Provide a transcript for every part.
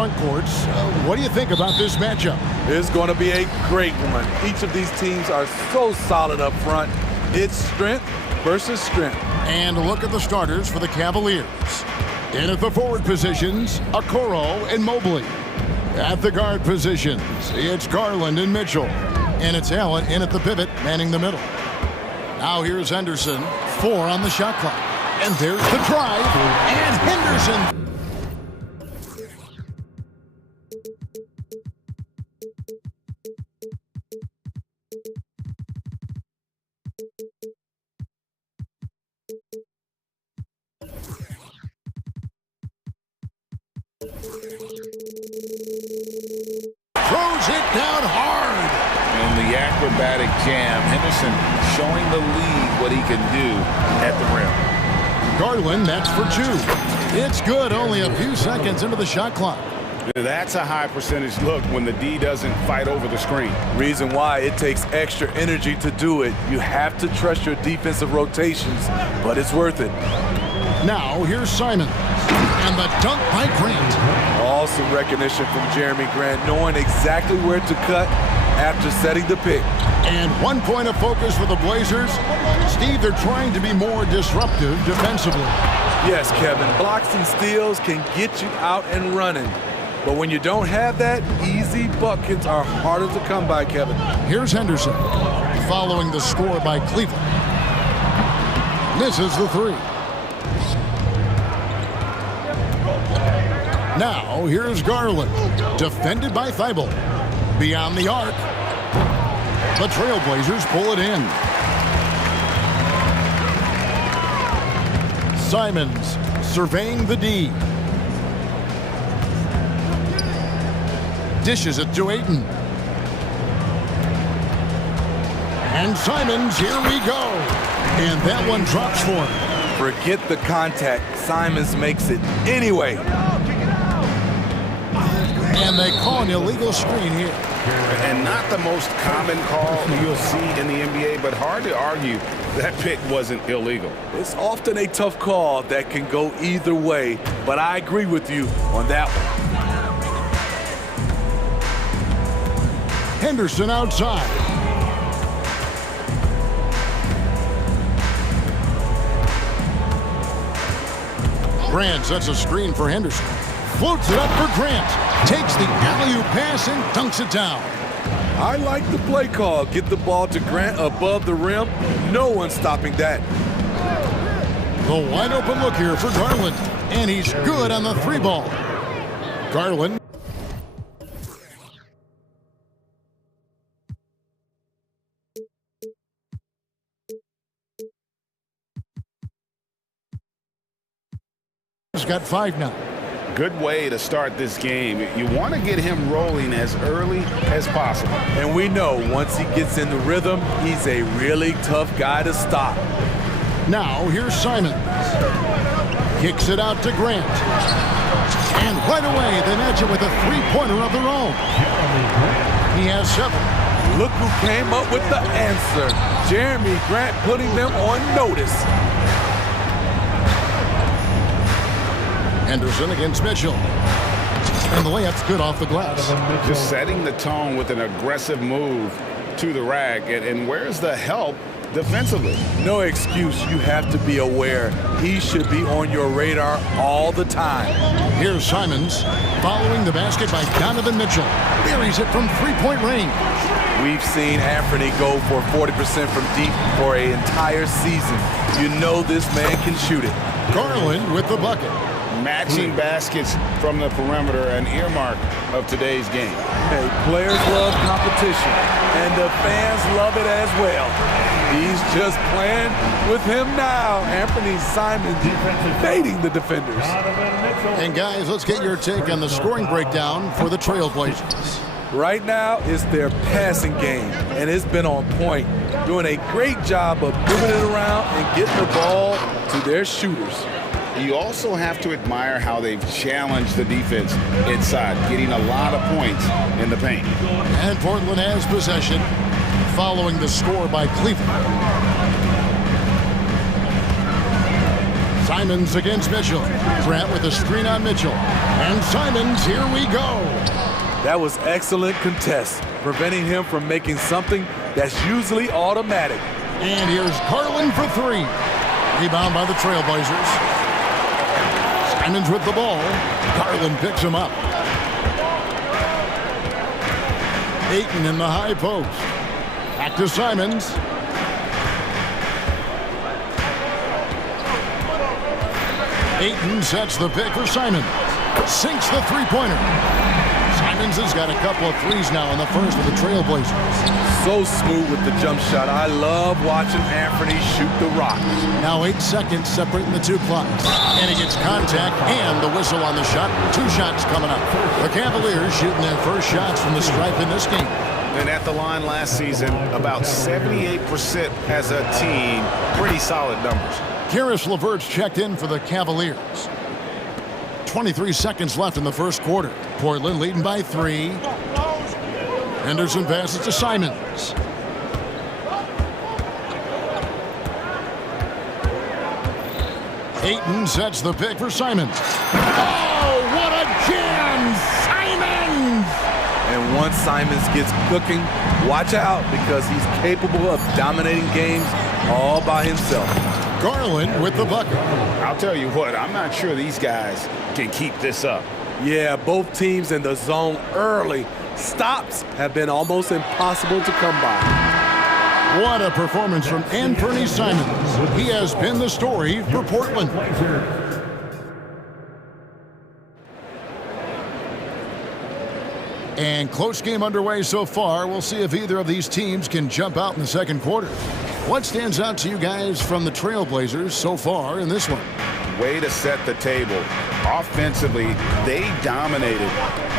front courts. What do you think about this matchup? It's going to be a great one. Each of these teams are so solid up front. It's strength versus strength. And look at the starters for the Cavaliers. In at the forward positions, Okoro and Mobley. At the guard positions, it's Garland and Mitchell. And it's Allen in at the pivot, manning the middle. Now here's Henderson, 4 on the shot clock. And there's the drive, and Henderson. Throws it down hard. In the acrobatic jam, Henderson showing the lead what he can do at the rim. Garland, that's for 2. It's good, only a few seconds into the shot clock. That's a high percentage look when the D doesn't fight over the screen. Reason why it takes extra energy to do it. You have to trust your defensive rotations, but it's worth it. Now, here's Simon. And the dunk by Grant. Awesome recognition from Jeremy Grant, knowing exactly where to cut after setting the pick. And 1 point of focus for the Blazers. Steve, they're trying to be more disruptive defensively. Yes, Kevin, blocks and steals can get you out and running. But when you don't have that, easy buckets are harder to come by, Kevin. Here's Henderson, following the score by Cleveland. Misses the 3. Now, here's Garland, defended by Thibault. Beyond the arc. The Trailblazers pull it in. Simons surveying the D. Dishes it to Ayton. And Simons, here we go. And that one drops for him. Forget the contact. Simons makes it anyway. And they call an illegal screen here. And not the most common call you'll see in the NBA, but hard to argue that pick wasn't illegal. It's often a tough call that can go either way, but I agree with you on that one. Henderson outside. Grant sets a screen for Henderson. Floats it up for Grant. Takes the alley-oop pass and dunks it down. I like the play call. Get the ball to Grant above the rim. No one's stopping that. The wide open look here for Garland. And he's good on the 3 ball. Garland. He's got 5 now. Good way to start this game. You want to get him rolling as early as possible. And we know once he gets in the rhythm, he's a really tough guy to stop. Now, here's Simons. Kicks it out to Grant. And right away, they match it with a 3-pointer of their own. He has 7. Look who came up with the answer. Jeremy Grant putting them on notice. Henderson against Mitchell. And the layup's good off the glass. Just setting the tone with an aggressive move to the rack. And where's the help defensively? No excuse. You have to be aware. He should be on your radar all the time. Here's Simons following the basket by Donovan Mitchell. Buries it from 3-point range. We've seen Anthony go for 40% from deep for an entire season. You know this man can shoot it. Garland with the bucket. Matching baskets from the perimeter, an earmark of today's game. Hey, players love competition, and the fans love it as well. He's just playing with him now. Anthony Simons baiting the defenders. And guys, let's get your take on the scoring breakdown for the Trailblazers. Right now, it's their passing game, and it's been on point. Doing a great job of moving it around and getting the ball to their shooters. You also have to admire how they've challenged the defense inside, getting a lot of points in the paint. And Portland has possession following the score by Cleveland. Simons against Mitchell. Grant with a screen on Mitchell. And Simons, here we go. That was excellent contest, preventing him from making something that's usually automatic. And here's Garland for three. Rebound by the Trailblazers. Simons with the ball. Garland picks him up. Ayton in the high post. Back to Simons. Ayton sets the pick for Simons. Sinks the three-pointer. Simons has got a couple of threes now in the first of the Trailblazers. So smooth with the jump shot. I love watching Anthony shoot the rock. Now 8 seconds separating the two clocks. And he gets contact and the whistle on the shot. 2 shots coming up. The Cavaliers shooting their first shots from the stripe in this game. And at the line last season, about 78% as a team. Pretty solid numbers. Karis LeVert's checked in for the Cavaliers. 23 seconds left in the first quarter. Portland leading by 3. Henderson passes to Simons. Ayton sets the pick for Simons. Oh, what a jam! Simons! And once Simons gets cooking, watch out because he's capable of dominating games all by himself. Garland with the bucket. I'll tell you what, I'm not sure these guys can keep this up. Yeah, both teams in the zone early. Stops have been almost impossible to come by. What a performance from Anthony Simons. He has been the story for Portland. And close game underway so far. We'll see if either of these teams can jump out in the second quarter. What stands out to you guys from the Trailblazers so far in this one? Way to set the table. Offensively, they dominated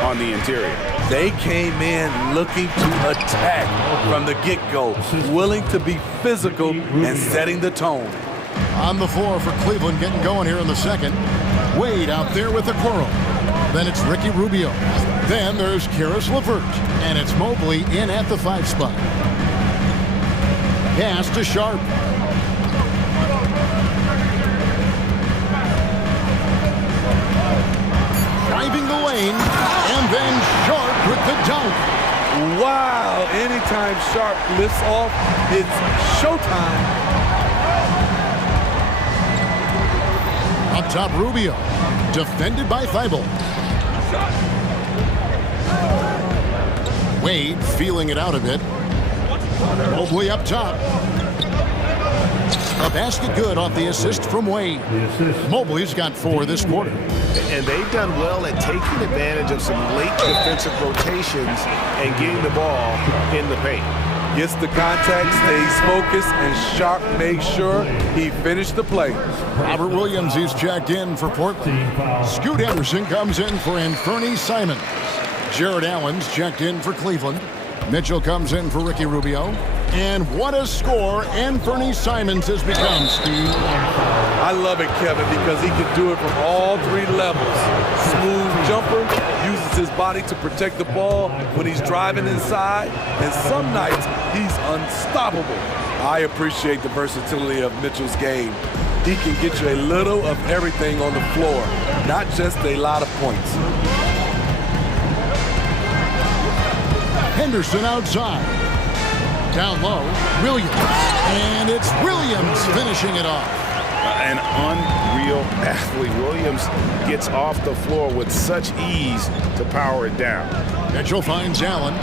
on the interior. They came in looking to attack from the get-go, willing to be physical and setting the tone. On the floor for Cleveland, getting going here in the second. Wade out there with the Coral. Then it's Ricky Rubio. Then there's Karis LeVert. And it's Mobley in at the 5 spot. Pass to Sharp. Driving the lane, and then Sharp with the dunk. Wow, anytime Sharp lifts off, it's showtime. Up top, Rubio. Defended by Thibault. Wade feeling it out a bit. Mobley up top. A basket good off the assist from Wade. Mobley's got 4 this quarter. And they've done well at taking advantage of some late defensive rotations and getting the ball in the paint. Gets the contact, stays focused, and Sharp makes sure he finished the play. Robert Williams, he's checked in for Portland. Scoot Henderson comes in for Anthony Simons. Jared Allen's checked in for Cleveland. Mitchell comes in for Ricky Rubio. And what a score Anthony Simons has become, Steve. I love it, Kevin, because he can do it from all 3 levels. Smooth jumper, uses his body to protect the ball when he's driving inside, and some nights he's unstoppable. I appreciate the versatility of Mitchell's game. He can get you a little of everything on the floor, not just a lot of points. Henderson outside. Down low, Williams. And it's Williams finishing it off. An unreal athlete. Williams gets off the floor with such ease to power it down. Mitchell finds Allen.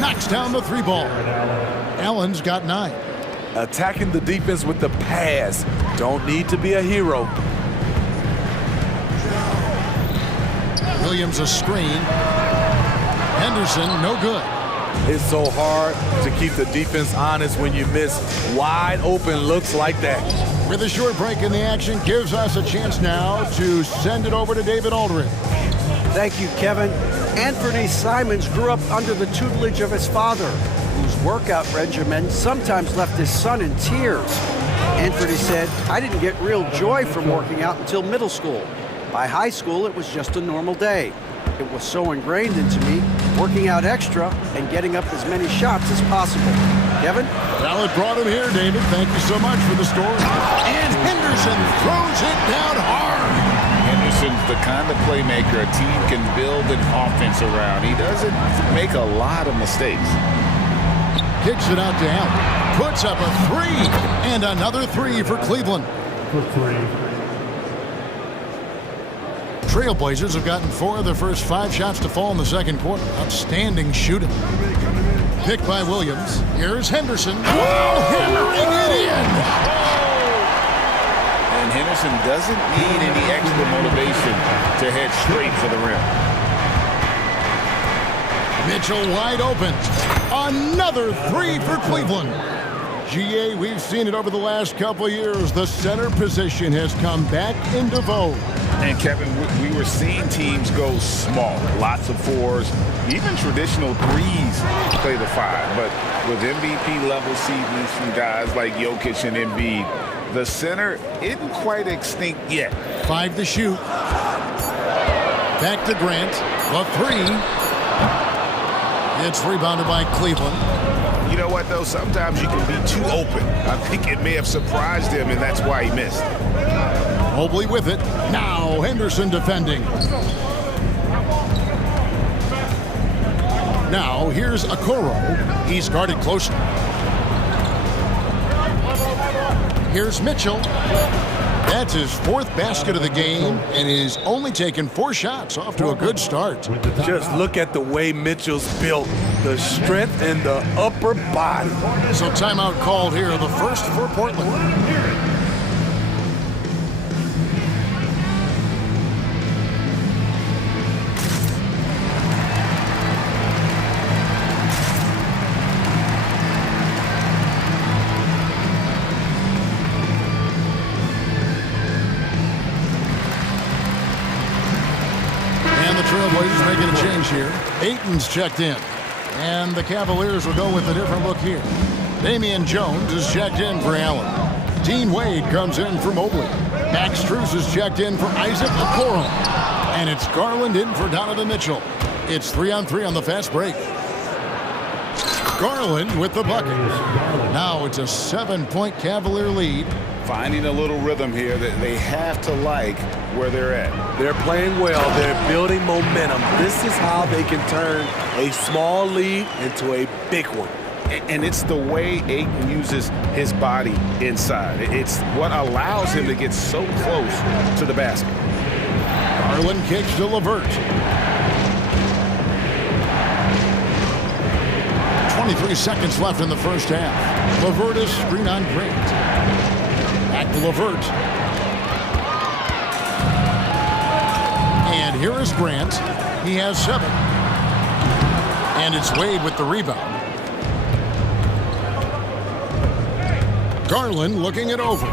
Knocks down the 3 ball. Allen's got 9. Attacking the defense with the pass. Don't need to be a hero. Williams a screen. Henderson, no good. It's so hard to keep the defense honest when you miss wide open looks like that. With a short break in the action, gives us a chance now to send it over to David Aldridge. Thank you, Kevin. Anthony Simons grew up under the tutelage of his father, whose workout regimen sometimes left his son in tears. Anthony said, "I didn't get real joy from working out until middle school. By high school, it was just a normal day. It was so ingrained into me, working out extra and getting up as many shots as possible. Kevin? Well, it brought him here, David. Thank you so much for the story. And Henderson throws it down hard. Henderson's the kind of playmaker a team can build an offense around. He doesn't make a lot of mistakes. Kicks it out to Allen. Puts up a three. And another three for Cleveland. Trailblazers have gotten 4 of their first 5 shots to fall in the second quarter. Outstanding shooting. Picked by Williams. Here's Henderson. Whoa, hammering it in. And Henderson doesn't need any extra motivation to head straight for the rim. Mitchell wide open. Another three for Cleveland. GA, we've seen it over the last couple of years. The center position has come back into vogue. And Kevin, we were seeing teams go small, lots of 4s, even traditional 3s play the 5. But with MVP level seasons from guys like Jokic and Embiid, the center isn't quite extinct yet. 5 to shoot. Back to Grant. The 3. It's rebounded by Cleveland. You know what, though? Sometimes you can be too open. I think it may have surprised him, and that's why he missed. Mobley with it. Now Henderson defending. Now here's Okoro. He's guarded closely. Here's Mitchell. That's his 4th basket of the game, and he's only taken 4 shots. Off to a good start. Just look at the way Mitchell's built. The strength in the upper body. So timeout called here, the first for Portland. Trailblazers making a change here. Ayton's checked in. And the Cavaliers will go with a different look here. Damian Jones is checked in for Allen. Dean Wade comes in for Mobley. Max Strus is checked in for Isaac Okoro. And it's Garland in for Donovan Mitchell. It's 3-on-3 on the fast break. Garland with the bucket. Now it's a 7-point Cavalier lead. Finding a little rhythm here that they have to like where they're at. They're playing well. They're building momentum. This is how they can turn a small lead into a big one. And it's the way Ayton uses his body inside. It's what allows him to get so close to the basket. Garland kicks to LeVert. 23 seconds left in the first half. LeVert is screen on Grant. Back to LeVert. And here is Grant. He has 7. And it's Wade with the rebound. Garland looking it over.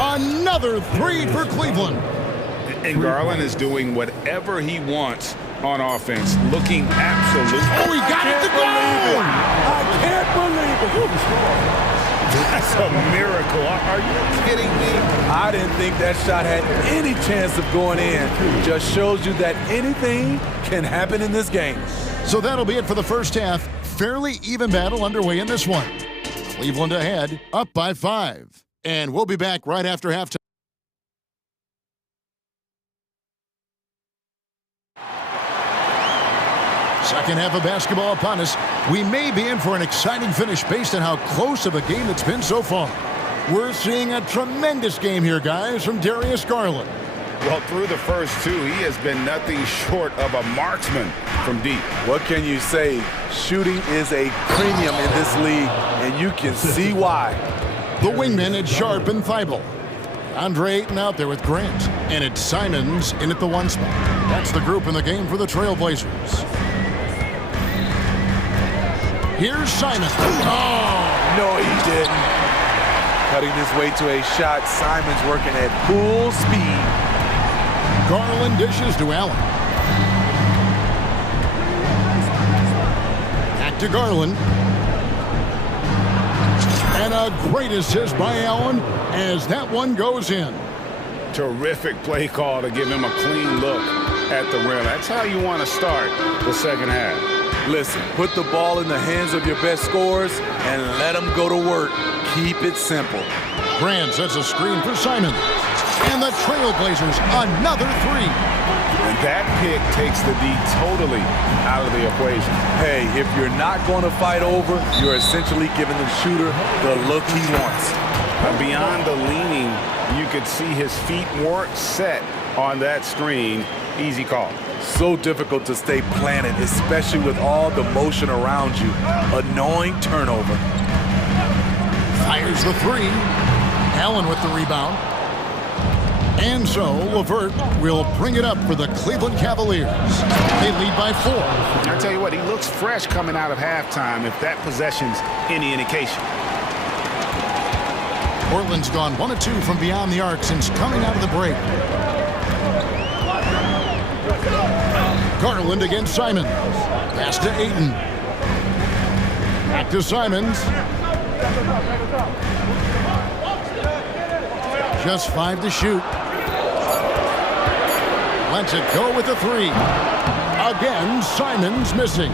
Another 3 for Cleveland. And Garland is doing whatever he wants on offense, looking absolute. Oh, he got it to go! I can't believe it. That's a miracle. Are you kidding me? I didn't think that shot had any chance of going in. Just shows you that anything can happen in this game. So that'll be it for the first half. Fairly even battle underway in this one. Cleveland ahead, up by 5. And we'll be back right after halftime. Second half of basketball upon us. We may be in for an exciting finish based on how close of a game it's been so far. We're seeing a tremendous game here, guys, from Darius Garland. Well, through the first 2, he has been nothing short of a marksman from deep. What can you say? Shooting is a premium in this league, and you can see why. The wingman is Sharp and Thibault. Andre Ayton out there with Grant. And it's Simons in at the 1 spot. That's the group in the game for the Trailblazers. Here's Simons. Oh! No, he didn't. Cutting his way to a shot. Simons working at full speed. Garland dishes to Allen. Back to Garland. And a great assist by Allen as that one goes in. Terrific play call to give him a clean look at the rim. That's how you want to start the second half. Listen, put the ball in the hands of your best scorers and let them go to work. Keep it simple. Grant sets a screen for Simons. And the Trailblazers, another three. And that pick takes the D totally out of the equation. Hey, if you're not going to fight over, you're essentially giving the shooter the look he wants. Beyond the leaning, you could see his feet weren't set on that screen. Easy call. So difficult to stay planted, especially with all the motion around you. Annoying turnover. Fires the three. Allen with the rebound. And so, LeVert will bring it up for the Cleveland Cavaliers. They lead by 4. I tell you what, he looks fresh coming out of halftime if that possession's any indication. Portland's gone 1 of 2 from beyond the arc since coming out of the break. Garland against Simons. Pass to Ayton. Back to Simons. Just 5 to shoot. Lets it go with the 3. Again, Simons missing.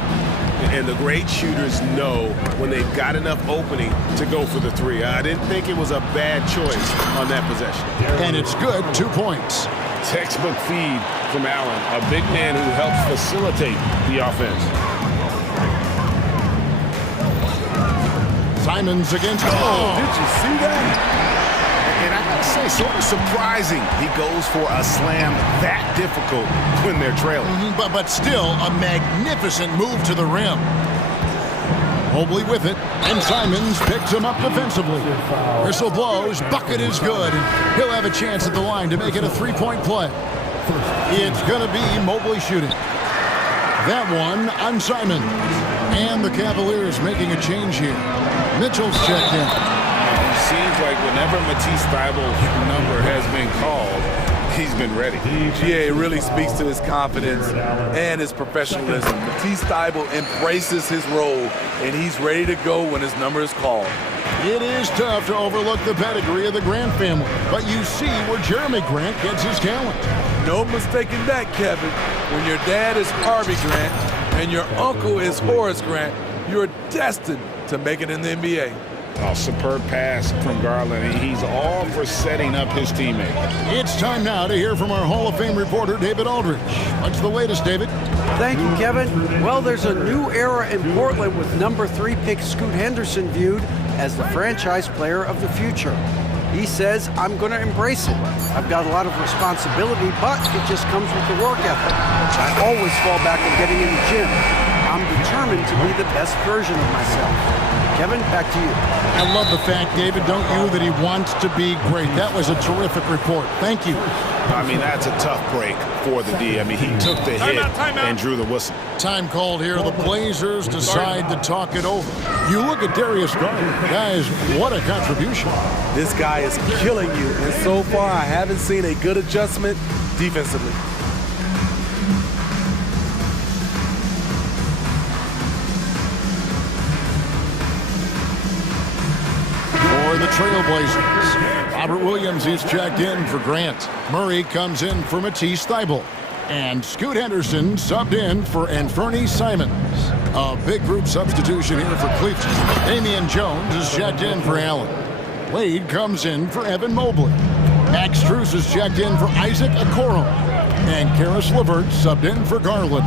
And the great shooters know when they've got enough opening to go for the 3. I didn't think it was a bad choice on that possession. And it's good, 2 points. Textbook feed from Allen, a big man who helps facilitate the offense. Simons against... Oh, did you see that? And I gotta say, sort of surprising he goes for a slam that difficult when they're trailing. But still, a magnificent move to the rim. Mobley with it, and Simons picks him up defensively. Whistle blows, bucket is good, and he'll have a chance at the line to make it a 3-point play. It's gonna be Mobley shooting. That one on Simons. And the Cavaliers making a change here. Mitchell's checked in. It seems like whenever Matisse Thybulle's number has been called, he's been ready. Yeah, it really speaks to his confidence and his professionalism. Matisse Thybulle embraces his role, and he's ready to go when his number is called. It is tough to overlook the pedigree of the Grant family, but you see where Jeremy Grant gets his talent. No mistaking that, Kevin. When your dad is Harvey Grant and your uncle is Horace Grant, you're destined to make it in the NBA. A superb pass from Garland. He's all for setting up his teammate. It's time now to hear from our Hall of Fame reporter, David Aldridge. What's the latest, David? Thank you, Kevin. Well, there's a new era in Portland with number 3 pick Scoot Henderson viewed as the franchise player of the future. He says, I'm going to embrace it. I've got a lot of responsibility, but it just comes with the work ethic. I always fall back on getting in the gym. I'm determined to be the best version of myself. Kevin, back to you. I love the fact, David, don't you, that he wants to be great. That was a terrific report. Thank you. I mean, that's a tough break for the D. I mean, he took the hit and drew the whistle. Time called here. The Blazers decide to talk it over. You look at Darius Garland. Guys, what a contribution. This guy is killing you, and so far I haven't seen a good adjustment defensively. For the Trailblazers, Robert Williams is checked in for Grant. Murray comes in for Matisse Thybulle. And Scoot Henderson subbed in for Anfernee Simons. A big group substitution here for Cleveland. Damian Jones is checked in for Allen. Wade comes in for Evan Mobley. Max Strus is checked in for Isaac Okoro. And Karis LeVert subbed in for Garland.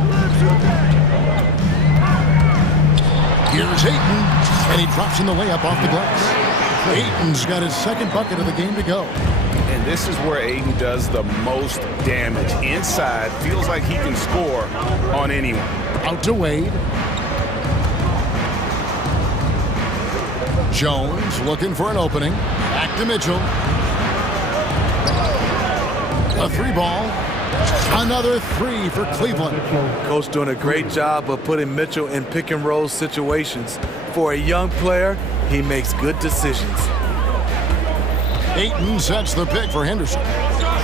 Here's Ayton, and he drops in the layup off the glass. Ayton's got his second bucket of the game to go. And this is where Ayton does the most damage. Inside, feels like he can score on anyone. Out to Wade. Jones looking for an opening. Back to Mitchell. A 3-ball. Another 3 for Cleveland. Coach doing a great job of putting Mitchell in pick and roll situations. For a young player, he makes good decisions. Ayton sets the pick for Henderson.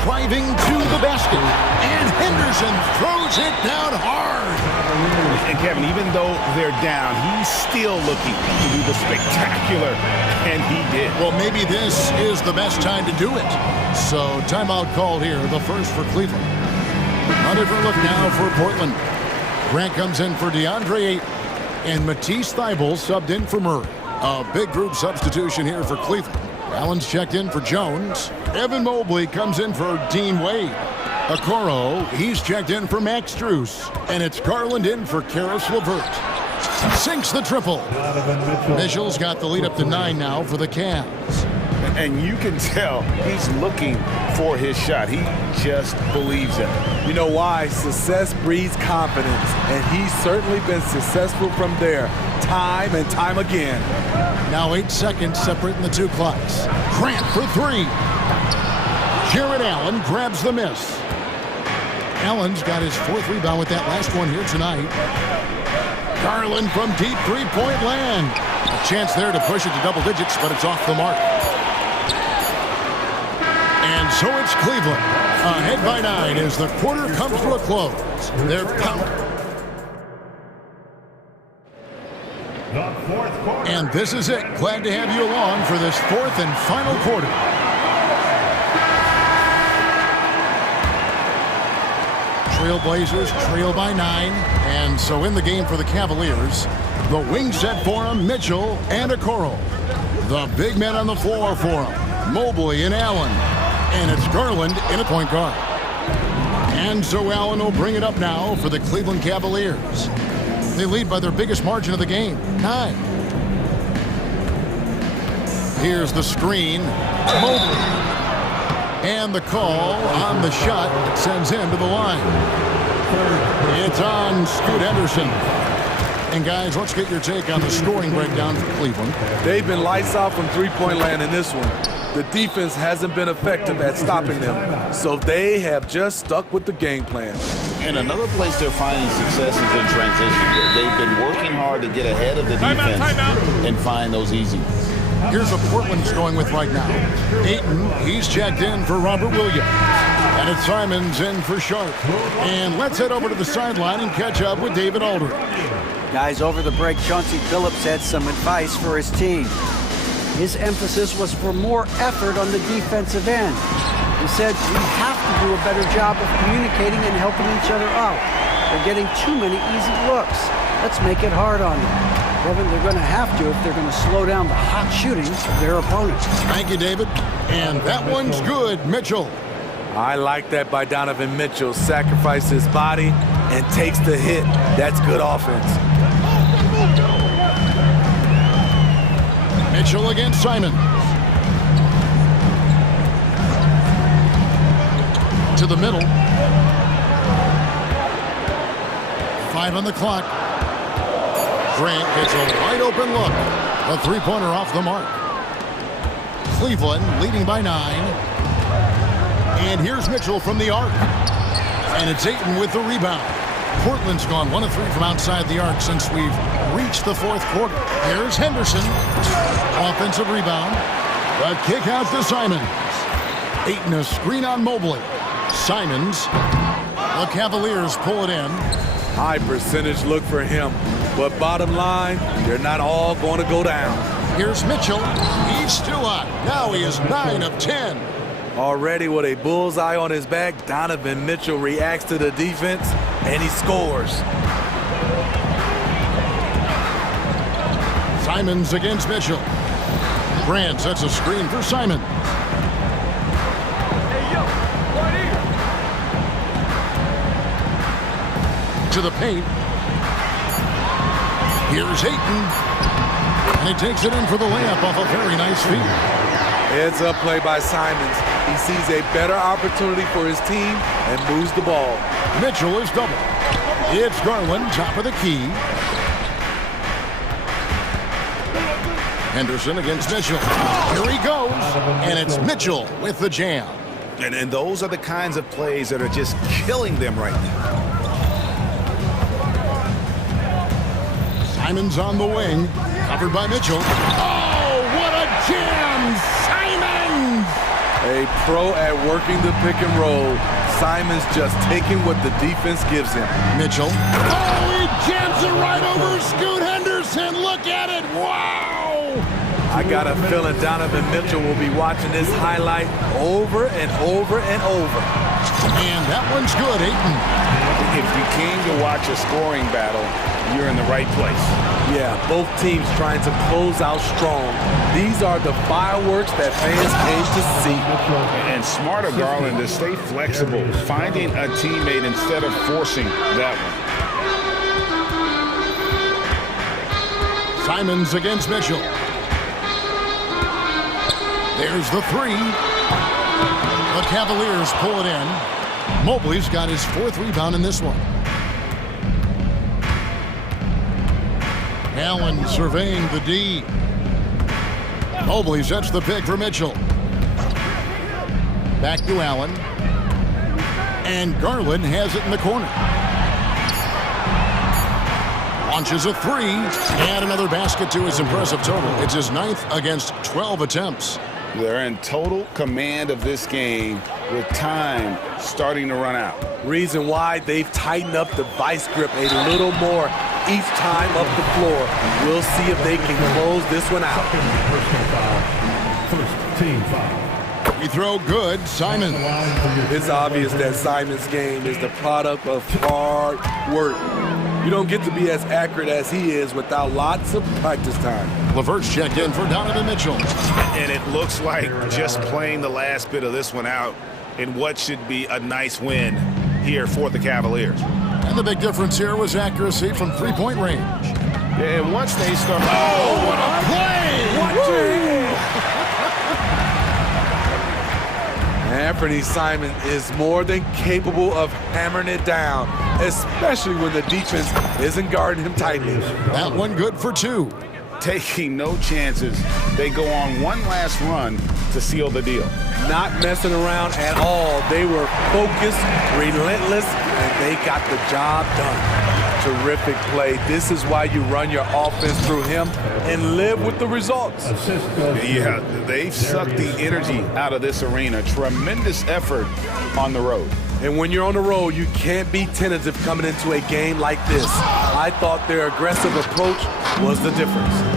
Driving to the basket. And Henderson throws it down hard. And Kevin, even though they're down, he's still looking to do the spectacular. And he did. Well, maybe this is the best time to do it. So timeout called here, the first for Cleveland. A different look now for Portland. Grant comes in for DeAndre Ayton. And Matisse Thybulle subbed in for Murray. A big group substitution here for Cleveland. Allen's checked in for Jones. Evan Mobley comes in for Dean Wade. Okoro, he's checked in for Max Strus. And it's Garland in for Karis LeVert. Sinks the triple. Mitchell's got the lead up to 9 now for the Cavs. And you can tell he's looking for his shot. He just believes in it. You know why? Success breeds confidence, and he's certainly been successful from there, time and time again. Now 8 seconds separating the two clocks. Grant for 3. Jared Allen grabs the miss. Allen's got his 4th rebound with that last one here tonight. Garland from deep three-point land. A chance there to push it to double digits, but it's off the mark. And so it's Cleveland, ahead by 9 as the quarter comes to a close. They're pounding. And this is it. Glad to have you along for this 4th and final quarter. Trailblazers trail by 9. And so in the game for the Cavaliers, the wings set for them, Mitchell and Okoro. The big men on the floor for them, Mobley and Allen. And it's Garland in a point guard. And so Allen will bring it up now for the Cleveland Cavaliers. They lead by their biggest margin of the game, 9. Here's the screen, Mobley. And the call on the shot that sends him to the line. It's on Scoot Henderson. And guys, let's get your take on the scoring breakdown for Cleveland. They've been lights out from three-point land in this one. The defense hasn't been effective at stopping them, so they have just stuck with the game plan. And another place they're finding success is in transition. They've been working hard to get ahead of the defense and find those easy ones. Here's what Portland's going with right now. Ayton, he's checked in for Robert Williams. And it's Simons in for Sharp. And let's head over to the sideline and catch up with David Aldridge. Guys, over the break, Chauncey Billups had some advice for his team. His emphasis was for more effort on the defensive end. He said, we have to do a better job of communicating and helping each other out. They're getting too many easy looks. Let's make it hard on them. Kevin, they're going to have to if they're going to slow down the hot shooting of their opponents. Thank you, David. And that one's good, Mitchell. I like that by Donovan Mitchell. Sacrifices his body and takes the hit. That's good offense. Mitchell against Simon. To the middle. 5 on the clock. Grant gets a wide open look. A three-pointer off the mark. Cleveland leading by 9. And here's Mitchell from the arc. And it's Ayton with the rebound. Portland's gone 1 of 3 from outside the arc since we've reached the 4th quarter. Here's Henderson. Offensive rebound. A kick out to Simons. Ayton a screen on Mobley. Simons. The Cavaliers pull it in. High percentage look for him. But bottom line, they're not all going to go down. Here's Mitchell. He's still on. Now he is 9 of 10. Already with a bullseye on his back, Donovan Mitchell reacts to the defense, and he scores. Simons against Mitchell. Grant sets a screen for Simon. To the paint. Here's Ayton. And he takes it in for the layup off a very nice feed. Heads up play by Simons. He sees a better opportunity for his team and moves the ball. Mitchell is double. It's Garland, top of the key. Henderson against Mitchell. Here he goes. And it's Mitchell with the jam. And those are the kinds of plays that are just killing them right now. Simons on the wing, covered by Mitchell. Oh, what a jam! Simons! A pro at working the pick and roll. Simons just taking what the defense gives him. Mitchell. Oh, he jams it right over Scoot Henderson. Look at it. Wow! I got a feeling Donovan Mitchell will be watching this highlight over and over and over. And that one's good, Ayton. If you came to watch a scoring battle, you're in the right place. Yeah, both teams trying to close out strong. These are the fireworks that fans came to see. And smart of Garland to stay flexible, finding a teammate instead of forcing that one. Simons against Mitchell. There's the three. The Cavaliers pull it in. Mobley's got his fourth rebound in this one. Allen surveying the D. Mobley sets the pick for Mitchell. Back to Allen. And Garland has it in the corner. Launches a three. And another basket to his impressive total. It's his 9th against 12 attempts. They're in total command of this game with time starting to run out. Reason why they've tightened up the vice grip a little more each time up the floor. We'll see if they can close this one out. First team foul. Free throw good, Simon. It's obvious that Simon's game is the product of hard work. You don't get to be as accurate as he is without lots of practice time. LeVert's checked in for Donovan Mitchell. And it looks like just playing the last bit of this one out in what should be a nice win here for the Cavaliers. And the big difference here was accuracy from three-point range. And once they start... Oh, what a play! Anthony Simon is more than capable of hammering it down, especially when the defense isn't guarding him tightly. That one good for two. Taking no chances, they go on one last run to seal the deal. Not messing around at all. They were focused, relentless, and they got the job done. Terrific play. This is why you run your offense through him and live with the results. Yeah, they've sucked the energy out of this arena. Tremendous effort on the road. And when you're on the road, you can't be tentative coming into a game like this. I thought their aggressive approach was the difference.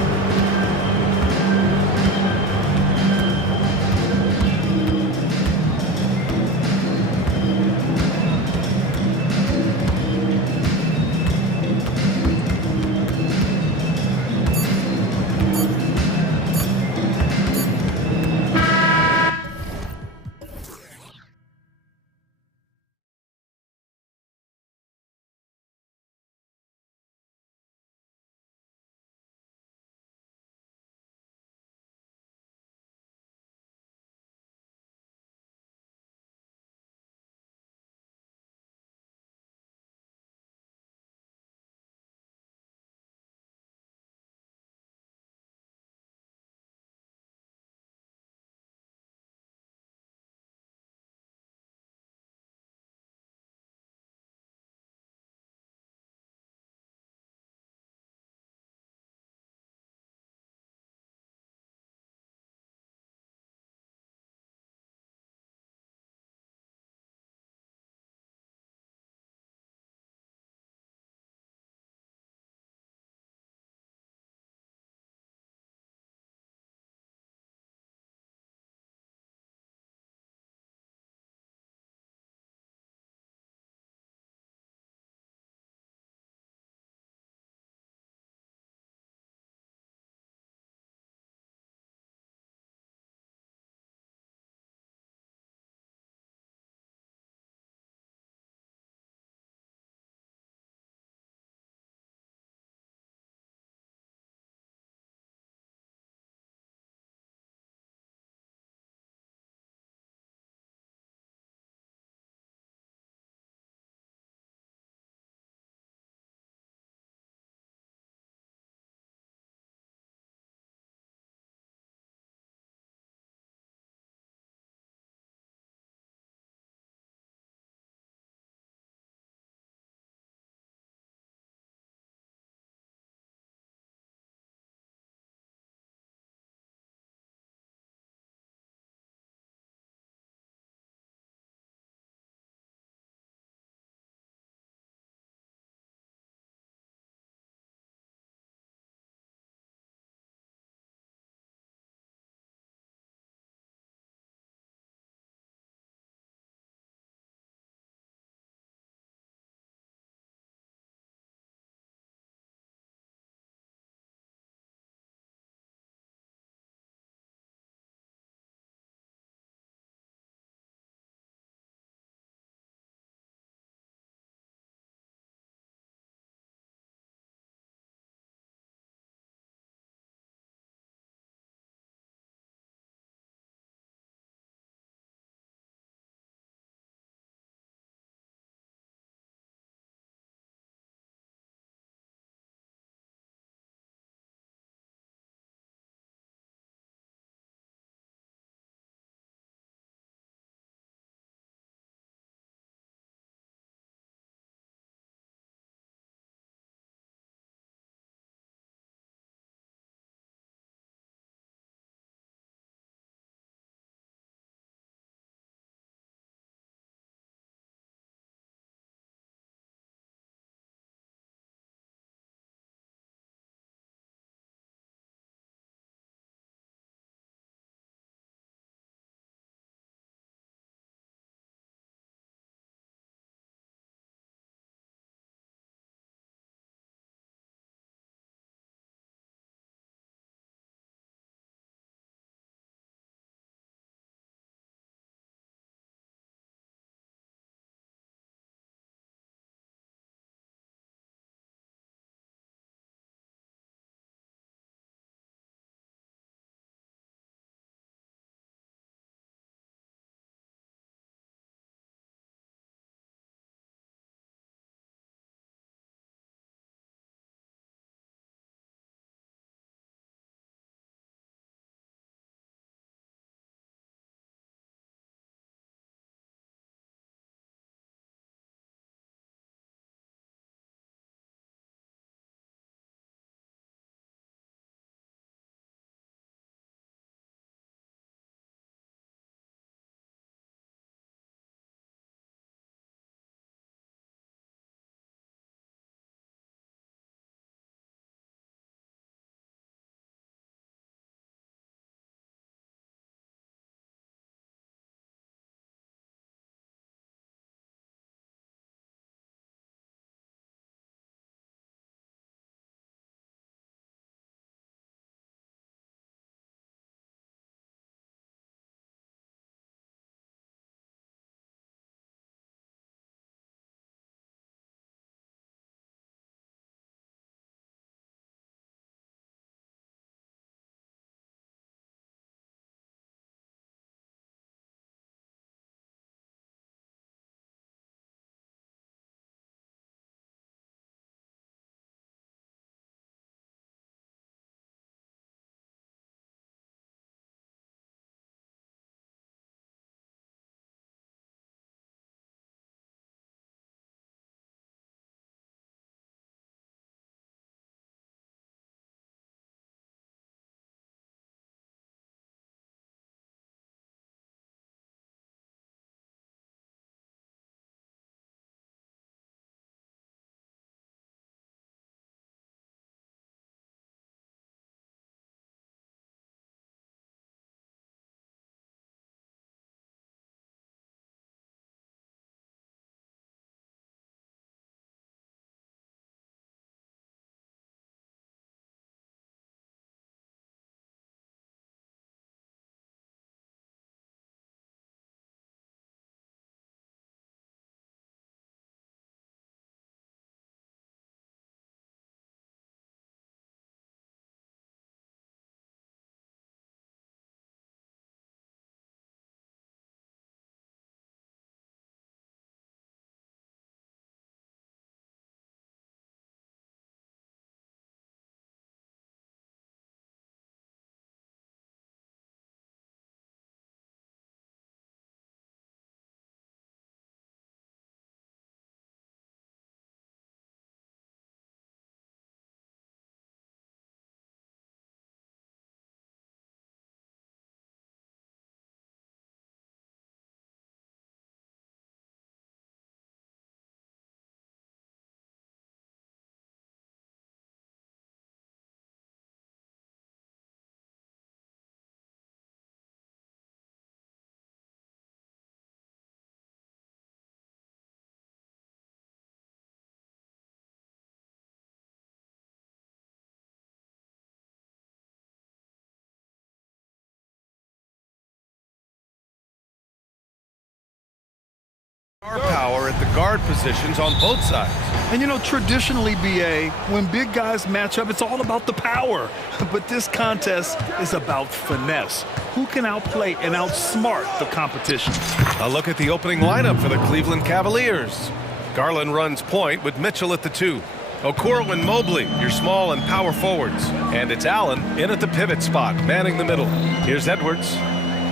Power at the guard positions on both sides. And you know, traditionally, BA, when big guys match up, it's all about the power. But this contest is about finesse. Who can outplay and outsmart the competition? A look at the opening lineup for the Cleveland Cavaliers. Garland runs point with Mitchell at the 2. Okoro and Mobley, your small and power forwards. And it's Allen in at the pivot spot, manning the middle. Here's Edwards.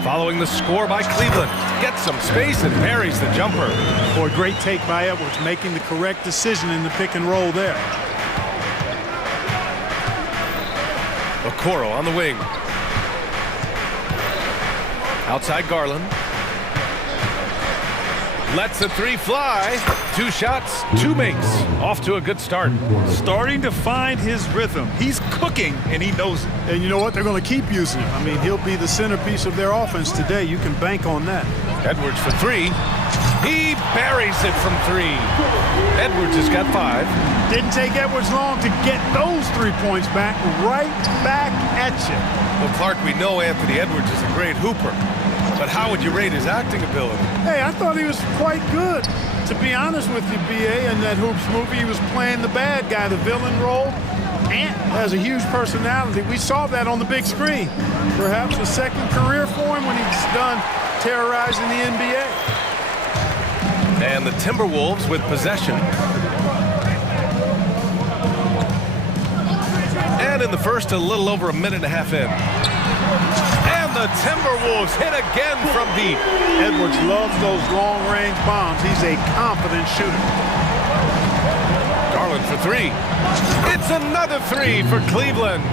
Following the score by Cleveland. Gets some space and buries the jumper. Boy, great take by Edwards, making the correct decision in the pick and roll there. Okoro on the wing. Outside Garland. Lets the 3 fly. 2 shots, 2 makes. Off to a good start. Starting to find his rhythm. He's cooking, and he knows it. And you know what? They're going to keep using him. I mean, he'll be the centerpiece of their offense today. You can bank on that. Edwards for 3. He buries it from 3. Edwards has got 5. Didn't take Edwards long to get those 3 points back, right back at you. Well, Clark, we know Anthony Edwards is a great hooper. But how would you rate his acting ability? Hey, I thought he was quite good. To be honest with you, BA, in that Hoops movie, he was playing the bad guy, the villain role. Ant has a huge personality. We saw that on the big screen. Perhaps a second career for him when he's done terrorizing the NBA. And the Timberwolves with possession. And in the first, a little over a minute and a half in. And the Timberwolves hit again from deep. Edwards loves those long-range bombs. He's a confident shooter. Garland for 3. It's another 3 for Cleveland.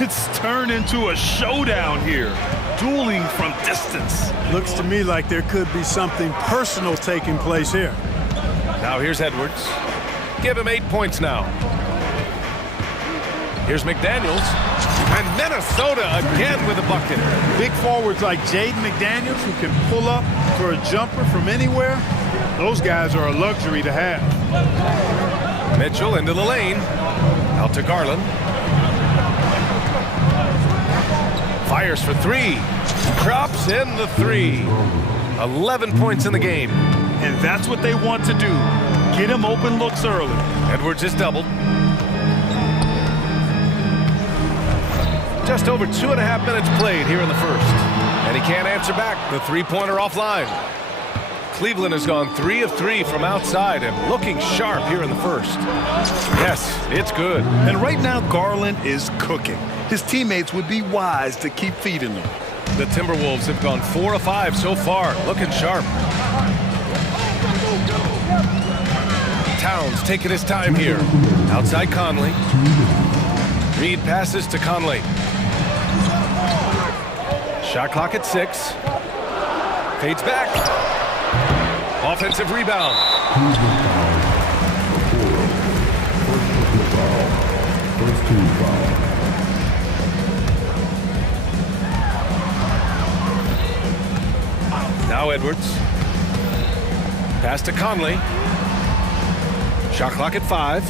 It's turned into a showdown here. Dueling from distance. Looks to me like there could be something personal taking place here. Now here's Edwards. Give him 8 points now. Here's McDaniels. And Minnesota again with a bucket. Big forwards like Jaden McDaniels who can pull up for a jumper from anywhere. Those guys are a luxury to have. Mitchell into the lane. Out to Garland. Fires for 3. Drops in the 3. 11 points in the game. And that's what they want to do. Get him open looks early. Edwards is doubled. Just over 2.5 minutes played here in the first. And he can't answer back. The 3-pointer offline. Cleveland has gone 3 of 3 from outside and looking sharp here in the first. Yes, it's good. And right now, Garland is cooking. His teammates would be wise to keep feeding him. The Timberwolves have gone 4 of 5 so far, looking sharp. Towns taking his time here. Outside Conley. Reed passes to Conley. Shot clock at 6. Fades back. Offensive rebound. Now Edwards. Pass to Conley. Shot clock at 5.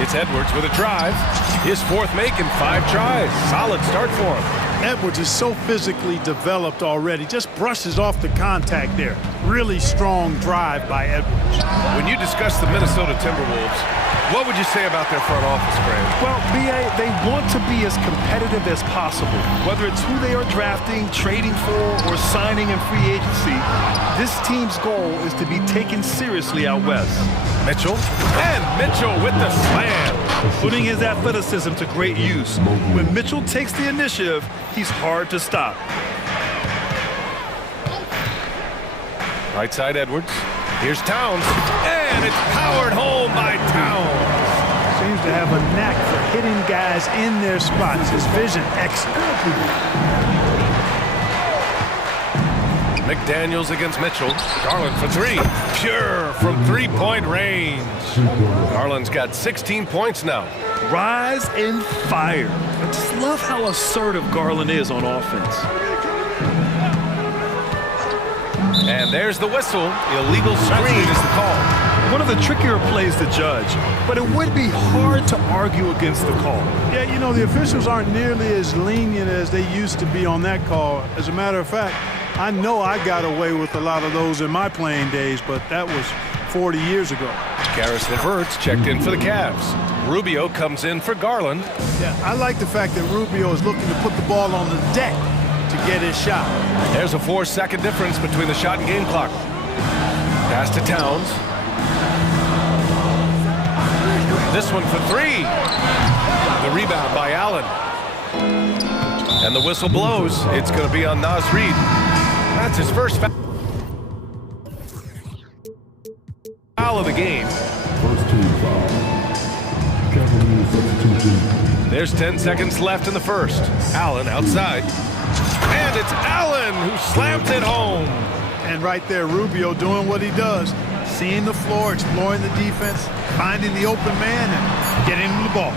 It's Edwards with a drive. His 4th make in 5 tries. Solid start for him. Edwards is so physically developed already. Just brushes off the contact there. Really strong drive by Edwards. When you discuss the Minnesota Timberwolves, what would you say about their front office, Graham? Well, BA, they want to be as competitive as possible. Whether it's who they are drafting, trading for, or signing in free agency, this team's goal is to be taken seriously out west. Mitchell, and Mitchell with the slam. Putting his athleticism to great use. When Mitchell takes the initiative, he's hard to stop. Right side Edwards. Here's Towns, and it's powered home by Towns. Seems to have a knack for hitting guys in their spots. His vision excellent. McDaniels against Mitchell. Garland for 3. Pure from 3-point range. Garland's got 16 points now. Rise and fire. I just love how assertive Garland is on offense. And there's the whistle. Illegal screen is the call. One of the trickier plays to judge, but it would be hard to argue against the call. Yeah, you know, the officials aren't nearly as lenient as they used to be on that call. As a matter of fact, I know I got away with a lot of those in my playing days, but that was 40 years ago. Karis LeVert's checked in for the Cavs. Rubio comes in for Garland. Yeah, I like the fact that Rubio is looking to put the ball on the deck to get his shot. There's a 4-second difference between the shot and game clock. Pass to Towns. This one for three. The rebound by Allen. And the whistle blows. It's going to be on Naz Reid. That's his first foul of the game. First team foul. Cavaliers substitution. There's 10 seconds left in the first. Allen outside. And it's Allen who slams it home. And right there, Rubio doing what he does. Seeing the floor, exploring the defense, finding the open man, and getting him the ball.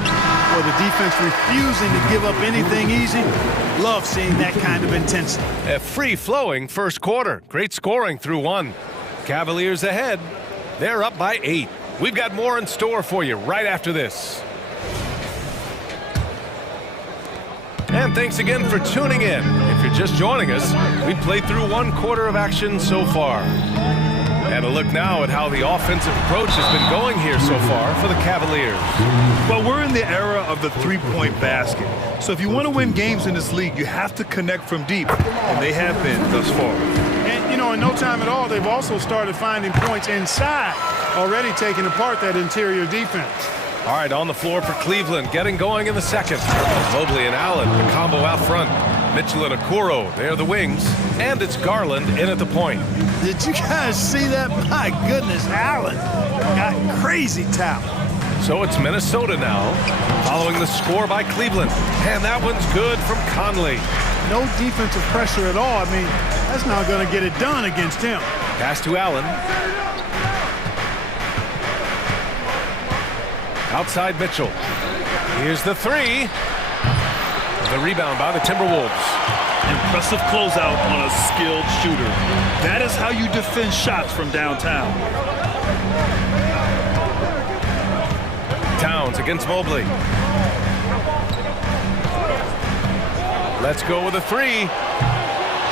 Or the defense refusing to give up anything easy. Love seeing that kind of intensity. A free-flowing first quarter. Great scoring through one. Cavaliers ahead. They're up by 8. We've got more in store for you right after this. And thanks again for tuning in. If you're just joining us, we've played through one quarter of action so far. And a look now at how the offensive approach has been going here so far for the Cavaliers. Well, we're in the era of the three-point basket. So if you want to win games in this league, you have to connect from deep. And they have been thus far. And, you know, in no time at all, they've also started finding points inside, already taking apart that interior defense. All right, on the floor for Cleveland, getting going in the second. Mobley and Allen, the combo out front. Mitchell and Okoro, they're the wings. And it's Garland in at the point. Did you guys see that? My goodness, Allen got crazy talent. So it's Minnesota now, following the score by Cleveland. And that one's good from Conley. No defensive pressure at all. I mean, that's not going to get it done against him. Pass to Allen. Outside Mitchell. Here's the three. The rebound by the Timberwolves. Impressive closeout on a skilled shooter. That is how you defend shots from downtown. Towns against Mobley. Let's go with a three.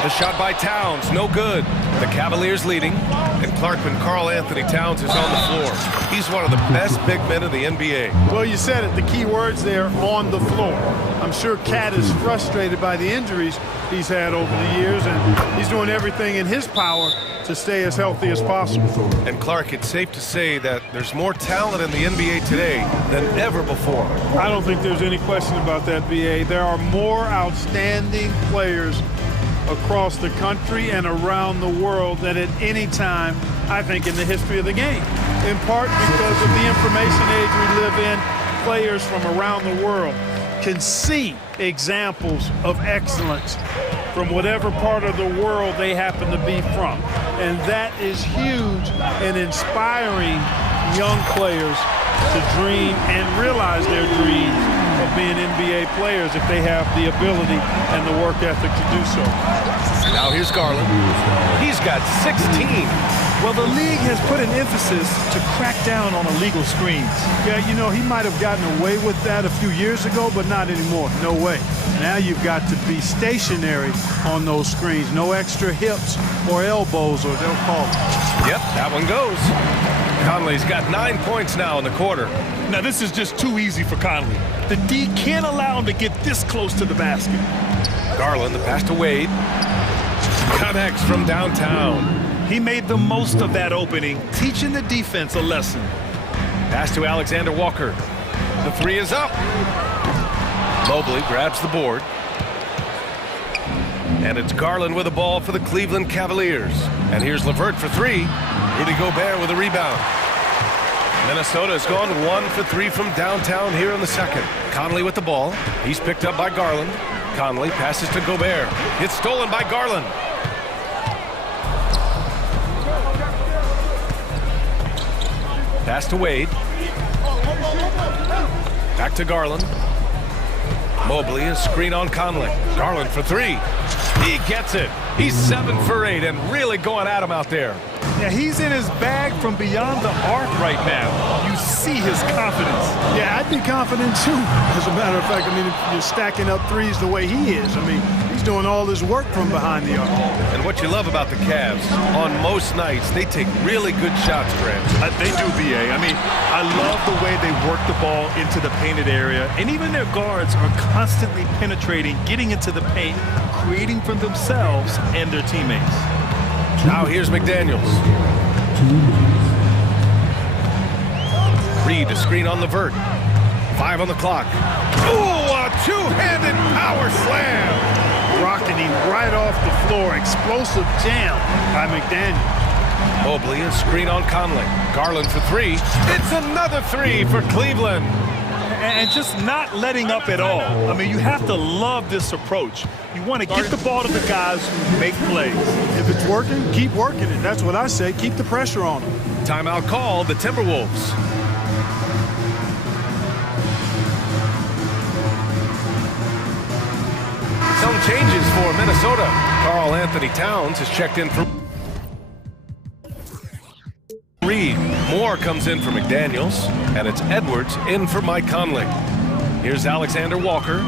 The shot by Towns, no good. The Cavaliers leading, and Clarkman Karl Anthony Towns is on the floor. He's one of the best big men in the NBA. Well, you said it, the key words there, on the floor. I'm sure Cat is frustrated by the injuries he's had over the years, and he's doing everything in his power to stay as healthy as possible. And Clark, it's safe to say that there's more talent in the NBA today than ever before. I don't think there's any question about that, VA. There are more outstanding players across the country and around the world than at any time, I think, in the history of the game. In part because of the information age we live in, players from around the world can see examples of excellence from whatever part of the world they happen to be from. And that is huge in inspiring young players to dream and realize their dreams of being NBA players if they have the ability and the work ethic to do so. Now here's Garland. He's got 16. Well, the league has put an emphasis to crack down on illegal screens. Yeah, you know, he might have gotten away with that a few years ago, but not anymore. No way. Now you've got to be stationary on those screens. No extra hips or elbows, or they'll call it. Yep, that one goes. Conley's got 9 points now in the quarter. Now, this is just too easy for Conley. The D can't allow him to get this close to the basket. Garland, the pass to Wade. Connects from downtown. He made the most of that opening, teaching the defense a lesson. Pass to Alexander Walker. The three is up. Mobley grabs the board. And it's Garland with the ball for the Cleveland Cavaliers. And here's LeVert for three. Rudy Gobert with a rebound. Minnesota has gone 1 for 3 from downtown here in the second. Conley with the ball. He's picked up by Garland. Conley passes to Gobert. It's stolen by Garland. Pass to Wade. Back to Garland. Mobley, a screen on Conley. Garland for three. He gets it. He's 7 for 8 and really going at him out there. Yeah, he's in his bag from beyond the arc right now. You see his confidence. Yeah, I'd be confident too. As a matter of fact, I mean, if you're stacking up threes the way he is, I mean, he's He's doing all his work from behind the arc. And what you love about the Cavs, on most nights, they take really good shots, Grant. They do, BA. I mean, I love the way they work the ball into the painted area, and even their guards are constantly penetrating, getting into the paint, creating for themselves and their teammates. Now here's McDaniels. Reed, a screen on the vert. 5 on the clock. Ooh, a two-handed power slam. Rocking him right off the floor. Explosive jam by McDaniel. Mobley, a screen on Conley. Garland for 3. It's another 3 for Cleveland. And just not letting up at all. I mean, you have to love this approach. You want to get the ball to the guys who make plays. If it's working, keep working it. That's what I say. Keep the pressure on them. Timeout called, the Timberwolves. Some changes for Minnesota. Karl Anthony Towns has checked in for Reed. Moore comes in for McDaniels, and it's Edwards in for Mike Conley. Here's Alexander Walker.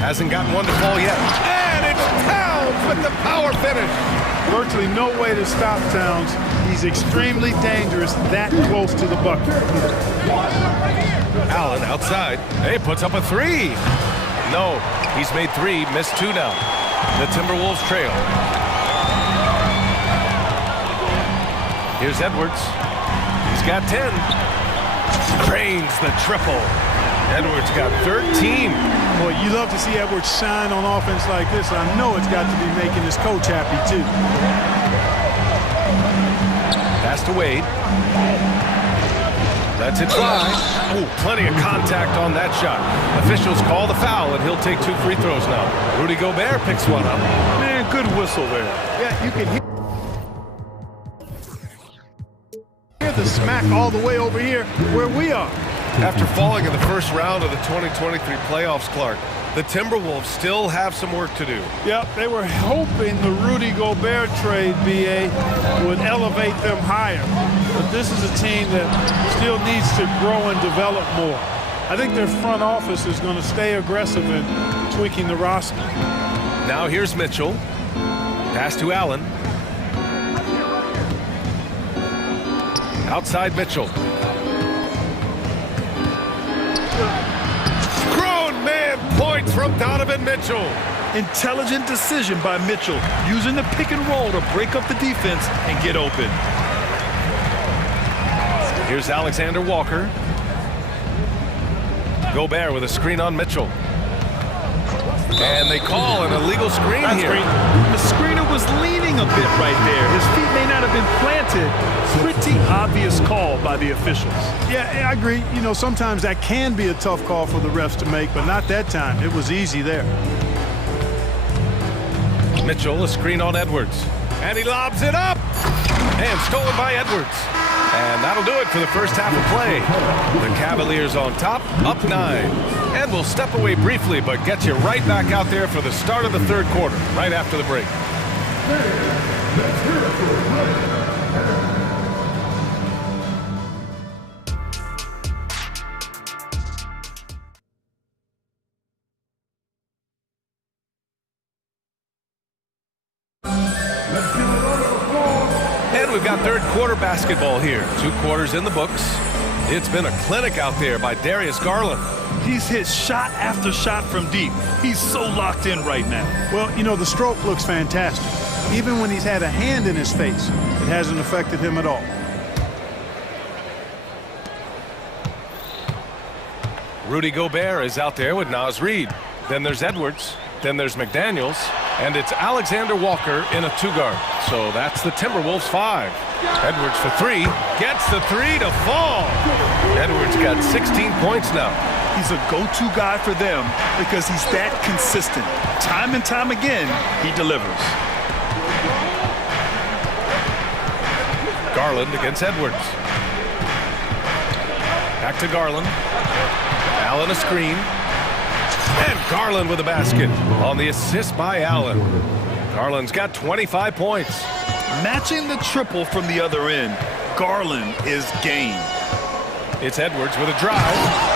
Hasn't gotten one to fall yet. And it's Towns with the power finish. Virtually no way to stop Towns. He's extremely dangerous that close to the bucket. Allen outside. Hey, puts up a 3. No, he's made 3, missed 2 now. The Timberwolves trail. Here's Edwards. He's got 10. Drains the triple. Edwards got 13. Boy, you love to see Edwards shine on offense like this. I know it's got to be making his coach happy, too. Pass to Wade. Lets it fly. Ooh, plenty of contact on that shot. Officials call the foul, and he'll take 2 free throws now. Rudy Gobert picks one up. Man, good whistle there. Yeah, you can hear the smack all the way over here where we are. After falling in the first round of the 2023 playoffs, Clark, the Timberwolves still have some work to do. Yep, they were hoping the Rudy Gobert trade, BA, would elevate them higher. But this is a team that still needs to grow and develop more. I think their front office is going to stay aggressive in tweaking the roster. Now here's Mitchell. Pass to Allen. Outside Mitchell. Grown man points from Donovan Mitchell. Intelligent decision by Mitchell, using the pick and roll to break up the defense and get open. Here's Alexander Walker. Gobert with a screen on Mitchell. And they call an illegal screen here. The screener was leaning a bit right there. His feet may not have been planted. Pretty obvious call by the officials. Yeah, I agree. You know, sometimes that can be a tough call for the refs to make, but not that time. It was easy there. Mitchell, a screen on Edwards. And he lobs it up. And stolen by Edwards. And that'll do it for the first half of play. The Cavaliers on top, up 9. And we'll step away briefly, but get you right back out there for the start of the third quarter, right after the break. And we've got third quarter basketball here. 2 quarters in the books. It's been a clinic out there by Darius Garland. He's hit shot after shot from deep. He's so locked in right now. Well, you know, the stroke looks fantastic. Even when he's had a hand in his face, it hasn't affected him at all. Rudy Gobert is out there with Naz Reid. Then there's Edwards. Then there's McDaniels. And it's Alexander Walker in a 2-guard. So that's the Timberwolves 5. Edwards for 3. Gets the 3 to fall. Edwards got 16 points now. He's a go-to guy for them because he's that consistent. Time and time again, he delivers. Garland against Edwards. Back to Garland. Allen a screen. And Garland with a basket on the assist by Allen. Garland's got 25 points. Matching the triple from the other end, Garland is game. It's Edwards with a drive,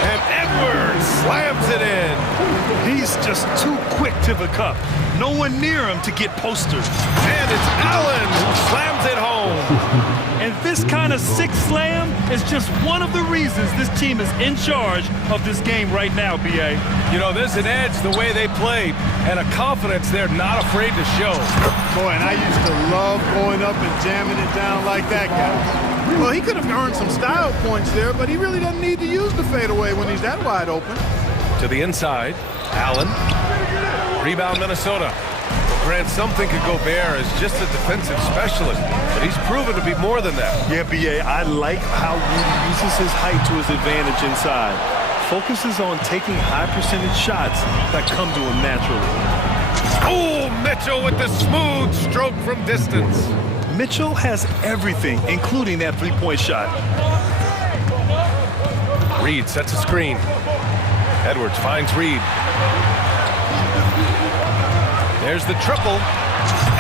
and Edwards slams it in. He's just too quick to the cup. No one near him to get posters. And it's Allen who slams it home. And this kind of sick slam is just one of the reasons this team is in charge of this game right now, B.A. You know, there's an edge the way they played and a confidence they're not afraid to show. Boy, and I used to love going up and jamming it down like that guy. Well, he could have earned some style points there, but he really doesn't need to use the fadeaway when he's that wide open. To the inside, Allen. Rebound, Minnesota. Grant, some think of Gobert as just a defensive specialist, but he's proven to be more than that. Yeah, B.A., I like how Rudy uses his height to his advantage inside. Focuses on taking high-percentage shots that come to him naturally. Oh, Mitchell with the smooth stroke from distance. Mitchell has everything, including that three-point shot. Reed sets a screen. Edwards finds Reed. There's the triple,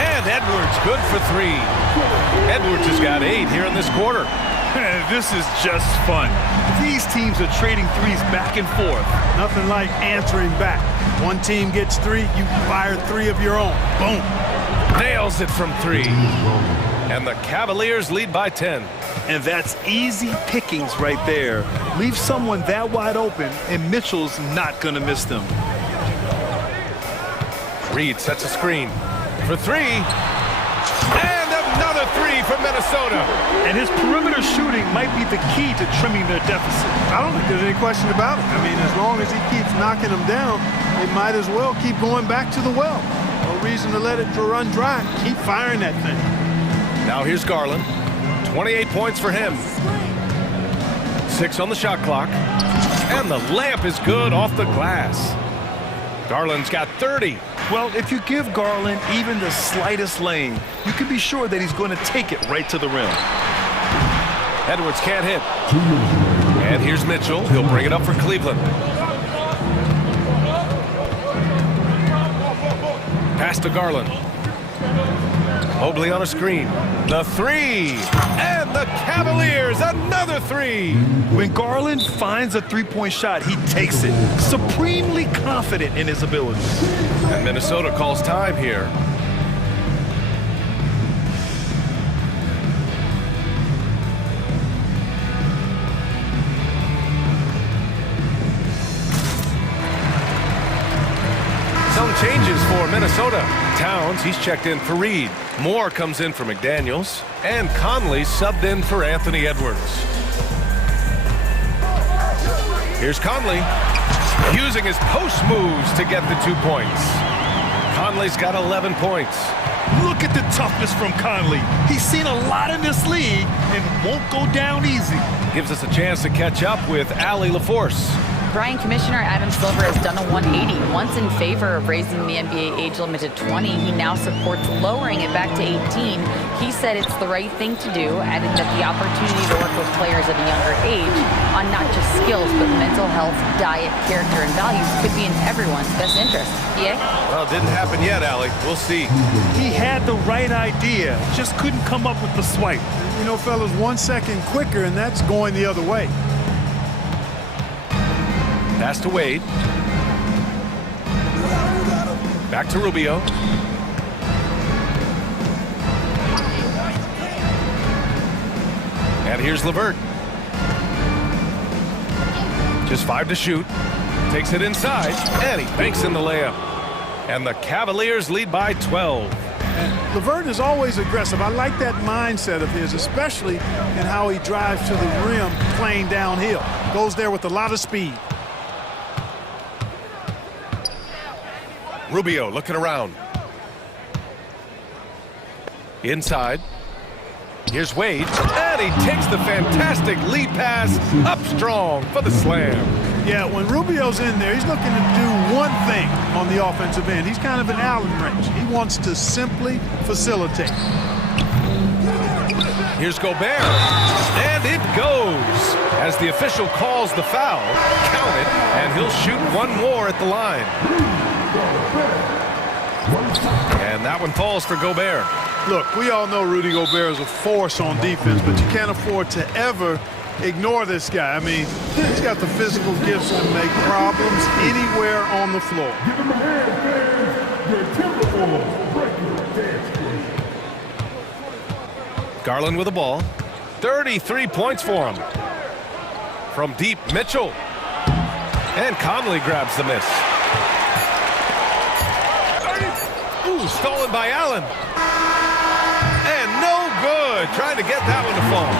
and Edwards good for three. Edwards has got 8 here in this quarter. This is just fun. These teams are trading threes back and forth. Nothing like answering back. One team gets 3, you fire 3 of your own. Boom. Nails it from 3. And the Cavaliers lead by 10. And that's easy pickings right there. Leave someone that wide open, and Mitchell's not going to miss them. Reed sets a screen for 3. And another 3 from Minnesota. And his perimeter shooting might be the key to trimming their deficit. I don't think there's any question about it. I mean, as long as he keeps knocking them down, they might as well keep going back to the well. No reason to let it run dry. Keep firing that thing. Now here's Garland. 28 points for him. 6 on the shot clock. And the layup is good off the glass. Garland's got 30. Well, if you give Garland even the slightest lane, you can be sure that he's going to take it right to the rim. Edwards can't hit. And here's Mitchell. He'll bring it up for Cleveland. Pass to Garland. Mobley on a screen. The 3. And the Cavaliers, another 3. When Garland finds a three-point shot, he takes it. Supremely confident in his ability. And Minnesota calls time here. Some changes for Minnesota. Towns, he's checked in for Reed. Moore comes in for McDaniels. And Conley subbed in for Anthony Edwards. Here's Conley, using his post moves to get the 2 points. Conley's got 11 points. Look at the toughness from Conley. He's seen a lot in this league and won't go down easy. Gives us a chance to catch up with Allie LaForce. Brian, Commissioner Adam Silver has done a 180. Once in favor of raising the NBA age limit to 20, he now supports lowering it back to 18. He said it's the right thing to do, adding that the opportunity to work with players at a younger age on not just skills, but mental health, diet, character, and values could be in everyone's best interest. Yeah? Well, it didn't happen yet, Allie. We'll see. He had the right idea, just couldn't come up with the swipe. You know, fellas, 1 second quicker, and that's going the other way. Pass to Wade. Back to Rubio. And here's LeVert. Just 5 to shoot. Takes it inside, and he banks in the layup. And the Cavaliers lead by 12. And LeVert is always aggressive. I like that mindset of his, especially in how he drives to the rim playing downhill. Goes there with a lot of speed. Rubio looking around. Inside. Here's Wade. And he takes the fantastic lead pass up strong for the slam. Yeah, when Rubio's in there, he's looking to do one thing on the offensive end. He's kind of an Allen wrench. He wants to simply facilitate. Here's Gobert. And it goes. As the official calls the foul, count it, and he'll shoot one more at the line. And that one falls for Gobert. Look, we all know Rudy Gobert is a force on defense, but you can't afford to ever ignore this guy. I mean, he's got the physical gifts to make problems anywhere on the floor. Garland with the ball. 33 points for him. From deep, Mitchell. And Conley grabs the miss. Ooh, stolen by Allen. And no good. Trying to get that one to fall.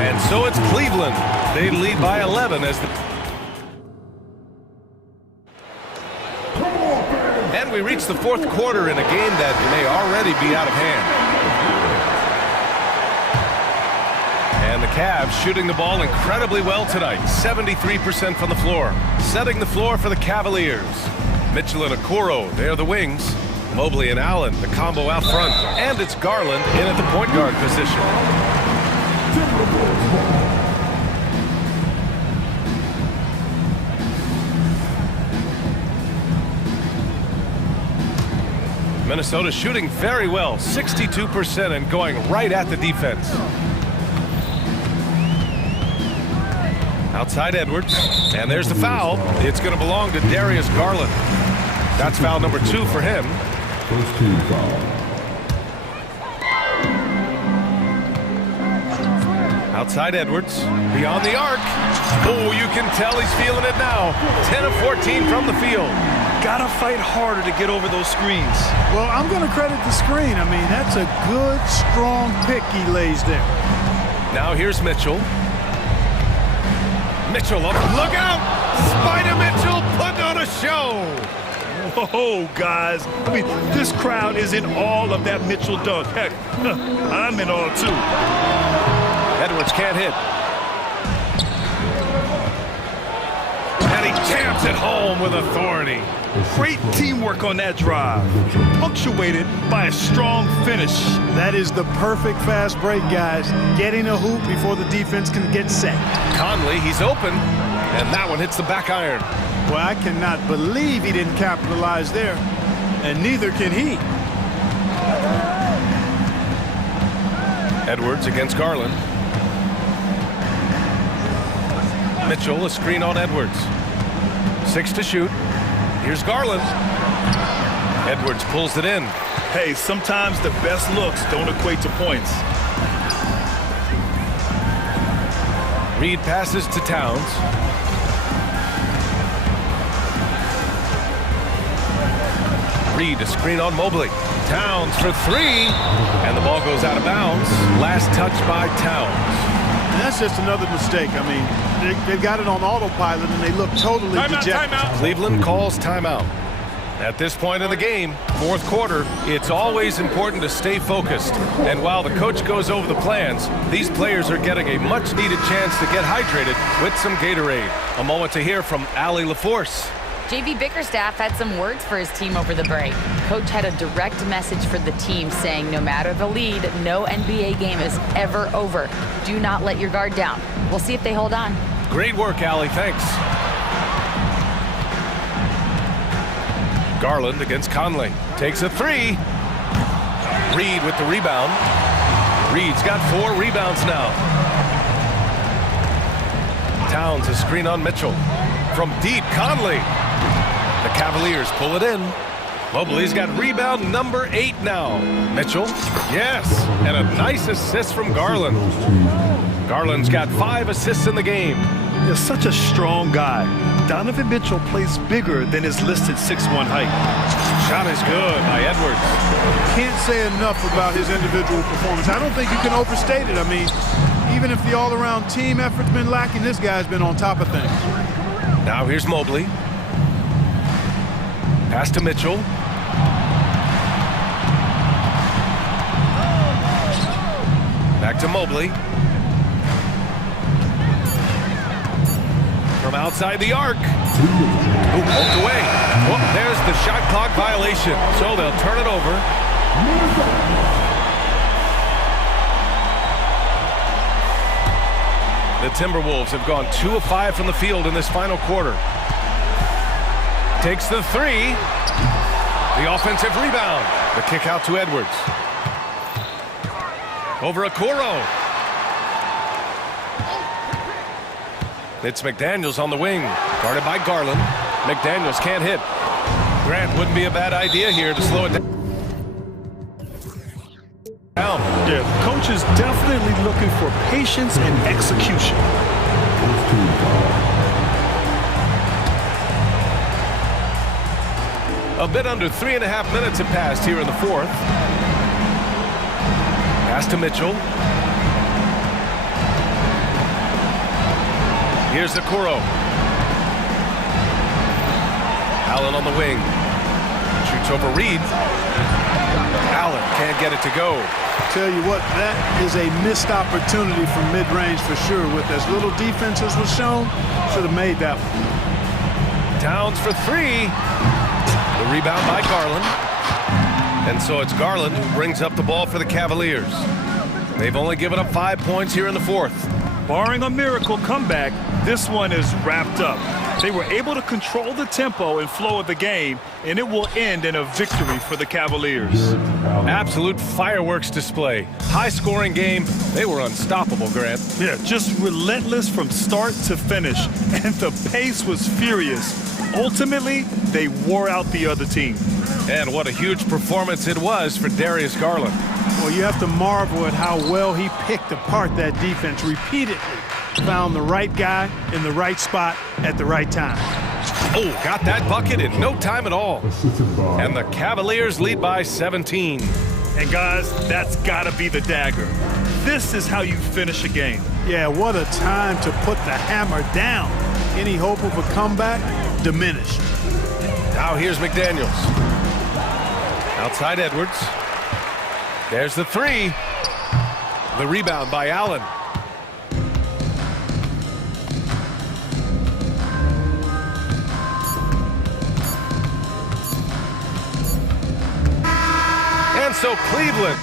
And so it's Cleveland. They lead by 11 as the... And we reach the fourth quarter in a game that may already be out of hand. And the Cavs shooting the ball incredibly well tonight. 73% from the floor. Setting the floor for the Cavaliers. Mitchell and Okoro, they're the wings. Mobley and Allen, the combo out front. And it's Garland in at the point guard position. Minnesota shooting very well, 62%, and going right at the defense. Outside Edwards, and there's the foul. It's going to belong to Darius Garland. That's foul number 2 for him. First team foul. Outside Edwards, beyond the arc. Oh, you can tell he's feeling it now. 10 of 14 from the field. Gotta fight harder to get over those screens. Well, I'm going to credit the screen. I mean, that's a good, strong pick he lays there. Now here's Mitchell. Mitchell, look out! Spider Mitchell putting on a show. Whoa, guys. I mean, this crowd is in all of that Mitchell dunk. Heck, I'm in all too. Edwards can't hit. And he jams it home with authority. Great teamwork on that drive, punctuated by a strong finish. That is the perfect fast break, guys. Getting a hoop before the defense can get set. Conley, he's open, and that one hits the back iron. Well, I cannot believe he didn't capitalize there, and neither can he. Edwards against Garland. Mitchell, a screen on Edwards. 6 to shoot. Here's Garland. Edwards pulls it in. Hey, sometimes the best looks don't equate to points. Reed passes to Towns. Reed, a screen on Mobley. Towns for 3. And the ball goes out of bounds. Last touch by Towns. And that's just another mistake. I mean, they've got it on autopilot, and they look totally dejected. Timeout. Cleveland calls timeout. At this point in the game, fourth quarter, it's always important to stay focused. And while the coach goes over the plans, these players are getting a much-needed chance to get hydrated with some Gatorade. A moment to hear from Allie LaForce. JV Bickerstaff had some words for his team over the break. Coach had a direct message for the team saying no matter the lead, no NBA game is ever over. Do not let your guard down. We'll see if they hold on. Great work, Allie. Thanks. Garland against Conley. Takes a 3. Reed with the rebound. Reed's got 4 rebounds now. Towns, a screen on Mitchell. From deep, Conley. The Cavaliers pull it in. Mobley's got rebound number 8 now. Mitchell, yes, and a nice assist from Garland. Garland's got 5 assists in the game. You're such a strong guy. Donovan Mitchell plays bigger than his listed 6'1" height. Shot is good by Edwards. Can't say enough about his individual performance. I don't think you can overstate it. I mean, even if the all-around team effort's been lacking, this guy's been on top of things. Now here's Mobley. Pass to Mitchell. Back to Mobley. From outside the arc. Ooh, poked away. Oh, there's the shot clock violation. So they'll turn it over. The Timberwolves have gone 2 of 5 from the field in this final quarter. Takes the 3. The offensive rebound. The kick out to Edwards. Over Okoro. It's McDaniels on the wing, guarded by Garland. McDaniels can't hit. Grant wouldn't be a bad idea here to slow it down. Yeah, the coach is definitely looking for patience and execution. First team foul. A bit under 3.5 minutes have passed here in the fourth. Pass to Mitchell. Here's Okoro. Allen on the wing. Shoots over Reed. Allen can't get it to go. Tell you what, that is a missed opportunity from mid-range for sure. With as little defense as was shown, should have made that one. Towns for three. The rebound by Garland. And so it's Garland who brings up the ball for the Cavaliers. They've only given up 5 points here in the fourth. Barring a miracle comeback, this one is wrapped up. They were able to control the tempo and flow of the game, and it will end in a victory for the Cavaliers. Absolute fireworks display. High-scoring game. They were unstoppable, Grant. Yeah, just relentless from start to finish, and the pace was furious. Ultimately, they wore out the other team. And what a huge performance it was for Darius Garland. Well, you have to marvel at how well he picked apart that defense repeatedly. Found the right guy in the right spot at the right time. Oh, got that bucket in no time at all. Assisted by And the Cavaliers lead by 17. And guys, that's gotta be the dagger. This is how you finish a game. Yeah, what a time to put the hammer down. Any hope of a comeback diminished. Now here's McDaniels. Outside Edwards. There's the three. The rebound by Allen. And so Cleveland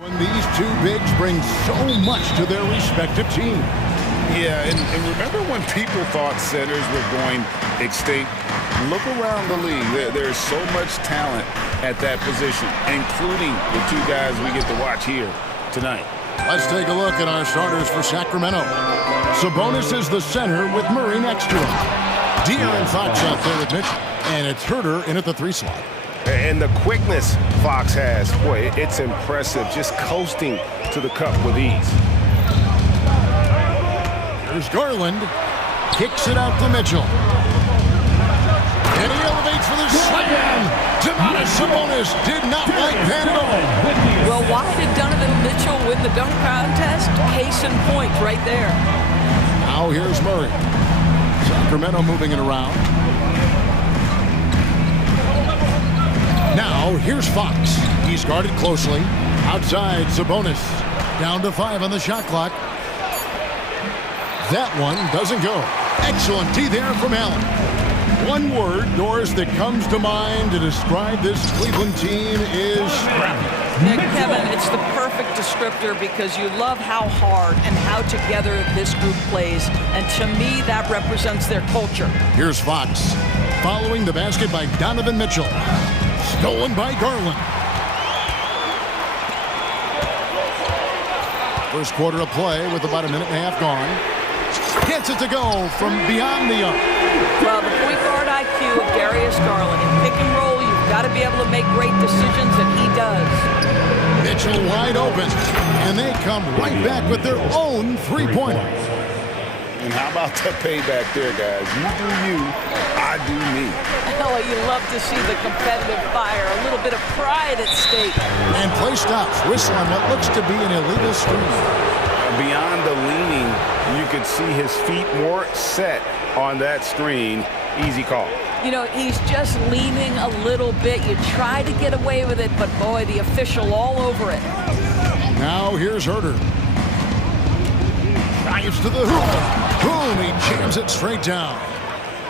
When these two bigs bring so much to their respective teams. Yeah, and remember when people thought centers were going extinct? Look around the league. There's so much talent at that position, including the two guys we get to watch here tonight. Let's take a look at our starters for Sacramento. Sabonis is the center with Murray next to him. De'Aaron Fox out there with Mitchell. And it's Herter in at the 3 slot. And the quickness Fox has, boy, it's impressive. Just coasting to the cup with ease. There's Garland. Kicks it out to Mitchell. And he elevates for the slam. Domantas Sabonis did not like that at all. Well, why did Donovan Mitchell win the dunk contest? Case in point right there. Now here's Murray. Sacramento moving it around. Now here's Fox. He's guarded closely. Outside Sabonis. Down to 5 on the shot clock. That one doesn't go. Excellent D there from Allen. One word, Doris, that comes to mind to describe this Cleveland team is scrappy. Kevin, it's the perfect descriptor because you love how hard and how together this group plays. And to me, that represents their culture. Here's Fox. Following the basket by Donovan Mitchell. Stolen by Garland. First quarter of play with about a minute and a half gone. Gets it to go from beyond the arc. Well, the point guard IQ of Darius Garland. In pick and roll, you've got to be able to make great decisions, and he does. Mitchell wide open, and they come right back with their own three-pointer. And how about the payback there, guys? You do you, I do me. Oh, you love to see the competitive fire, a little bit of pride at stake. And play stops, whistle on what looks to be an illegal screen. Beyond the leaning, you could see his feet more set on that screen. Easy call. You know, he's just leaning a little bit. You try to get away with it, but boy, the official all over it. Now here's Herter. Drives to the hoop. Boom, he jams it straight down.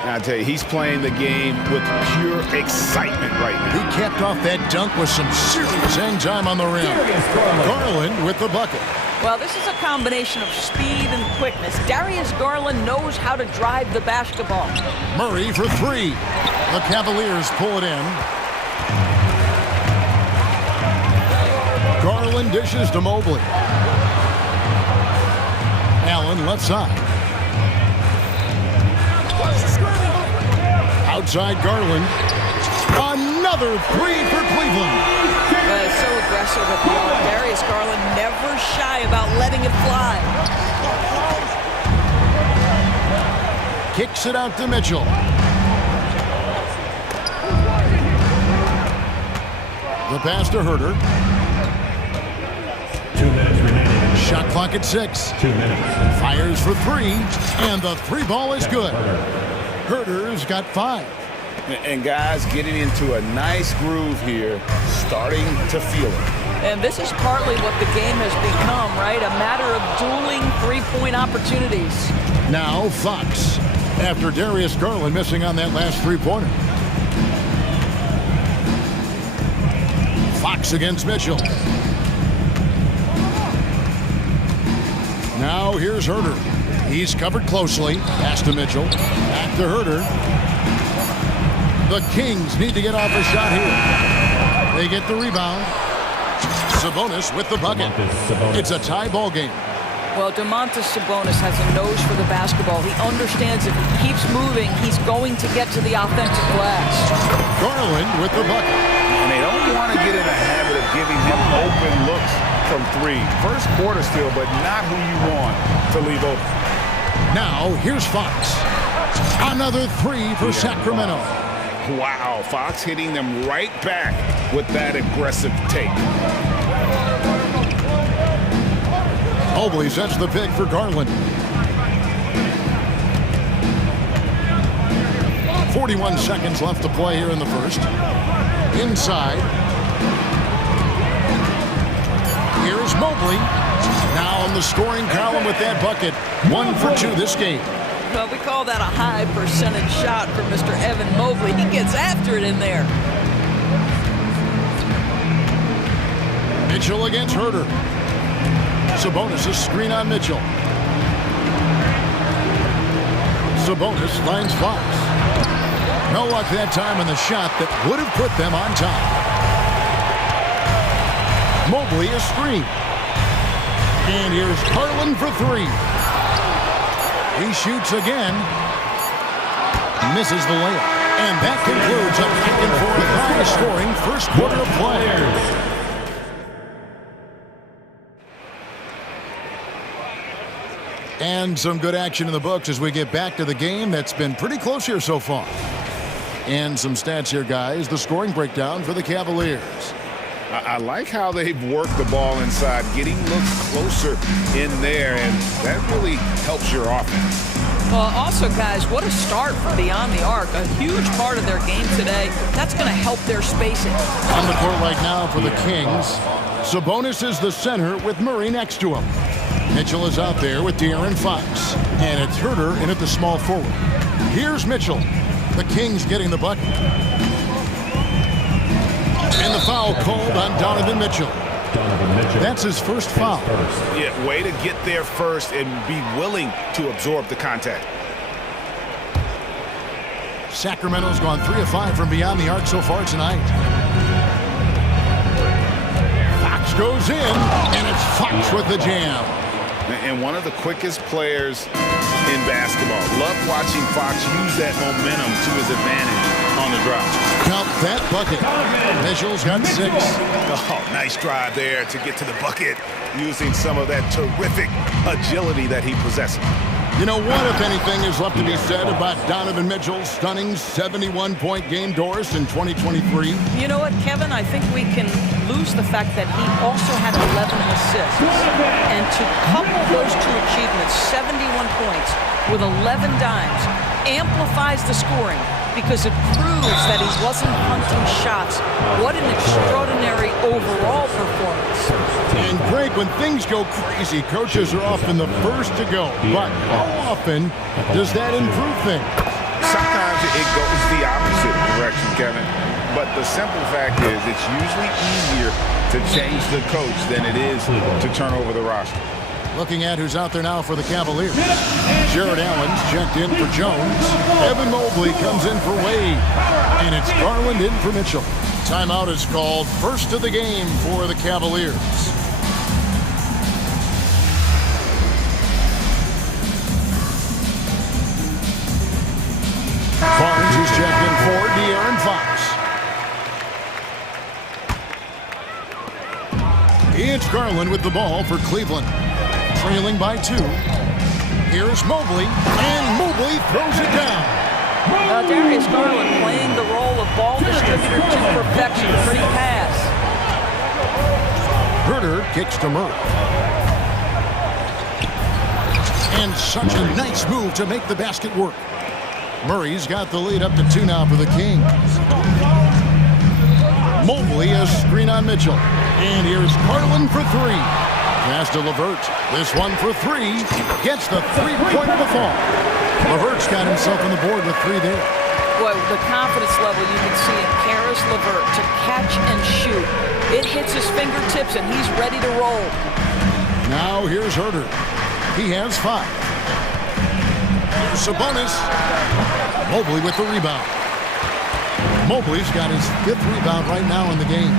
I tell you, he's playing the game with pure excitement right now. He capped off that dunk with some serious hang time on the rim. Garland with the bucket. Well, this is a combination of speed and quickness. Darius Garland knows how to drive the basketball. Murray for 3. The Cavaliers pull it in. Garland dishes to Mobley. Allen left side. Outside Garland. Another 3 for Cleveland. So aggressive at the arc. Darius Garland never shy about letting it fly. Kicks it out to Mitchell. The pass to Herter. 2 minutes remaining. Shot clock at 6. 2 minutes. Fires for 3, and the 3 ball is good. Herter's got 5. And guys getting into a nice groove here, starting to feel it. And this is partly what the game has become, right? A matter of dueling three-point opportunities. Now Fox, after Darius Garland missing on that last three-pointer. Fox against Mitchell. Now here's Herter. He's covered closely. Pass to Mitchell. Back to Herter. The Kings need to get off a shot here. They get the rebound. Sabonis with the bucket. It's a tie ball game. Well, Domantas Sabonis has a nose for the basketball. He understands if he keeps moving, he's going to get to the offensive glass. Garland with the bucket. And they don't want to get in the habit of giving him open looks from 3. First quarter still, but not who you want to leave open. Now, here's Fox. Another 3 for Sacramento. Wow, Fox hitting them right back with that aggressive take. Mobley sets the pick for Garland. 41 seconds left to play here in the first. Inside. Here's Mobley. Now on the scoring column with that bucket. 1 for 2 this game. Well, we call that a high percentage shot for Mr. Evan Mobley. He gets after it in there. Mitchell against Herter. Sabonis, a screen on Mitchell. Sabonis finds Fox. No luck that time on the shot that would have put them on top. Mobley, a screen. And here's Garland for three. He shoots again. Misses the layup. And that concludes a back-and-forth high-scoring first quarter of play. And some good action in the books as we get back to the game that's been pretty close here so far. And some stats here, guys. The scoring breakdown for the Cavaliers. I like how they've worked the ball inside, getting looks closer in there, and that really helps your offense. Also, guys, what a start from beyond the arc. A huge part of their game today. That's going to help their spacing. On the court right now for the Kings, Sabonis is the center with Murray next to him. Mitchell is out there with De'Aaron Fox. And it's Herter in at the small forward. Here's Mitchell. The Kings getting the bucket. And the foul called on Donovan Mitchell. That's his first foul. Yeah, way to get there first and be willing to absorb the contact. Sacramento's gone 3 of 5 from beyond the arc so far tonight. Fox goes in, and it's Fox with the jam. And one of the quickest players in basketball. Love watching Fox use that momentum to his advantage on the drop. Count that bucket. Mitchell's got 6. Oh, nice drive there to get to the bucket, using some of that terrific agility that he possesses. You know what, if anything, is left to be said about Donovan Mitchell's stunning 71-point game, Doris, in 2023? You know what, Kevin? I think we can lose the fact that he also had 11 assists. And to couple those two achievements, 71 points with 11 dimes, amplifies the scoring because it proves that he wasn't hunting shots. What an extraordinary overall performance. And Greg, when things go crazy, coaches are often the first to go. But how often does that improve things? Sometimes it goes the opposite direction, Kevin. But the simple fact is it's usually easier to change the coach than it is to turn over the roster. Looking at who's out there now for the Cavaliers. Jared Allen's checked in for Jones. Evan Mobley comes in for Wade. And it's Garland in for Mitchell. Timeout is called. First of the game for the Cavaliers. Barnes is checked in for De'Aaron Fox. It's Garland with the ball for Cleveland. Trailing by 2. Here's Mobley, and Mobley throws it down. Darius Garland playing the role of ball distributor to perfection. Pretty pass. Herter kicks to Murray. And such a nice move to make the basket work. Murray's got the lead up to 2 now for the Kings. Mobley, a screen on Mitchell. And here's Garland for 3. Pass to LeVert. This one for 3. Gets the three-point of the fall. LeVert's got himself on the board with 3 there. Boy, the confidence level you can see in Karis LeVert to catch and shoot. It hits his fingertips and he's ready to roll. Now here's Herter. He has 5. Here's Sabonis. Mobley with the rebound. Mobley's got his 5th rebound right now in the game.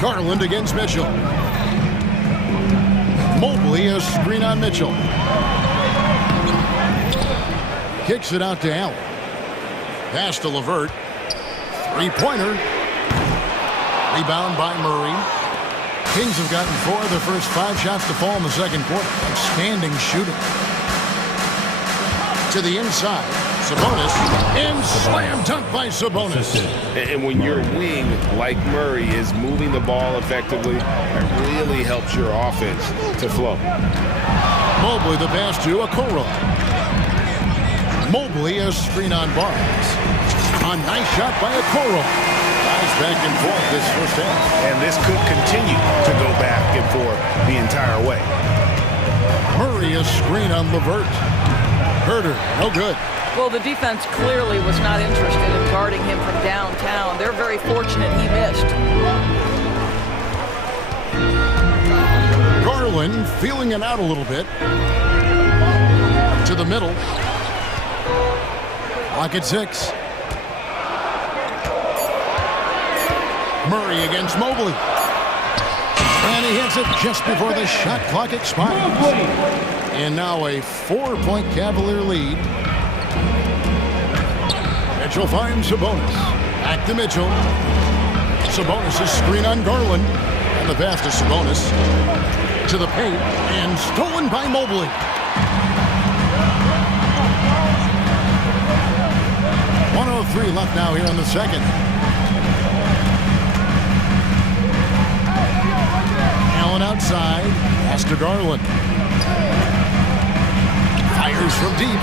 Garland against Mitchell. Mobley, a screen on Mitchell. Kicks it out to Allen. Pass to LeVert. 3-pointer. Rebound by Murray. Kings have gotten 4 of their first 5 shots to fall in the second quarter. Outstanding shooting. To the inside. Sabonis. And slam dunk by Sabonis. And when your wing, like Murray, is moving the ball effectively, it really helps your offense to flow. Mobley the pass to Okoro. Mobley a screen on Barnes. A nice shot by Okoro. Guys back and forth this first half. And this could continue to go back and forth the entire way. Murray a screen on LeVert. Herter, no good. Well, the defense clearly was not interested in guarding him from downtown. They're very fortunate he missed. Garland feeling it out a little bit. To the middle. Lock at 6. Murray against Mobley. And he hits it just before the shot clock expires. And now a 4-point Cavalier lead. Mitchell finds Sabonis. Back to Mitchell. Sabonis' screen on Garland. And the pass to Sabonis. To the paint. And stolen by Mobley. .103 left now here in the second. Allen outside. Pass to Garland. Fires from deep.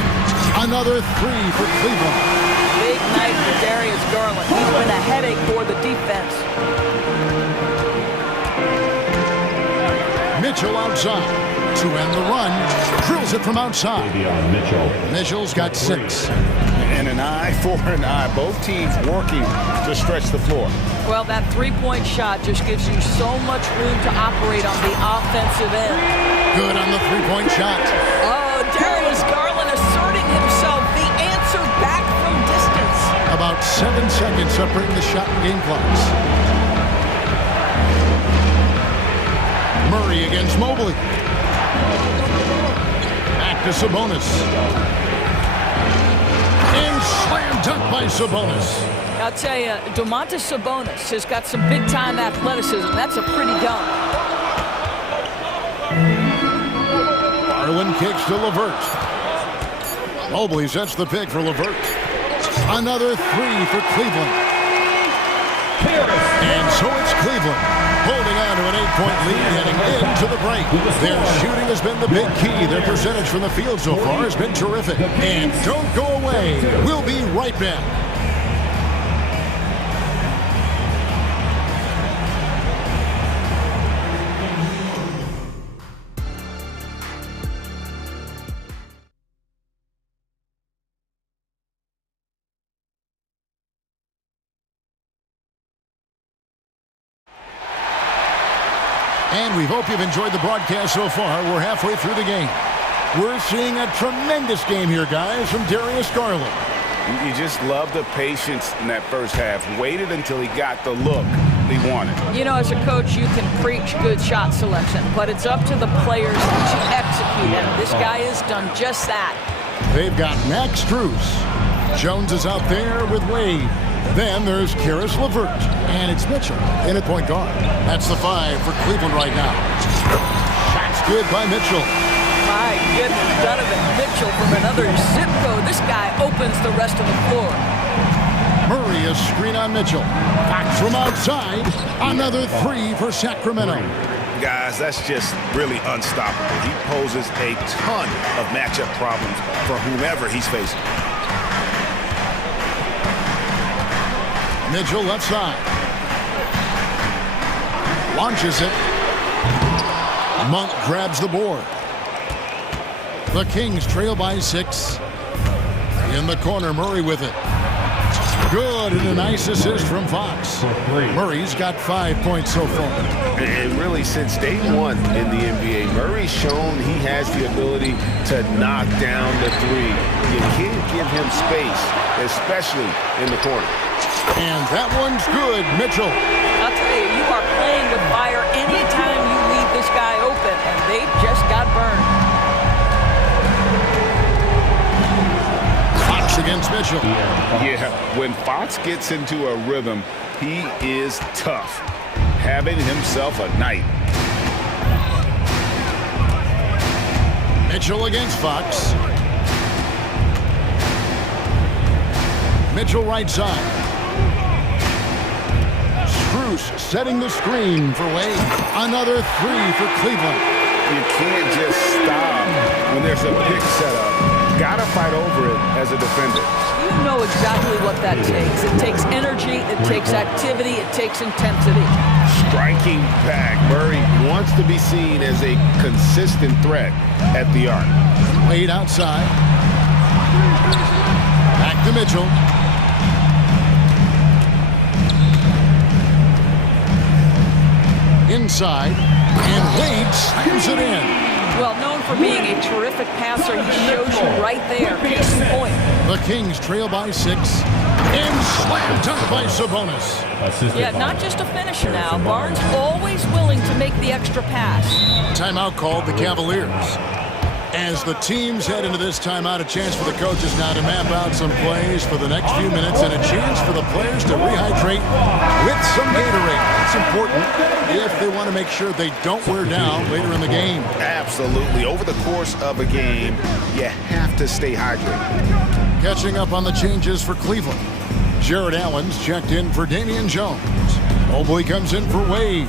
Another 3 for Cleveland. Big night for Darius Garland. He's been a headache for the defense. Mitchell outside. To end the run. Drills it from outside. Mitchell's got 6. And an eye for an eye. Both teams working to stretch the floor. Well, that three-point shot just gives you so much room to operate on the offensive end. Good on the three-point shot. Oh, Darius Garland asserting himself. The answer back from distance. About 7 seconds separating the shot and game clocks. Murray against Mobley. Back to Sabonis. And slam dunk by Sabonis. I'll tell you, Domantas Sabonis has got some big-time athleticism. That's a pretty dunk. Garland kicks to LeVert. Mobley sets the pick for LeVert. Another 3 for Cleveland. And so it's Cleveland holding on to an 8-point lead heading into the break. Their shooting has been the big key. Their percentage from the field so far has been terrific. And don't go away. We'll be right back. And we hope you've enjoyed the broadcast so far. We're halfway through the game. We're seeing a tremendous game here, guys, from Darius Garland. You just love the patience in that first half. Waited until he got the look he wanted. You know, as a coach, you can preach good shot selection, but it's up to the players to execute it. This guy has done just that. They've got Max Strus. Jones is out there with Wade. Then there's Karis LeVert. And it's Mitchell in at point guard. That's the 5 for Cleveland right now. Shot's good by Mitchell. My goodness, Donovan Mitchell from another zip code. This guy opens the rest of the floor. Murray, a screen on Mitchell. Fox from outside. Another 3 for Sacramento. Guys, that's just really unstoppable. He poses a ton of matchup problems for whomever he's facing. Mitchell left side. Launches it. Monk grabs the board. The Kings trail by 6. In the corner, Murray with it. Good, and a nice assist from Fox. Murray's got 5 points so far. And really, since day one in the NBA, Murray's shown he has the ability to knock down the 3. You can't give him space, especially in the corner. And that one's good, Mitchell. I'll tell you, you are playing with fire anytime you leave this guy open, and they just got burned. Fox against Mitchell. Yeah, when Fox gets into a rhythm, he is tough. Having himself a night. Mitchell against Fox. Mitchell right side. Strus setting the screen for Wade. Another 3 for Cleveland. You can't just stop when there's a pick set up. Gotta fight over it as a defender. You know exactly what that takes. It takes energy, it takes activity, it takes intensity. Striking back. Murray wants to be seen as a consistent threat at the arc. Wade outside. Back to Mitchell. Inside, and Wade slams it in. Well, known for being a terrific passer, he shows you right there. Case in point. The Kings trail by 6, and slam dunk by Sabonis. Yeah, not just a finisher now. Barnes always willing to make the extra pass. Timeout called the Cavaliers. As the teams head into this timeout, a chance for the coaches now to map out some plays for the next few minutes and a chance for the players to rehydrate with some Gatorade. It's important if they want to make sure they don't wear down later in the game. Absolutely. Over the course of a game, you have to stay hydrated. Catching up on the changes for Cleveland. Jared Allen's checked in for Damian Jones. Mobley comes in for Wade.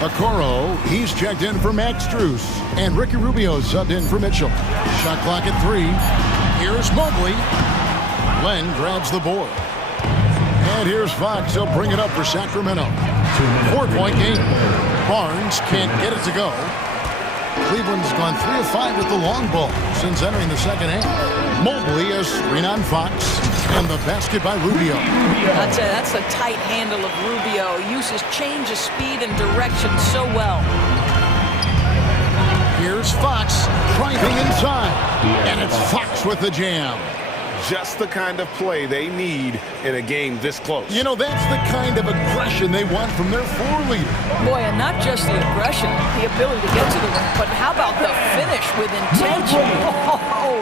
Okoro, he's checked in for Max Strus. And Ricky Rubio subbed in for Mitchell. Shot clock at 3. Here's Mobley. Len grabs the board. And here's Fox. He'll bring it up for Sacramento. 4-point game. Barnes can't get it to go. Cleveland's gone 3 of 5 with the long ball since entering the second half. Mobley, a screen on Fox, and the basket by Rubio. I'd say that's a tight handle of Rubio. He uses change of speed and direction so well. Here's Fox driving inside, and it's Fox with the jam. Just the kind of play they need in a game this close. You know, that's the kind of aggression they want from their floor leader. Boy, and not just the aggression, the ability to get to the rim, but how about the finish with intention? Oh.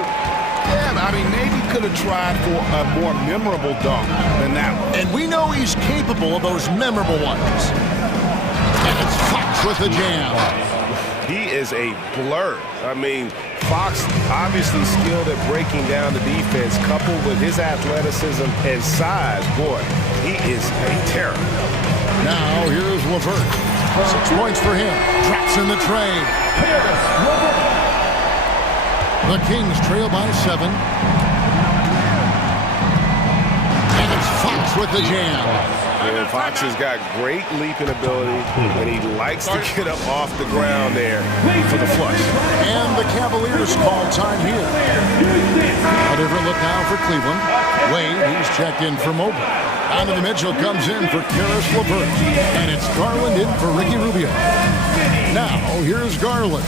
Yeah, I mean, maybe could have tried for a more memorable dunk than that one. And we know he's capable of those memorable ones. And it's Fox with the jam. He is a blur. I mean, Fox obviously skilled at breaking down the defense, coupled with his athleticism and size. Boy, he is a terror. Now here's LeVert. 6 points for him. Drops in the tray. The Kings trail by 7. And it's Fox with the jam. And Fox has got great leaping ability, and he likes to get up off the ground there for the flush. And the Cavaliers call time here. A different look now for Cleveland. Wade, he's checked in for Mobley. Donovan Mitchell comes in for Karis LeVert. And it's Garland in for Ricky Rubio. Now, here's Garland.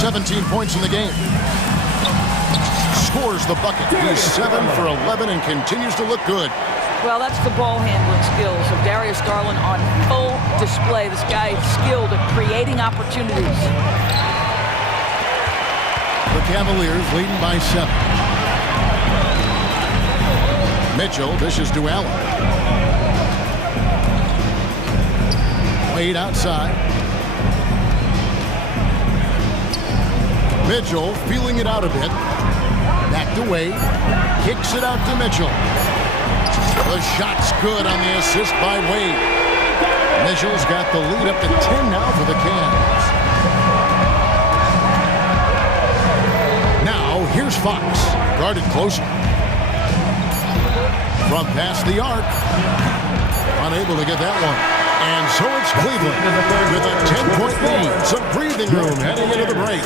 17 points in the game. Scores the bucket. He's 7 for 11 and continues to look good. Well, that's the ball handling skills of Darius Garland on full display. This guy is skilled at creating opportunities. The Cavaliers leading by 7. Mitchell dishes to Allen. Wade outside. Mitchell feeling it out a bit. Back to Wade. Kicks it out to Mitchell. The shot's good on the assist by Wade. Mitchell's got the lead up to 10 now for the Cavs. Now, here's Fox. Guarded closer. From past the arc. Unable to get that one. And so it's Cleveland with a 10-point lead. Some breathing room heading into the break.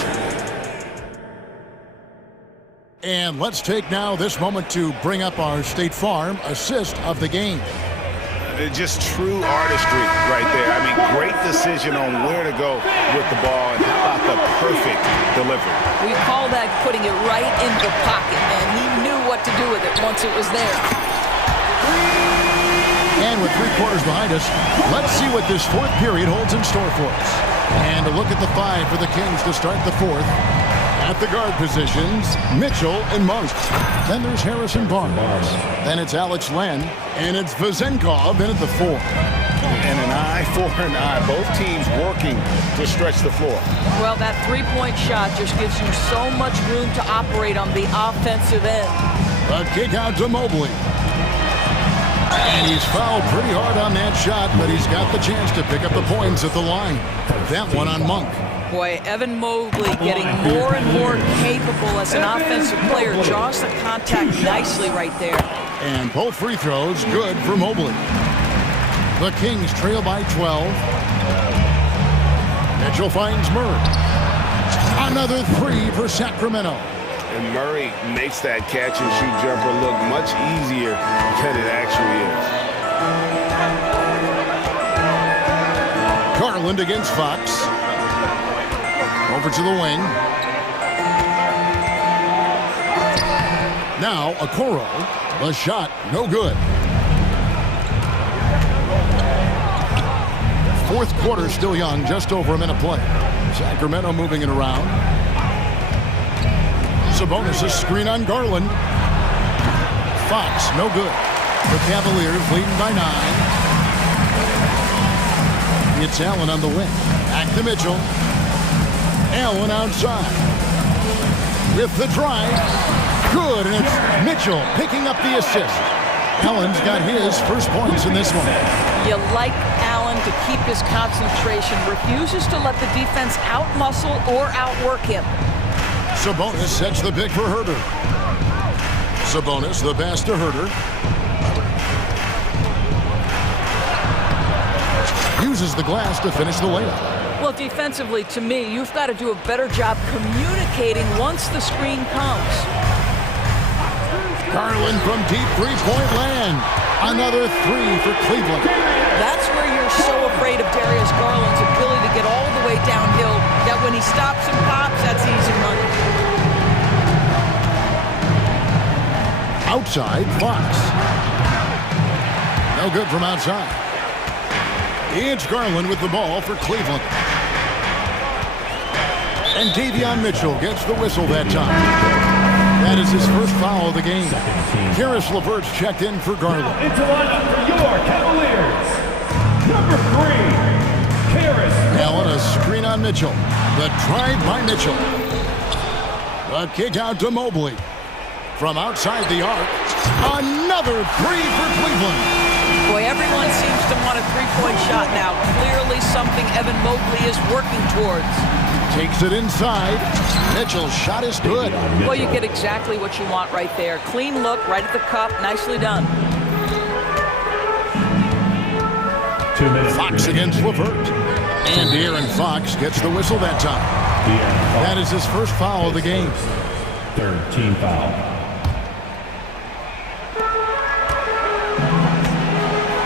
And let's take now this moment to bring up our State Farm assist of the game. Just true artistry right there. I mean, great decision on where to go with the ball, and how about the perfect delivery. We call that putting it right in the pocket, and he knew what to do with it once it was there. And with 3 quarters behind us, let's see what this 4th period holds in store for us. And a look at the 5 for the Kings to start the 4th. At the guard positions, Mitchell and Monk. Then there's Harrison Barnes. Then it's Alex Len. And it's Vezenkov in at the 4. And an eye for an eye. Both teams working to stretch the floor. Well, that 3-point shot just gives you so much room to operate on the offensive end. A kick out to Mobley. And he's fouled pretty hard on that shot, but he's got the chance to pick up the points at the line. That one on Monk. Boy, Evan Mobley getting more and more capable as an offensive player. Draws the contact nicely right there. And both free throws good for Mobley. The Kings trail by 12. Mitchell finds Murray. Another 3 for Sacramento. And Murray makes that catch-and-shoot jumper look much easier than it actually is. Garland against Fox. Over to the wing. Now, Okoro. The shot, no good. Fourth quarter still young, just over a minute play. Sacramento moving it around. Sabonis' screen on Garland. Fox, no good. The Cavaliers leading by 9. It's Allen on the wing. Back to Mitchell. Allen outside. With the drive. Good, and it's Mitchell picking up the assist. Allen's got his first points in this one. You like Allen to keep his concentration. Refuses to let the defense out-muscle or outwork him. Sabonis sets the pick for Herter. Sabonis, the pass to Herter. Uses the glass to finish the layup. Well, defensively, to me, you've got to do a better job communicating once the screen comes. Garland from deep three-point land. Another three for Cleveland. That's where you're so afraid of Darius Garland's ability to get all the way downhill, that when he stops and pops, that's easy money. Outside, Fox. No good from outside. It's Garland with the ball for Cleveland. And Davion Mitchell gets the whistle that time. That is his first foul of the game. Karis LeVert's checked in for Garland. Into lineup for your Cavaliers, number 3, Karis. Allen, a screen on Mitchell. The drive by Mitchell. The kick out to Mobley. From outside the arc, another three for Cleveland. Boy, everyone seems to want a three-point shot now. Clearly something Evan Mobley is working towards. Takes it inside. Mitchell's shot is good. Well, you get exactly what you want right there. Clean look, right at the cup. Nicely done. 2 minutes. Fox against LeVert. And De'Aaron Fox gets the whistle that time. That is his first foul of the game. Third team foul.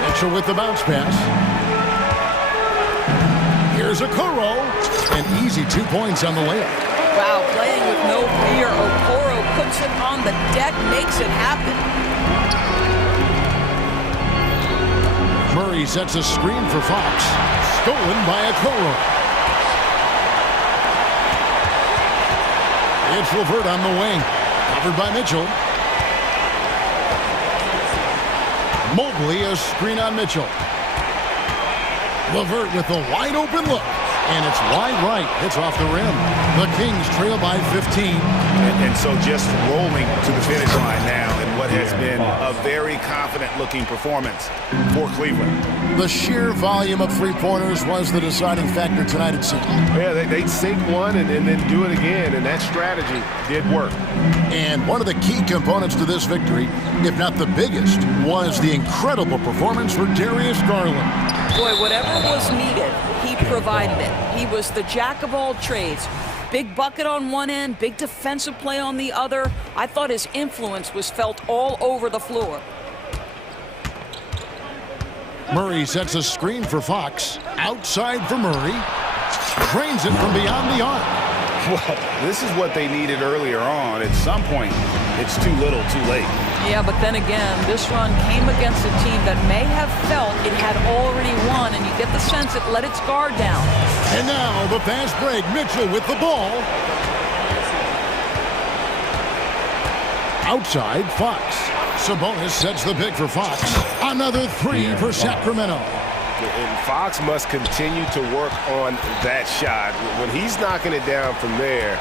Mitchell with the bounce pass. Here's Okoro. And easy 2 points on the layup. Wow, playing with no fear. Okoro puts it on the deck, makes it happen. Murray sets a screen for Fox. Stolen by Okoro. It's LeVert on the wing. Covered by Mitchell. Mobley, a screen on Mitchell. LeVert with a wide open look. And it's wide right. Hits off the rim. The Kings trail by 15. And so just rolling to the finish line now in what has been a very confident-looking performance for Cleveland. The sheer volume of three-pointers was the deciding factor tonight, it seemed. Yeah, they'd sink one and then do it again, and that strategy did work. And one of the key components to this victory, if not the biggest, was the incredible performance for Darius Garland. Boy, whatever was needed, he provided it. He was the jack of all trades. Big bucket on one end, big defensive play on the other. I thought his influence was felt all over the floor. Murray sets a screen for Fox. Outside for Murray. Drains it from beyond the arc. Well, this is what they needed earlier on. At some point, it's too little, too late. Yeah, but then again, this run came against a team that may have felt it had already won, and you get the sense it let its guard down. And now the fast break. Mitchell with the ball. Outside, Fox. Sabonis sets the pick for Fox. Another three for Sacramento. And Fox must continue to work on that shot. When he's knocking it down from there,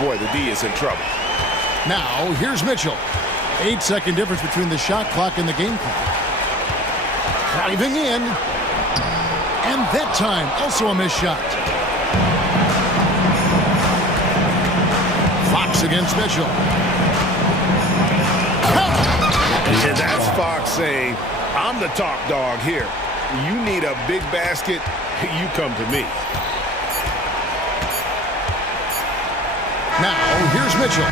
boy, the D is in trouble. Now, here's Mitchell. 8-second difference between the shot clock and the game clock. Driving in. And that time, also a missed shot. Fox against Mitchell. And that's Fox saying, I'm the top dog here. You need a big basket, you come to me. Now, here's Mitchell.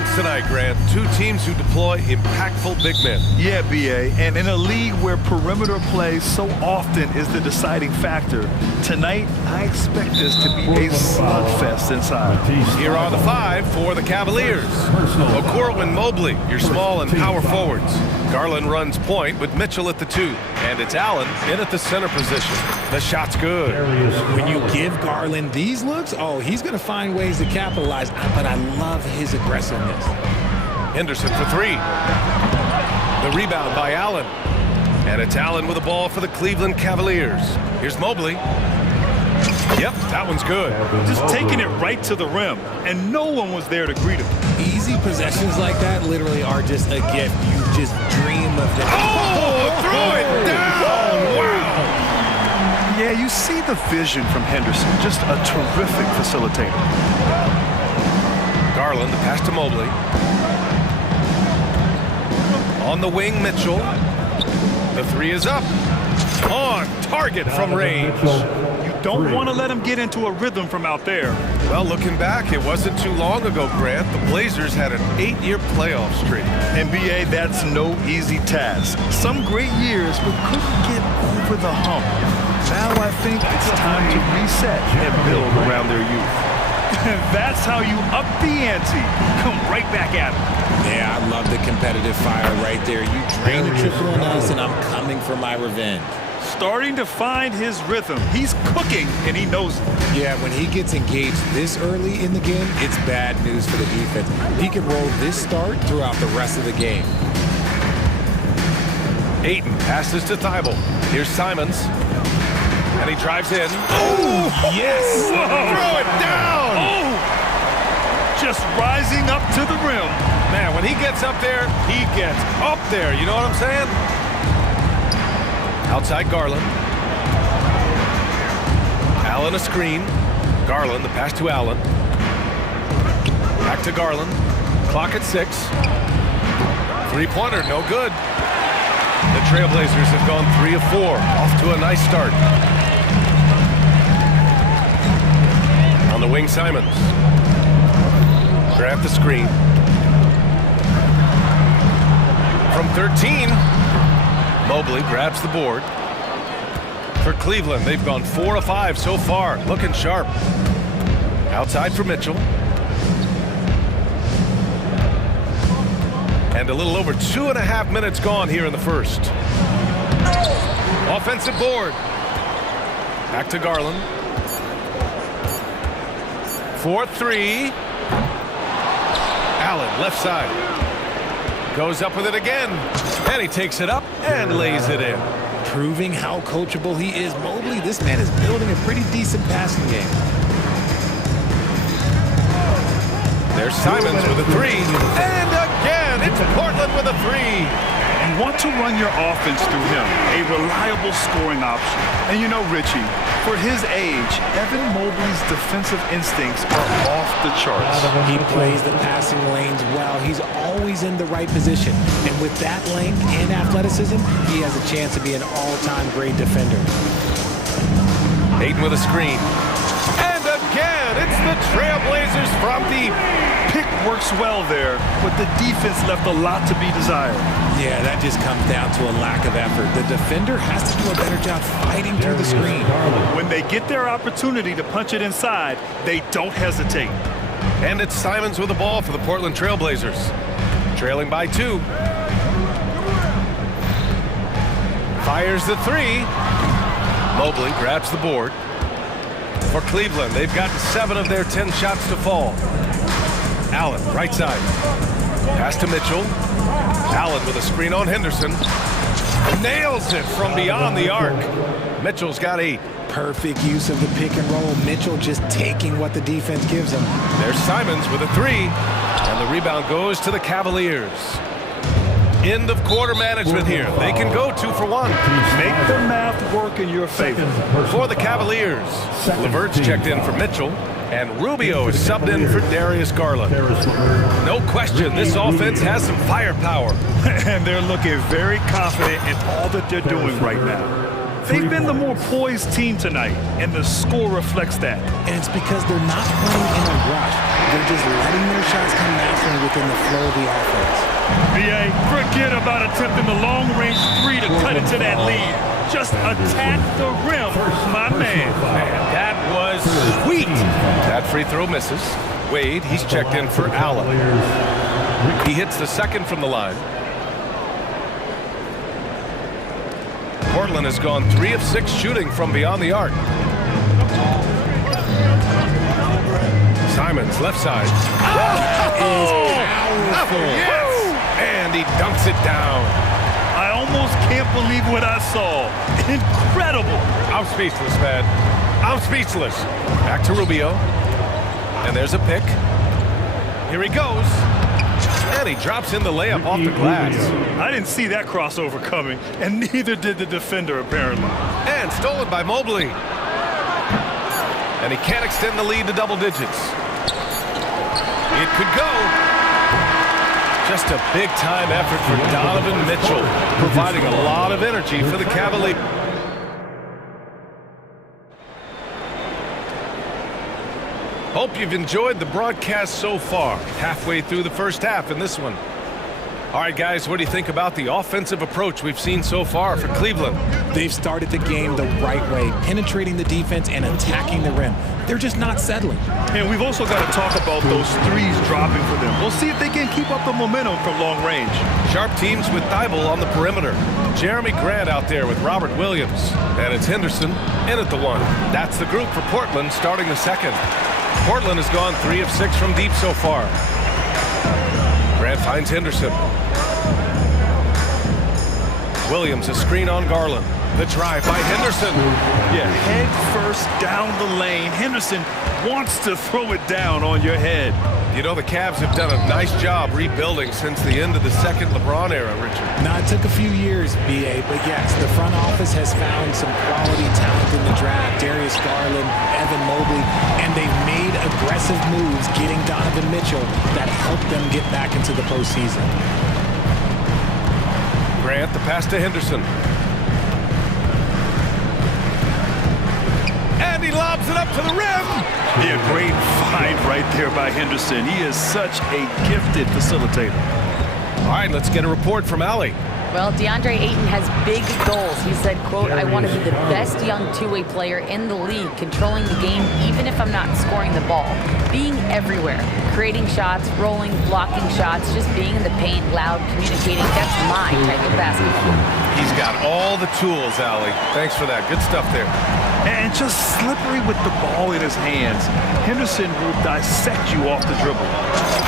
against tonight, Grant. Two teams who deploy impactful big men. Yeah, BA, and in a league where perimeter play so often is the deciding factor, tonight I expect this to be a slugfest inside. Here are the five for the Cavaliers. Okoro and Mobley, your small and power forwards. Garland runs point with Mitchell at the 2. And it's Allen in at the center position. The shot's good. When you give Garland these looks, oh, he's going to find ways to capitalize, but I love his aggressiveness. Henderson for 3. The rebound by Allen. And it's Allen with the ball for the Cleveland Cavaliers. Here's Mobley. Yep, that one's good. Just taking it right to the rim, and no one was there to greet him. Easy possessions like that literally are just a gift. You just dream of that. Oh, throw it down! Wow! Yeah, you see the vision from Henderson. Just a terrific facilitator. Garland, the pass to Mobley. On the wing, Mitchell. The 3 is up. On target from range. Don't want to let him get into a rhythm from out there. Well, looking back, it wasn't too long ago, Grant. The Blazers had an 8-year playoff streak. NBA, that's no easy task. Some great years, but couldn't get over the hump. Now I think it's time to reset and build around their youth. That's how you up the ante. Come right back at him. Yeah, I love the competitive fire right there. You drain the triple on us, and I'm coming for my revenge. Starting to find his rhythm. He's cooking, and he knows it. Yeah, when he gets engaged this early in the game, it's bad news for the defense. He could roll this start throughout the rest of the game. Ayton passes to Thibault. Here's Simons. And he drives in. Oh, yes! Whoa. Throw it down! Oh! Just rising up to the rim. Man, when he gets up there, he gets up there. You know what I'm saying? Outside Garland. Allen a screen. Garland, the pass to Allen. Back to Garland. Clock at 6. Three-pointer, no good. The Trailblazers have gone 3 of 4. Off to a nice start. On the wing, Simons. Grab the screen. From 13, Mobley grabs the board. For Cleveland, they've gone 4 of 5 so far. Looking sharp. Outside for Mitchell. And a little over 2.5 minutes gone here in the first. Offensive board. Back to Garland. 4-3. Allen, left side. Goes up with it again. And he takes it up and lays it in. Proving how coachable he is. Mobley, this man is building a pretty decent passing game. There's Simons with a 3. And again, it's Portland with a 3. You want to run your offense through him, a reliable scoring option. And you know, Richie, for his age, Evan Mobley's defensive instincts are off the charts. He plays the passing lanes well. He's always in the right position. And with that length and athleticism, he has a chance to be an all-time great defender. Ayton with a screen. And again, it's the Trailblazers from deep. Pick works well there, but the defense left a lot to be desired. Yeah, that just comes down to a lack of effort. The defender has to do a better job fighting through the screen. When they get their opportunity to punch it inside, they don't hesitate. And it's Simons with the ball for the Portland Trailblazers. Trailing by 2. Fires the 3. Mobley grabs the board. For Cleveland, they've gotten 7 of their 10 shots to fall. Allen, right side. Pass to Mitchell. Allen with a screen on Henderson. Nails it from beyond the arc. Mitchell's got 8. Perfect use of the pick and roll. Mitchell just taking what the defense gives him. There's Simons with a 3. And the rebound goes to the Cavaliers. End of quarter management here. They can go 2 for 1. Make the math work in your favor. For the Cavaliers, Levert's checked in for Mitchell, and Rubio is subbed in for Darius Garland. No question, this offense has some firepower. And they're looking very confident in all that they're doing right now. They've been the more poised team tonight, and the score reflects that. And it's because they're not playing in a rush. They're just letting their shots come naturally within the flow of the offense. BA, forget about attempting the long-range three to cut into that lead. Just attack the rim, my man. That was sweet. That free throw misses. Wade, he's checked in for Allen. He hits the second from the line. Portland has gone 3 of 6 shooting from beyond the arc. Simons, left side. Powerful. Yes! And he dunks it down. I almost can't believe what I saw. Incredible. I'm speechless, man. I'm speechless. Back to Rubio. And there's a pick. Here he goes. And he drops in the layup off the glass. I didn't see that crossover coming, and neither did the defender, apparently. And stolen by Mobley. And he can't extend the lead to double digits. It could go. Just a big-time effort for Donovan Mitchell, providing a lot of energy for the Cavaliers. Hope you've enjoyed the broadcast so far. Halfway through the first half in this one. All right, guys, what do you think about the offensive approach we've seen so far for Cleveland? They've started the game the right way, penetrating the defense and attacking the rim. They're just not settling. And we've also got to talk about those threes dropping for them. We'll see if they can keep up the momentum from long range. Sharp teams with Thibault on the perimeter. Jeremy Grant out there with Robert Williams. And it's Henderson in at the one. That's the group for Portland starting the second. Portland has gone 3 of 6 from deep so far. Grant finds Henderson. Williams, a screen on Garland. The drive by Henderson. Yeah, head first down the lane. Henderson wants to throw it down on your head. You know, the Cavs have done a nice job rebuilding since the end of the second LeBron era, Richard. Now, it took a few years, B.A., but yes, the front office has found some quality talent in the draft. Darius Garland, Evan Mobley, and they've made aggressive moves getting Donovan Mitchell that helped them get back into the postseason. Grant, the pass to Henderson. And he lobs it up to the rim. Yeah, great find right there by Henderson. He is such a gifted facilitator. All right, let's get a report from Allie. Well, DeAndre Ayton has big goals. He said, quote, "I want to be the best young two-way player in the league, controlling the game even if I'm not scoring the ball. Being everywhere, creating shots, rolling, blocking shots, just being in the paint, loud, communicating. That's my type of basketball." He's got all the tools, Allie. Thanks for that. Good stuff there. And just slippery with the ball in his hands. Henderson will dissect you off the dribble.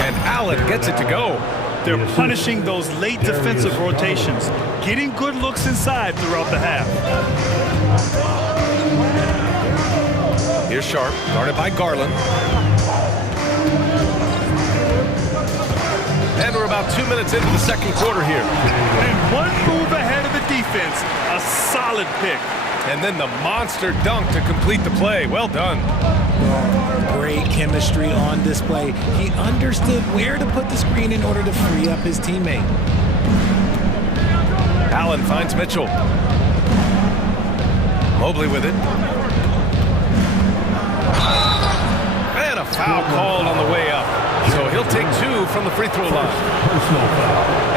And Allen gets it to go. They're punishing those late defensive rotations, getting good looks inside throughout the half. Here's Sharp, guarded by Garland. And we're about 2 minutes into the second quarter here. And one move ahead of the defense, a solid pick. And then the monster dunk to complete the play. Well done. Great chemistry on display. He understood where to put the screen in order to free up his teammate. Allen finds Mitchell. Mobley with it. And a foul called on the way up. So he'll take 2 from the free throw line.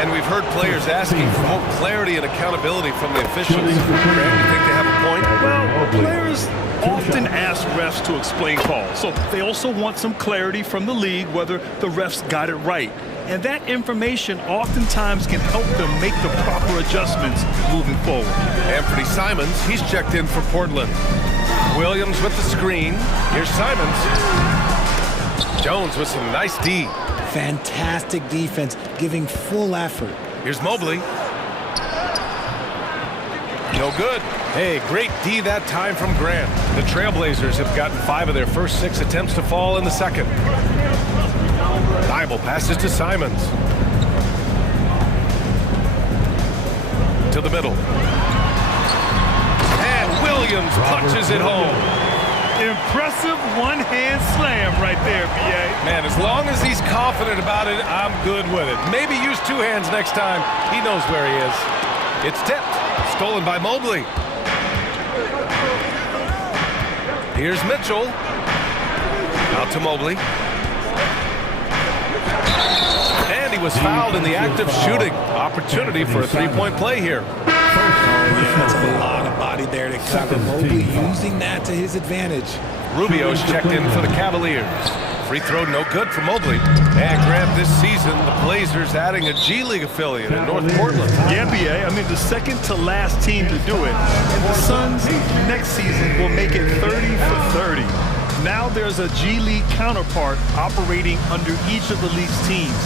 And we've heard players asking for more clarity and accountability from the officials. Grant, you think they have a point? Well, players often ask refs to explain calls. So they also want some clarity from the league whether the refs got it right. And that information oftentimes can help them make the proper adjustments moving forward. Anthony Simons, he's checked in for Portland. Williams with the screen. Here's Simons. Jones with some nice D. Fantastic defense, giving full effort. Here's Mobley. No good. Hey, great D that time from Grant. The Trailblazers have gotten 5 of their first 6 attempts to fall in the second. Thibault passes to Simons. To the middle. And Williams punches it home. Impressive one-hand slam right there, B.A. Man, as long as he's confident about it, I'm good with it. Maybe use 2 hands next time. He knows where he is. It's tipped. Stolen by Mobley. Here's Mitchell. Out to Mobley. he was fouled in the act of shooting. Opportunity for a three-point play here. Yeah, that's a lot of body there to cover. Mobley using that to his advantage. Rubio's checked in for the Cavaliers. Free throw no good for Mobley. And Grant, this season, the Blazers adding a G League affiliate in North Portland. Yeah, BA. I mean, the second to last team to do it. And the Suns next season will make it 30 for 30. Now there's a G League counterpart operating under each of the league's teams.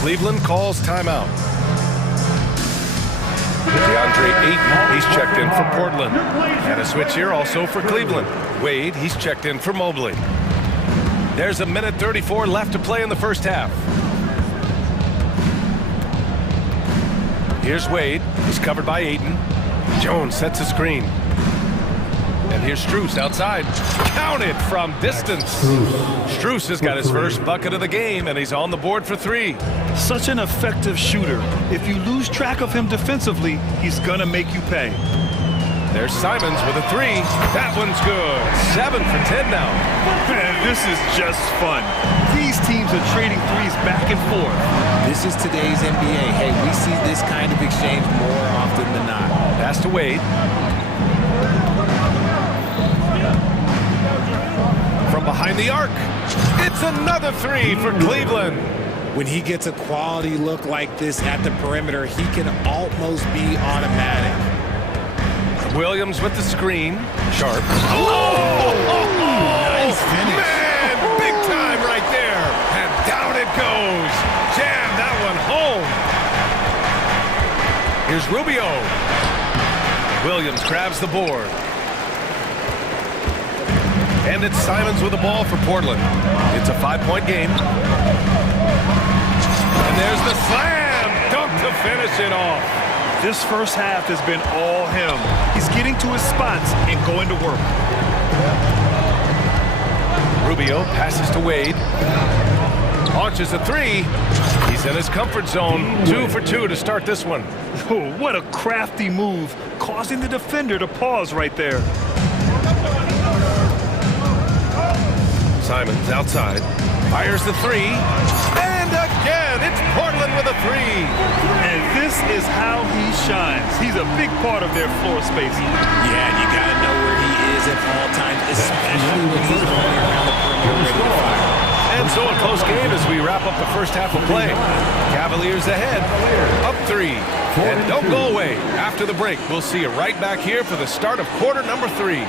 Cleveland calls timeout. DeAndre Ayton, he's checked in for Portland. And a switch here also for Cleveland. Wade, he's checked in for Mobley. There's a minute 34 left to play in the first half. Here's Wade. He's covered by Ayton. Jones sets a screen. And here's Strus outside. Counted from distance. Strus has got his first bucket of the game, and he's on the board for three. Such an effective shooter. If you lose track of him defensively, he's going to make you pay. There's Simons with a three. That one's good. 7 for 10 now. Man, this is just fun. These teams are trading threes back and forth. This is today's NBA. Hey, we see this kind of exchange more often than not. Pass to Wade. From behind the arc. It's another three for Cleveland. When he gets a quality look like this at the perimeter, he can almost be automatic. Williams with the screen. Sharp. Nice finish. Man, big time right there. And down it goes. Jam that one home. Here's Rubio. Williams grabs the board. And it's Simons with the ball for Portland. It's a 5-point game. And there's the slam dunk to finish it off. This first half has been all him. He's getting to his spots and going to work. Rubio passes to Wade. Launches a three. He's in his comfort zone. 2 for 2 to start this one. Oh, what a crafty move, causing the defender to pause right there. Simons outside. Fires the three. And again, it's Portland with a three. And this is how he shines. He's a big part of their floor spacing. Yeah, and you got to know where he is at all times, especially when he's running around the perimeter ready to fire. And so a close game as we wrap up the first half of play. Cavaliers ahead, up 3. And don't go away. After the break, we'll see you right back here for the start of quarter number 3.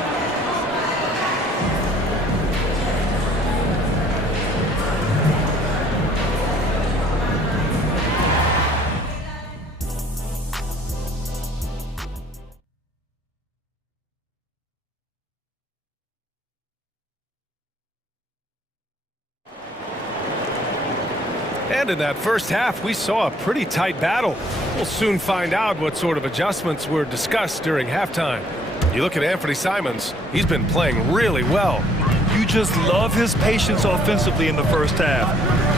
And in that first half, we saw a pretty tight battle. We'll soon find out what sort of adjustments were discussed during halftime. You look at Anthony Simons, he's been playing really well. You just love his patience offensively in the first half.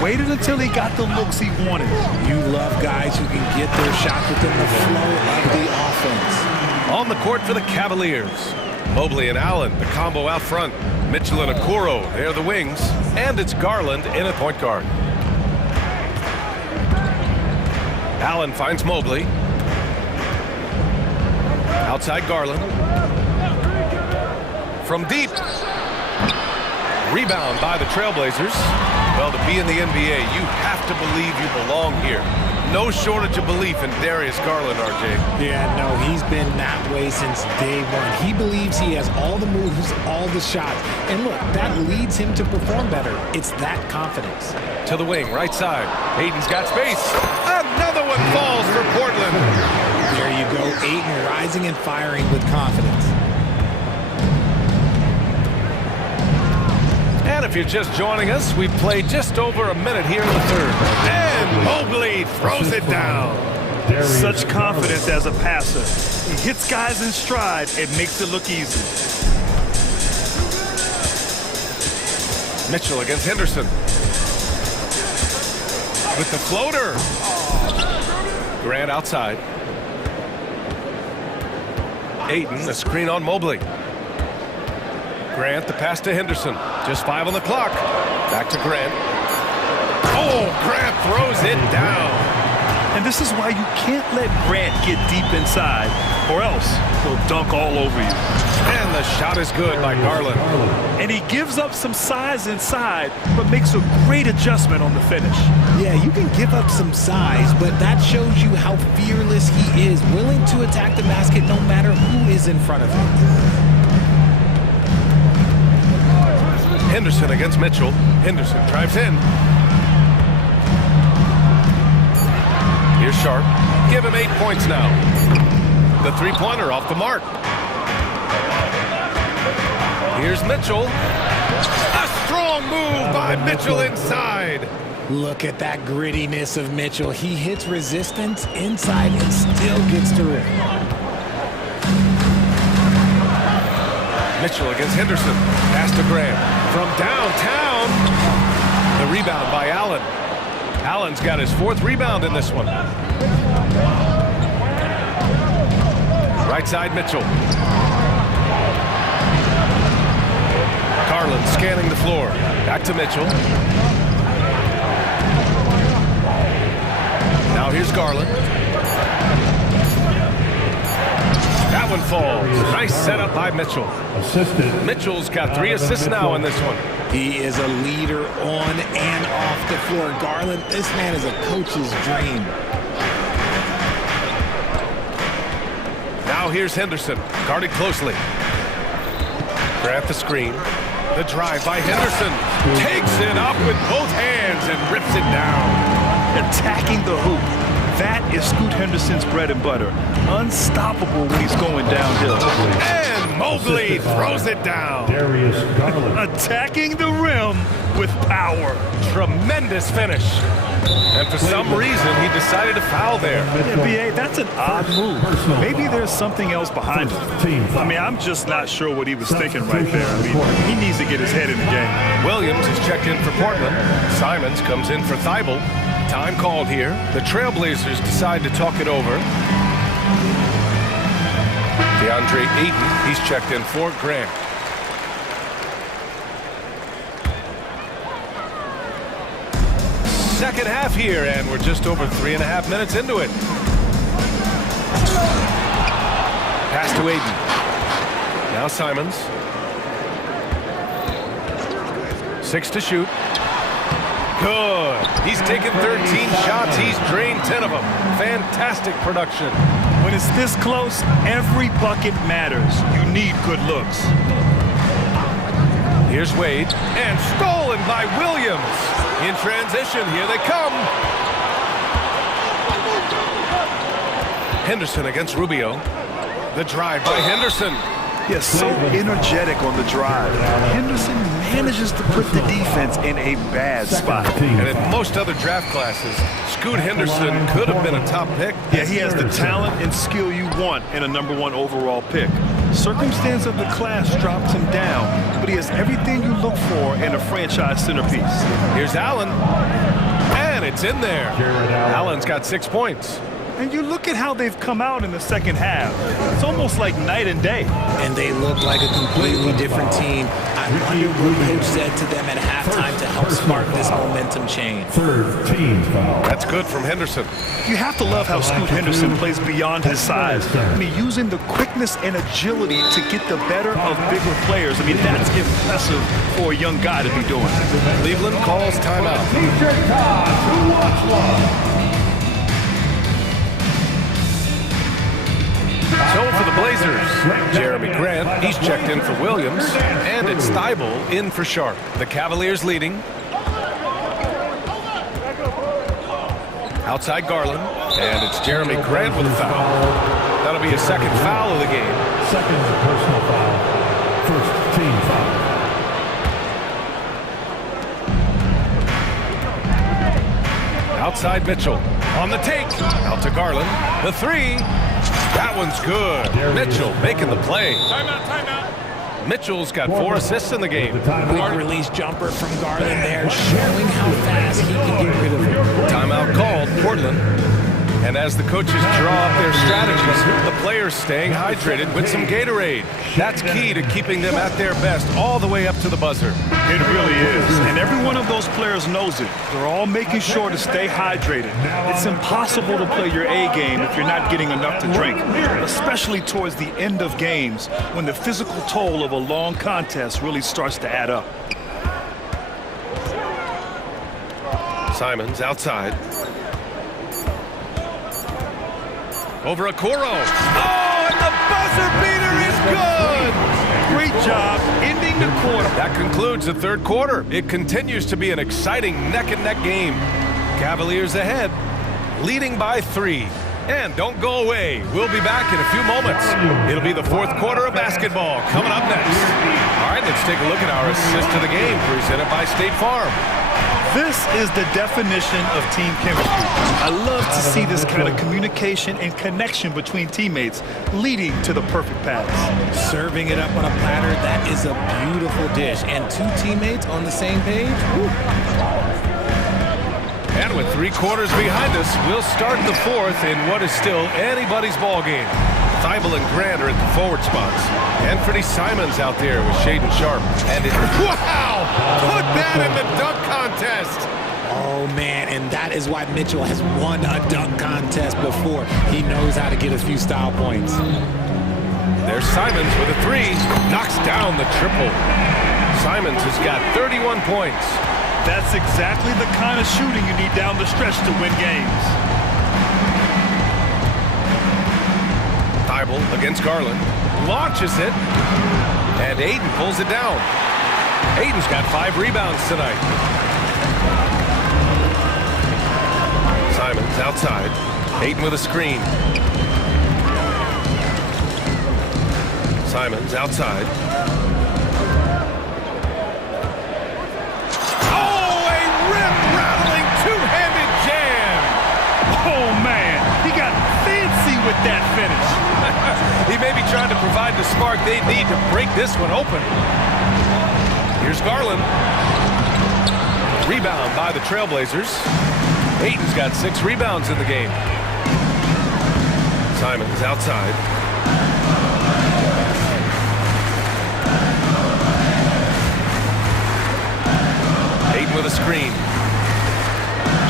Waited until he got the looks he wanted. You love guys who can get their shot within the flow of the offense. On the court for the Cavaliers, Mobley and Allen, the combo out front. Mitchell and Okoro, they're the wings. And it's Garland in at point guard. Allen finds Mobley. Outside Garland. From deep. Rebound by the Trailblazers. Well, to be in the NBA, you have to believe you belong here. No shortage of belief in Darius Garland, RJ. Yeah, no, he's been that way since day one. He believes he has all the moves, all the shots. And look, that leads him to perform better. It's that confidence. To the wing, right side. Ayton's got space. Another one falls for Portland. There you go, Ayton rising and firing with confidence. And if you're just joining us, we've played just over a minute here in the third. And Mobley throws it down. Such confidence as a passer. He hits guys in stride and makes it look easy. Mitchell against Henderson. With the floater. Grant outside. Ayton, a screen on Mobley. Grant, the pass to Henderson. Just 5 on the clock. Back to Grant. Oh, Grant throws it down. And this is why you can't let Grant get deep inside, or else he'll dunk all over you. And the shot is good by Garland. And he gives up some size inside, but makes a great adjustment on the finish. Yeah, you can give up some size, but that shows you how fearless he is, willing to attack the basket no matter who is in front of him. Henderson against Mitchell. Henderson drives in. Here's Sharp. Give him 8 points now. The three-pointer off the mark. Here's Mitchell. A strong move by Mitchell inside. Look at that grittiness of Mitchell. He hits resistance inside and still gets to rim. Mitchell against Henderson. Pass to Graham. From downtown. The rebound by Allen. Allen's got his 4th rebound in this one. Right side Mitchell. Garland scanning the floor. Back to Mitchell. Now here's Garland. That one falls. Nice setup by Mitchell. Mitchell's got 3 assists now in this one. He is a leader on and off the floor. Garland, this man is a coach's dream. Now here's Henderson, guarded closely. Grant the screen. The drive by Henderson. Takes it up with both hands and rips it down. Attacking the hoop. That is Scoot Henderson's bread and butter. Unstoppable when he's going downhill. And Mobley throws it down. Attacking the rim with power. Tremendous finish. And for some reason, he decided to foul there. Yeah, B.A., that's an odd move. Maybe there's something else behind it. I mean, I'm just not sure what he was thinking right there. I mean, he needs to get his head in the game. Williams is checked in for Portland. Simons comes in for Thibault. Time called here. The Trailblazers decide to talk it over. DeAndre Ayton, he's checked in for Grant. Second half here, and we're just over 3.5 minutes into it. Pass to Ayton. Now Simons. 6 to shoot. Good. He's taken 13 shots. He's drained 10 of them. Fantastic production. When it's this close, every bucket matters. You need good looks. Here's Wade. And stolen by Williams. In transition, here they come. Henderson against Rubio. The drive by Henderson. Yes, so energetic on the drive. Henderson manages to put the defense in a bad spot. And in most other draft classes, Scoot Henderson could have been a top pick. Yeah, he has the talent and skill you want in a #1 overall pick. Circumstance of the class drops him down, but he has everything you look for in a franchise centerpiece. Here's Allen, and it's in there. Allen's got 6 points. And you look at how they've come out in the second half. It's almost like night and day. And they look like a completely different team. I wonder what coach said to them at halftime to help spark this momentum change. That's good from Henderson. You have to love how Scoot Henderson plays beyond his size. I mean, using the quickness and agility to get the better of bigger players. I mean, that's impressive for a young guy to be doing. Cleveland calls timeout. So for the Blazers, Jeremy Grant, he's checked in for Williams, and it's Thibault in for Sharp. The Cavaliers leading. Outside Garland, and it's Jeremy Grant with a foul. That'll be his second foul of the game. Second personal foul. First team foul. Outside Mitchell, on the take, out to Garland, the 3. That one's good. Mitchell making the play. Timeout. Mitchell's got 4 assists in the game. Quick release jumper from Garland there, showing how fast he can get rid of it. Timeout called, Portland. And as the coaches draw up their strategies, the players staying hydrated with some Gatorade. That's key to keeping them at their best all the way up to the buzzer. It really is. And every one of those players knows it. They're all making sure to stay hydrated. It's impossible to play your A game if you're not getting enough to drink, especially towards the end of games when the physical toll of a long contest really starts to add up. Simons outside. Over Okoro. Oh, and the buzzer beater is good! Great job ending the quarter. That concludes the third quarter. It continues to be an exciting neck-and-neck game. Cavaliers ahead, leading by 3. And don't go away. We'll be back in a few moments. It'll be the fourth quarter of basketball coming up next. All right, let's take a look at our assist to the game presented by State Farm. This is the definition of team chemistry. I love to see this kind of communication and connection between teammates leading to the perfect pass. Serving it up on a platter, that is a beautiful dish. And 2 teammates on the same page. Woo. And with 3 quarters behind us, we'll start the fourth in what is still anybody's ball game. Thibault and Grant are at the forward spots. Anthony Simons out there with Shaden Sharp. And it, wow! Put that in the dunk contest! Oh, man, and that is why Mitchell has won a dunk contest before. He knows how to get a few style points. There's Simons with a 3. Knocks down the triple. Simons has got 31 points. That's exactly the kind of shooting you need down the stretch to win games. Thibault against Garland. Launches it. And Aiden pulls it down. Aiden's got 5 rebounds tonight. Simons outside. Aiden with a screen. Simons outside. Oh, a rip-rattling two-handed jam! Oh, man, he got fancy with that finish. He may be trying to provide the spark they need to break this one open. Here's Garland. Rebound by the Trailblazers. Aiden's got 6 rebounds in the game. Simons outside. Aiden with a screen.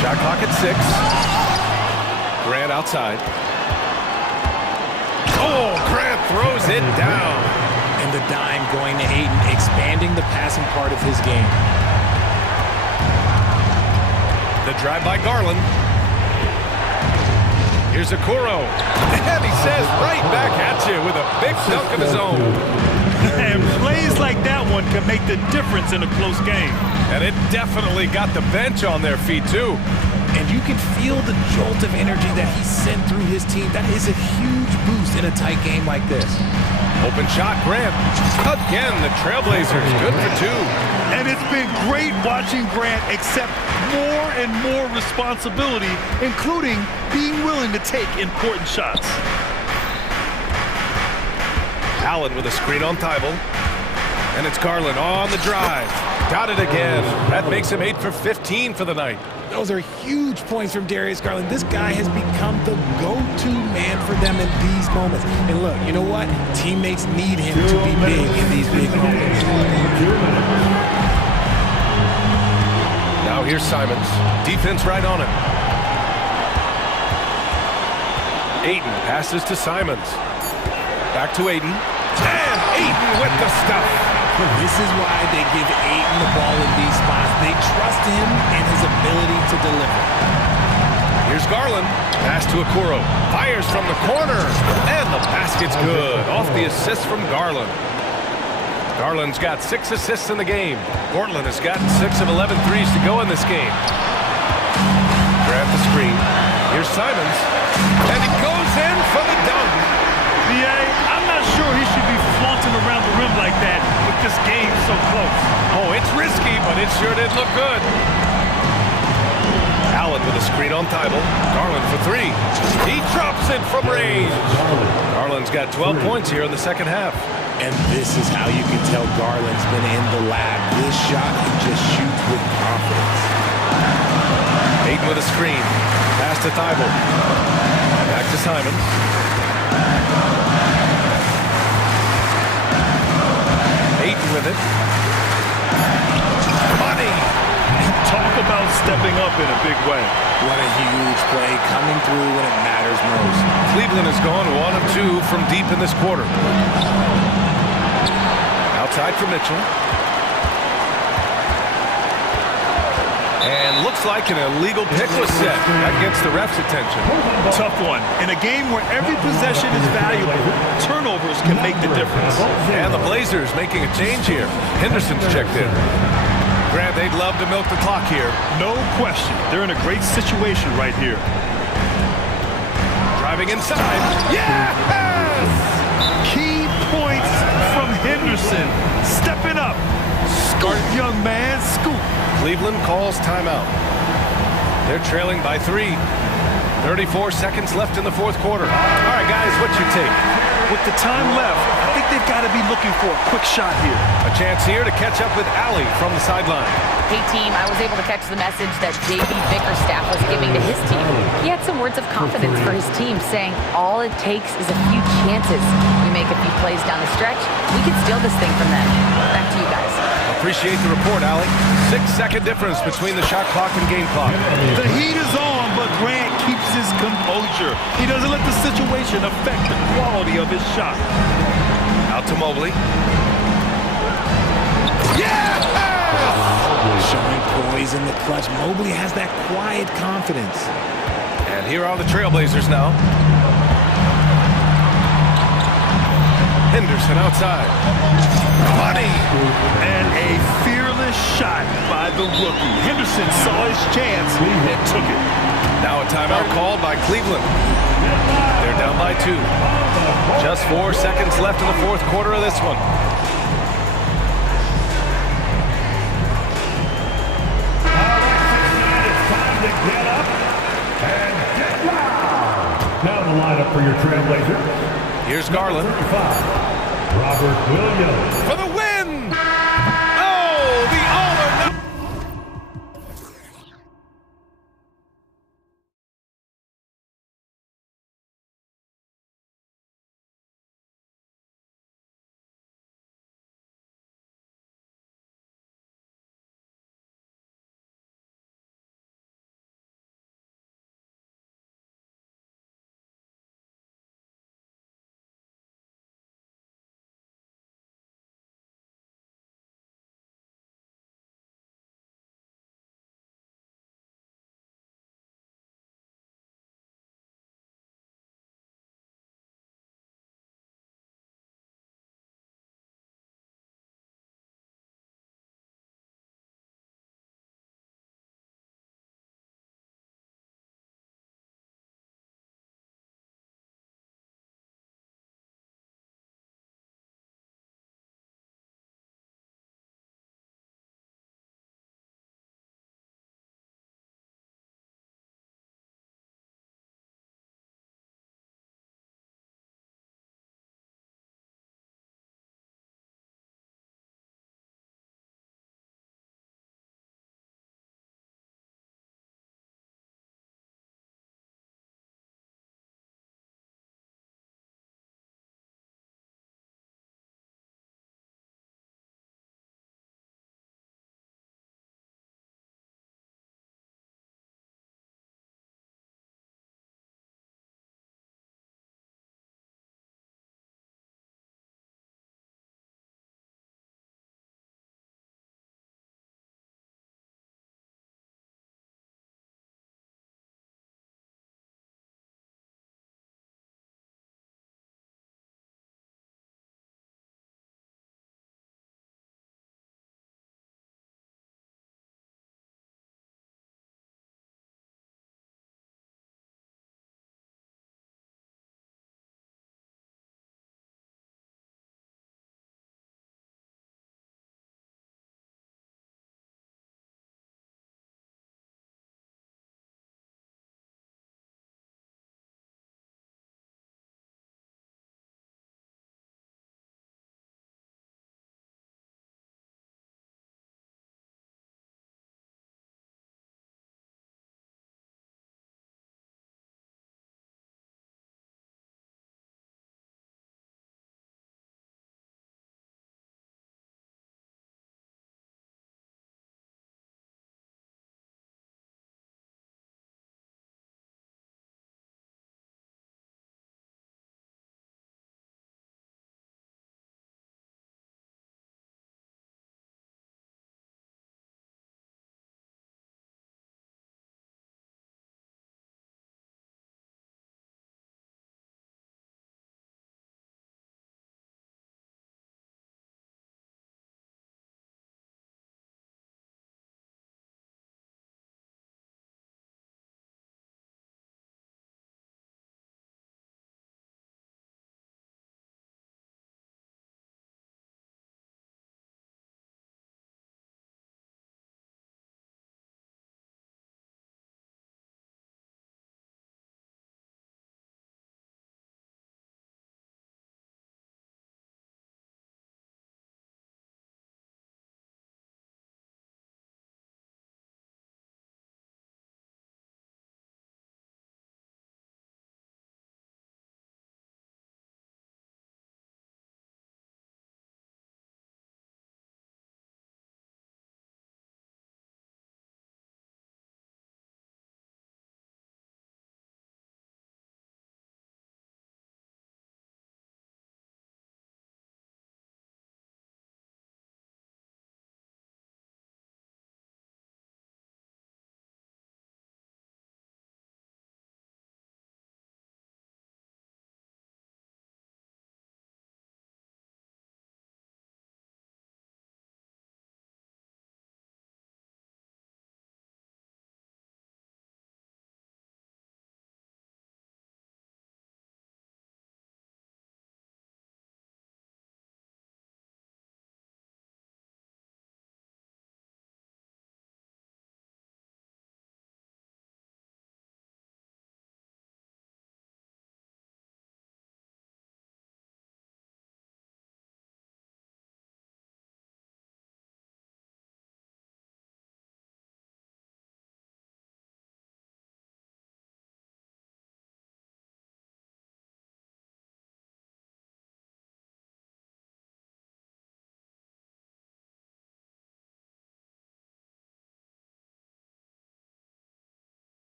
Shot clock at 6. Grant outside. Oh, Grant throws it down. And the dime going to Aiden, expanding the passing part of his game. The drive by Garland. Here's Okoro. And he says right back at you with a big dunk of his own. And plays like that one can make the difference in a close game. And it definitely got the bench on their feet, too. And you can feel the jolt of energy that he sent through his team. That is a huge boost in a tight game like this. Open shot, Grant. Again, the Trailblazers, good for 2. And it's been great watching Grant accept more and more responsibility, including being willing to take important shots. Allen with a screen on Thibault. And it's Garland on the drive. Got it again. That makes him 8 for 15 for the night. Those are huge points from Darius Garland. This guy has become the go-to man for them in these moments. And look, you know what? Teammates need him to be big in these big moments. Now here's Simons. Defense right on him. Aiden passes to Simons. Back to Aiden. And Aiden with the stuff. This is why they give Aiden the ball in these spots. They trust him and his ability to deliver. Here's Garland. Pass to Okoro. Fires from the corner. And the basket's good. Off the assist from Garland. Garland's got 6 assists in the game. Portland has gotten 6 of 11 threes to go in this game. Grab the screen. Here's Simons. And he goes in for the dunk. B.A., I'm not sure he should be flaunting around the rim like that with this game so close. Oh, it's risky, but it sure did look good. Allen with a screen on Thibault. Garland for 3. He drops it from range. Garland's got 12 points here in the second half. And this is how you can tell Garland's been in the lab. This shot, he just shoots with confidence. Aiden with a screen. Pass to Thibault. Back to Simons. Aiden with it. Money! Talk about stepping up in a big way. What a huge play coming through when it matters most. Cleveland has gone 1 of 2 from deep in this quarter. Outside for Mitchell. And looks like an illegal pick was set. That gets the ref's attention. Tough one. In a game where every possession is valuable, turnovers can make the difference. And the Blazers making a change here. Henderson's checked in. Grant, they'd love to milk the clock here. No question. They're in a great situation right here. Driving inside. Yes! Key points from Henderson. Stepping up. Scoop, young man, scoop. Cleveland calls timeout. They're trailing by 3. 34 seconds left in the fourth quarter. All right, guys, what's your take? With the time left, I think they've got to be looking for a quick shot here. A chance here to catch up with Ali from the sideline. Hey team, I was able to catch the message that JB Bickerstaff was giving to his team. He had some words of confidence for his team, saying all it takes is a few chances. We make a few plays down the stretch, we can steal this thing from them. Back to you guys. Appreciate the report, Ali. 6-second difference between the shot clock and game clock. The heat is on, but Grant keeps his composure. He doesn't let the situation affect the quality of his shot. Out to Mobley. Yeah! Showing poise in the clutch. Mobley has that quiet confidence. And here are the Trailblazers now. Henderson outside. Money! And a fearless shot by the rookie. Henderson saw his chance and took it. Now a timeout called by Cleveland. They're down by 2. Just 4 seconds left in the fourth quarter of this one. Get up and get down. Now the lineup for your Trailblazers. Here's Garland. Robert Williams. For the win!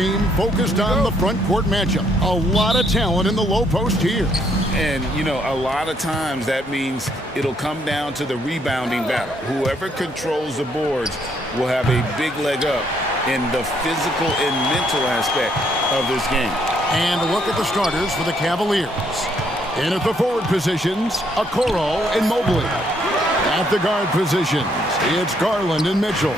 game focused on the front court matchup. A lot of talent in the low post here. And, you know, a lot of times that means it'll come down to the rebounding battle. Whoever controls the boards will have a big leg up in the physical and mental aspect of this game. And a look at the starters for the Cavaliers. In at the forward positions, Okoro and Mobley. At the guard positions, it's Garland and Mitchell.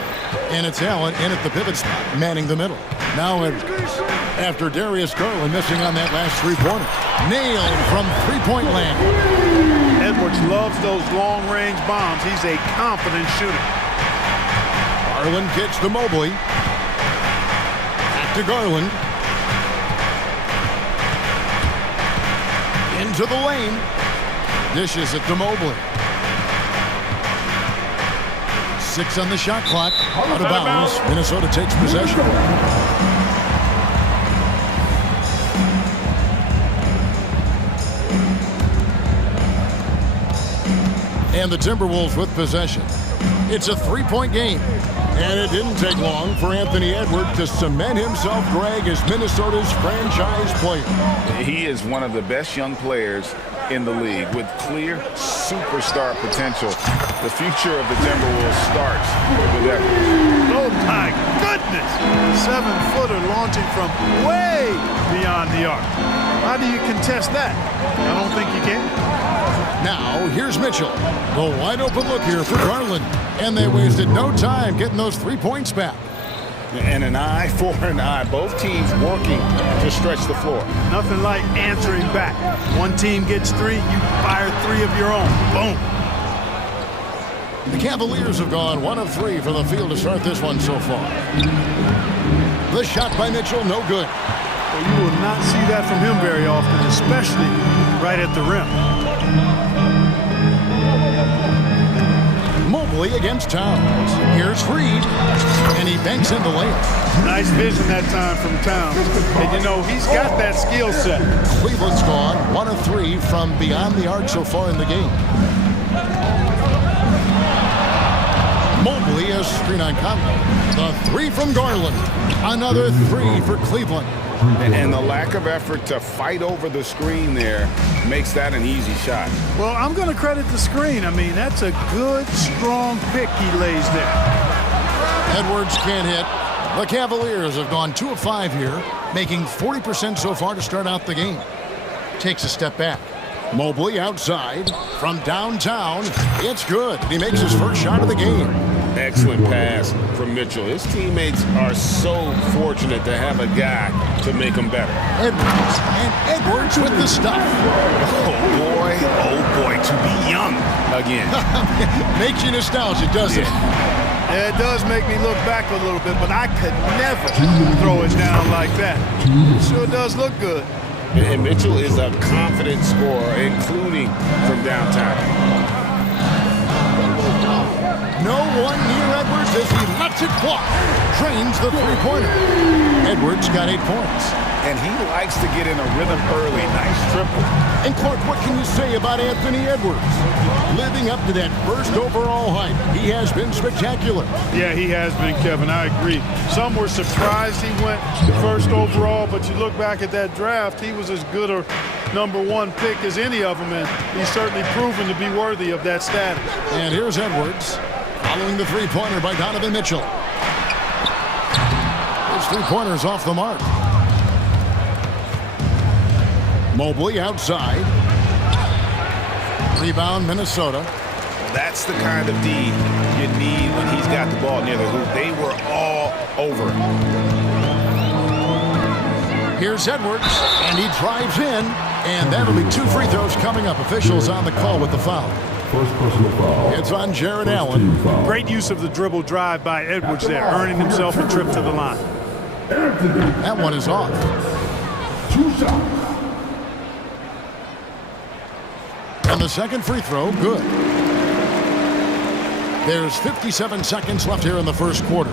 And it's Allen in at the pivot spot, manning the middle. Now Edwards. After Darius Garland missing on that last three-pointer. Nailed from three-point land. Edwards loves those long-range bombs. He's a confident shooter. Garland kicks to Mobley. Back to Garland. Into the lane. Dishes it to Mobley. 6 on the shot clock. Out of bounds. Minnesota takes possession. And the Timberwolves with possession. It's a three-point game. And it didn't take long for Anthony Edwards to cement himself, Greg, as Minnesota's franchise player. He is one of the best young players in the league with clear superstar potential. The future of the Timberwolves starts with Edwards. Oh, my goodness. 7-footer launching from way beyond the arc. How do you contest that? I don't think you can. Now, here's Mitchell. The wide open look here for Garland. And they wasted no time getting those 3 points back. And an eye for an eye. Both teams working to stretch the floor. Nothing like answering back. One team gets 3, you fire 3 of your own. Boom. The Cavaliers have gone 1 of 3 from the field to start this one so far. The shot by Mitchell, no good. Well, you will not see that from him very often, especially right at the rim. Mobley against Towns. Here's Reed, and he banks in the layup. Nice vision that time from Towns. And, you know, he's got that skill set. Cleveland's gone 1 of 3 from beyond the arc so far in the game. Mobley has screen on Conley. The 3 from Garland. Another 3 for Cleveland. And the lack of effort to fight over the screen there makes that an easy shot. Well, I'm going to credit the screen. I mean, that's a good, strong pick he lays there. Edwards can't hit. The Cavaliers have gone 2 of 5 here, making 40% so far to start out the game. Takes a step back. Mobley outside from downtown. It's good. He makes his first shot of the game. Excellent pass from Mitchell. His teammates are so fortunate to have a guy to make them better. Edwards, and Edwards with the stuff. Oh boy, to be young again. Makes you nostalgic, doesn't it? Yeah, it does make me look back a little bit, but I could never throw it down like that. It sure does look good. And Mitchell is a confident scorer, including from downtown. No one near Edwards as he lets it fly. Drains the three-pointer. Edwards got 8 points. And he likes to get in a rhythm early. Nice triple. And Clark, what can you say about Anthony Edwards? Living up to that first overall hype, he has been spectacular. Yeah, he has been, Kevin. I agree. Some were surprised he went first overall, but you look back at that draft, he was as good a #1 pick as any of them, and he's certainly proven to be worthy of that status. And here's Edwards, following the three-pointer by Donovan Mitchell. His three-pointer's off the mark. Mobley outside. Rebound, Minnesota. That's the kind of D you need when he's got the ball near the hoop. They were all over him. Here's Edwards, and he drives in, and that'll be 2 free throws coming up. Officials on the call with the foul. First personal foul. It's on Jared Allen. Great use of the dribble drive by Edwards there, earning himself a trip to the line. That one is off. 2 shots. And the second free throw, good. There's 57 seconds left here in the first quarter.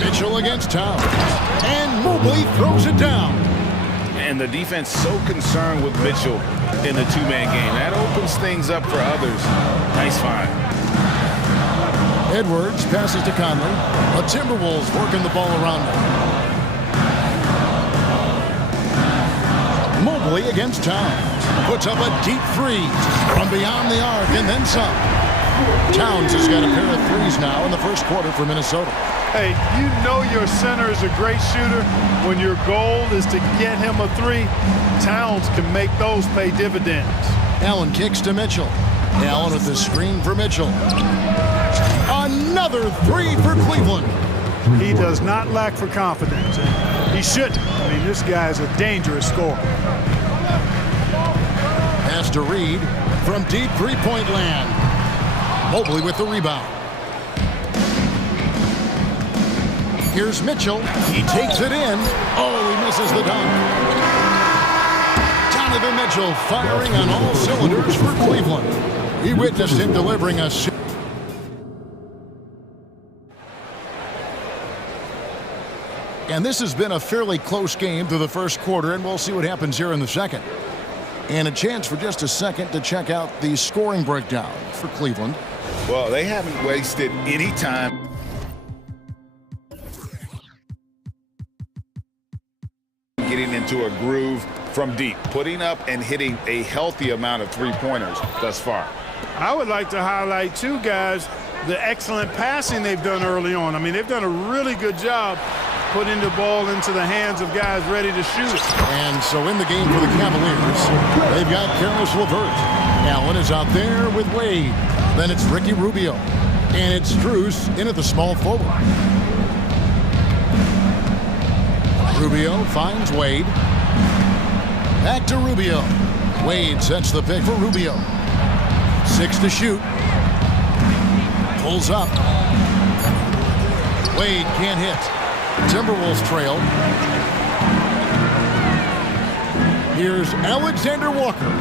Mitchell against Towns. And Mobley throws it down. And the defense so concerned with Mitchell in the two-man game. That opens things up for others. Nice find. Edwards passes to Conley. The Timberwolves working the ball around them. Mobley against Towns. Puts up a deep three from beyond the arc and then some. Towns has got a pair of threes now in the first quarter for Minnesota. Hey, you know your center is a great shooter when your goal is to get him a three. Towns can make those pay dividends. Allen kicks to Mitchell. Allen with the screen for Mitchell. Another three for Cleveland. He does not lack for confidence. He shouldn't. I mean, this guy is a dangerous scorer. Pass to Reed from deep three-point land. Mobley with the rebound. Here's Mitchell. He takes it in. Oh, he misses the dunk. Donovan Mitchell firing on all cylinders for Cleveland. He witnessed him delivering a... And this has been a fairly close game through the first quarter, and we'll see what happens here in the second. And a chance for just a second to check out the scoring breakdown for Cleveland. Well, they haven't wasted any time. Getting into a groove from deep, putting up and hitting a healthy amount of three-pointers thus far. I would like to highlight, too, guys, the excellent passing they've done early on. I mean, they've done a really good job putting the ball into the hands of guys ready to shoot it. And so in the game for the Cavaliers, they've got Caris LeVert. Allen is out there with Wade. Then it's Ricky Rubio. And it's Strus in at the small forward. Rubio finds Wade. Back to Rubio. Wade sets the pick for Rubio. 6 to shoot. Pulls up. Wade can't hit. Timberwolves trail. Here's Alexander Walker.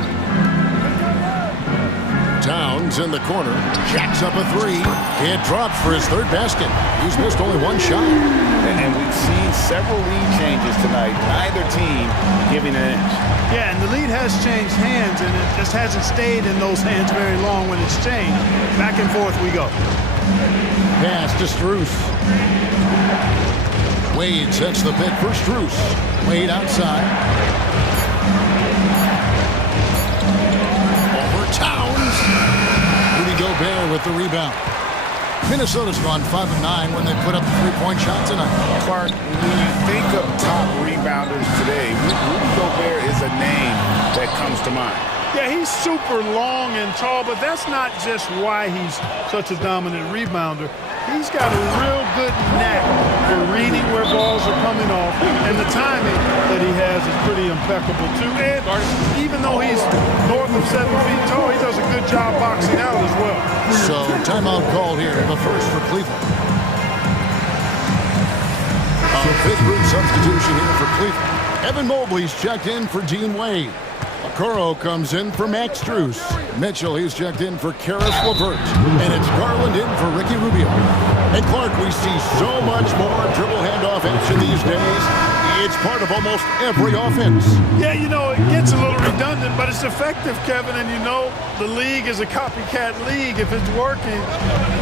Towns in the corner. Jacks up a three. It drops for his third basket. He's missed only one shot. And we've seen several lead changes tonight. Neither team giving an inch. Yeah, and the lead has changed hands, and it just hasn't stayed in those hands very long when it's changed. Back and forth we go. Pass to Strus. Wade sets the pick for Strus. Wade outside. Over Towns. Rudy Gobert with the rebound. Minnesota's gone 5 of 9 when they put up the three-point shot tonight. Clark, when you think of top rebounders today, Rudy Gobert is a name that comes to mind. Yeah, he's super long and tall, but that's not just why he's such a dominant rebounder. He's got a real good knack for reading where balls are coming off, and the timing that he has is pretty impeccable, too. And even though he's north of 7 feet tall, he does a good job boxing out as well. So, timeout called here, the first for Cleveland. A fifth group substitution here for Cleveland. Evan Mobley's checked in for Dean Wade. Okoro comes in for Max Strus. Mitchell, he's checked in for Caris LeVert. And it's Garland in for Ricky Rubio. And Clark, we see so much more dribble handoff action these days. It's part of almost every offense. Yeah, you know, it gets a little redundant, but it's effective, Kevin. And you know, the league is a copycat league. If it's working,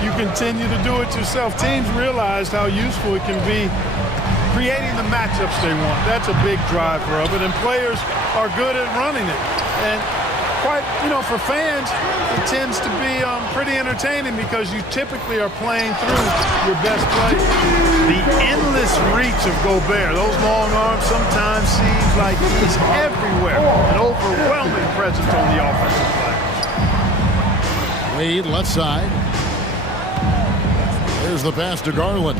you continue to do it yourself. Teams realize how useful it can be creating the matchups they want. That's a big driver of it, and players are good at running it. And quite, you know, for fans, it tends to be pretty entertaining because you typically are playing through your best players. The endless reach of Gobert, those long arms sometimes seems like he's everywhere. An overwhelming presence on the offensive players. Wade left side. There's the pass to Garland.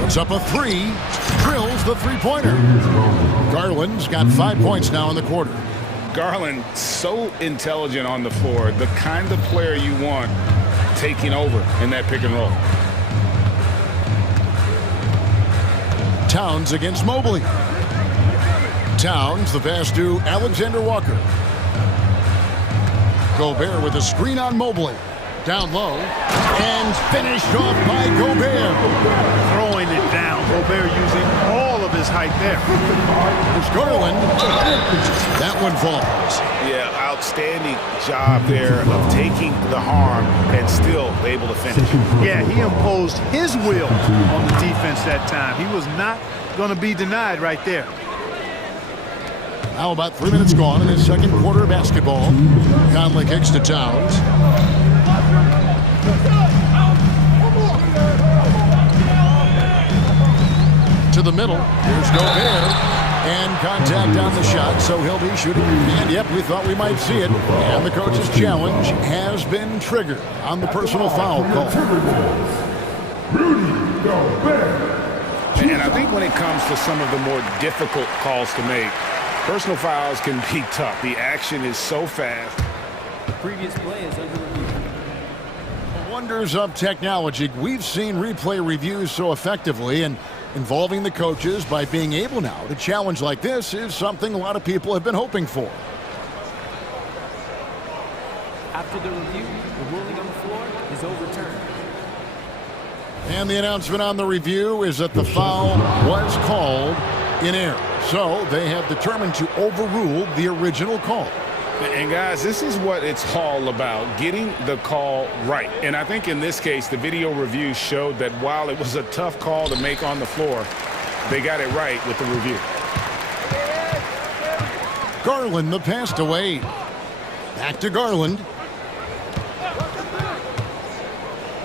Puts up a three, drills the three-pointer. Garland's got 5 points now in the quarter. Garland, so intelligent on the floor, the kind of player you want taking over in that pick and roll. Towns against Mobley. Towns, the pass to Alexander Walker. Gobert with a screen on Mobley. Down low, and finished off by Gobert. Throwing it down. Gobert using all of his his height there. There's Garland. That one falls. Yeah, outstanding job there of taking the harm and still able to finish. Yeah, he imposed his will on the defense that time. He was not going to be denied right there. Now about 3 minutes gone in his second quarter of basketball. Conley kicks to Towns. To the middle. Here's Gobert. And contact on the shot, so he'll be shooting. And yep, we thought we might see it. And the coach's challenge has been triggered on the personal foul call. And I think when it comes to some of the more difficult calls to make, personal fouls can be tough. The action is so fast. The previous play is under review. The wonders of technology. We've seen replay reviews so effectively, and involving the coaches by being able now to challenge like this is something a lot of people have been hoping for. After the review, the ruling on the floor is overturned. And the announcement on the review is that the foul was called in error. So they have determined to overrule the original call. And guys, this is what it's all about, getting the call right. And I think in this case, the video review showed that while it was a tough call to make on the floor, they got it right with the review. Garland, the pass to Wade. Back to Garland.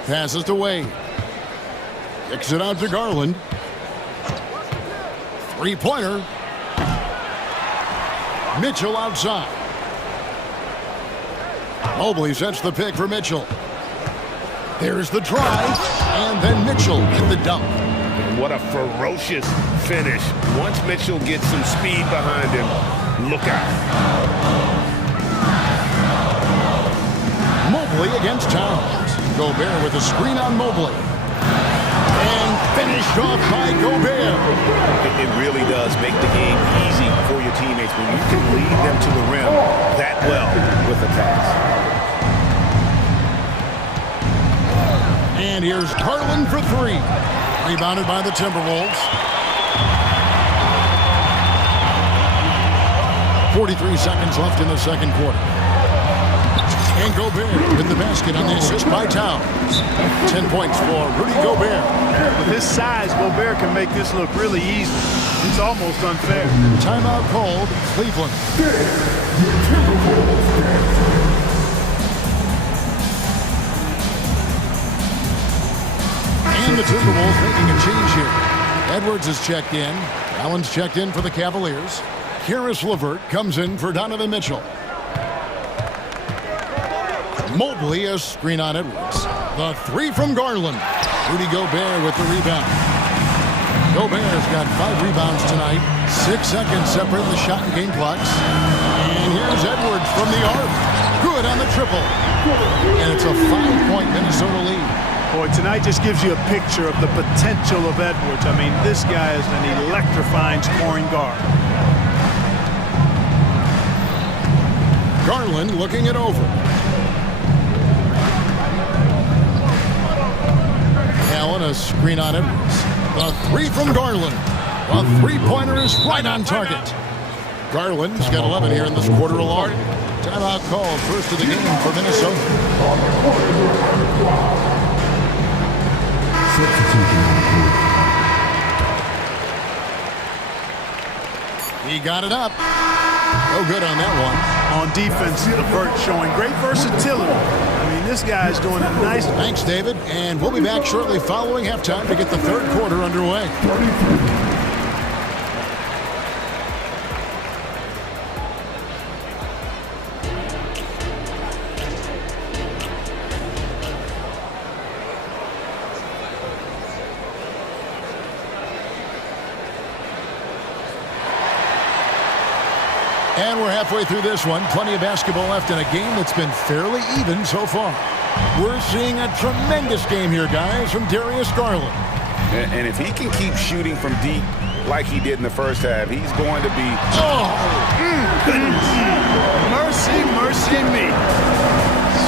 Passes to Wade. Kicks it out to Garland. Three-pointer. Mitchell outside. Mobley sets the pick for Mitchell. There's the drive, and then Mitchell in the dunk. What a ferocious finish. Once Mitchell gets some speed behind him, look out. Mobley against Towns. Gobert with a screen on Mobley. And finished off by Gobert. It really does make the game easy for your teammates when you can lead them to the rim that well with a pass. And here's Garland for three. Rebounded by the Timberwolves. 43 seconds left in the second quarter. And Gobert with the basket on the assist by Towns. 10 points for Rudy Gobert. With his size, Gobert can make this look really easy. It's almost unfair. Timeout called, Cleveland. And the Timberwolves making a change here. Edwards is checked in. Allen's checked in for the Cavaliers. Karis LeVert comes in for Donovan Mitchell. Mobley a screen on Edwards. The three from Garland. Rudy Gobert with the rebound. Gobert's got 5 rebounds tonight. 6 seconds separating the shot and game clocks. And here's Edwards from the arc. Good on the triple. And it's a 5-point Minnesota lead. Boy, tonight just gives you a picture of the potential of Edwards. I mean, this guy is an electrifying scoring guard. Garland looking it over. Allen a screen on Edwards. The three from Garland. The three-pointer is right on target. Garland's got 11 here in this quarter alone. Timeout called, first of the game for Minnesota. He got it up. No good on that one. On defense, LeVert showing great versatility. I mean, this guy's doing a nice... Thanks, David. And we'll be back shortly following halftime to get the third quarter underway. And we're halfway through this one. Plenty of basketball left in a game that's been fairly even so far. We're seeing a tremendous game here, guys, from Darius Garland. And if he can keep shooting from deep like he did in the first half, he's going to be... Oh! Goodness. Mercy, mercy me.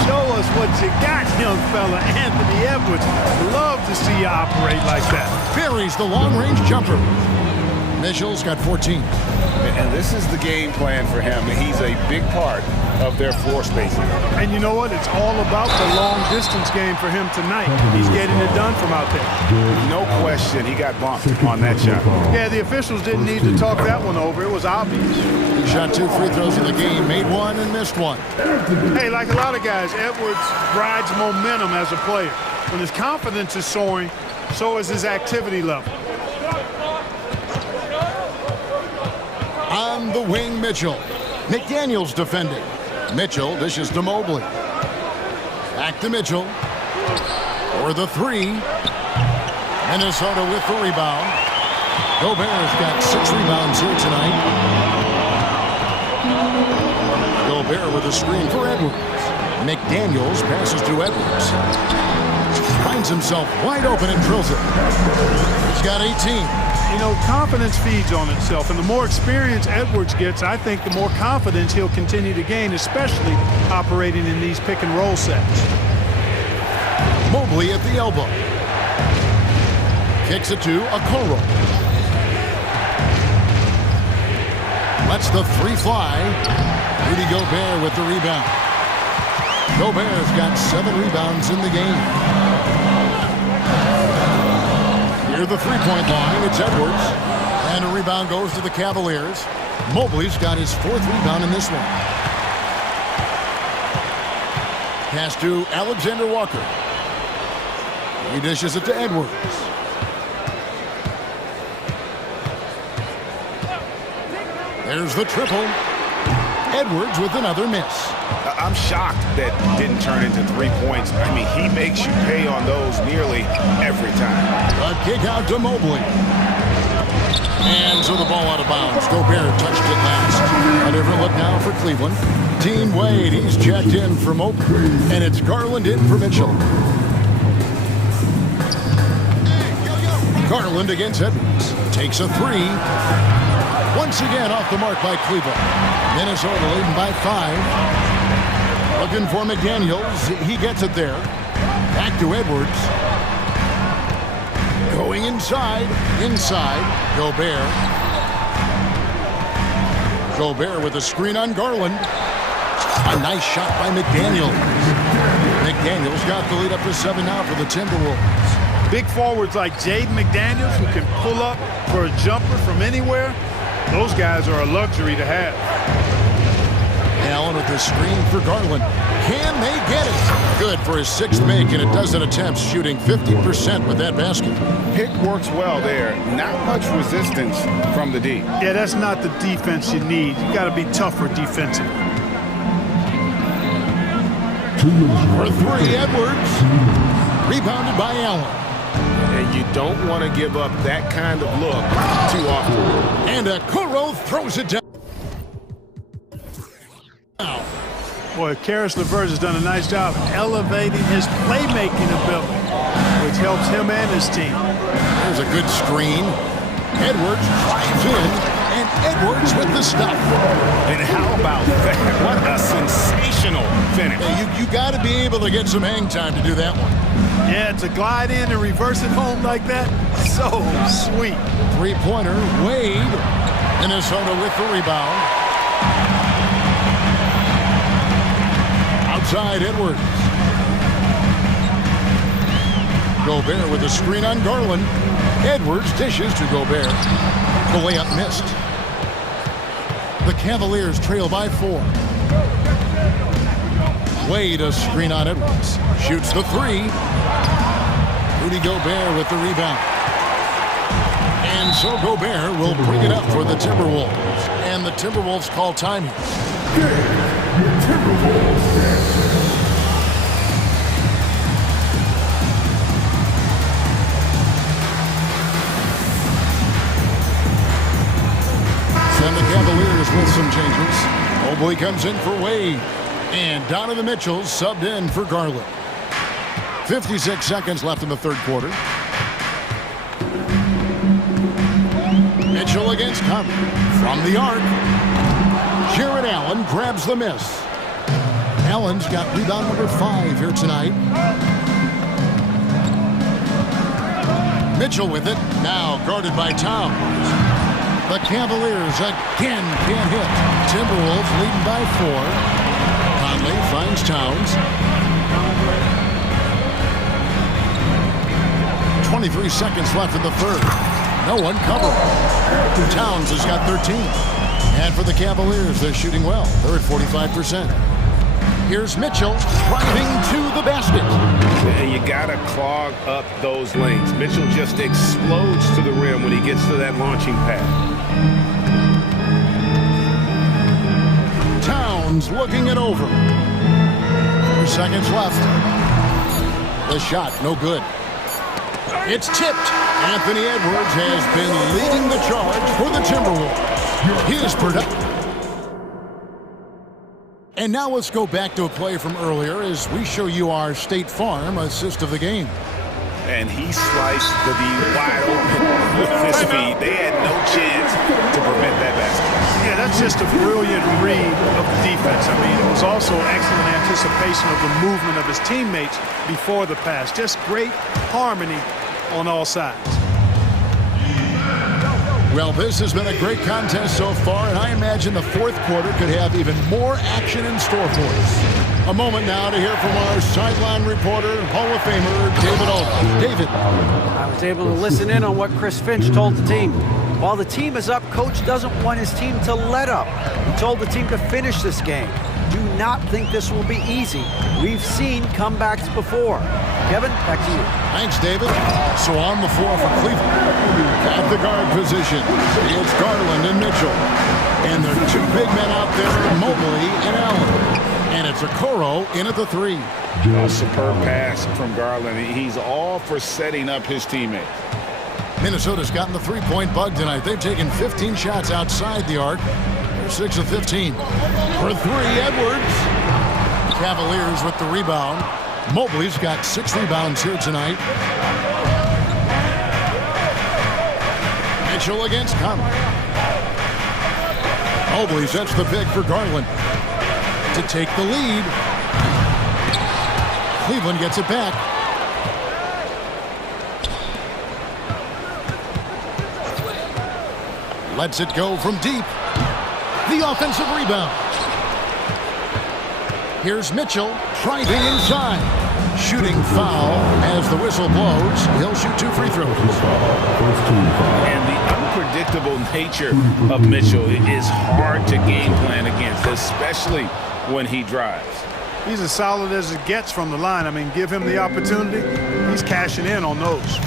Show us what you got, young fella. Anthony Edwards. Love to see you operate like that. Buries the long-range jumper. Mitchell's got 14. And this is the game plan for him. He's a big part of their floor spacing. And you know what? It's all about the long distance game for him tonight. He's getting it done from out there. No question, he got bumped on that shot. Yeah, the officials didn't need to talk that one over. It was obvious. He shot 2 free throws in the game, made 1 and missed 1. Hey, like a lot of guys, Edwards rides momentum as a player. When his confidence is soaring, so is his activity level. On the wing, Mitchell. McDaniels defending. Mitchell dishes to Mobley. Back to Mitchell. For the 3. Minnesota with the rebound. Gobert's got 6 rebounds here tonight. Gobert with a screen for Edwards. McDaniels passes to Edwards. Finds himself wide open and drills it. He's got 18. You know, confidence feeds on itself, and the more experience Edwards gets, I think the more confidence he'll continue to gain, especially operating in these pick-and-roll sets. Mobley at the elbow. Kicks it to Okoro. Lets the 3 fly. Rudy Gobert with the rebound. Gobert's got 7 rebounds in the game. Near the 3-point line, it's Edwards. And a rebound goes to the Cavaliers. Mobley's got his 4th rebound in this one. Pass to Alexander Walker. He dishes it to Edwards. There's the triple. Edwards with another miss. I'm shocked that didn't turn into 3 points. I mean, he makes you pay on those nearly every time. A kick out to Mobley. And so the ball out of bounds. Gobert touched it last. A different look now for Cleveland. Team Wade, he's checked in for Mobley. And it's Garland in for Mitchell. Garland against Edwards. Takes a 3. Once again off the mark by Cleveland. Minnesota leading by 5. Looking for McDaniels. He gets it there. Back to Edwards. Going inside. Inside. Gobert. Gobert with a screen on Garland. A nice shot by McDaniels. McDaniels got the lead up to 7 now for the Timberwolves. Big forwards like Jaden McDaniels, who can pull up for a jumper from anywhere, those guys are a luxury to have. Allen with the screen for Garland. Can they get it? Good for his 6th make and a dozen attempts, shooting 50% with that basket. Pick works well there. Not much resistance from the D. Yeah, that's not the defense you need. You got to be tougher defensively. For 3, Edwards. Rebounded by Allen. And you don't want to give up that kind of look too often. And Okoro throws it down. Boy, Karis LeVert has done a nice job elevating his playmaking ability, which helps him and his team. There's a good screen. Edwards drives in, and Edwards with the stuff. And how about that? What a sensational finish. Yeah, you got to be able to get some hang time to do that one. Yeah, to glide in and reverse it home like that, so sweet. 3-pointer, Wade. Minnesota with the rebound. Outside Edwards. Gobert with a screen on Garland. Edwards dishes to Gobert. The layup missed. The Cavaliers trail by 4. Wade a screen on Edwards. Shoots the 3. Rudy Gobert with the rebound. And so Gobert will bring it up for the Timberwolves. And the Timberwolves call time here. Send the Cavaliers with some changes. Mobley comes in for Wade. And Donovan Mitchell subbed in for Garland. 56 seconds left in the 3rd quarter. Mitchell against Conley. From the arc. Jared Allen grabs the miss. Allen's got rebound number 5 here tonight. Mitchell with it. Now guarded by Towns. The Cavaliers again can't hit. Timberwolves leading by 4. Conley finds Towns. 23 seconds left in the third. No one covering. Towns has got 13. And for the Cavaliers, they're shooting well. They're at 45%. Here's Mitchell driving to the basket. And you got to clog up those lanes. Mitchell just explodes to the rim when he gets to that launching pad. Towns looking it over. 4 seconds left. The shot, no good. It's tipped. Anthony Edwards has been leading the charge for the Timberwolves. His production. And now let's go back to a play from earlier as we show you our State Farm assist of the game. And he sliced the D wide open with his feet. They had no chance to prevent that basket. Yeah, that's just a brilliant read of the defense. I mean, it was also excellent anticipation of the movement of his teammates before the pass. Just great harmony on all sides. Well, this has been a great contest so far, and I imagine the fourth quarter could have even more action in store for us. A moment now to hear from our sideline reporter, Hall of Famer David Aldridge. David. I was able to listen in on what Chris Finch told the team. While the team is up, Coach doesn't want his team to let up. He told the team to finish this game. Do not think this will be easy. We've seen comebacks before. Kevin, back to you. Thanks, David. So on the floor for Cleveland. At the guard position, it's Garland and Mitchell. And there are 2 big men out there, Mobley and Allen. And it's Okoro in at the 3. A superb pass from Garland. He's all for setting up his teammates. Minnesota's gotten the 3-point bug tonight. They've taken 15 shots outside the arc. They're 6 of 15. For 3, Edwards. Cavaliers with the rebound. Mobley's got 6 rebounds here tonight. Mitchell against Conley. Mobley sets the pick for Garland to take the lead. Cleveland gets it back. Lets it go from deep. The offensive rebound. Here's Mitchell driving inside. Shooting foul as the whistle blows. He'll shoot 2 free throws. And the unpredictable nature of Mitchell is hard to game plan against, especially when he drives. He's as solid as it gets from the line. I mean, give him the opportunity. He's cashing in on those.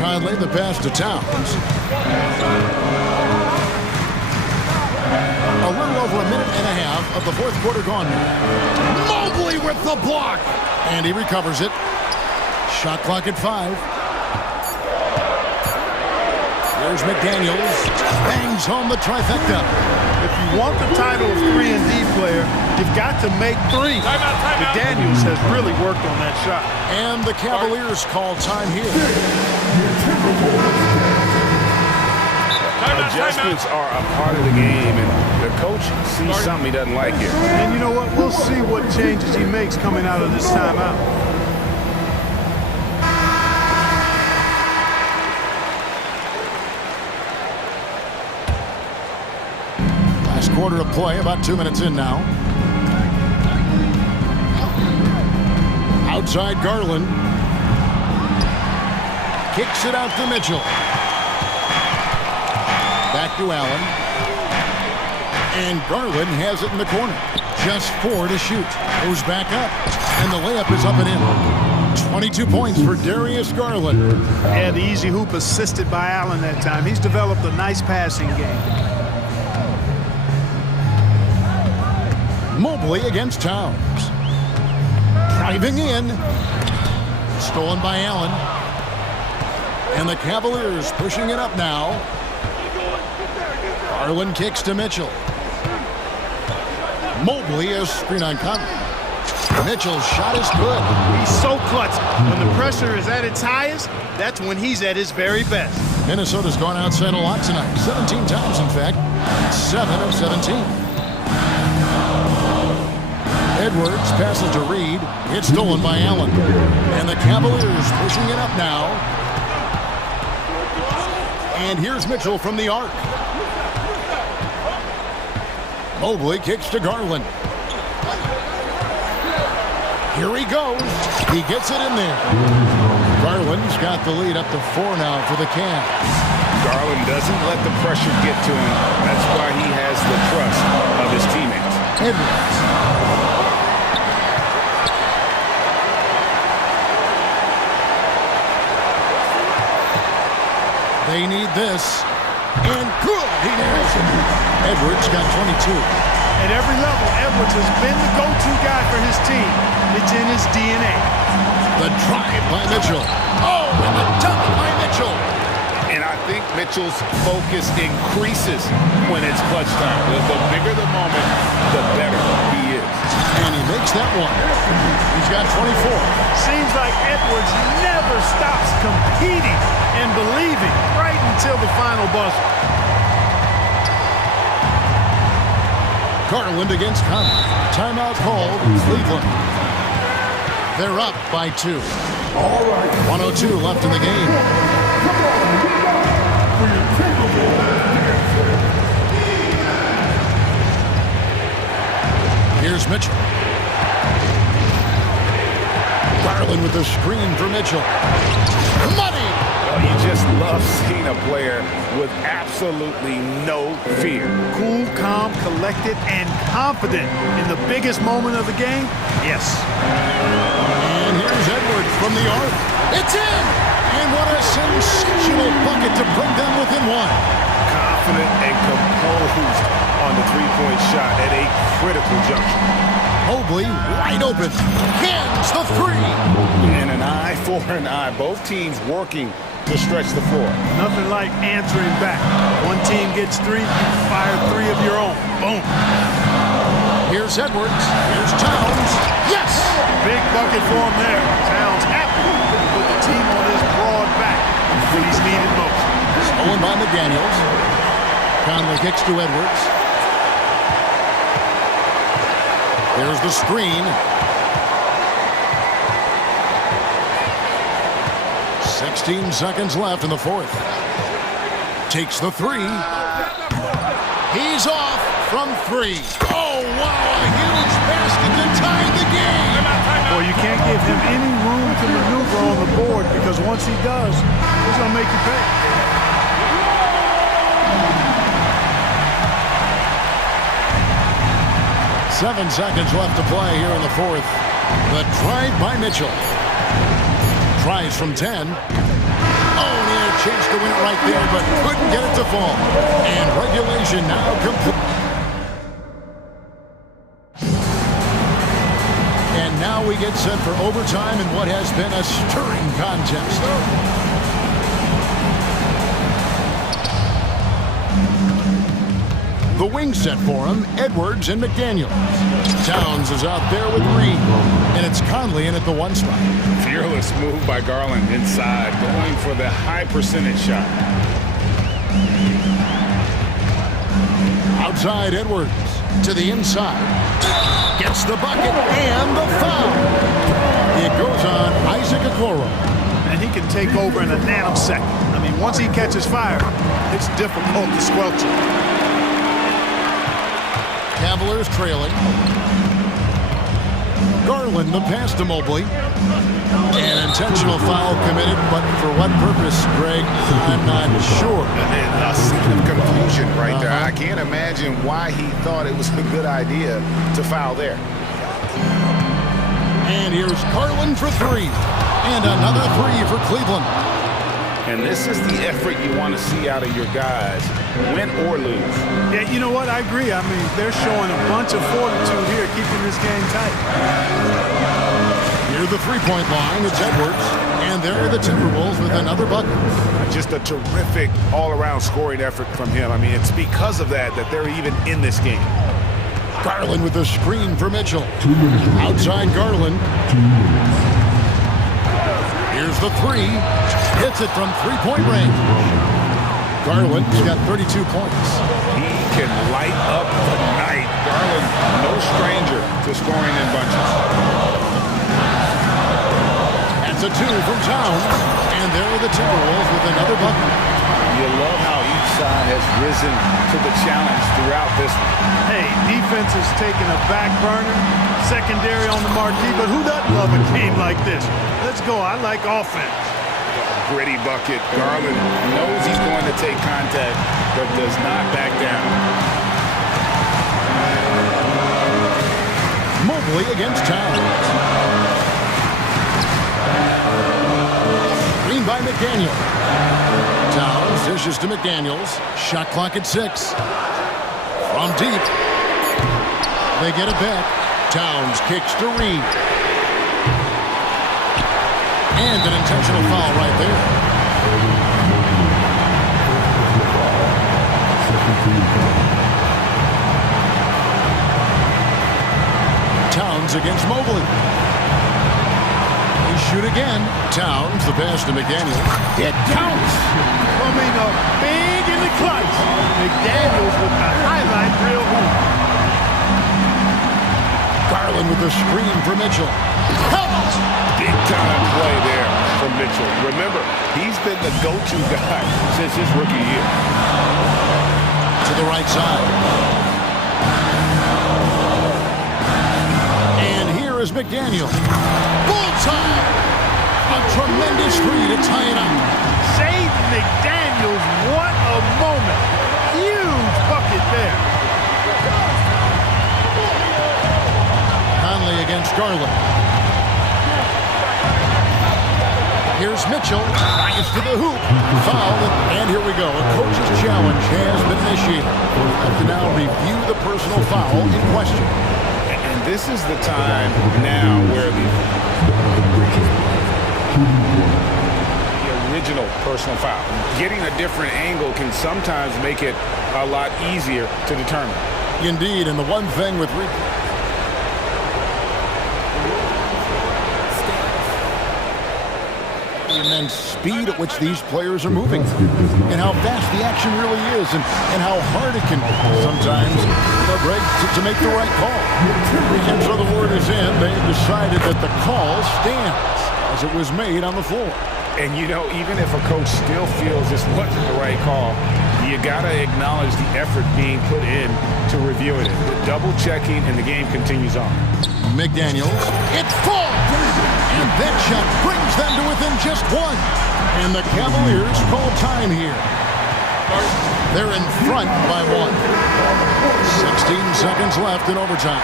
Conley the pass to Towns. A little over a minute and a half of the fourth quarter gone now. Mobley with the block. And he recovers it. Shot clock at 5. There's McDaniels. Bangs home the trifecta. If you want the title of 3-and-D player, you've got to make 3. McDaniels has really worked on that shot. And the Cavaliers call time here. Adjustments are a part of the game, and the coach sees something he doesn't like here. And you know what? We'll see what changes he makes coming out of this timeout. Last quarter of play, about 2 minutes in now. Outside Garland. Kicks it out to Mitchell. Back to Allen. And Garland has it in the corner. Just 4 to shoot. Goes back up. And the layup is up and in. 22 points for Darius Garland. Yeah, the easy hoop assisted by Allen that time. He's developed a nice passing game. Mobley against Towns. Driving in. Stolen by Allen. And the Cavaliers pushing it up now. Garland kicks to Mitchell. Mobley is screen on Conley. Mitchell's shot is good. He's so clutch. When the pressure is at its highest, that's when he's at his very best. Minnesota's gone outside a lot tonight. 17 times, in fact. 7 of 17. Edwards passes to Reed. It's stolen by Allen. And the Cavaliers pushing it up now. And here's Mitchell from the arc. Mobley kicks to Garland. Here he goes. He gets it in there. Garland's got the lead up to 4 now for the Cavs. Garland doesn't let the pressure get to him. That's why he has the trust of his teammates. Edwards. They need this. And good. He nails it. Edwards got 22. At every level, Edwards has been the go-to guy for his team. It's in his DNA. The drive by Mitchell. Oh, and the dunk by Mitchell. And I think Mitchell's focus increases when it's clutch time. The bigger the moment, the better he is. And he makes that one. He's got 24. Seems like Edwards never stops competing and believing right until the final buzzer. Garland against Conley. Timeout called, Cleveland. They're up by 2. 1:02 left in the game. Here's Mitchell. Garland with the screen for Mitchell. Money! Oh, you just love seeing a player with absolutely no fear. Cool, calm, collected, and confident in the biggest moment of the game. Yes. And here's Edwards from the arc. It's in! And what a sensational bucket to bring them within 1. Confident and composed on the three-point shot at a critical juncture. Mobley wide open. Hands the 3. And an eye for an eye. Both teams working to stretch the floor. Nothing like answering back. One team gets 3, you fire 3 of your own. Boom. Here's Edwards. Here's Towns. Yes! Big bucket for him there. Towns happy to put the team on his broad back when he's needed most. Stolen by McDaniels. Conley kicks to Edwards. There's the screen. 16 seconds left in the 4th. Takes the 3. He's off from 3. Oh, wow, a huge basket to tie the game. Well, you can't give him any room to maneuver on the board because once he does, he's going to make you pay. Seven seconds left to play here in the 4th. The drive by Mitchell. Tries from 10. Oh, and he had a chance to win it right there, but couldn't get it to fall. And regulation now complete. And now we get set for overtime in what has been a stirring contest. The wing set for him, Edwards and McDaniels. Towns is out there with Reed, and it's Conley in at the 1 spot. Fearless move by Garland inside, going for the high percentage shot. Outside Edwards to the inside. Gets the bucket and the foul. It goes on Isaac Okoro. And he can take over in a nanosecond. I mean, once he catches fire, it's difficult to squelch it. Cavaliers trailing. Garland the pass to Mobley. An intentional foul committed, but for what purpose, Greg? I'm not sure. A scene of confusion right there. I can't imagine why he thought it was a good idea to foul there. And here's Garland for 3. And another 3 for Cleveland. And this is the effort you want to see out of your guys, win or lose. Yeah, you know what? I agree. I mean, they're showing a bunch of fortitude here, keeping this game tight. Near the three-point line, it's Edwards. And there are the Timberwolves with another bucket. Just a terrific all-around scoring effort from him. I mean, it's because of that they're even in this game. Garland with the screen for Mitchell. Outside Garland. Here's the 3. Hits it from three-point range. Garland's got 32 points. He can light up the night. Garland, no stranger to scoring in bunches. That's a 2 from Towns. And And there are the Timberwolves with another bucket. You love how each side has risen to the challenge throughout this one. Hey, defense is taking a back burner, secondary on the marquee, but who doesn't love a game like this? Let's go. I like offense. Gritty bucket. Garland knows he's going to take contact, but does not back down. Mobley against Towns. Green by McDaniel. Towns dishes to McDaniels. Shot clock at 6. From deep. They get it back. Towns kicks to Reed. And an intentional foul right there. Towns against Mobley. They shoot again. Towns, the pass to McDaniel. It counts. Coming up big in the clutch. McDaniels with the highlight reel hoop. Garland with the screen for Mitchell. Counts. Big time play there from Mitchell. Remember, he's been the go-to guy since his rookie year. To the right side. And here is McDaniel. Bullseye! A tremendous three to tie it up. Jaden McDaniels, what a moment. Huge bucket there. Conley against Garland. Here's Mitchell, drives to the hoop, fouled, and here we go. A coach's challenge has been initiated. We'll have to now review the personal foul in question. And this is the time now where the original personal foul. Getting a different angle can sometimes make it a lot easier to determine. Indeed, and the one thing with immense speed at which these players are moving, and how fast the action really is, and how hard it can sometimes, Greg, to make the right call. And so the word is in. They've decided that the call stands as it was made on the floor. And you know, even if a coach still feels this wasn't the right call, you gotta acknowledge the effort being put in to review it. The double checking, and the game continues on. McDaniels, it's full! And that shot brings them to within just one. And the Cavaliers call time here. They're in front by 1. 16 seconds left in overtime.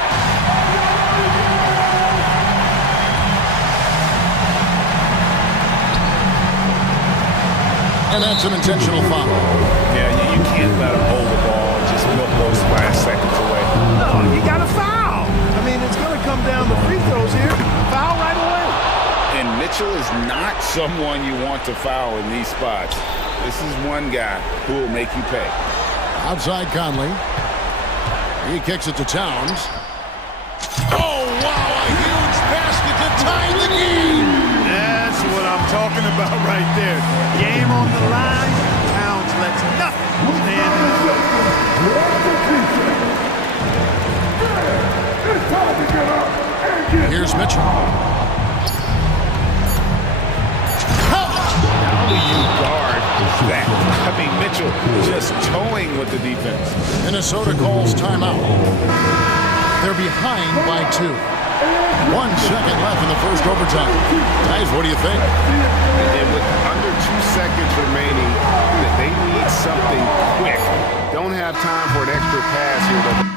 And that's an intentional foul. Yeah, you can't let him hold the ball and just milk those last seconds away. No, you got to foul. I mean, it's going to come down to free throws here. Foul right away. And Mitchell is not someone you want to foul in these spots. This is one guy who will make you pay. Outside Conley. He kicks it to Towns. Oh, wow, a huge basket to tie the game. That's what I'm talking about right there. Game on the line. Towns lets nothing stand in his way. Here's Mitchell. How do you guard that? I mean, Mitchell just towing with the defense. Minnesota calls timeout. They're behind by 2. 1 second left in the first overtime. Guys, what do you think? And with under 2 seconds remaining, they need something quick. Don't have time for an extra pass here.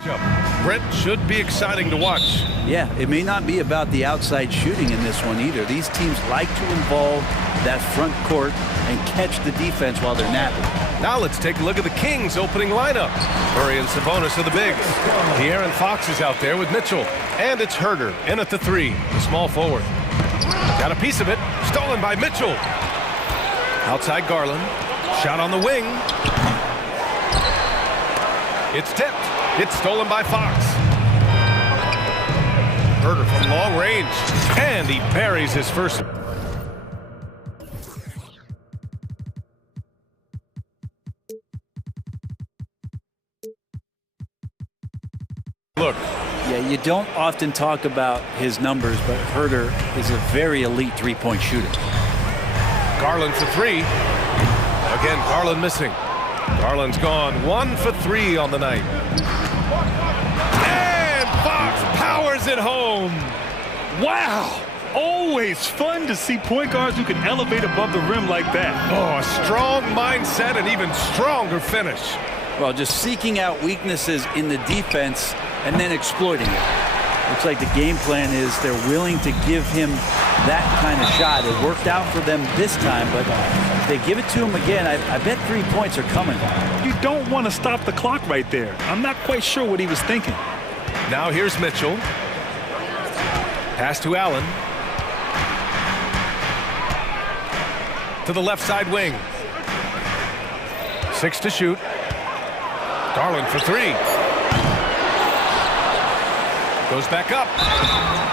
Brent, should be exciting to watch. Yeah, it may not be about the outside shooting in this one either. These teams like to involve that front court and catch the defense while they're napping. Now let's take a look at the Kings' opening lineup. Murray and Sabonis are the bigs. De'Aaron Fox is out there with Mitchell. And it's Herder in at the 3, the small forward. Got a piece of it, stolen by Mitchell. Outside Garland, shot on the wing. It's tipped. It's stolen by Fox. Herder from long range, and he buries his first. Look. Yeah, you don't often talk about his numbers, but Herder is a very elite three-point shooter. Garland for 3. Again, Garland missing. Garland's gone 1 for 3 on the night. And Fox powers it home. Wow! Always fun to see point guards who can elevate above the rim like that. Oh, a strong mindset and even stronger finish. Well, just seeking out weaknesses in the defense and then exploiting it. Looks like the game plan is they're willing to give him that kind of shot. It worked out for them this time, but if they give it to him again, I bet 3 points are coming. You don't want to stop the clock right there. I'm not quite sure what he was thinking. Now here's Mitchell. Pass to Allen. To the left side wing. 6 to shoot. Garland for 3. Goes back up.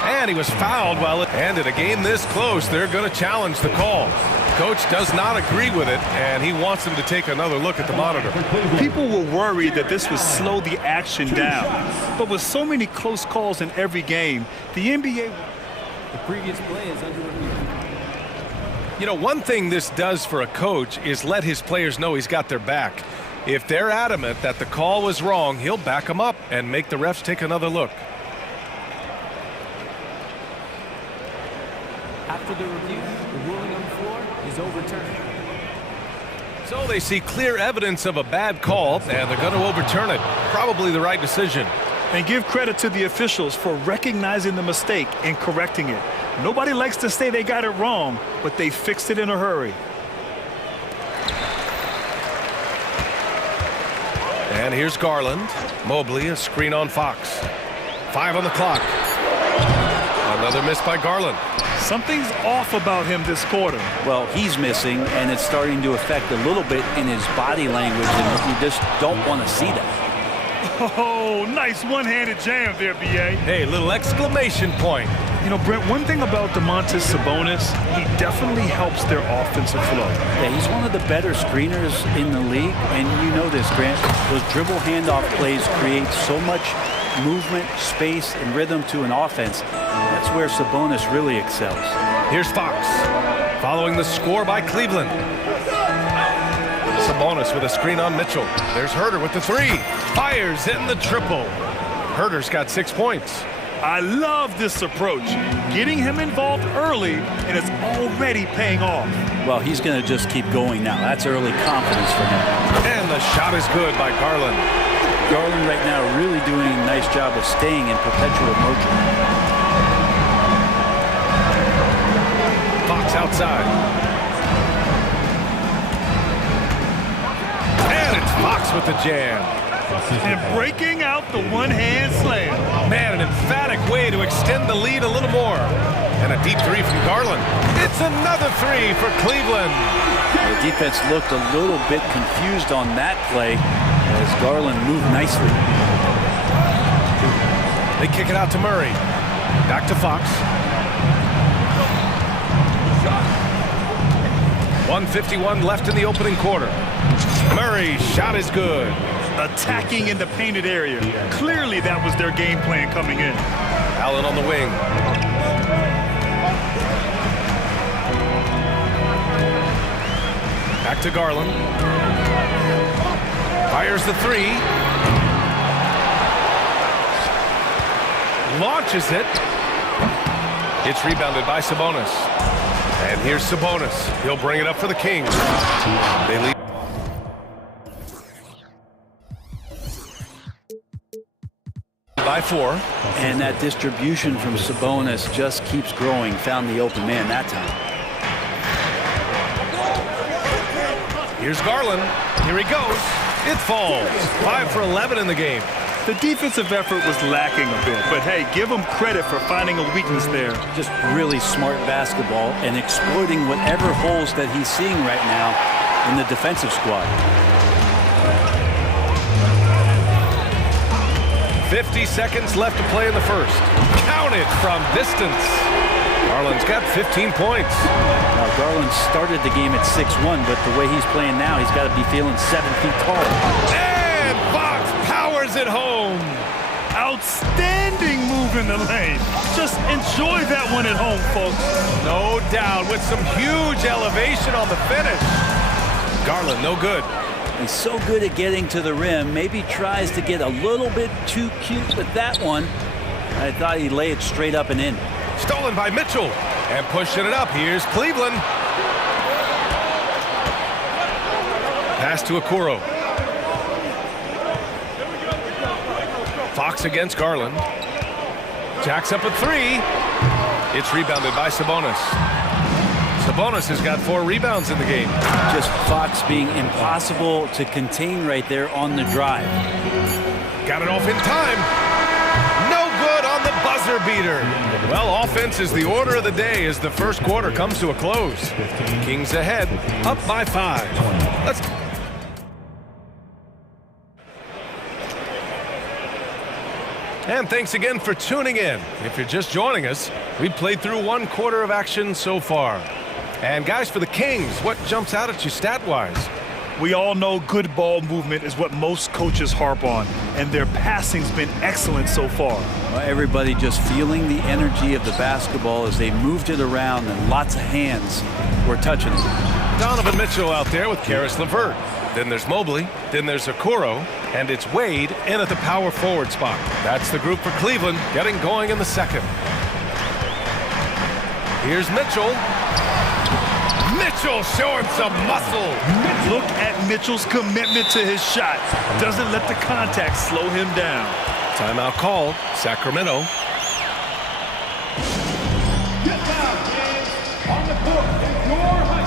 And he was fouled while it ended. A game this close, they're going to challenge the call. Coach does not agree with it, and he wants him to take another look at the monitor. People were worried that this would slow the action down. But with so many close calls in every game, the NBA... The previous play is under review. You know, one thing this does for a coach is let his players know he's got their back. If they're adamant that the call was wrong, he'll back them up and make the refs take another look. After the review, the ruling on the floor is overturned. So they see clear evidence of a bad call, and they're going to overturn it. Probably the right decision. And give credit to the officials for recognizing the mistake and correcting it. Nobody likes to say they got it wrong, but they fixed it in a hurry. And here's Garland. Mobley, a screen on Fox. 5 on the clock. Another miss by Garland. Something's off about him this quarter. Well, he's missing, and it's starting to affect a little bit in his body language, and you just don't want to see that. Oh, nice one-handed jam there, B.A. Hey, little exclamation point. You know, Brent, one thing about Domantas Sabonis, he definitely helps their offensive flow. Yeah, he's one of the better screeners in the league, and you know this, Grant. Those dribble handoff plays create so much movement, space, and rhythm to an offense. That's where Sabonis really excels. Here's Fox, following the score by Cleveland. Sabonis with a screen on Mitchell. There's Herder with the 3. Fires in the triple. Herder's got 6 points. I love this approach. Getting him involved early, and it's already paying off. Well, he's going to just keep going now. That's early confidence for him. And the shot is good by Garland. Garland right now really doing a nice job of staying in perpetual motion. Fox outside. And it's Fox with the jam. And breaking out the one-hand slam. Man, an emphatic way to extend the lead a little more. And a deep 3 from Garland. It's another 3 for Cleveland. The defense looked a little bit confused on that play as Garland moved nicely. They kick it out to Murray. Back to Fox. 1:51 left in the opening quarter. Murray's shot is good. Attacking in the painted area. Clearly that was their game plan coming in. Allen on the wing. Back to Garland. Fires the 3. Launches it. It's rebounded by Sabonis. And here's Sabonis. He'll bring it up for the Kings. They lead. by 4. And that distribution from Sabonis just keeps growing. Found the open man that time. Here's Garland. Here he goes. It falls. 5 for 11 in the game. The defensive effort was lacking a bit, but hey, give him credit for finding a weakness there. Just really smart basketball and exploiting whatever holes that he's seeing right now in the defensive squad. 50 seconds left to play in the first. Count it from distance. Garland's got 15 points. Now, Garland started the game at 6'1", but the way he's playing now, he's got to be feeling 7 feet tall. And Fox powers it home. Outstanding move in the lane. Just enjoy that one at home, folks. No doubt, with some huge elevation on the finish. Garland, no good. He's so good at getting to the rim. Maybe tries to get a little bit too cute with that one. I thought he'd lay it straight up and in. Stolen by Mitchell. And pushing it up. Here's Cleveland. Pass to Okoro. Fox against Garland. Jacks up a 3. It's rebounded by Sabonis. Sabonis has got 4 rebounds in the game. Just Fox being impossible to contain right there on the drive. Got it off in time. No good on the buzzer beater. Well, offense is the order of the day as the first quarter comes to a close. Kings ahead, up by 5. Let's... And thanks again for tuning in. If you're just joining us, we've played through 1 quarter of action so far. And guys, for the Kings, what jumps out at you stat-wise? We all know good ball movement is what most coaches harp on, and their passing's been excellent so far. Well, everybody just feeling the energy of the basketball as they moved it around, and lots of hands were touching it. Donovan Mitchell out there with Karis LeVert. Then there's Mobley, then there's Okoro, and it's Wade in at the power forward spot. That's the group for Cleveland getting going in the second. Here's Mitchell. Mitchell showing some muscle. Look at Mitchell's commitment to his shot. Doesn't let the contact slow him down. Timeout called, Sacramento. Get down, kids. On the court, your high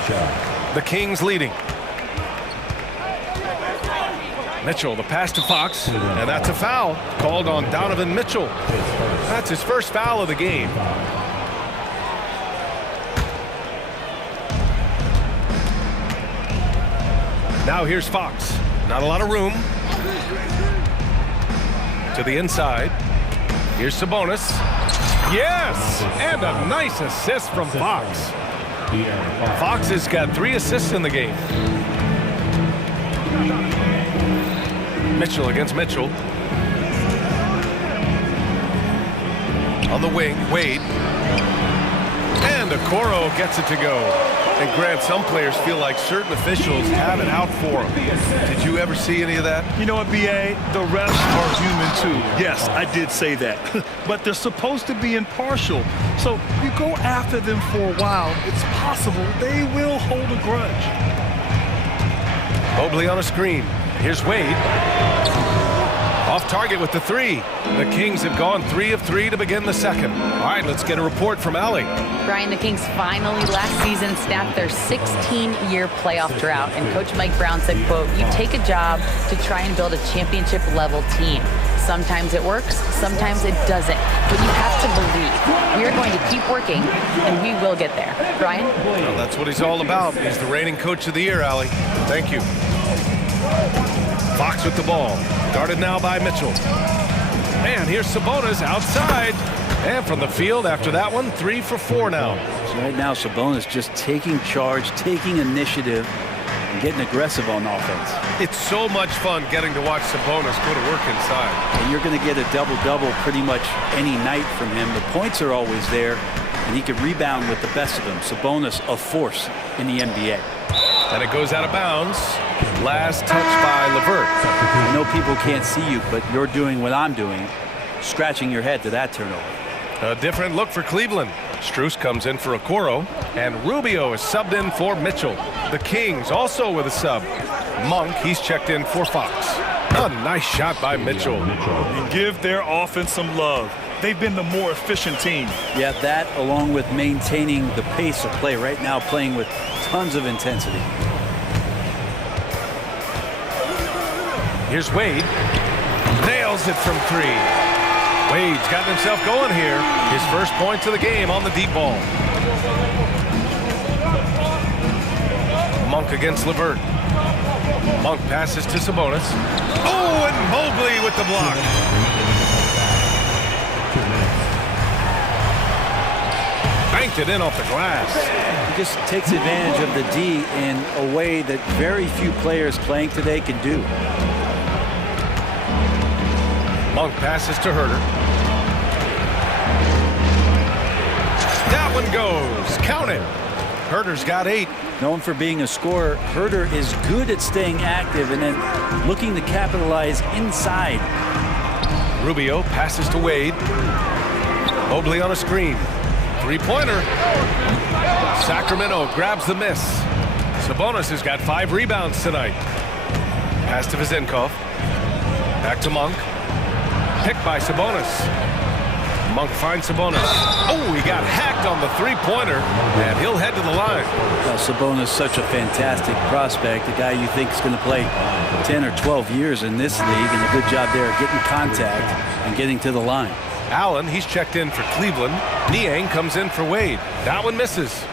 squad. The Kings leading. Mitchell, the pass to Fox, and that's a foul called on Donovan Mitchell. That's his first foul of the game. Now here's Fox. Not a lot of room. To the inside. Here's Sabonis. Yes! And a nice assist from Fox. Fox has got 3 assists in the game. Mitchell against Mitchell. On the wing, Wade. And Okoro gets it to go. And Grant, some players feel like certain officials have it out for them. Did you ever see any of that? You know what, B.A.? The refs are human too. Yes, I did say that. But they're supposed to be impartial. So you go after them for a while, it's possible they will hold a grudge. Mobley on a screen. Here's Wade. Off target with the 3. The Kings have gone 3 of 3 to begin the second. All right, let's get a report from Allie. Brian, the Kings finally last season snapped their 16-year playoff drought, and Coach Mike Brown said, quote, "You take a job to try and build a championship-level team. Sometimes it works, sometimes it doesn't. But you have to believe. We are going to keep working, and we will get there." Brian? Well, that's what he's all about. He's the reigning coach of the year, Allie. Thank you. Fox with the ball. Guarded now by Mitchell. And here's Sabonis outside. And from the field after that one, 3 for 4 now. So right now, Sabonis just taking charge, taking initiative, and getting aggressive on offense. It's so much fun getting to watch Sabonis go to work inside. And you're going to get a double-double pretty much any night from him. The points are always there, and he can rebound with the best of them. Sabonis, a force in the NBA. And it goes out of bounds. Last touch by LeVert. I know people can't see you, but you're doing what I'm doing, scratching your head to that turnover. A different look for Cleveland. Struce comes in for Okoro, and Rubio is subbed in for Mitchell. The Kings also with a sub. Monk, he's checked in for Fox. A nice shot by Mitchell. And give their offense some love. They've been the more efficient team. Yeah, that along with maintaining the pace of play. Right now playing with tons of intensity. Here's Wade. Nails it from 3. Wade's gotten himself going here. His first points of the game on the deep ball. Monk against LeVert. Monk passes to Sabonis. Oh, and Mobley with the block. Banked it in off the glass. He just takes advantage of the D in a way that very few players playing today can do. Monk passes to Herter. That one goes. Count it. Herter's got 8. Known for being a scorer, Herter is good at staying active and then looking to capitalize inside. Rubio passes to Wade. Mobley on a screen. 3-pointer. Sacramento grabs the miss. Sabonis has got 5 rebounds tonight. Pass to Vezenkov. Back to Monk. Picked by Sabonis. Monk finds Sabonis. Oh, he got hacked on the 3-pointer, and he'll head to the line. Well, Sabonis, such a fantastic prospect, a guy you think is going to play 10 or 12 years in this league, and a good job there at getting contact and getting to the line. Allen, he's checked in for Cleveland. Niang comes in for Wade. That one misses.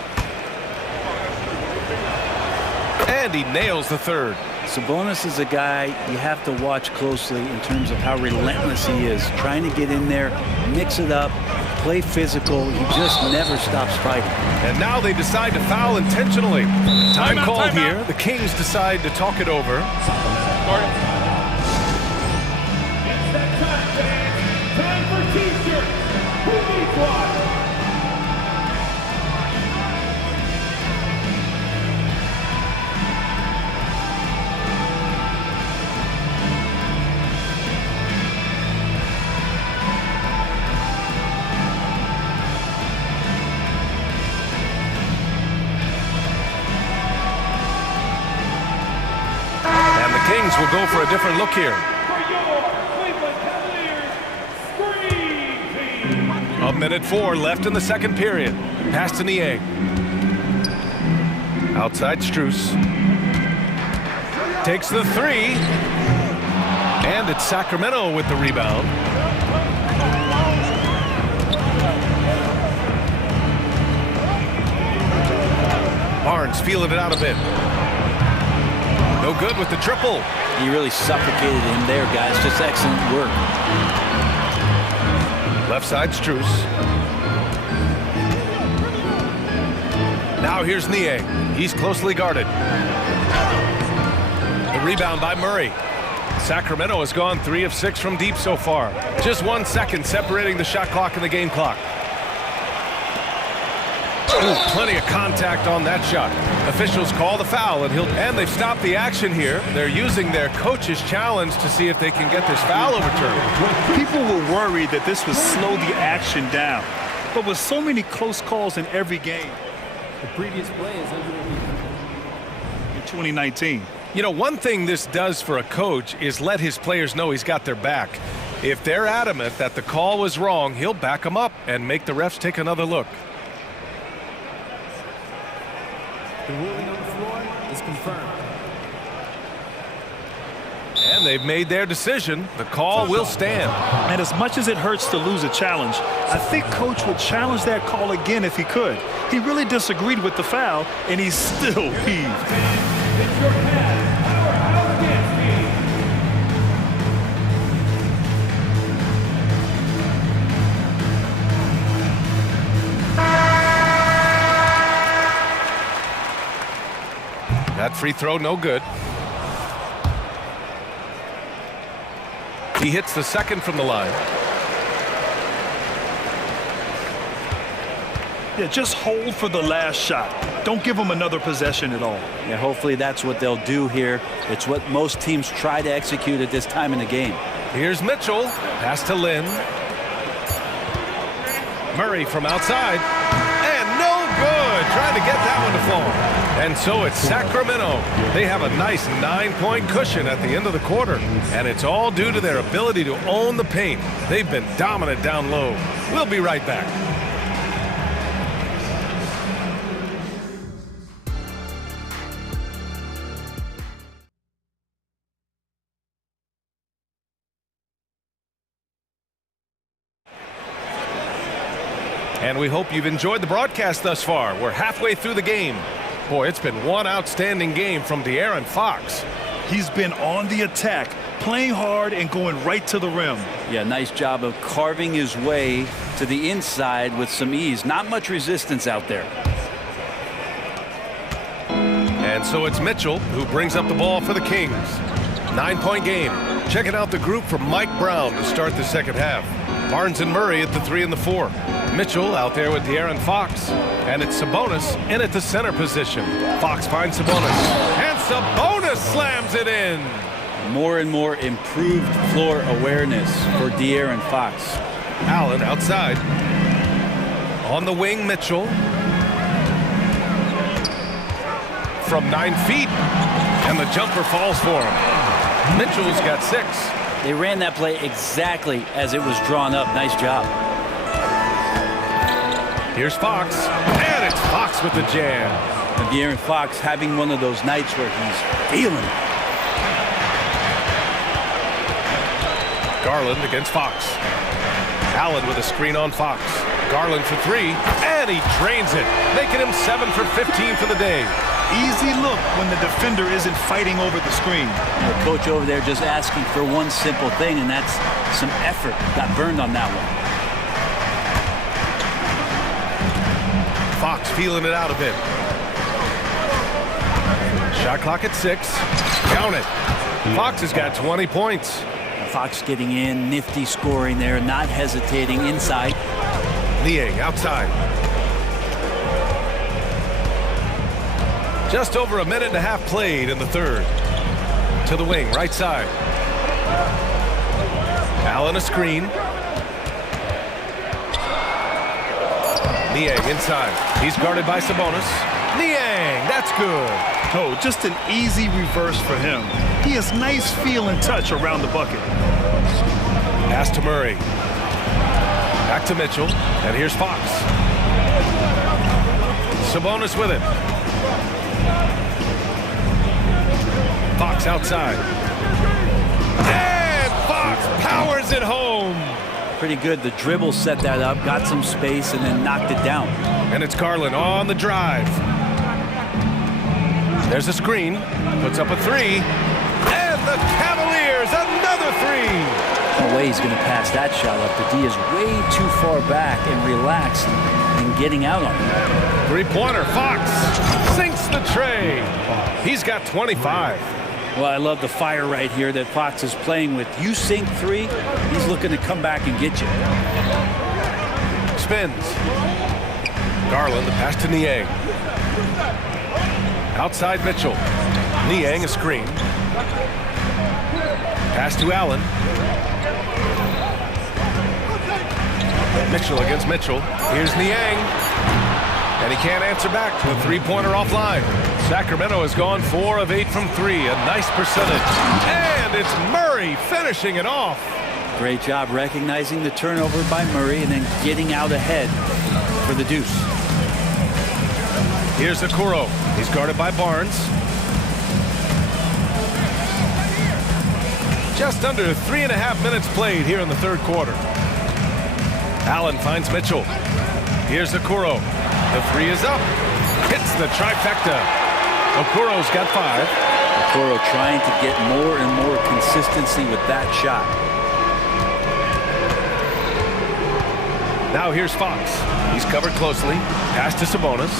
And he nails the 3rd. Sabonis is a guy you have to watch closely in terms of how relentless he is. Trying to get in there, mix it up, play physical. He just never stops fighting. And now they decide to foul intentionally. Time called here. The Kings decide to talk it over. Time for T-shirt. Who needs one? Kings will go for a different look here. A minute 4 left in the second period. Pass to Niang. Outside Struce. Takes the 3. And it's Sacramento with the rebound. Barnes feeling it out a bit. No good with the triple. He really suffocated him there, guys. Just excellent work. Left side, Struce. Now here's Niang. He's closely guarded. The rebound by Murray. Sacramento has gone 3 of 6 from deep so far. Just 1 second separating the shot clock and the game clock. Ooh, plenty of contact on that shot. Officials call the foul, and they've stopped the action here. They're using their coach's challenge to see if they can get this foul overturned. People were worried that this would slow the action down. But with so many close calls in every game, the previous play is in 2019. You know, one thing this does for a coach is let his players know he's got their back. If they're adamant that the call was wrong, he'll back them up and make the refs take another look. The ruling on the floor is confirmed. And they've made their decision. The call will stand. And as much as it hurts to lose a challenge, I think Coach would challenge that call again if he could. He really disagreed with the foul, and he's still peeved. That free throw, no good. He hits the second from the line. Yeah, just hold for the last shot. Don't give them another possession at all. Yeah, hopefully that's what they'll do here. It's what most teams try to execute at this time in the game. Here's Mitchell. Pass to Lynn. Murray from outside. And no good. Trying to get that one to fall. And so it's Sacramento. They have a nice 9-point cushion at the end of the quarter. And it's all due to their ability to own the paint. They've been dominant down low. We'll be right back. And we hope you've enjoyed the broadcast thus far. We're halfway through the game. Boy, it's been one outstanding game from De'Aaron Fox. He's been on the attack, playing hard and going right to the rim. Yeah, nice job of carving his way to the inside with some ease. Not much resistance out there. And so it's Mitchell who brings up the ball for the Kings. 9-point game. Checking out the group from Mike Brown to start the second half. Barnes and Murray at the 3 and the 4. Mitchell out there with De'Aaron Fox. And it's Sabonis in at the center position. Fox finds Sabonis. And Sabonis slams it in. More and more improved floor awareness for De'Aaron Fox. Allen outside. On the wing, Mitchell. From 9 feet. And the jumper falls for him. Mitchell's got 6. They ran that play exactly as it was drawn up. Nice job. Here's Fox. And it's Fox with the jam. And De'Aaron Fox having one of those nights where he's feeling it. Garland against Fox. Allen with a screen on Fox. Garland for 3. And he drains it, making him 7 for 15 for the day. Easy look when the defender isn't fighting over the screen. The coach over there just asking for one simple thing, and that's some effort. Got burned on that one. Fox feeling it out a bit. Shot clock at 6. Count it. Fox has got 20 points. Fox getting in, nifty scoring there, not hesitating inside. Niang outside. Just over a minute and a half played in the third. To the wing, right side. Allen a screen. Niang inside. He's guarded by Sabonis. Niang, that's good. Oh, just an easy reverse for him. He has nice feel and touch around the bucket. Pass to Murray. Back to Mitchell. And here's Fox. Sabonis with it. Fox outside. And Fox powers it home. Pretty good. The dribble set that up, got some space, and then knocked it down. And it's Garland on the drive. There's a screen. Puts up a 3. And the Cavaliers, another 3. No way he's going to pass that shot up. The D is way too far back and relaxed in getting out on it. Three-pointer. Fox sinks the tray. He's got 25. Well, I love the fire right here that Fox is playing with. You sink 3, he's looking to come back and get you. Spins. Garland, the pass to Niang. Outside Mitchell. Niang a screen. Pass to Allen. Mitchell against Mitchell. Here's Niang. And he can't answer back. The three-pointer offline. Sacramento has gone 4 of 8 from 3. A nice percentage. And it's Murray finishing it off. Great job recognizing the turnover by Murray and then getting out ahead for the deuce. Here's Okoro. He's guarded by Barnes. Just under 3.5 minutes played here in the third quarter. Allen finds Mitchell. Here's Okoro. The 3 is up. Hits the trifecta. Okoro's got 5. Okoro trying to get more and more consistency with that shot. Now here's Fox. He's covered closely. Pass to Sabonis.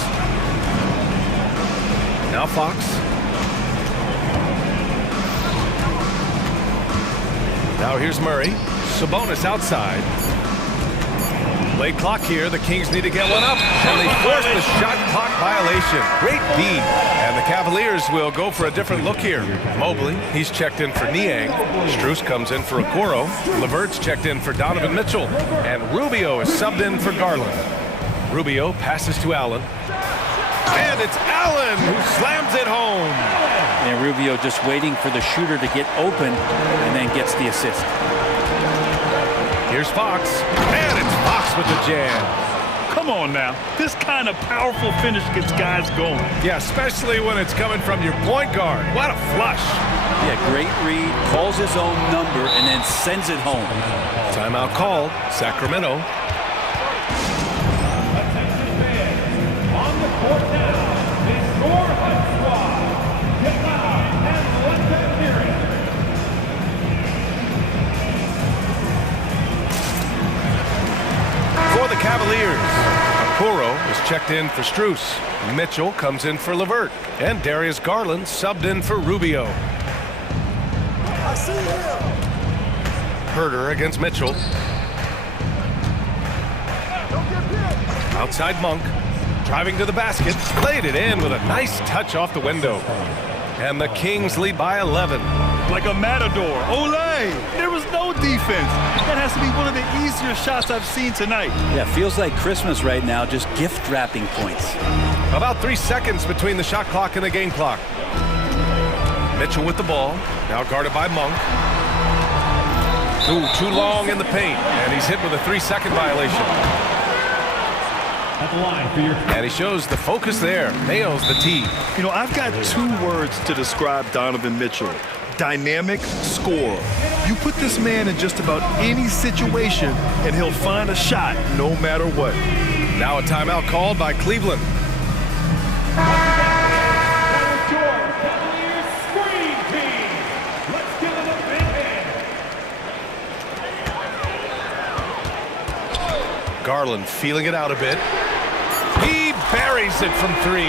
Now Fox. Now here's Murray. Sabonis outside. Late clock here. The Kings need to get one up. And they force the shot clock violation. Great beat. And the Cavaliers will go for a different look here. Mobley, he's checked in for Niang. Strus comes in for Okoro. Levert's checked in for Donovan Mitchell. And Rubio is subbed in for Garland. Rubio passes to Allen. And it's Allen who slams it home. And Rubio just waiting for the shooter to get open and then gets the assist. Here's Fox. And it's Fox with the jam. Come on now. This kind of powerful finish gets guys going. Yeah, especially when it's coming from your point guard. What a flush. Yeah, great read, calls his own number, and then sends it home. Timeout called. Sacramento. On the court now, the Score Hunt Squad. Get loud and let them hear it. For the Cavaliers, Okoro is checked in for Strus. Mitchell comes in for Levert. And Darius Garland subbed in for Rubio. I see him. Herter against Mitchell. Outside Monk. Driving to the basket. Played it in with a nice touch off the window. And the Kings lead by 11. Like a matador. Olé! There was no defense. That has to be one of the easier shots I've seen tonight. Yeah, feels like Christmas right now, just gift wrapping points. About 3 seconds between the shot clock and the game clock. Mitchell with the ball. Now guarded by Monk. Ooh, too long in the paint. And he's hit with a 3-second violation. At the line for your... And he shows the focus there. Nails the tee. You know, I've got 2 words to describe Donovan Mitchell. Dynamic scorer. You put this man in just about any situation and he'll find a shot no matter what. Now a timeout called by Cleveland. Garland feeling it out a bit. He buries it from 3.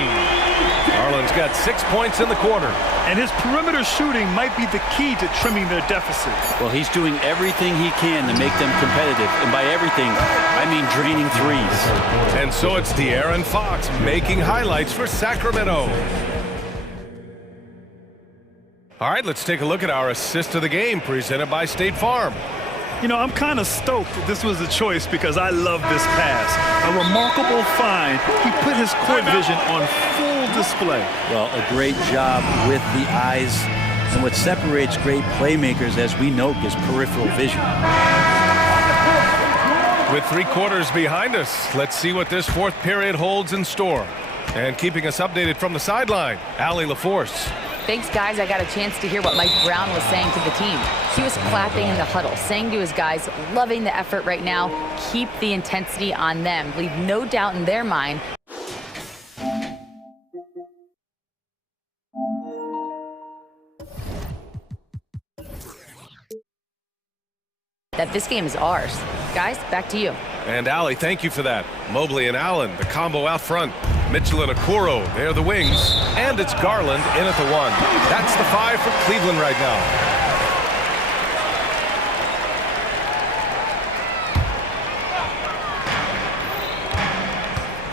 Garland's got 6 points in the quarter. And his perimeter shooting might be the key to trimming their deficit. Well, he's doing everything he can to make them competitive. And by everything, I mean draining threes. And so it's De'Aaron Fox making highlights for Sacramento. All right, let's take a look at our assist of the game presented by State Farm. You know, I'm kind of stoked that this was a choice because I love this pass. A remarkable find. He put his court vision on full display. Well, a great job with the eyes. And what separates great playmakers, as we know, is peripheral vision. With 3 quarters behind us, let's see what this 4th period holds in store. And keeping us updated from the sideline, Allie LaForce. Thanks, guys. I got a chance to hear what Mike Brown was saying to the team. He was clapping in the huddle, saying to his guys, loving the effort right now, keep the intensity on them, leave no doubt in their mind that this game is ours. Guys, back to you. And Allie, thank you for that. Mobley and Allen, the combo out front. Mitchell and Okoro, they're the wings. And it's Garland in at the 1. That's the 5 for Cleveland right now.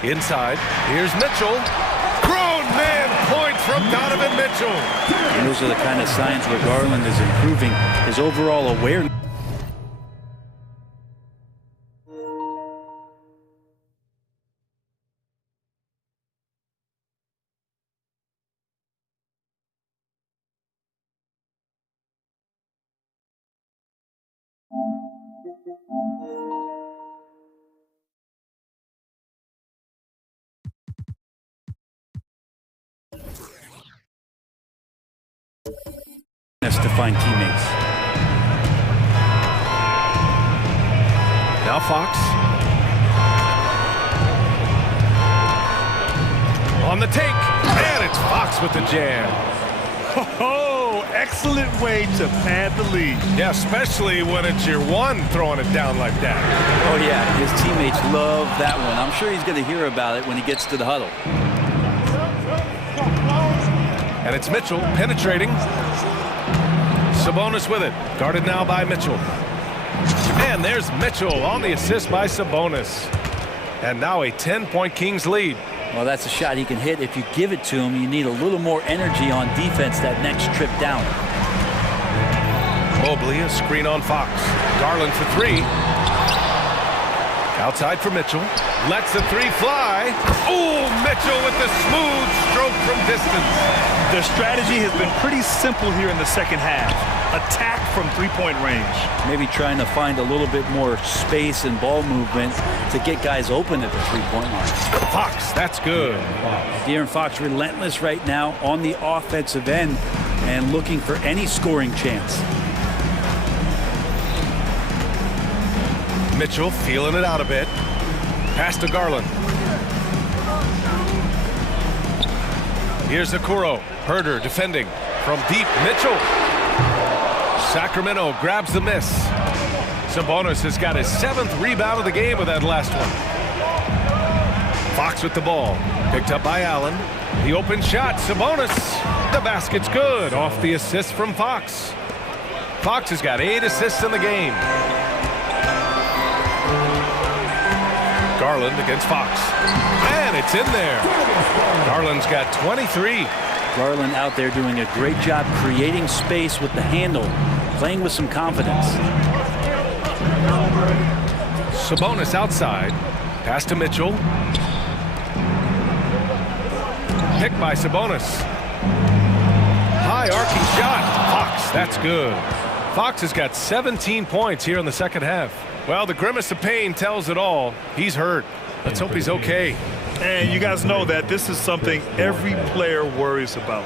Inside, here's Mitchell. Grown man point from Donovan Mitchell. And those are the kind of signs where Garland is improving his overall awareness. To find teammates. Now Fox. On the take. And it's Fox with the jam. Oh, excellent way to pad the lead. Yeah, especially when it's your 1 throwing it down like that. Oh, yeah. His teammates love that one. I'm sure he's going to hear about it when he gets to the huddle. And it's Mitchell penetrating. Sabonis with it. Guarded now by Mitchell. And there's Mitchell on the assist by Sabonis. And now a 10-point Kings lead. Well, that's a shot he can hit. If you give it to him, you need a little more energy on defense that next trip down. Mobley, a screen on Fox. Garland for three. Outside for Mitchell. Lets the three fly. Oh, Mitchell with the smooth stroke from distance. Their strategy has been pretty simple here in the second half. Attack from three-point range. Maybe trying to find a little bit more space and ball movement to get guys open at the three-point line. Fox, that's good. De'Aaron Fox relentless right now on the offensive end and looking for any scoring chance. Mitchell feeling it out a bit. Pass to Garland. Here's Okoro. Herder defending from deep. Mitchell. Sacramento grabs the miss. Sabonis has got his 7th rebound of the game with that last one. Fox with the ball. Picked up by Allen. The open shot. Sabonis. The basket's good. Off the assist from Fox. Fox has got 8 assists in the game. Garland against Fox. And it's in there. Garland's got 23. Garland out there doing a great job creating space with the handle, playing with some confidence. Sabonis outside. Pass to Mitchell. Picked by Sabonis. High arcing shot. Fox, that's good. Fox has got 17 points here in the second half. Well, the grimace of pain tells it all. He's hurt. Let's hope he's okay. And you guys know that this is something every player worries about,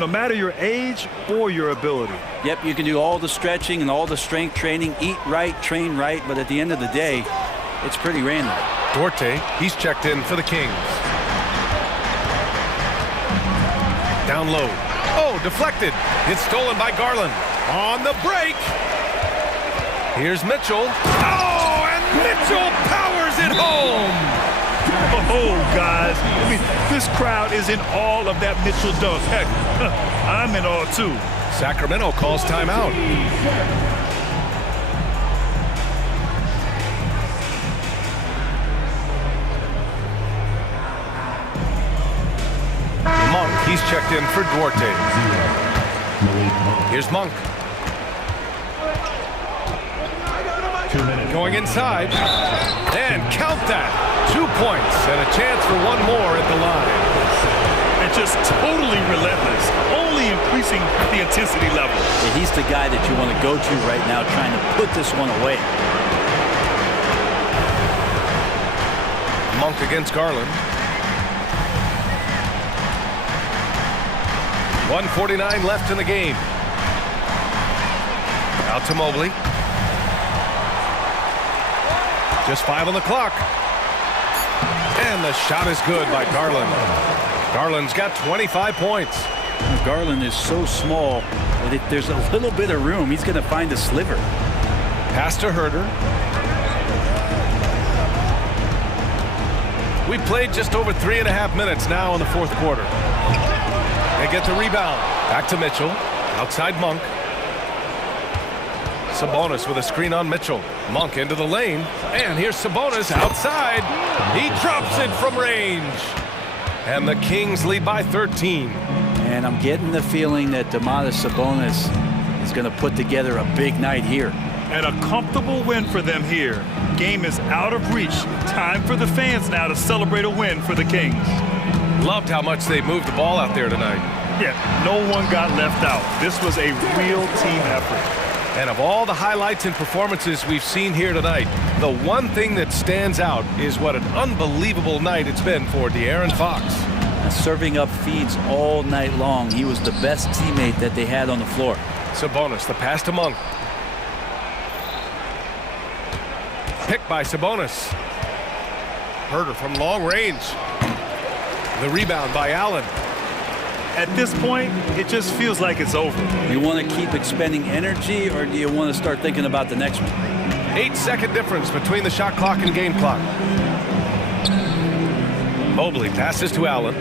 no matter your age or your ability. Yep, you can do all the stretching and all the strength training, eat right, train right, but at the end of the day, it's pretty random. Duarte, he's checked in for the Kings. Down low. Oh, deflected. It's stolen by Garland. On the break. Here's Mitchell. Oh, and Mitchell powers it home. Oh, guys. I mean, this crowd is in awe of that Mitchell dunk. Heck, I'm in awe, too. Sacramento calls timeout. Monk, he's checked in for Duarte. Here's Monk. Going inside. And count that. 2 points and a chance for one more at the line. And just totally relentless, only increasing the intensity level. Yeah, he's the guy that you want to go to right now, trying to put this one away. Monk against Garland. 1:49 left in the game. Out to Mobley. Just 5 on the clock. And the shot is good by Garland. Garland's got 25 points. Garland is so small that if there's a little bit of room, he's going to find a sliver. Pass to Herder. We played just over 3.5 minutes now in the fourth quarter. They get the rebound. Back to Mitchell. Outside Monk. Sabonis with a screen on Mitchell. Monk into the lane. And here's Sabonis outside. He drops it from range. And the Kings lead by 13. And I'm getting the feeling that Domantas Sabonis is going to put together a big night here. And a comfortable win for them here. Game is out of reach. Time for the fans now to celebrate a win for the Kings. Loved how much they moved the ball out there tonight. Yeah, no one got left out. This was a real team effort. And of all the highlights and performances we've seen here tonight, the one thing that stands out is what an unbelievable night it's been for De'Aaron Fox. Serving up feeds all night long. He was the best teammate that they had on the floor. Sabonis, the pass to Monk. Picked by Sabonis. Herder from long range. The rebound by Allen. At this point, it just feels like it's over. You want to keep expending energy, or do you want to start thinking about the next one? 8-second difference between the shot clock and game clock. Mobley passes to Allen.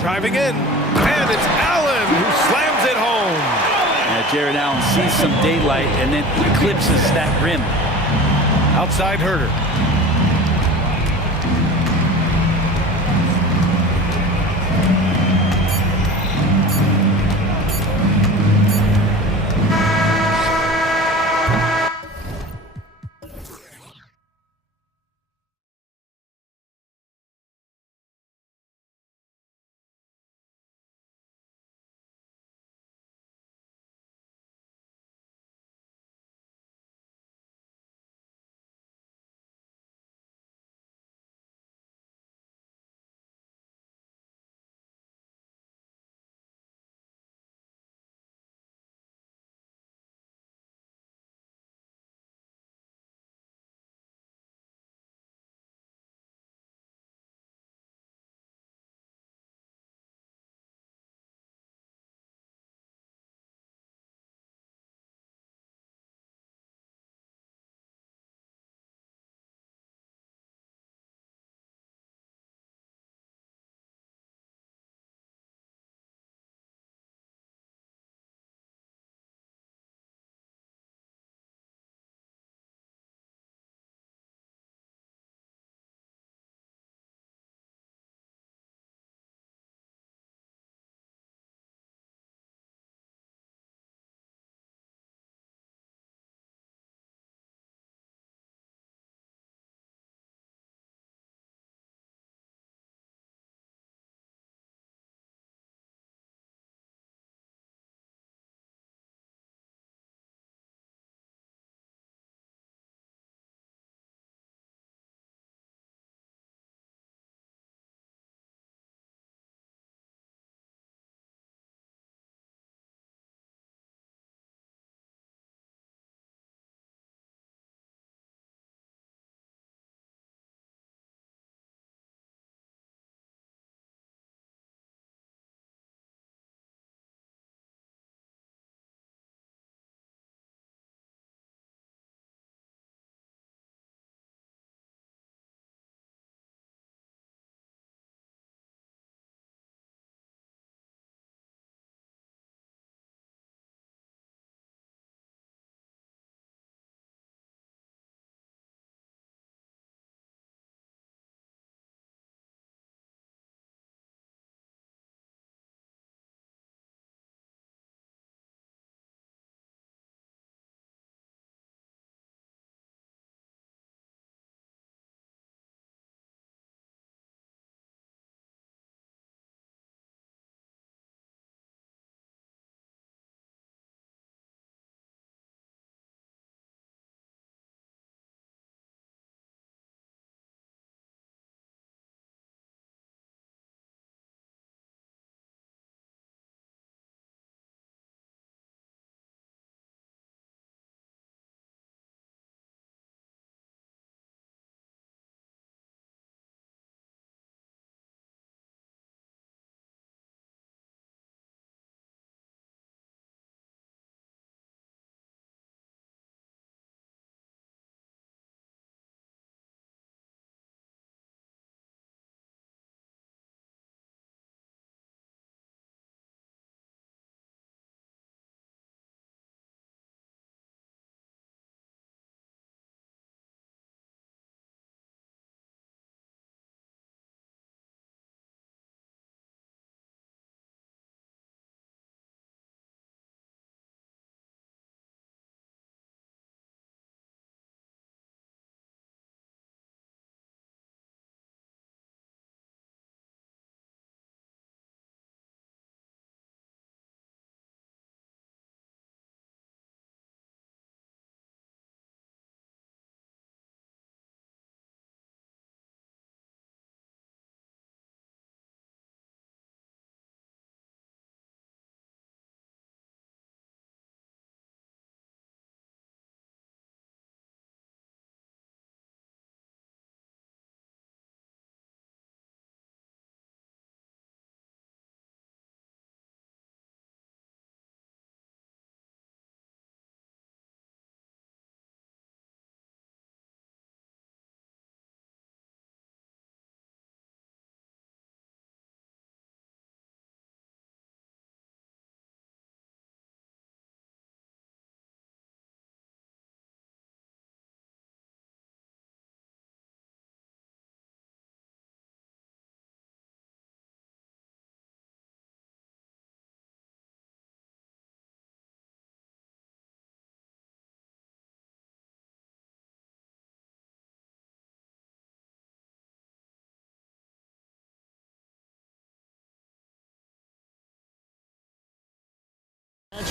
Driving in, and it's Allen who slams it home. And Jared Allen sees some daylight and then eclipses that rim. Outside Herter.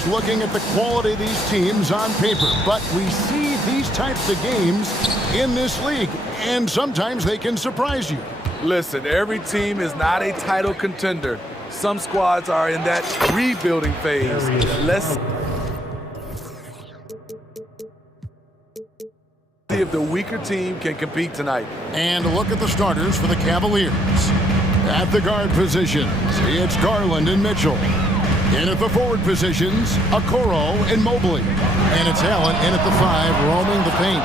Looking at the quality of these teams on paper, but we see these types of games in this league, and sometimes they can surprise you. Listen, every team is not a title contender. Some squads are in that rebuilding phase. Let's see if the weaker team can compete tonight. And look at the starters for the Cavaliers. At the guard positions, it's Garland and Mitchell. In at the forward positions, Okoro and Mobley. And it's Allen in at the 5, roaming the paint.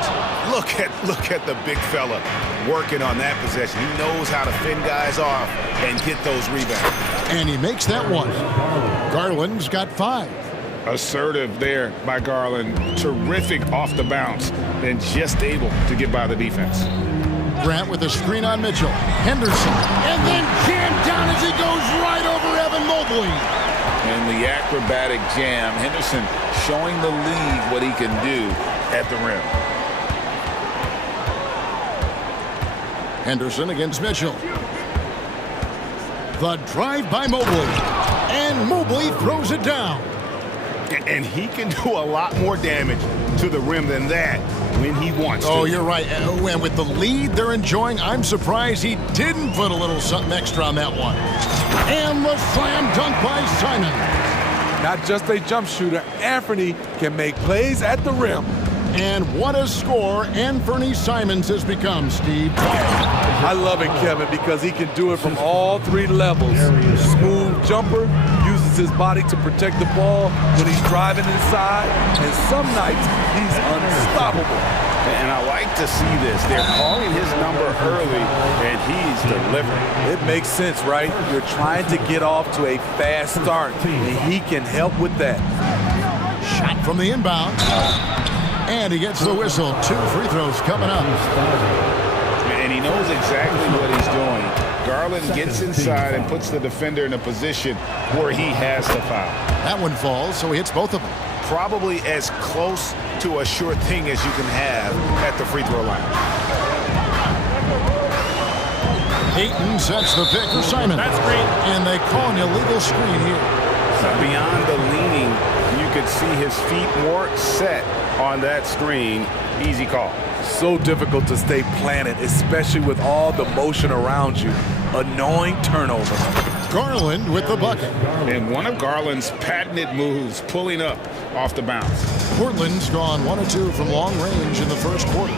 Look at the big fella working on that possession. He knows how to fend guys off and get those rebounds. And he makes that one. Garland's got 5. Assertive there by Garland. Terrific off the bounce and just able to get by the defense. Grant with a screen on Mitchell. Henderson. And then jammed down as he goes right over Evan Mobley. And the acrobatic jam. Henderson showing the league what he can do at the rim. Henderson against Mitchell. The drive by Mobley. And Mobley throws it down. And he can do a lot more damage to the rim than that when he wants to. Oh, you're right. And with the lead they're enjoying, I'm surprised he didn't put a little something extra on that one. And the slam dunk by Simon. Not just a jump shooter, Anthony can make plays at the rim. And what a score Anthony Simons has become, Steve. I love it, Kevin, because he can do it from all 3 levels. Smooth jumper, uses his body to protect the ball when he's driving inside, and some nights he's unstoppable. And I like to see this. They're calling his number early, and he's delivering. It makes sense, right? You're trying to get off to a fast start, and he can help with that. Shot from the inbound. And he gets the whistle. 2 free throws coming up. And he knows exactly what he's doing. Garland gets inside and puts the defender in a position where he has to foul. That one falls, so he hits both of them. Probably as close to a sure thing as you can have at the free throw line. Ayton sets the pick for Simon. That's great. And they call an illegal screen here. Beyond the leaning, you could see his feet more set on that screen. Easy call. So difficult to stay planted, especially with all the motion around you. Annoying turnover. Garland with the bucket. And one of Garland's patented moves, pulling up off the bounce. Portland's gone 1 of 2 from long range in the first quarter.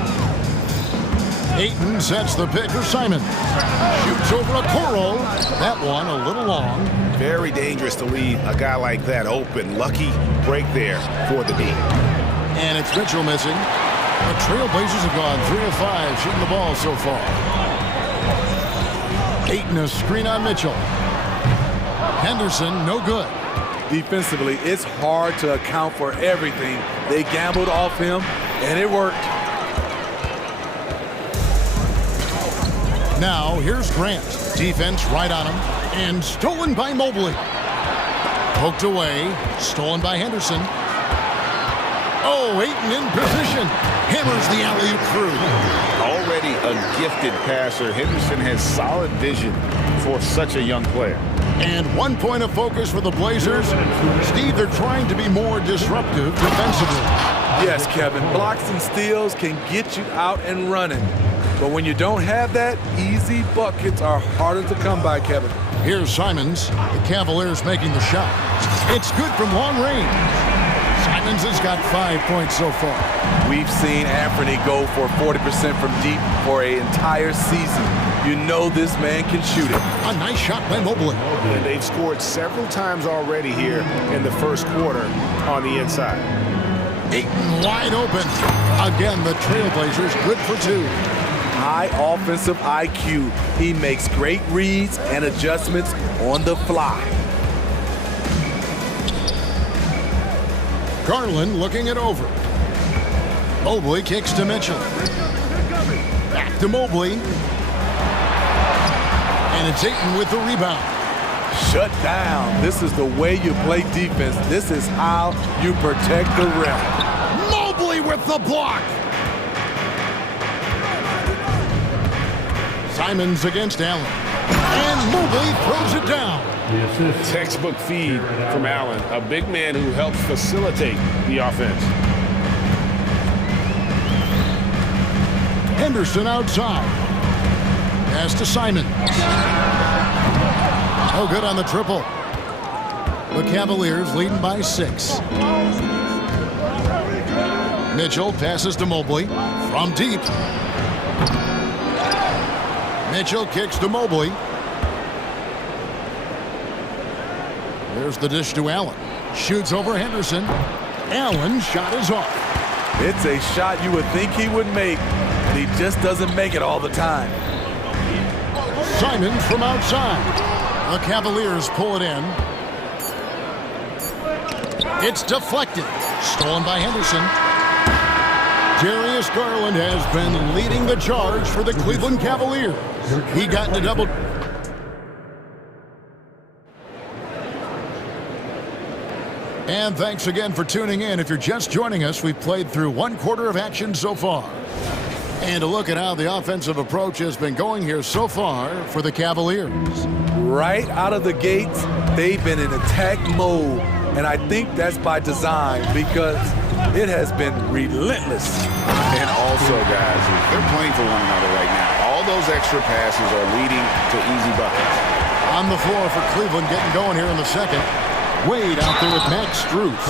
Ayton sets the pick for Simon. Shoots over Okoro. That one a little long. Very dangerous to leave a guy like that open. Lucky break there for the D. And it's Mitchell missing. The Trailblazers have gone 3 of 5 shooting the ball so far. Ayton a screen on Mitchell. Henderson, no good. Defensively, it's hard to account for everything. They gambled off him, and it worked. Now, here's Grant. Defense right on him. And stolen by Mobley. Poked away. Stolen by Henderson. Oh, Ayton in position. Hammers the alley-oop through. Already a gifted passer, Henderson has solid vision for such a young player. And 1 point of focus for the Blazers. Steve, they're trying to be more disruptive defensively. Yes, Kevin. Blocks and steals can get you out and running. But when you don't have that, easy buckets are harder to come by, Kevin. Here's Simons. The Cavaliers making the shot. It's good from long range. Simons has got 5 points so far. We've seen Anthony go for 40% from deep for an entire season. You know this man can shoot it. A nice shot by Mobley. And they've scored several times already here in the first quarter on the inside. Ayton wide open. Again, the Trailblazers good for 2. High offensive IQ. He makes great reads and adjustments on the fly. Garland looking it over. Mobley kicks to Mitchell. Back to Mobley. And it's Ayton with the rebound. Shut down. This is the way you play defense. This is how you protect the rim. Mobley with the block. Simons against Allen. And Mobley throws it down. Textbook feed from Allen, a big man who helps facilitate the offense. Henderson outside. Pass to Simon. No good on the triple. The Cavaliers leading by 6. Mitchell passes to Mobley from deep. Mitchell kicks to Mobley. There's the dish to Allen. Shoots over Henderson. Allen's shot is off. It's a shot you would think he would make, and he just doesn't make it all the time. Simon from outside. The Cavaliers pull it in. It's deflected. Stolen by Henderson. Darius Garland has been leading the charge for the Cleveland Cavaliers. He got into double. And thanks again for tuning in. If you're just joining us, we've played through 1/4 of action so far. And a look at how the offensive approach has been going here so far for the Cavaliers. Right out of the gates, they've been in attack mode. And I think that's by design because it has been relentless. And also, guys, they're playing for one another right now. All those extra passes are leading to easy buckets. On the floor for Cleveland getting going here in the second. Wade out there with Max Strus.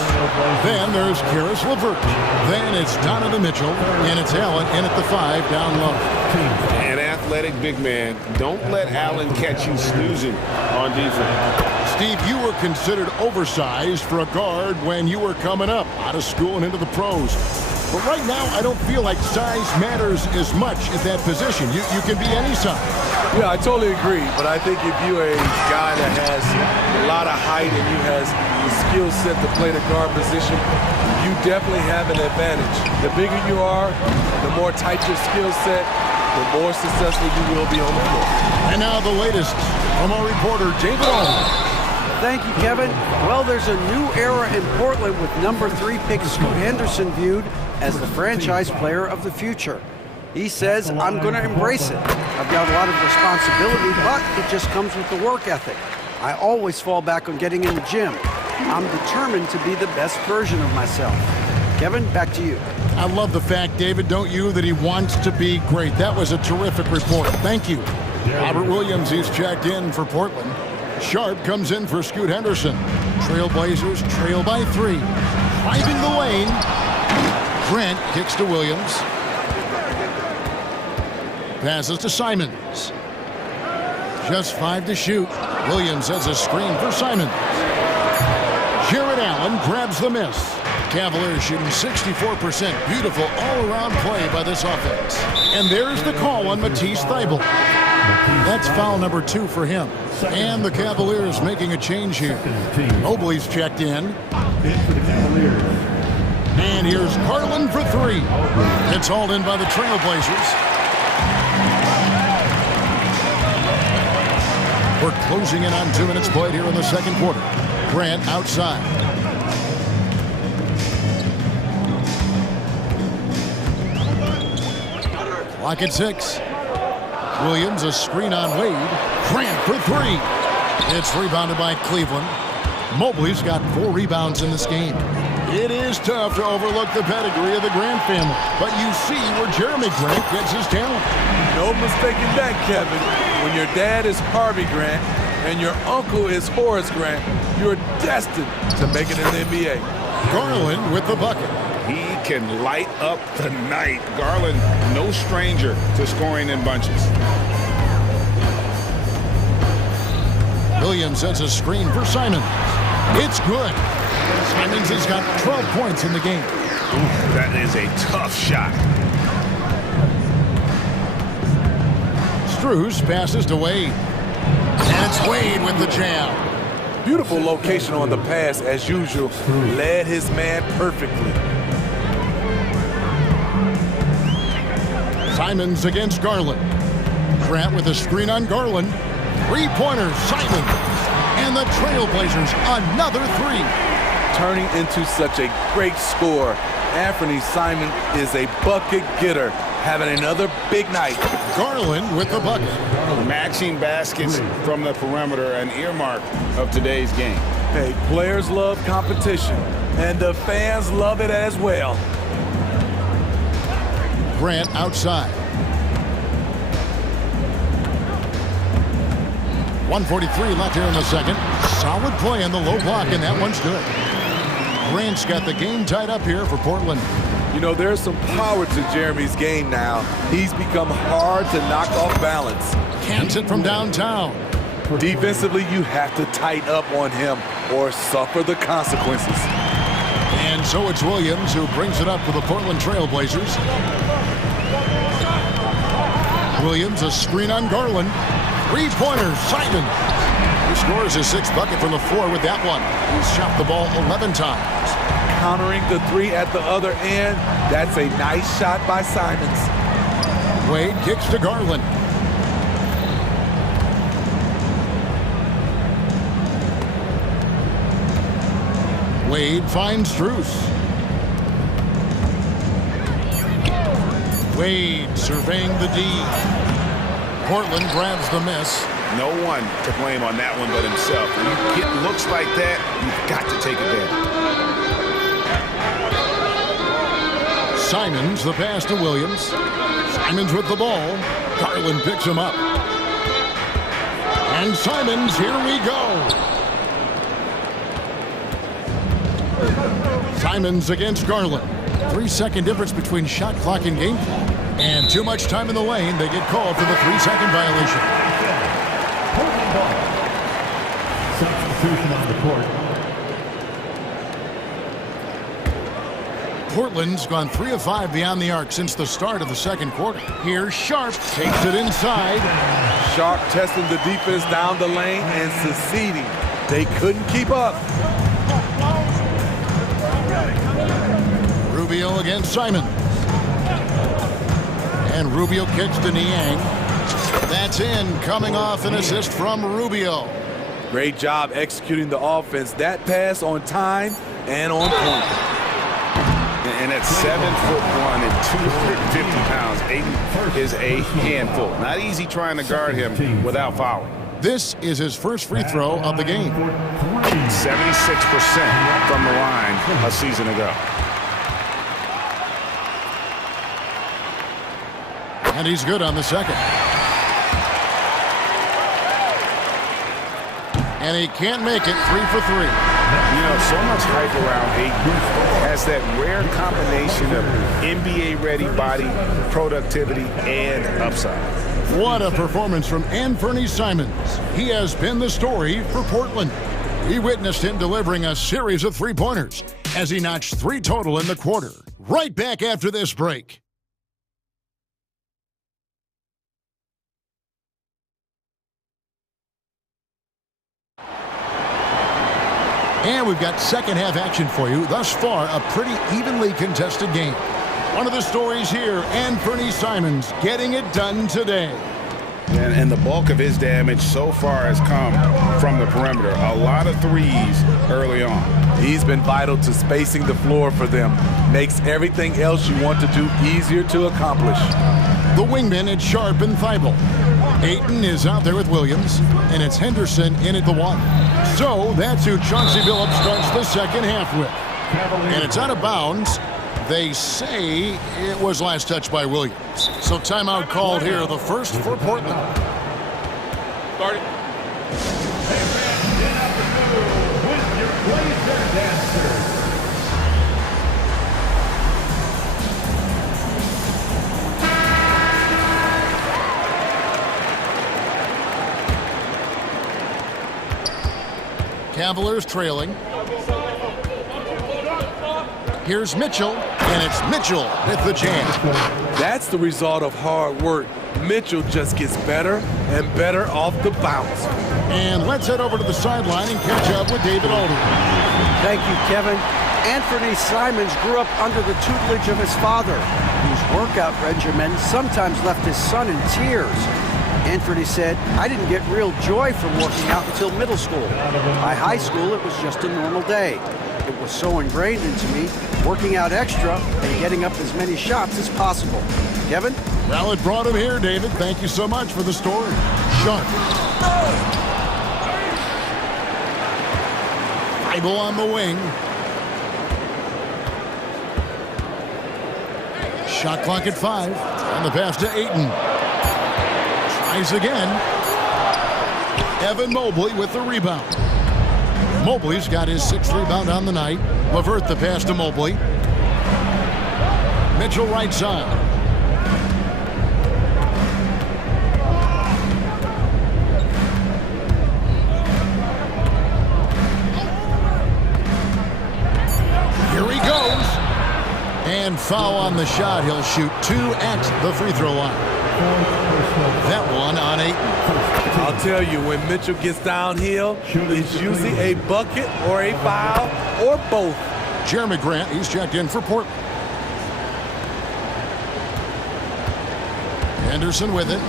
Then there's Karis LeVert. Then it's Donovan Mitchell. And it's Allen in at the 5 down low. An athletic big man. Don't let Allen catch you snoozing on defense. Steve, you were considered oversized for a guard when you were coming up out of school and into the pros. But right now, I don't feel like size matters as much at that position. You can be any size. Yeah, I totally agree. But I think if you're a guy that has a lot of height and you has the skill set to play the guard position, you definitely have an advantage. The bigger you are, the more tight your skill set, the more successful you will be on the floor. And now the latest from our reporter, David Alden. Thank you, Kevin. Well, there's a new era in Portland with number 3 pick Scoot Henderson viewed as the franchise player of the future. He says, I'm going to embrace it. I've got a lot of responsibility, but it just comes with the work ethic. I always fall back on getting in the gym. I'm determined to be the best version of myself. Kevin, back to you. I love the fact, David, don't you, that he wants to be great. That was a terrific report. Thank you. Robert Williams, he's checked in for Portland. Sharp comes in for Scoot Henderson. Trailblazers trail by 3. Driving the lane. Grant kicks to Williams. Passes to Simons. Just 5 to shoot. Williams has a screen for Simons. Jared Allen grabs the miss. Cavaliers shooting 64%. Beautiful all-around play by this offense. And there's the call on Matisse Thybulle. That's foul number 2 for him. And the Cavaliers making a change here. Mobley's checked in. And here's Garland for 3. It's hauled in by the Trailblazers. We're closing in on 2 minutes played here in the second quarter. Grant outside. Clock at 6. Williams, a screen on Wade. Grant for 3. It's rebounded by Cleveland. Mobley's got 4 rebounds in this game. It is tough to overlook the pedigree of the Grant family, but you see where Jeremy Grant gets his talent. No mistaking that, Kevin. When your dad is Harvey Grant and your uncle is Horace Grant, you're destined to make it in the NBA. Garland with the bucket. He can light up the night. Garland, no stranger to scoring in bunches. Williams sets a screen for Simons. It's good. Simons has got 12 points in the game. Ooh, that is a tough shot. Strus passes to Wade. And it's Wade with the jam. Beautiful location on the pass, as usual. Led his man perfectly. Simons against Garland. Grant with a screen on Garland. 3-pointers, Simons. And the Trailblazers, another 3. Turning into such a great scorer, Anthony Simons is a bucket getter, having another big night. Garland with the bucket. Matching baskets from the perimeter, an earmark of today's game. Hey, players love competition, and the fans love it as well. Grant outside. 1:43 left here in the second. Solid play in the low block, and that one's good. Grant's got the game tied up here for Portland. You know, there's some power to Jeremy's game now. He's become hard to knock off balance. Cans it from downtown. Defensively, you have to tighten up on him or suffer the consequences. And so it's Williams who brings it up for the Portland Trail Blazers. Williams, a screen on Garland. Three-pointer, Simon. He scores his sixth bucket from the floor with that one. He's shot the ball 11 times. Countering the three at the other end, that's a nice shot by Simons. Wade kicks to Garland. Wade finds Struce. Wade surveying the D. Portland grabs the miss. No one to blame on that one but himself. When you get looks like that, you've got to take advantage. Simons, the pass to Williams. Simons with the ball. Garland picks him up. And Simons, here we go. Simons against Garland. 3-second difference between shot clock and game clock. And too much time in the lane. They get called for the 3-second violation. Substitution on the court. Portland's gone 3 of 5 beyond the arc since the start of the second quarter. Here's Sharp, takes it inside. Sharp testing the defense down the lane and succeeding. They couldn't keep up. Rubio against Simon. And Rubio kicks to Niang. That's in, coming off an assist from Rubio. Great job executing the offense. That pass on time and on point. And at 7'1" and 250 pounds, Aiden is a handful. Not easy trying to guard him without fouling. This is his first free throw of the game. 76% from the line a season ago. And he's good on the second. And he can't make it 3 for 3. You know, so much hype around Aiden. Has that rare combination of NBA-ready body, productivity, and upside. What a performance from Anthony Simons. He has been the story for Portland. We witnessed him delivering a series of three-pointers as he notched 3 total in the quarter. Right back after this break. And we've got second half action for you. Thus far, a pretty evenly contested game. One of the stories here, Anthony Simons getting it done today. And the bulk of his damage so far has come from the perimeter. A lot of threes early on. He's been vital to spacing the floor for them. Makes everything else you want to do easier to accomplish. The wingmen, it's Sharp and Thibault. Ayton is out there with Williams, and it's Henderson in at the 1. So that's who Chauncey Billups starts the second half with. And it's out of bounds. They say it was last touched by Williams. So timeout called here, the first for Portland. Start it. Cavaliers trailing. Here's Mitchell, and it's Mitchell with the jam. That's the result of hard work. Mitchell just gets better and better off the bounce. And let's head over to the sideline and catch up with David Aldridge. Thank you, Kevin. Anthony Simons grew up under the tutelage of his father, whose workout regimen sometimes left his son in tears. Anthony said, "I didn't get real joy from working out until middle school. By high school, it was just a normal day. It was so ingrained into me working out extra and getting up as many shots as possible. Kevin? Well, it brought him here, David. Thank you so much for the story. Sharp. Bible on the wing. Shot clock at 5. On the pass to Ayton. Tries again. Evan Mobley with the rebound. Mobley's got his 6th rebound on the night. Levert the pass to Mobley. Mitchell right side. Here he goes. And foul on the shot. He'll shoot 2 at the free throw line. That one on 8. I'll tell you, when Mitchell gets downhill, it's usually a bucket or a foul or both. Jeremy Grant, he's checked in for Portland. Henderson with it.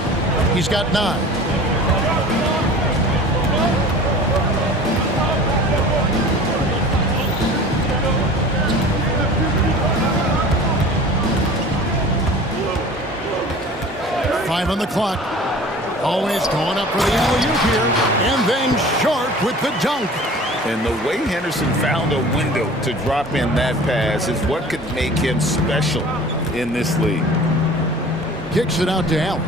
He's got 9. Five on the clock. Always going up for the alley-oop here. And then Sharp with the dunk. And the way Henderson found a window to drop in that pass is what could make him special in this league. Kicks it out to Allen.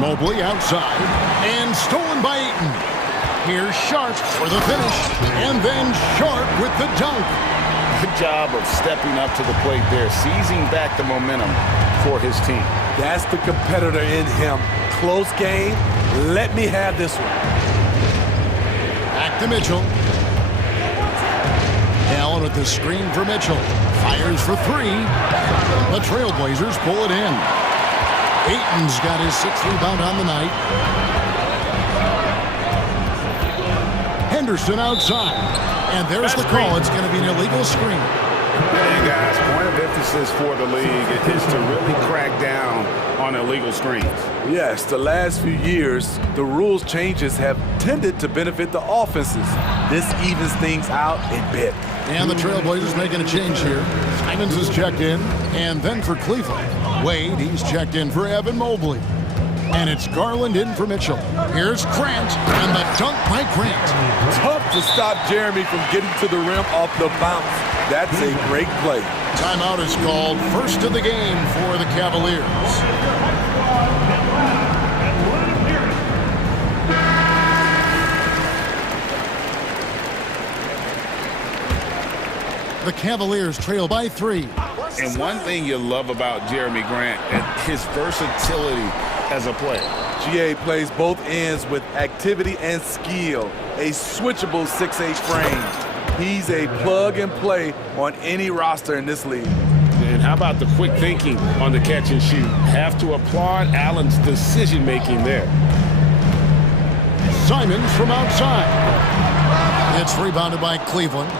Mobley outside. And stolen by Ayton. Here's Sharp for the finish. And then Sharp with the dunk. Good job of stepping up to the plate there, seizing back the momentum for his team. That's the competitor in him. Close game. Let me have this one. Back to Mitchell. Allen with the screen for Mitchell. Fires for 3. The Trailblazers pull it in. Ayton's got his 6th rebound on the night. Henderson outside. And there's the call. It's going to be an illegal screen. And guys, point of emphasis for the league is to really crack down on illegal screens. Yes, the last few years, the rules changes have tended to benefit the offenses. This evens things out a bit. And the Trailblazers making a change here. Simons is checked in. And then for Cleveland, Wade, he's checked in for Evan Mobley. And it's Garland in for Mitchell. Here's Grant, and the dunk by Grant. Tough to stop Jeremy from getting to the rim off the bounce. That's a great play. Timeout is called. First of the game for the Cavaliers. The Cavaliers trail by 3. And one thing you love about Jeremy Grant is his versatility as a player. GA plays both ends with activity and skill. A switchable 6'8" frame. He's a plug and play on any roster in this league. And how about the quick thinking on the catch and shoot? Have to applaud Allen's decision making there. Simons from outside. It's rebounded by Cleveland.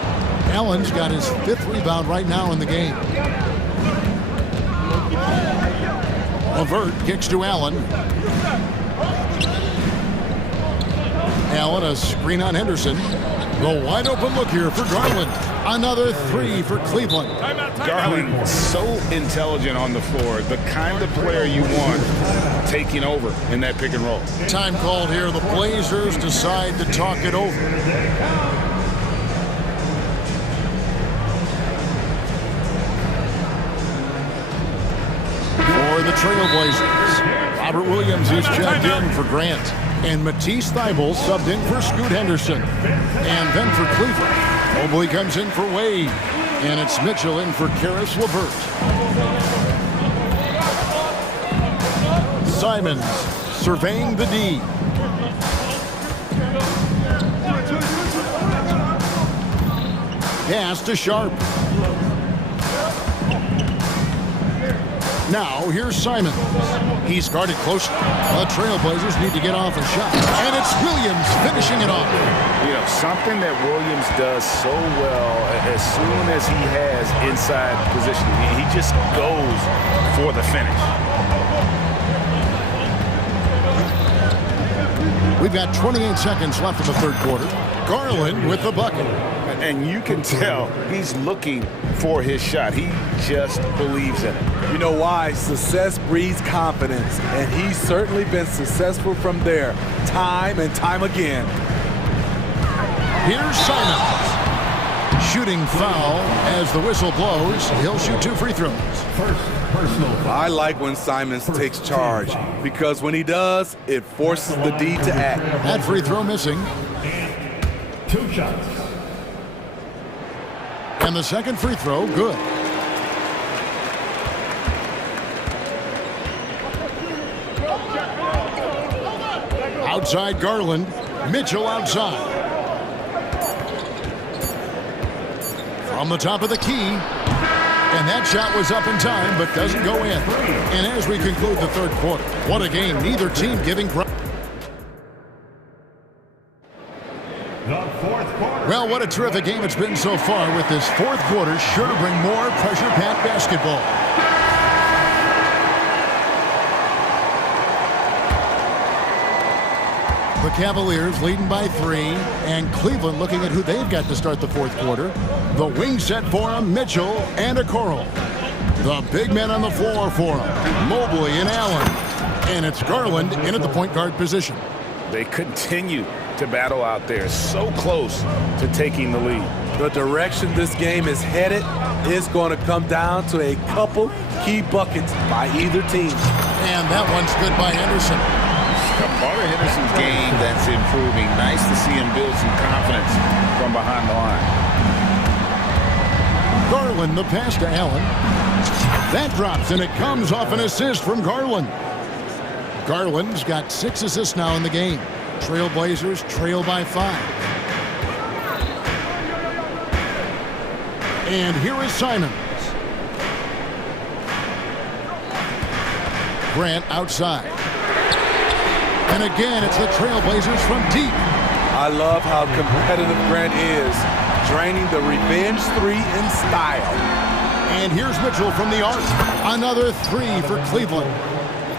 Allen's got his 5th rebound right now in the game. Levert kicks to Allen. Allen, a screen on Henderson. The wide open look here for Garland. Another 3 for Cleveland. Garland, so intelligent on the floor. The kind of player you want taking over in that pick and roll. Time called here. The Blazers decide to talk it over. For the Trailblazers, Robert Williams is checked in for Grant. And Matisse Thybulle subbed in for Scoot Henderson. And then for Cleveland, Mobley comes in for Wade. And it's Mitchell in for Karis LeVert. Simons surveying the D. Pass to Sharp. Now, here's Simons. He's guarded close. The Trailblazers need to get off a shot. And it's Williams finishing it off. You know, something that Williams does so well, as soon as he has inside position, he just goes for the finish. We've got 28 seconds left in the third quarter. Garland with the bucket. And you can tell he's looking for his shot. He just believes in it. You know why? Success breeds confidence, and he's certainly been successful from there, time and time again. Here's Simons. Shooting foul as the whistle blows. He'll shoot 2 free throws. First personal foul. I like when Simons takes charge, because when he does, it forces the D to act. That free throw missing. 2 shots. And the second free throw, good. Outside Garland. Mitchell outside. From the top of the key. And that shot was up in time, but doesn't go in. And as we conclude the third quarter, what a game. Neither team giving ground. Well, what a terrific game it's been so far, with this fourth quarter sure to bring more pressure-packed basketball. The Cavaliers leading by 3, and Cleveland looking at who they've got to start the fourth quarter. The wing set for them, Mitchell and Okoro. The big men on the floor for them, Mobley and Allen. And it's Garland in at the point guard position. They continue to battle out there, so close to taking the lead. The direction this game is headed is going to come down to a couple key buckets by either team. And that one's good by Henderson. Part of Henderson's game that's improving. Nice to see him build some confidence from behind the line. Garland, the pass to Allen. That drops, and it comes off an assist from Garland. Garland's got 6 assists now in the game. Trailblazers trail by 5. And here is Simons. Grant outside. And again, it's the Trailblazers from deep. I love how competitive Grant is, draining the revenge 3 in style. And here's Mitchell from the arc. Another 3 for Cleveland.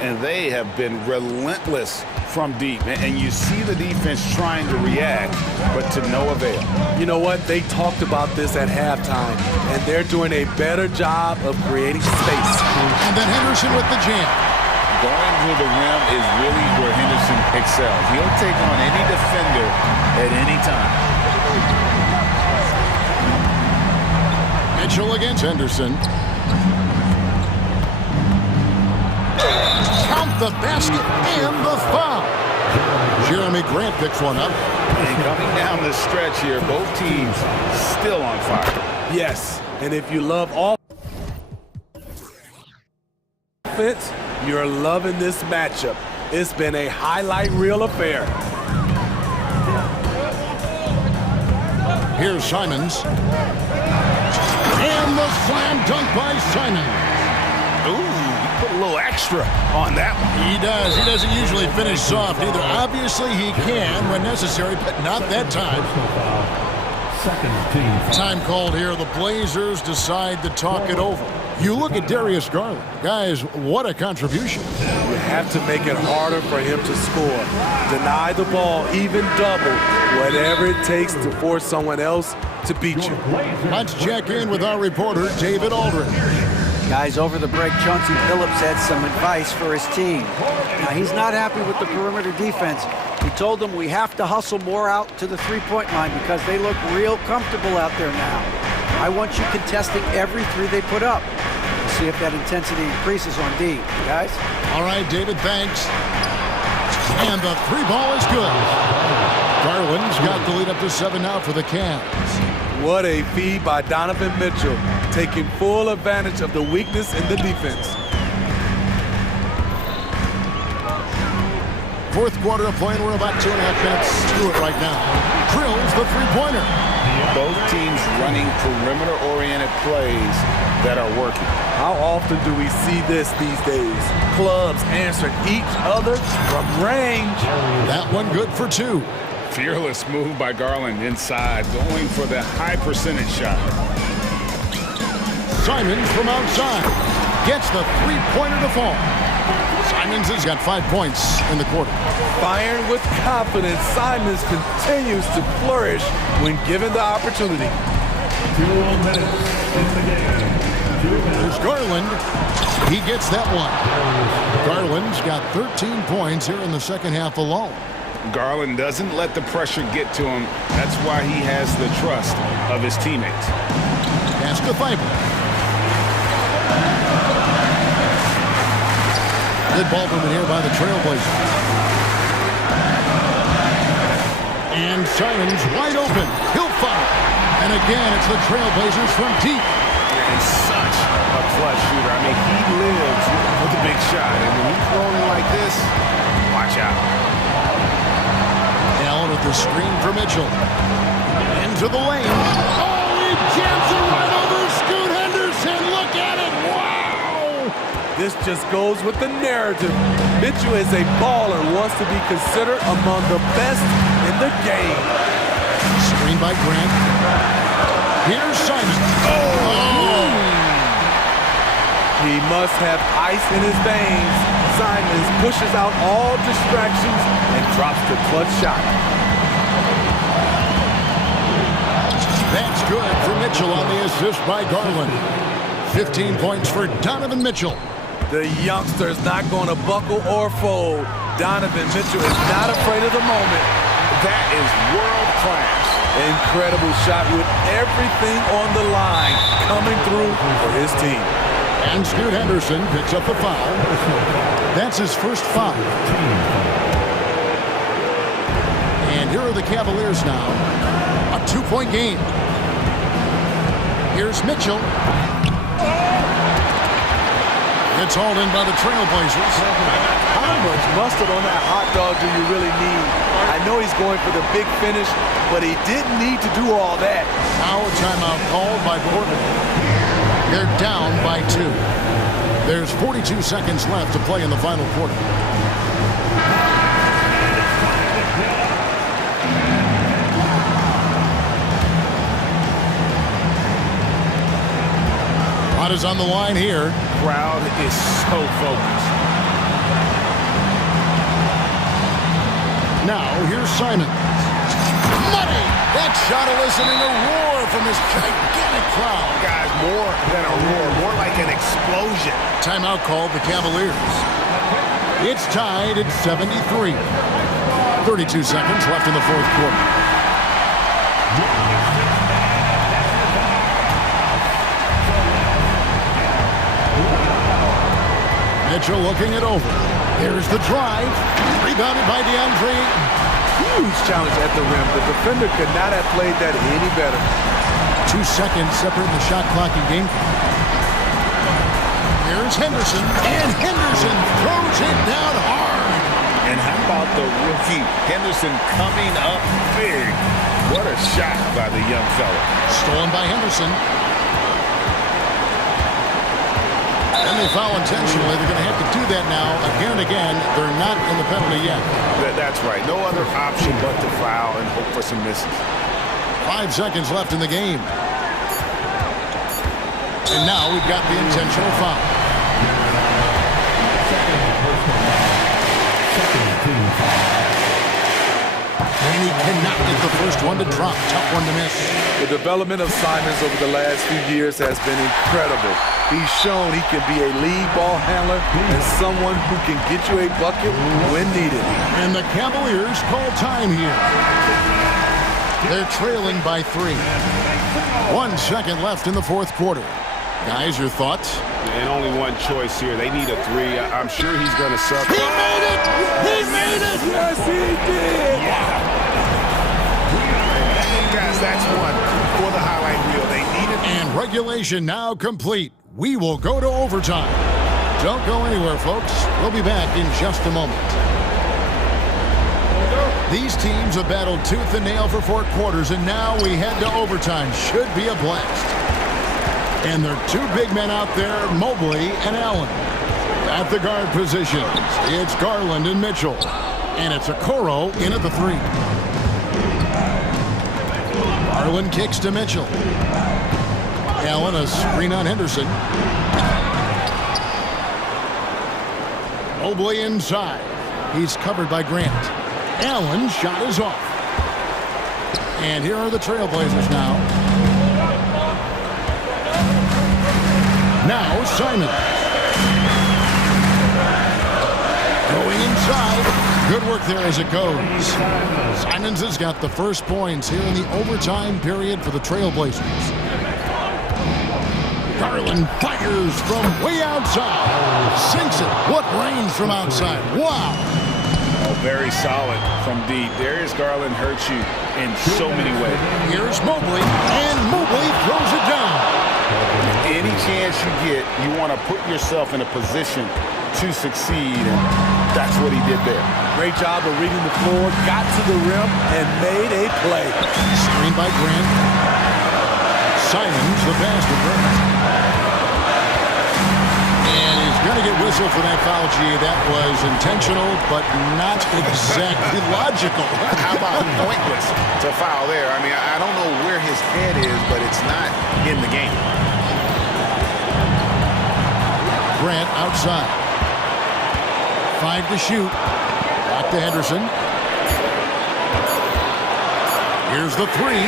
And they have been relentless from deep. And you see the defense trying to react, but to no avail. You know what? They talked about this at halftime, and they're doing a better job of creating space. And then Henderson with the jam. Going to the rim is really where Henderson excels. He'll take on any defender at any time. Mitchell against Henderson. Count the basket and the foul. Jeremy Grant picks one up. And coming down the stretch here, both teams still on fire. Yes, and if you love offense, you're loving this matchup. It's been a highlight reel affair. Here's Simons. And the slam dunk by Simons. Ooh, he put a little extra on that one. He does. He doesn't usually finish soft either. Obviously, he can when necessary, but not that time. Time called here. The Blazers decide to talk it over. You look at Darius Garland. Guys, what a contribution. You have to make it harder for him to score. Deny the ball, even double, whatever it takes to force someone else to beat you. Let's check in with our reporter, David Aldridge. Guys, over the break, Chauncey Billups had some advice for his team. Now, he's not happy with the perimeter defense. He told them we have to hustle more out to the three-point line because they look real comfortable out there now. I want you contesting every 3 they put up. We'll see if that intensity increases on D. Guys? All right, David, thanks. And the 3 ball is good. Garland's got the lead up to 7 now for the Cavs. What a feed by Donovan Mitchell, taking full advantage of the weakness in the defense. Fourth quarter of play, and we're about 2.5 minutes through it right now. Drills the three-pointer. Both teams running perimeter-oriented plays that are working. How often do we see this these days? Clubs answering each other from range. That one good for 2. Fearless move by Garland inside, going for the high percentage shot. Simons from outside gets the three-pointer to fall. Simons has got 5 points in the quarter. Firing with confidence, Simons continues to flourish when given the opportunity. 2 minutes in the game. There's Garland. He gets that one. Garland's got 13 points here in the second half alone. Garland doesn't let the pressure get to him. That's why he has the trust of his teammates. Pass to Thibault. Good ball movement here by the Trailblazers. And Simons wide open. He'll fire. And again, it's the Trailblazers from deep. And such a clutch shooter. I mean, he lives with a big shot. And when he's rolling like this, watch out. Allen with the screen for Mitchell. Into the lane. Oh, he jams it right over Scoot Henderson. Look at it. Wow! This just goes with the narrative. Mitchell is a baller, wants to be considered among the best in the game. Screen by Grant. Here's Simon. Oh! He must have ice in his veins. Simons pushes out all distractions and drops the clutch shot. That's good for Mitchell on the assist by Garland. 15 points for Donovan Mitchell. The youngster's not going to buckle or fold. Donovan Mitchell is not afraid of the moment. That is world class. Incredible shot with everything on the line coming through for his team. And Scoot Henderson picks up the foul. That's his first foul. And here are the Cavaliers now. A 2-point game. Here's Mitchell. It's hauled in by the Trailblazers. How much mustard on that hot dog do you really need? I know he's going for the big finish, but he didn't need to do all that. Now a timeout called by Portland. They're down by 2. There's 42 seconds left to play in the final quarter. What is on the line here? Crowd is so focused. Now here's Simon. Money! That shot eliciting a roar from this gigantic crowd. Guys, more than a roar, more like an explosion. Timeout called the Cavaliers. It's tied at 73. 32 seconds left in the fourth quarter. Mitchell looking it over. Here's the drive. Rebounded by DeAndre. Huge challenge at the rim. The defender could not have played that any better. 2 seconds separating the shot clock and game clock. Here's Henderson. And Henderson throws it down hard. And how about the rookie Henderson coming up big? What a shot by the young fella. Stolen by Henderson. And they foul intentionally. They're going to have to do that now again and again. They're not in the penalty yet. That's right. No other option but to foul and hope for some misses. 5 seconds left in the game. And now we've got the intentional foul. And he cannot get the first one to drop. Tough one to miss. The development of Simons over the last few years has been incredible. He's shown he can be a lead ball handler and someone who can get you a bucket when needed. And the Cavaliers call time here. They're trailing by 3. 1 second left in the fourth quarter. Guys, your thoughts? And only one choice here. They need a 3. I'm sure he's going to sub. He made it! He made it! Yes, he did! Yeah. Guys, that's one for the highlight reel. They need it. And regulation now complete. We will go to overtime. Don't go anywhere, folks. We'll be back in just a moment. These teams have battled tooth and nail for 4 quarters, and now we head to overtime. Should be a blast. And there are 2 big men out there, Mobley and Allen. At the guard positions, it's Garland and Mitchell. And it's Okoro in at the 3. Garland kicks to Mitchell. Allen, a screen on Henderson. Mobley inside. He's covered by Grant. Allen's shot is off. And here are the Trailblazers now. Now Simon. Going inside. Good work there as it goes. Simons has got the first points here in the overtime period for the Trailblazers. Garland fires from way outside. Sinks it. What range from outside. Wow. Oh, very solid from deep. Darius Garland hurts you in so many ways. Here's Mobley, and Mobley throws it down. Any chance you get, you want to put yourself in a position to succeed, and that's what he did there. Great job of reading the floor, got to the rim, and made a play. Screen by Grant. Simons, the pass to Grant. And he's going to get whistled for that foul, G. That was intentional, but not exactly logical. How about pointless to foul there? I mean, I don't know where his head is, but it's not in the game. Grant outside. 5 to shoot. Back to Henderson. Here's the three.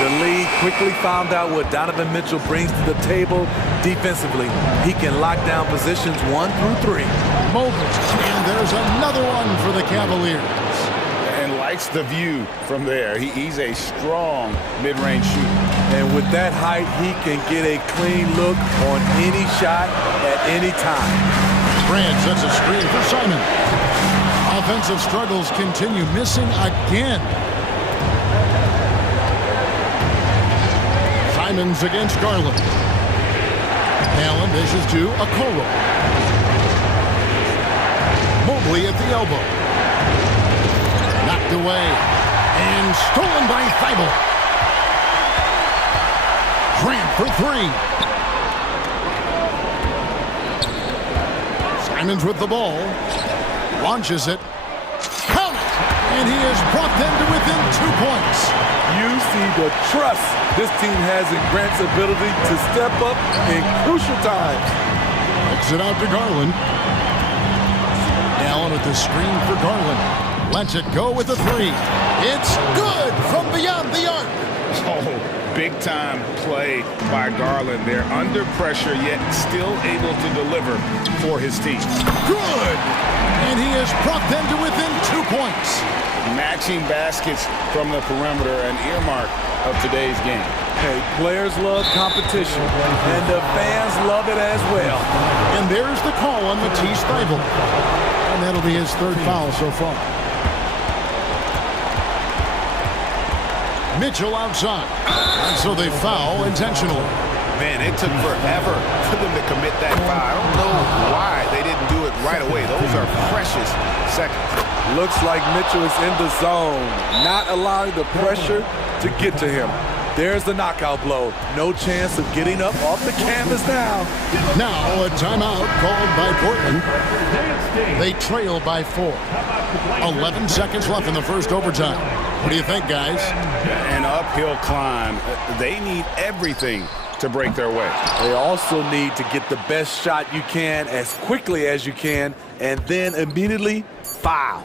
The league quickly found out what Donovan Mitchell brings to the table defensively. He can lock down positions 1 through 3. Mobley. And there's another one for the Cavaliers. And likes the view from there. He's a strong mid-range shooter. And with that height, he can get a clean look on any shot at any time. Grant sets a screen for Simon. Offensive struggles continue, missing again. Simons against Garland. Allen dishes to Okoro. Mobley at the elbow. Knocked away. And stolen by Thibault. Grant for three. Simons with the ball. Launches it. Count it! And he has brought them to within 2 points. You see the trust this team has in Grant's ability to step up in crucial times. Kicks it out to Garland. Allen with the screen for Garland. Lets it go with the three. It's good from beyond the arc. Oh, big-time play by Garland. They're under pressure, yet still able to deliver for his team. Good! And he has brought them to within 2 points. Matching baskets from the perimeter, an earmark of today's game. Hey, players love competition, and the fans love it as well. And there's the call on Matisse Thybulle. And that'll be his third foul so far. Mitchell outside. And so they foul intentionally. Man, it took forever for them to commit that foul. I don't know why they didn't do it right away. Those are precious seconds. Looks like Mitchell is in the zone, not allowing the pressure to get to him. There's the knockout blow. No chance of getting up off the canvas now. Now a timeout called by Portland. They trail by 4. 11 seconds left in the first overtime. What do you think, guys? An uphill climb. They need everything to break their way. They also need to get the best shot you can as quickly as you can, and then immediately foul.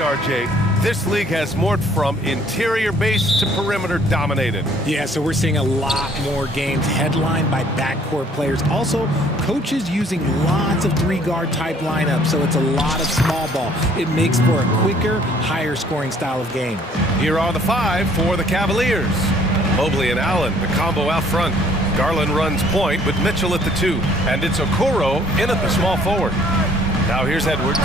RJ, this league has morphed from interior base to perimeter dominated. Yeah, so we're seeing a lot more games headlined by backcourt players. Also, coaches using lots of three-guard type lineups, so it's a lot of small ball. It makes for a quicker, higher scoring style of game. Here are the 5 for the Cavaliers. Mobley and Allen, the combo out front. Garland runs point with Mitchell at the 2, and it's Okoro in at the small forward. Now here's Edwards.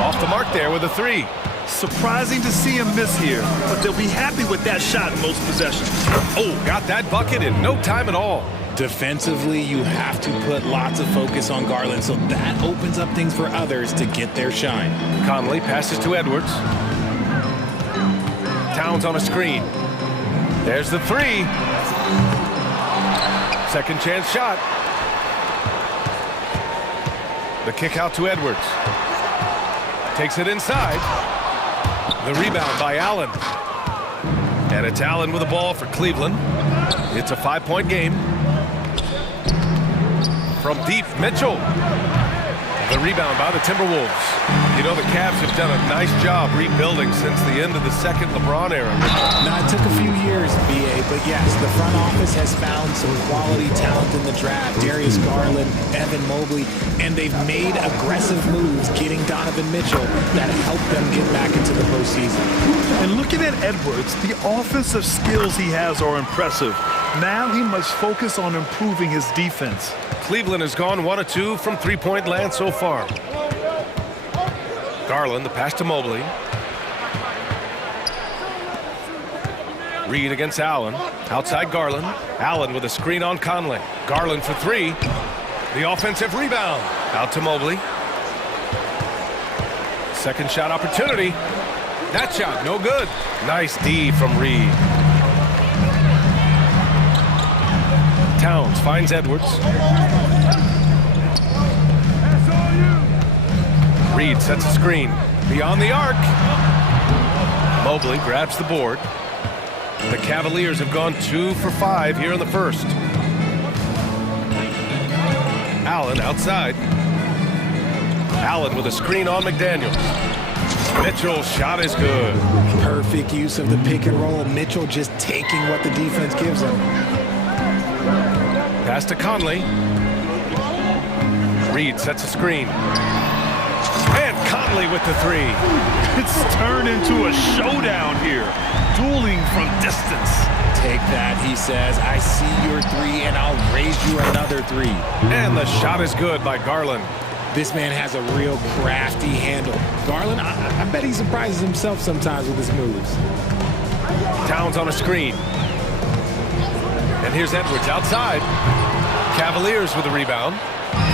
Off the mark there with a 3. Surprising to see him miss here, but they'll be happy with that shot in most possessions. Oh, got that bucket in no time at all. Defensively, you have to put lots of focus on Garland, so that opens up things for others to get their shine. Conley passes to Edwards. Towns on a screen. There's the 3. Second chance shot. The kick out to Edwards. Takes it inside. The rebound by Allen. And it's Allen with the ball for Cleveland. It's a 5-point game. From deep, Mitchell. The rebound by the Timberwolves. You know, the Cavs have done a nice job rebuilding since the end of the second LeBron era. Now, it took a few years, BA, but yes, the front office has found some quality talent in the draft. Darius Garland, Evan Mobley, and they've made aggressive moves getting Donovan Mitchell that help them get back into the postseason. And looking at Edwards, the offensive skills he has are impressive. Now he must focus on improving his defense. Cleveland has gone 1 of 2 from three-point land so far. Garland, the pass to Mobley. Reed against Allen. Outside Garland. Allen with a screen on Conley. Garland for 3. The offensive rebound. Out to Mobley. Second shot opportunity. That shot, no good. Nice D from Reed. Towns finds Edwards. Reed sets a screen. Beyond the arc. Mobley grabs the board. The Cavaliers have gone 2 for 5 here in the first. Allen outside. Allen with a screen on McDaniels. Mitchell's shot is good. Perfect use of the pick and roll. Mitchell just taking what the defense gives him. Pass to Conley. Reed sets a screen. And Conley with the 3. It's turned into a showdown here. Dueling from distance. Take that, he says. I see your 3, and I'll raise you another 3. And the shot is good by Garland. This man has a real crafty handle. Garland, I bet he surprises himself sometimes with his moves. Towns on a screen. And here's Edwards outside. Cavaliers with a rebound.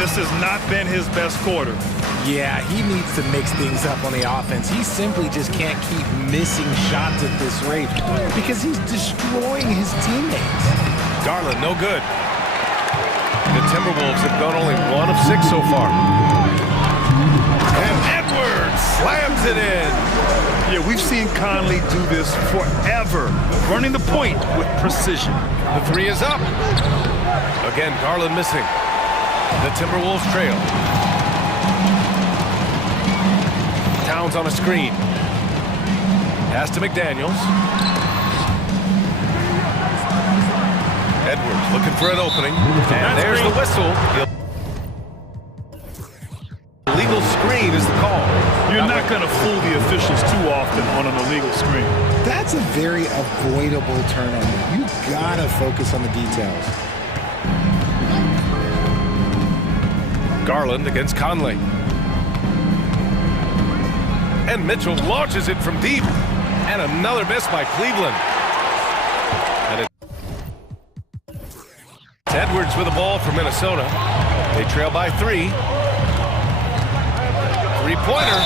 This has not been his best quarter. Yeah, he needs to mix things up on the offense. He simply just can't keep missing shots at this rate because he's destroying his teammates. Garland, no good. The Timberwolves have gone only 1 of 6 so far. And Edwards slams it in. Yeah, we've seen Conley do this forever, running the point with precision. The 3 is up. Again, Garland missing. The Timberwolves trail. Towns on a screen. Pass to McDaniels. Edwards looking for an opening. And there's the whistle. Illegal screen is the call. You're not going to fool the officials too often on an illegal screen. That's a very avoidable turnover. You gotta focus on the details. Garland against Conley. And Mitchell launches it from deep. And another miss by Cleveland. And it's Edwards with the ball for Minnesota. They trail by 3. Three-pointer.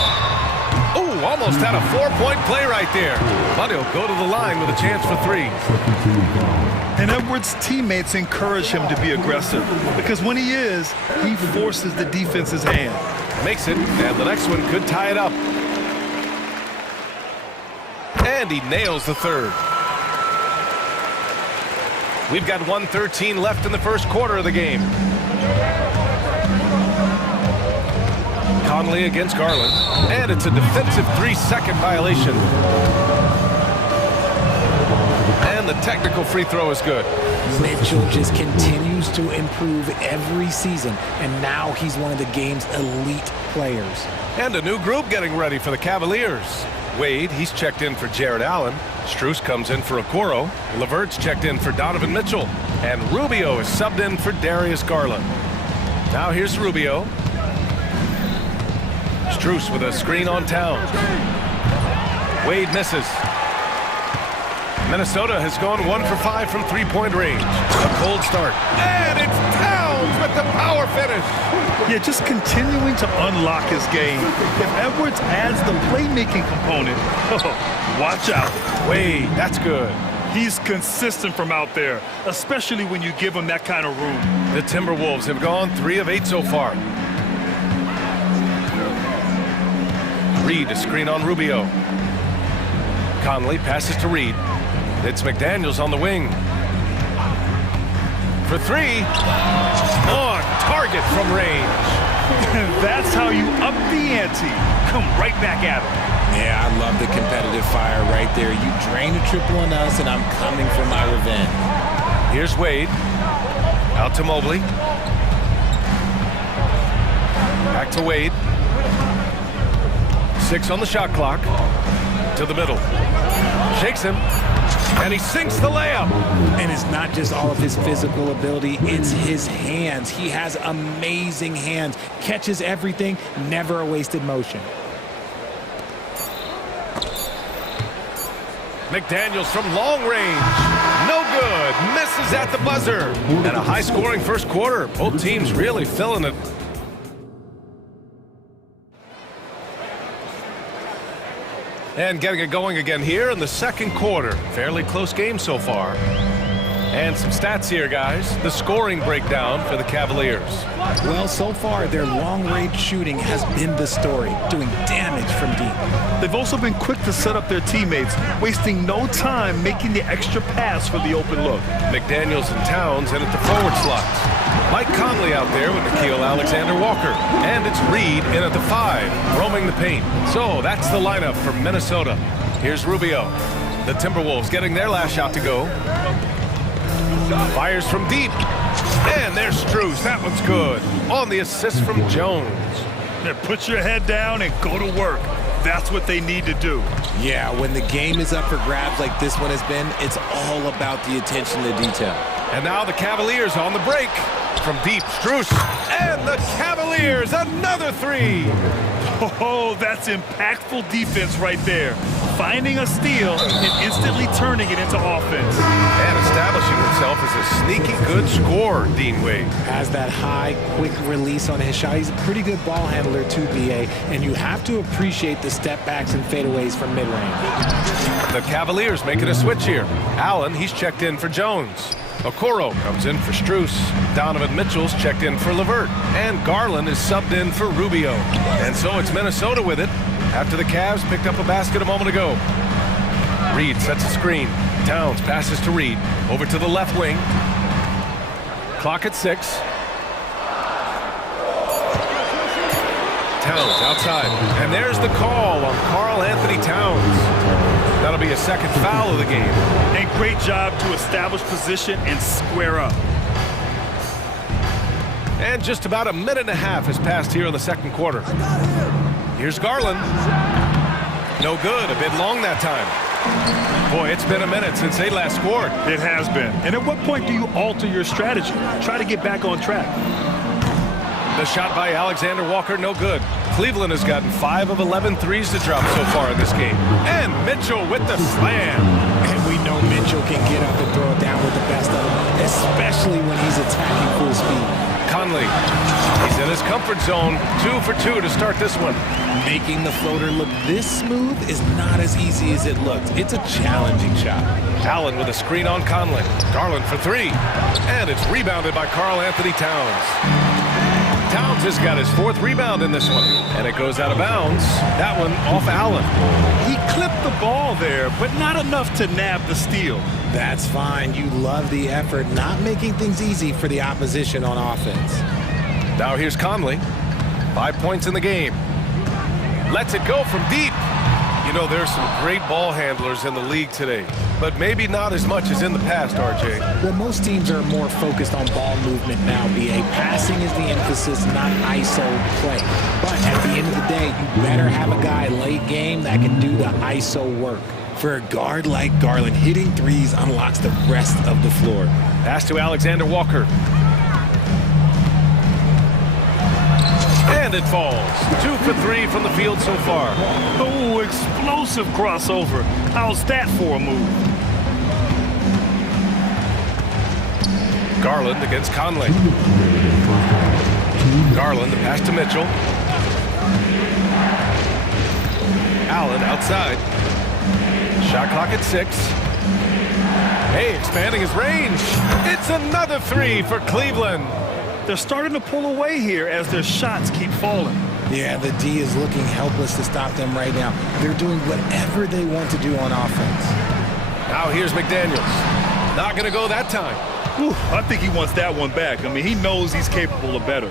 Oh, almost had a 4-point play right there. But he'll go to the line with a chance for 3. And Edwards' teammates encourage him to be aggressive because when he is, he forces the defense's hand. Makes it, and the next one could tie it up. And he nails the 3rd. We've got 1:13 left in the first quarter of the game. Conley against Garland. And it's a defensive 3-second violation. And the technical free throw is good. Mitchell just continues to improve every season, and now he's one of the game's elite players. And a new group getting ready for the Cavaliers. Wade, he's checked in for Jared Allen. Strus comes in for Okoro. Levert's checked in for Donovan Mitchell. And Rubio is subbed in for Darius Garland. Now here's Rubio. Strus with a screen on Towns. Wade misses. Minnesota has gone 1 for 5 from three-point range. A cold start. And it's Towns with the power finish. Yeah, just continuing to unlock his game. If Edwards adds the playmaking component, watch out. Wade, that's good. He's consistent from out there, especially when you give him that kind of room. The Timberwolves have gone 3 of 8 so far. Reed, a screen on Rubio. Conley passes to Reed. It's McDaniels on the wing. For 3. On target from range. That's how you up the ante. Come right back at him. Yeah, I love the competitive fire right there. You drain a triple on us, and I'm coming for my revenge. Here's Wade. Out to Mobley. Back to Wade. 6 on the shot clock. To the middle. Shakes him. And he sinks the layup. And it's not just all of his physical ability, it's his hands. He has amazing hands. Catches everything, never a wasted motion. McDaniels from long range. No good. Misses at the buzzer. And a high-scoring first quarter. Both teams really filling it. And getting it going again here in the second quarter. Fairly close game so far. And some stats here, guys. The scoring breakdown for the Cavaliers. Well, so far, their long-range shooting has been the story, doing damage from deep. They've also been quick to set up their teammates, wasting no time making the extra pass for the open look. McDaniels and Towns in at the forward slots. Mike Conley out there with Nickeil Alexander-Walker. And it's Reed in at the 5, roaming the paint. So that's the lineup for Minnesota. Here's Rubio. The Timberwolves getting their last shot to go. Fires from deep. And there's Strus. That one's good. On the assist from Jones. Yeah, put your head down and go to work. That's what they need to do. Yeah, when the game is up for grabs like this one has been, it's all about the attention to detail. And now the Cavaliers on the break. From deep, Strus. And the Cavaliers, another 3. Oh, that's impactful defense right there. Finding a steal and instantly turning it into offense. And establishing himself as a sneaky good scorer, Dean Wade. Has that high, quick release on his shot. He's a pretty good ball handler too, BA. And you have to appreciate the step backs and fadeaways from mid-range. The Cavaliers making a switch here. Allen, he's checked in for Jones. Okoro comes in for Strus. Donovan Mitchell's checked in for Levert. And Garland is subbed in for Rubio. And so it's Minnesota with it after the Cavs picked up a basket a moment ago. Reed sets a screen. Towns passes to Reed. Over to the left wing. Clock at 6. Towns outside. And there's the call on Karl Anthony Towns. That'll be a second foul of the game. And great job to establish position and square up. And just about a minute and a half has passed here in the second quarter. Here's Garland. No good, a bit long that time. Boy, it's been a minute since they last scored. It has been. And at what point do you alter your strategy? Try to get back on track. The shot by Alexander Walker, no good. Cleveland has gotten 5 of 11 threes to drop so far in this game. And Mitchell with the slam. And we know Mitchell can get up and throw it down with the best of them, especially when he's attacking full speed. Conley, he's in his comfort zone. 2 for 2 to start this one. Making the floater look this smooth is not as easy as it looked. It's a challenging shot. Allen with a screen on Conley. Garland for 3. And it's rebounded by Karl Anthony Towns. Towns has got his 4th rebound in this one. And it goes out of bounds. That one off Allen. He clipped the ball there, but not enough to nab the steal. That's fine. You love the effort, not making things easy for the opposition on offense. Now here's Conley. 5 points in the game. Lets it go from deep. You know, there's some great ball handlers in the league today, but maybe not as much as in the past, RJ. Well, most teams are more focused on ball movement now, BA. Passing is the emphasis, not ISO play. But at the end of the day, you better have a guy late game that can do the ISO work. For a guard like Garland, hitting threes unlocks the rest of the floor. Pass to Alexander Walker. And it falls. 2 for 3 from the field so far. Oh, explosive crossover. How's that for a move? Garland against Conley. Garland, the pass to Mitchell. Allen outside. Shot clock at 6. Hey, expanding his range. It's another 3 for Cleveland. They're starting to pull away here as their shots keep falling. Yeah, the D is looking helpless to stop them right now. They're doing whatever they want to do on offense. Now here's McDaniels. Not going to go that time. Whew, I think he wants that one back. I mean, he knows he's capable of better.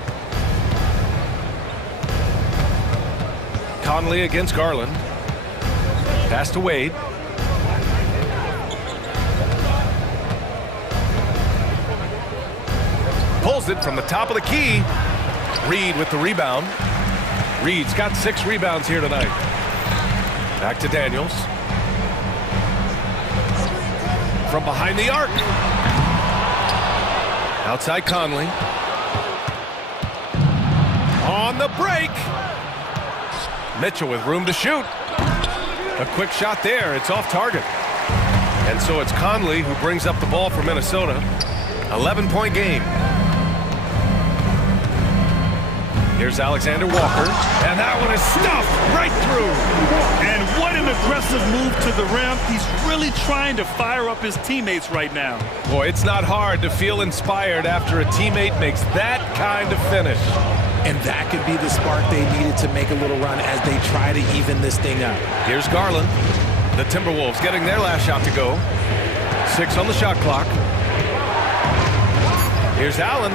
Conley against Garland. Pass to Wade. Pulls it from the top of the key. Reed with the rebound. Reed's got 6 rebounds here tonight. Back to Daniels. From behind the arc. Outside Conley. On the break. Mitchell with room to shoot. A quick shot there. It's off target. And so it's Conley who brings up the ball for Minnesota. 11-point game. Here's Alexander Walker, and that one is stuffed right through. And what an aggressive move to the rim. He's really trying to fire up his teammates right now. Boy, it's not hard to feel inspired after a teammate makes that kind of finish. And that could be the spark they needed to make a little run as they try to even this thing up. Here's Garland. The Timberwolves getting their last shot to go. 6 on the shot clock. Here's Allen.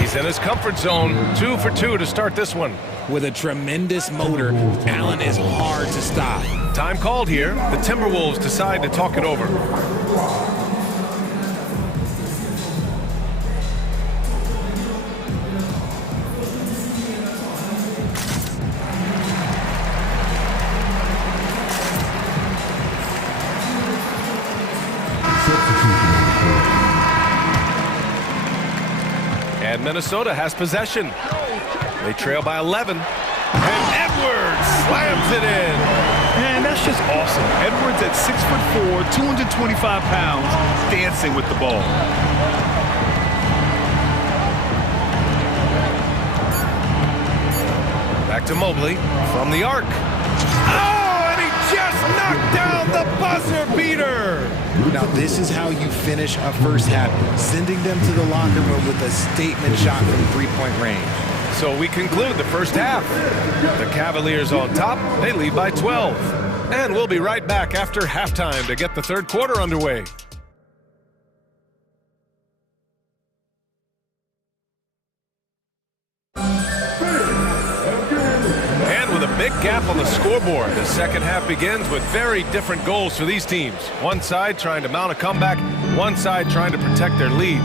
He's in his comfort zone. 2 for 2 to start this one. With a tremendous motor, Allen is hard to stop. Time called here. The Timberwolves decide to talk it over. And Minnesota has possession. They trail by 11. And Edwards slams it in. Man, that's just awesome. Edwards at 6'4", 225 pounds, dancing with the ball. Back to Mobley from the arc. Oh, and he just knocked down the buzzer beater. Now, this is how you finish a first half, sending them to the locker room with a statement shot from three-point range. So we conclude the first half. The Cavaliers on top. They lead by 12. And we'll be right back after halftime to get the third quarter underway. Big gap on the scoreboard. The second half begins with very different goals for these teams. One side trying to mount a comeback, one side trying to protect their lead.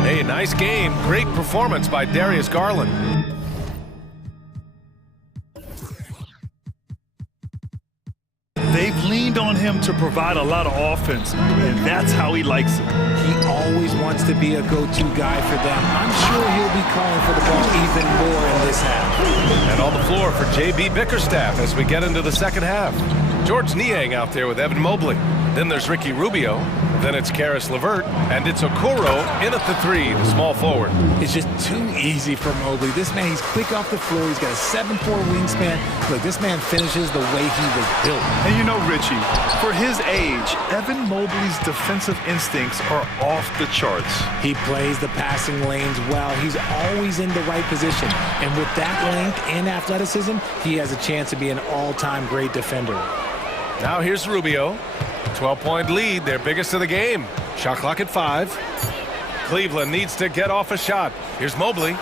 Hey, nice game. Great performance by Darius Garland. They've leaned on him to provide a lot of offense, and that's how he likes it. He always wants to be a go-to guy for them. I'm sure he'll be calling for the ball even more in this half. And on the floor for J.B. Bickerstaff as we get into the second half. George Niang out there with Evan Mobley. Then there's Ricky Rubio. Then it's Karis LeVert. And it's Okoro in at the 3, the small forward. It's just too easy for Mobley. This man, he's quick off the floor. He's got a 7'4" wingspan. Look, this man finishes the way he was built. And you know, Richie, for his age, Evan Mobley's defensive instincts are off the charts. He plays the passing lanes well. He's always in the right position. And with that length and athleticism, he has a chance to be an all-time great defender. Now here's Rubio. 12-point lead, their biggest of the game. Shot clock at 5. Cleveland needs to get off a shot. Here's Mobley.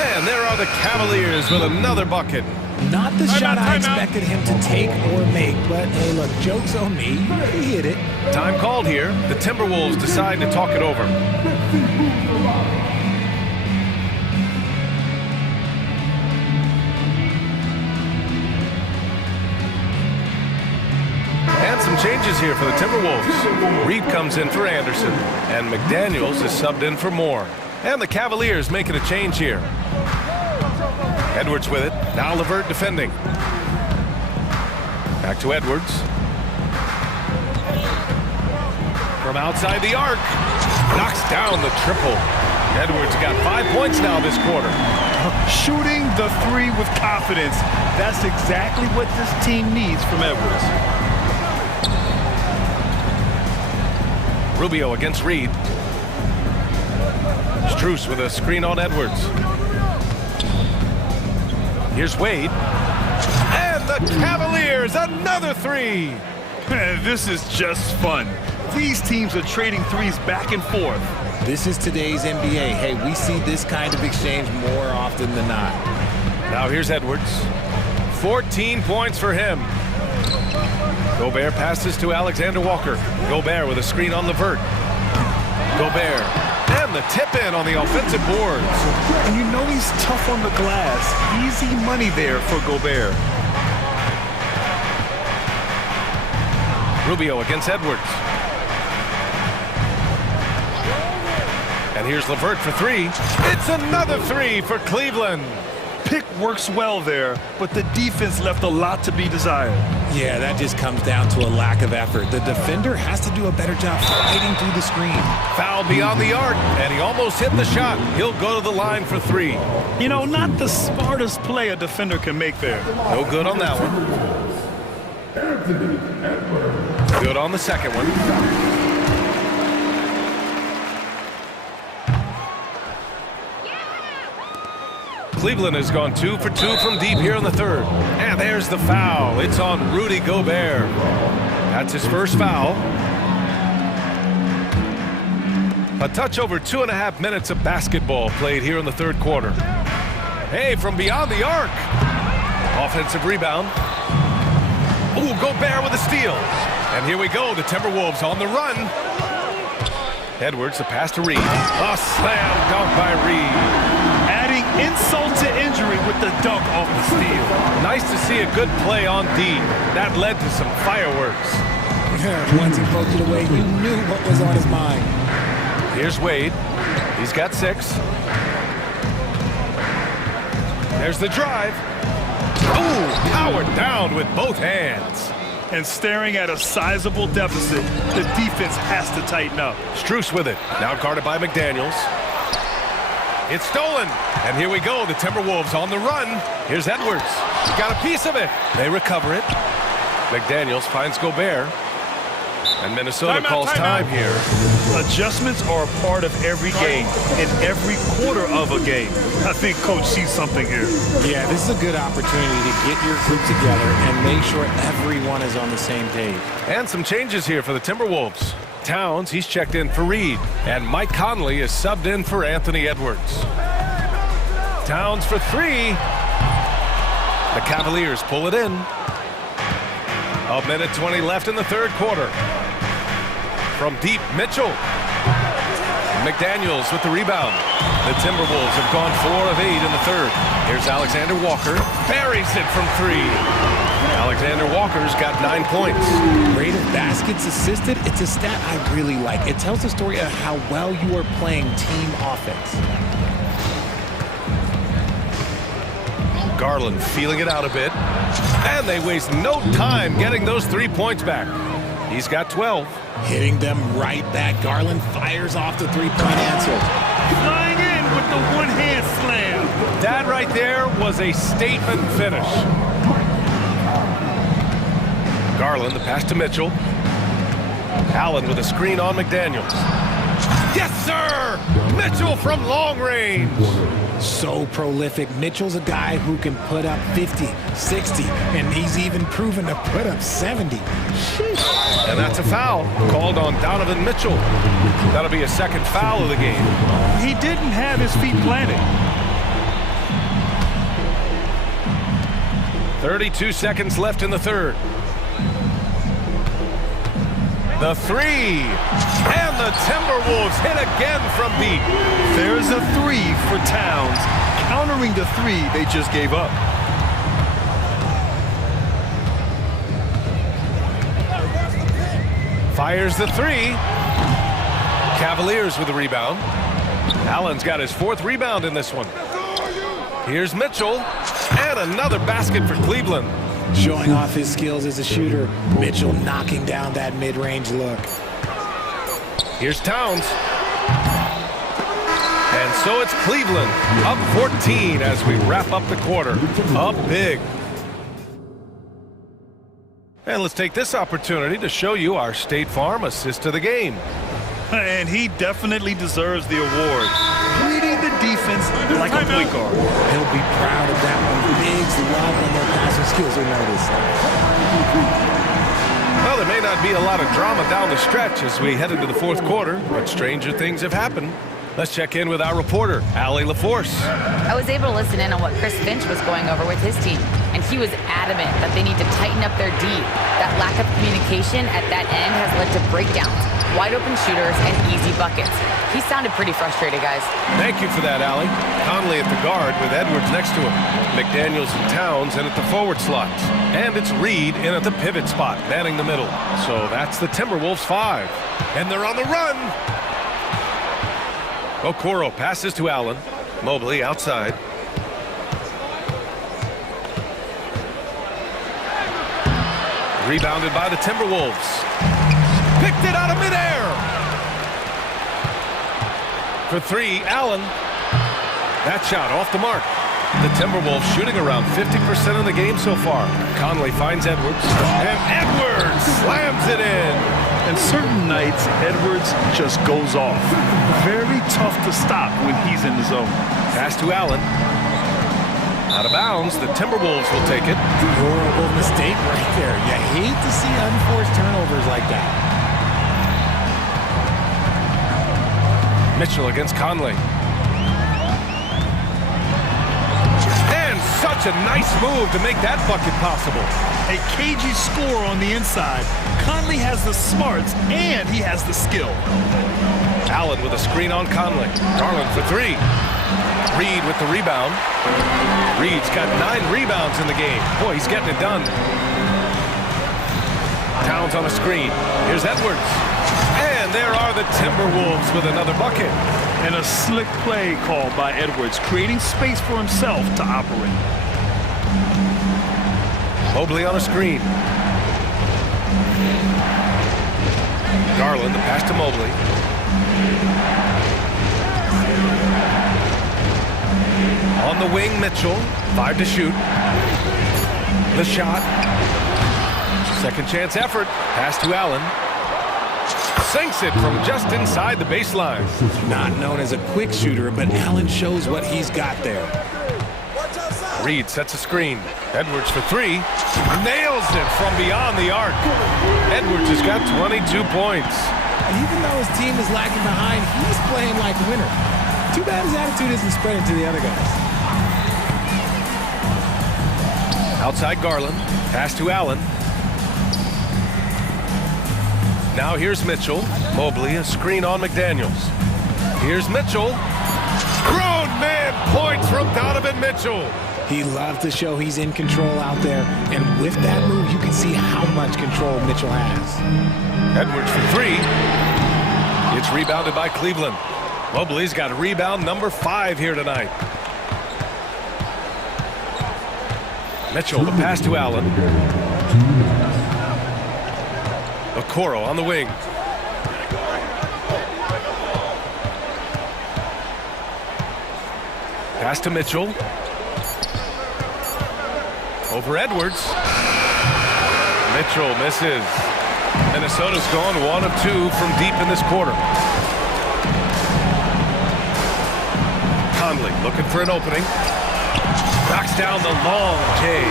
And there are the Cavaliers with another bucket. Not the shot I expected him to take or make, but hey, look, joke's on me. He hit it. Time called here. The Timberwolves decide to talk it over. And some changes here for the Timberwolves. Reed comes in for Anderson, and McDaniels is subbed in for Moore. And the Cavaliers making a change here. Edwards with it. Now LeVert defending. Back to Edwards. From outside the arc. Knocks down the triple. Edwards got 5 points now this quarter. Shooting the three with confidence. That's exactly what this team needs from Edwards. Rubio against Reed. Strus with a screen on Edwards. Here's Wade. And the Cavaliers, another three. This is just fun. These teams are trading threes back and forth. This is today's NBA. Hey, we see this kind of exchange more often than not. Now here's Edwards. 14 points for him. Gobert passes to Alexander Walker. Gobert with a screen on LeVert. Gobert. And the tip-in on the offensive boards. And you know he's tough on the glass. Easy money there for Gobert. Rubio against Edwards. And here's LeVert for three. It's another three for Cleveland. Pick works well there, but the defense left a lot to be desired. Yeah, that just comes down to a lack of effort. The defender has to do a better job fighting through the screen. Foul beyond the arc, and he almost hit the shot. He'll go to the line for three. You know, not the smartest play a defender can make there. No good on that one. Good on the second one. Cleveland has gone 2 for 2 from deep here in the third. And there's the foul. It's on Rudy Gobert. That's his first foul. A touch over 2.5 minutes of basketball played here in the third quarter. Hey, from beyond the arc. Offensive rebound. Ooh, Gobert with a steal. And here we go, the Timberwolves on the run. Edwards, the pass to Reed. A slam dunk by Reed. Adding insult to injury with the dunk off the steal. Nice to see a good play on D. That led to some fireworks. Once he poked it away, you knew what was on his mind. Here's Wade. He's got 6. There's the drive. Ooh, powered down with both hands. And staring at a sizable deficit, the defense has to tighten up. Strus with it. Now guarded by McDaniels. It's stolen. And here we go. The Timberwolves on the run. Here's Edwards. He got a piece of it. They recover it. McDaniels finds Gobert. And Minnesota calls time here. Adjustments are a part of every game, in every quarter of a game. I think Coach sees something here. Yeah, this is a good opportunity to get your group together and make sure everyone is on the same page. And some changes here for the Timberwolves. Towns, he's checked in for Reed. And Mike Conley is subbed in for Anthony Edwards. Towns for 3. The Cavaliers pull it in. 1:20 left in the third quarter. From deep, Mitchell. McDaniels with the rebound. The Timberwolves have gone 4 of 8 in the third. Here's Alexander Walker. Buries it from 3. Alexander Walker's got 9 points. Rate of baskets assisted, it's a stat I really like. It tells the story of how well you are playing team offense. Garland feeling it out a bit. And they waste no time getting those 3 points back. He's got 12. Hitting them right back. Garland fires off the three-point answer. Flying in with the one-hand slam. That right there was a statement finish. Garland, the pass to Mitchell. Allen with a screen on McDaniels. Yes, sir! Mitchell from long range. So prolific. Mitchell's a guy who can put up 50, 60, and he's even proven to put up 70. Sheesh. And that's a foul called on Donovan Mitchell. That'll be a second foul of the game. He didn't have his feet planted. 32 seconds left in the third. The three. And the Timberwolves hit again from deep. There's a three for Towns, countering the three they just gave up. Fires the three. Cavaliers with the rebound. Allen's got his 4th rebound in this one. Here's Mitchell. And another basket for Cleveland. Showing off his skills as a shooter. Mitchell knocking down that mid-range look. Here's Towns. And so it's Cleveland up 14 as we wrap up the quarter. Up big. And let's take this opportunity to show you our State Farm assist of the game. And he definitely deserves the award. Reading the defense like a point guard. He'll be proud of that one. Bigs love when their passing skills are noticed. Well, there may not be a lot of drama down the stretch as we head into the 4th quarter, but stranger things have happened. Let's check in with our reporter, Allie LaForce. I was able to listen in on what Chris Finch was going over with his team, and he was adamant that they need to tighten up their D. That lack of communication at that end has led to breakdowns, wide open shooters, and easy buckets. He sounded pretty frustrated, guys. Thank you for that, Allie. Conley at the guard with Edwards next to him. McDaniels and Towns in at the forward slots. And it's Reed in at the pivot spot, manning the middle. So that's the Timberwolves 5. And they're on the run. Okoro passes to Allen. Mobley outside. Rebounded by the Timberwolves. Picked it out of midair. For 3, Allen. That shot off the mark. The Timberwolves shooting around 50% of the game so far. Conley finds Edwards. And Edwards slams it in. And certain nights, Edwards just goes off. Very tough to stop when he's in the zone. Pass to Allen. Out of bounds, the Timberwolves will take it. Horrible mistake right there. You hate to see unforced turnovers like that. Mitchell against Conley. And such a nice move to make that bucket possible. A cagey score on the inside. Conley has the smarts and he has the skill. Allen with a screen on Conley. Garland for 3. Reed with the rebound. Reed's got 9 rebounds in the game. Boy, he's getting it done. Towns on a screen. Here's Edwards. And there are the Timberwolves with another bucket. And a slick play called by Edwards, creating space for himself to operate. Mobley on a screen. Garland, the pass to Mobley. On the wing, Mitchell. 5 to shoot. The shot. Second chance effort. Pass to Allen. Sinks it from just inside the baseline. Not known as a quick shooter, but Allen shows what he's got there. Reed sets a screen. Edwards for 3. Nails it from beyond the arc. Edwards has got 22 points. And even though his team is lagging behind, he's playing like a winner. Too bad his attitude isn't spreading to the other guys. Outside Garland. Pass to Allen. Now here's Mitchell. Mobley, a screen on McDaniels. Here's Mitchell. Grown man points from Donovan Mitchell. He loves to show he's in control out there. And with that move, you can see how much control Mitchell has. Edwards for 3. It's rebounded by Cleveland. Mobley's got rebound number 5 here tonight. Mitchell, the pass to Allen. Okoro on the wing. Pass to Mitchell. Over Edwards. Mitchell misses. Minnesota's gone 1 of 2 from deep in this quarter. Conley looking for an opening. Knocks down the long J.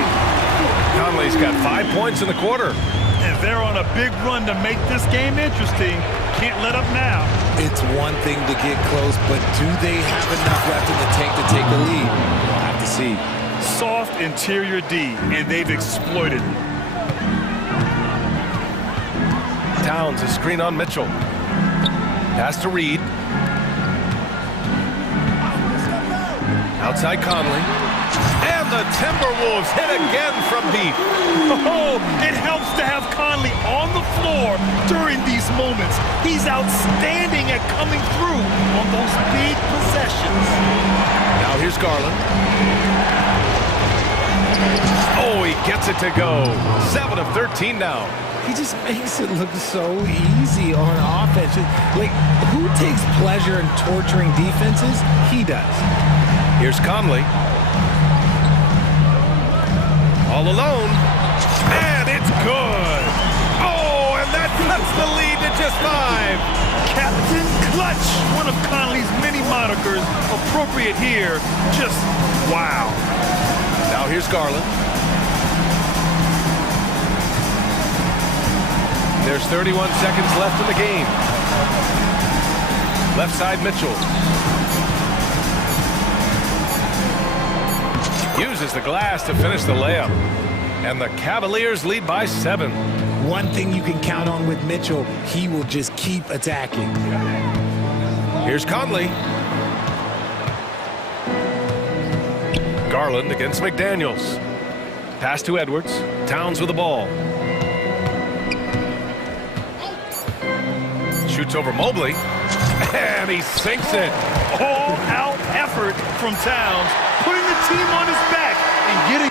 Conley's got 5 points in the quarter. And they're on a big run to make this game interesting. Can't let up now. It's one thing to get close, but do they have enough left in the tank to take the lead? We'll have to see. soft interior D, and they've exploited it. Towns, a screen on Mitchell. Pass to Reed. Outside Conley. And the Timberwolves hit again from deep. Oh, it helps to have Conley on the floor during these moments. He's outstanding at coming through on those big possessions. Now here's Garland. Oh, he gets it to go. 7 of 13 now. He just makes it look so easy on offense. Like, who takes pleasure in torturing defenses? He does. Here's Conley. All alone. And it's good. Oh, and that cuts the lead to just 5. Captain Clutch, one of Conley's many monikers, appropriate here. Just wow. Now here's Garland. There's 31 seconds left in the game. Left side Mitchell. Uses the glass to finish the layup. And the Cavaliers lead by 7. One thing you can count on with Mitchell, he will just keep attacking. Here's Conley. Garland against McDaniels. Pass to Edwards. Towns with the ball. Shoots over Mobley. And he sinks it. All-out effort from Towns, putting the team on his back and getting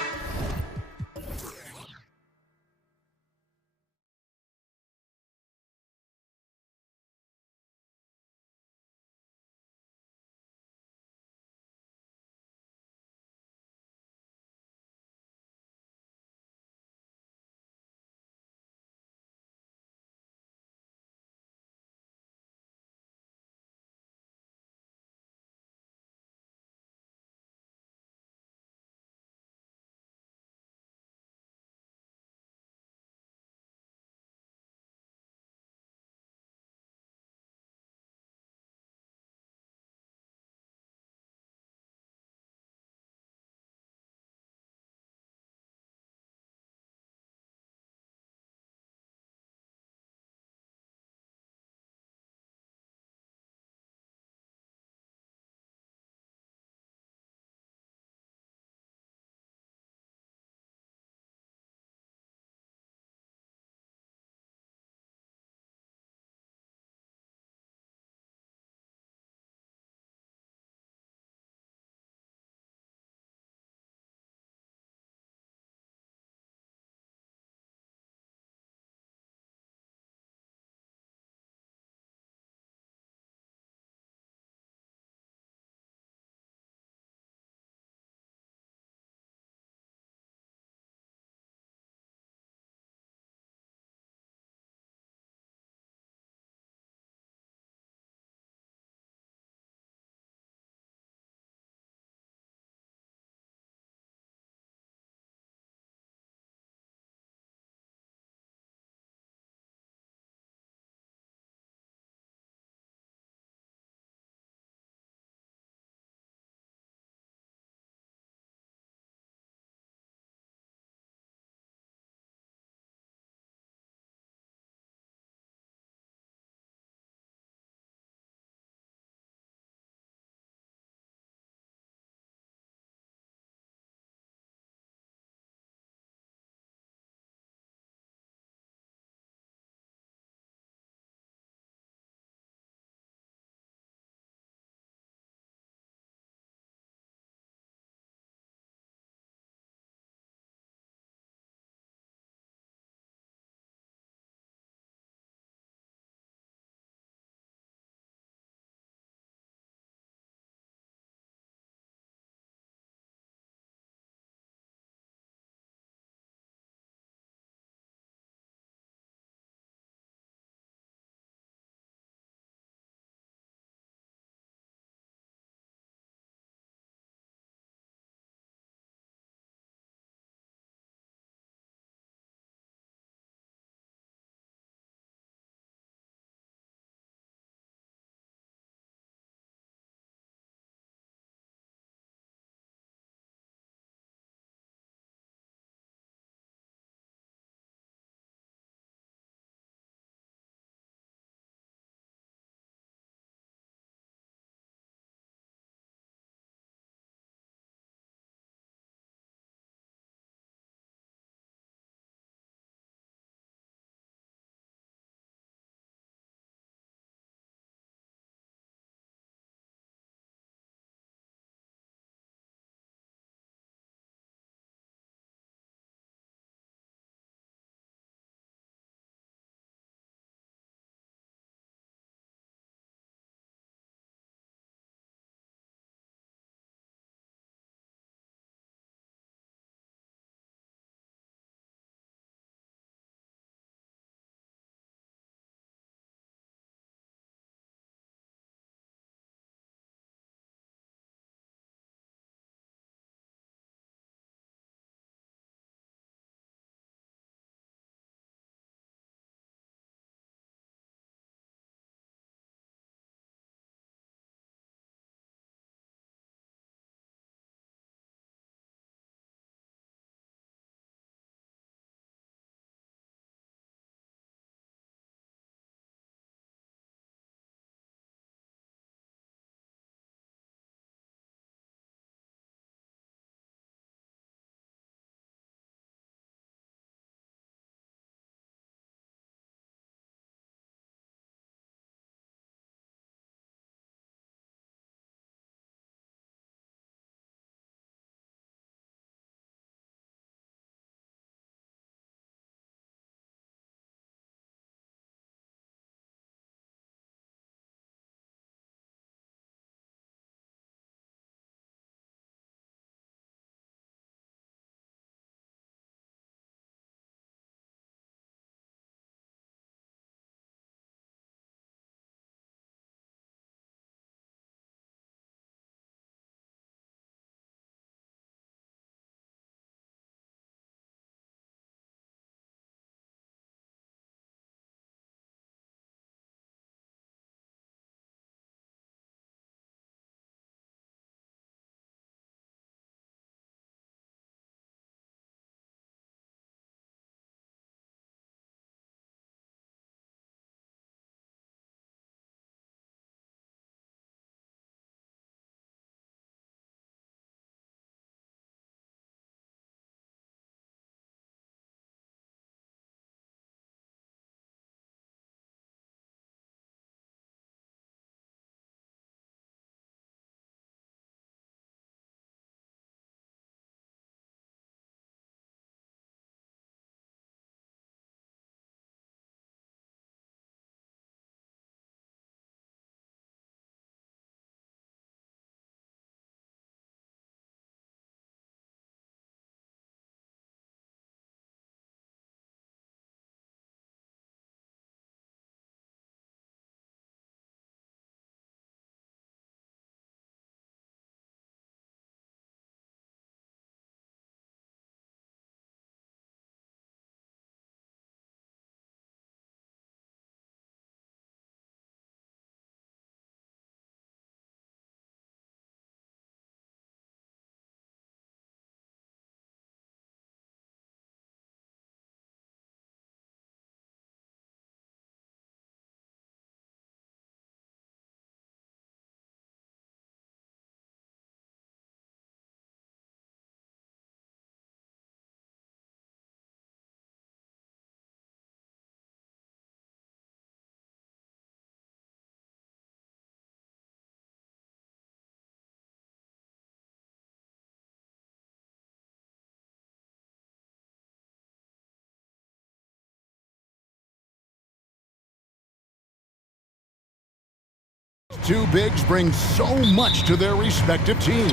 two bigs bring so much to their respective teams.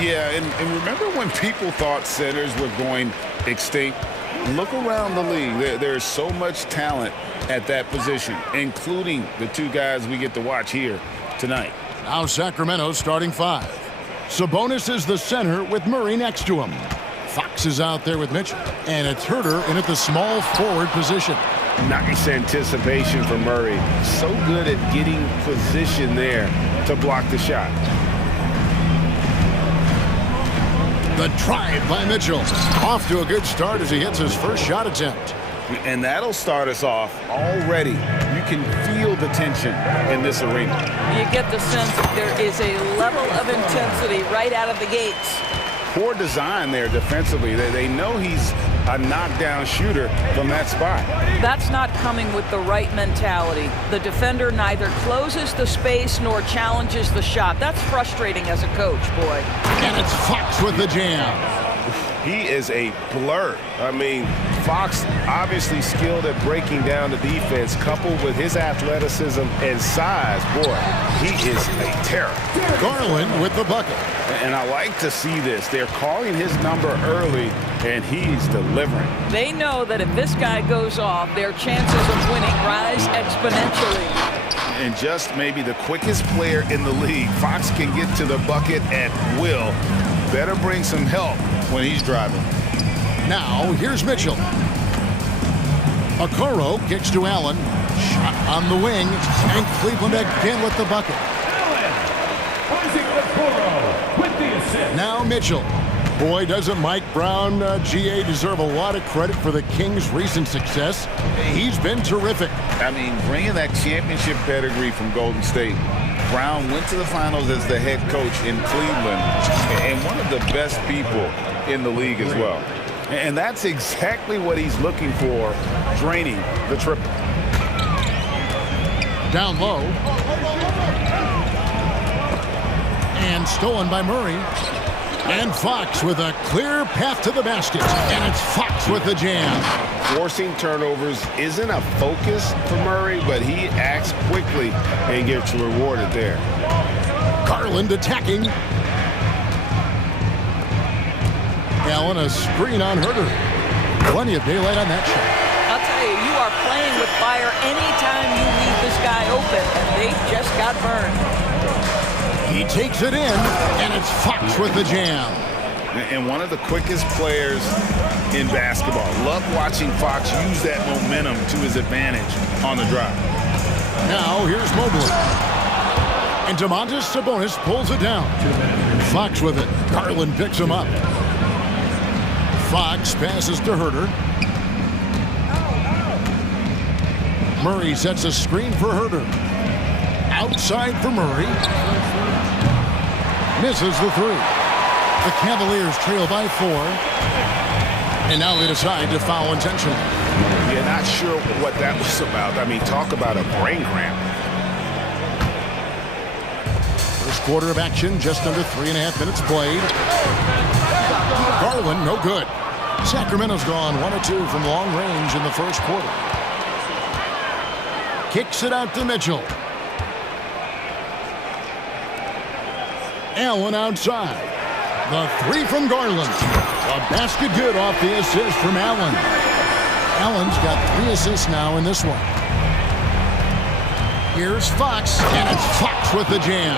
Yeah, and remember when people thought centers were going extinct? Look around the league. There's so much talent at that position, including the two guys we get to watch here tonight. Now Sacramento's starting five. Sabonis is the center with Murray next to him. Fox is out there with Mitchell. And it's Herter in at the small forward position. Nice anticipation for Murray. So good at getting position there to block the shot. The drive by Mitchell. Off to a good start as he hits his first shot attempt. And that'll start us off already. You can feel the tension in this arena. You get the sense that there is a level of intensity right out of the gates. Poor design there defensively. They know he's a knockdown shooter from that spot. That's not coming with the right mentality. The defender neither closes the space nor challenges the shot. That's frustrating as a coach, boy. And it's Fox with the jam. He is a blur. I mean, Fox obviously skilled at breaking down the defense, coupled with his athleticism and size. Boy, he is a terror. Garland with the bucket. And I like to see this. They're calling his number early, and he's delivering. They know that if this guy goes off, their chances of winning rise exponentially. And just maybe the quickest player in the league, Fox can get to the bucket at will. Better bring some help when he's driving. Now, here's Mitchell. Okoro kicks to Allen. Shot on the wing. And Cleveland again with the bucket. Now Mitchell. Boy, doesn't Mike Brown, GA, deserve a lot of credit for the Kings' recent success. He's been terrific. I mean, bringing that championship pedigree from Golden State. Brown went to the finals as the head coach in Cleveland and one of the best people in the league as well. And that's exactly what he's looking for, draining the triple. Down low. And stolen by Murray. And Fox with a clear path to the basket. And it's Fox with the jam. Forcing turnovers isn't a focus for Murray, but he acts quickly and gets rewarded there. Garland attacking. Allen, a screen on Herter. Plenty of daylight on that shot. I'll tell you, you are playing with fire anytime you leave this guy open, and they just got burned. He takes it in, and it's Fox with the jam. And one of the quickest players in basketball. Love watching Fox use that momentum to his advantage on the drive. Now, here's Mobley. And Domantas Sabonis pulls it down. Fox with it. Garland picks him up. Fox passes to Herter. Murray sets a screen for Herter. Outside for Murray. Misses the three. The Cavaliers trail by 4. And now they decide to foul intentionally. Yeah, not sure what that was about. I mean, talk about a brain cramp. First quarter of action, just under 3.5 minutes played. Garland, no good. Sacramento's gone 1 of 2 from long range in the first quarter. Kicks it out to Mitchell. Allen outside. The three from Garland. A basket good off the assist from Allen. Allen's got 3 assists now in this one. Here's Fox, and it's Fox with the jam.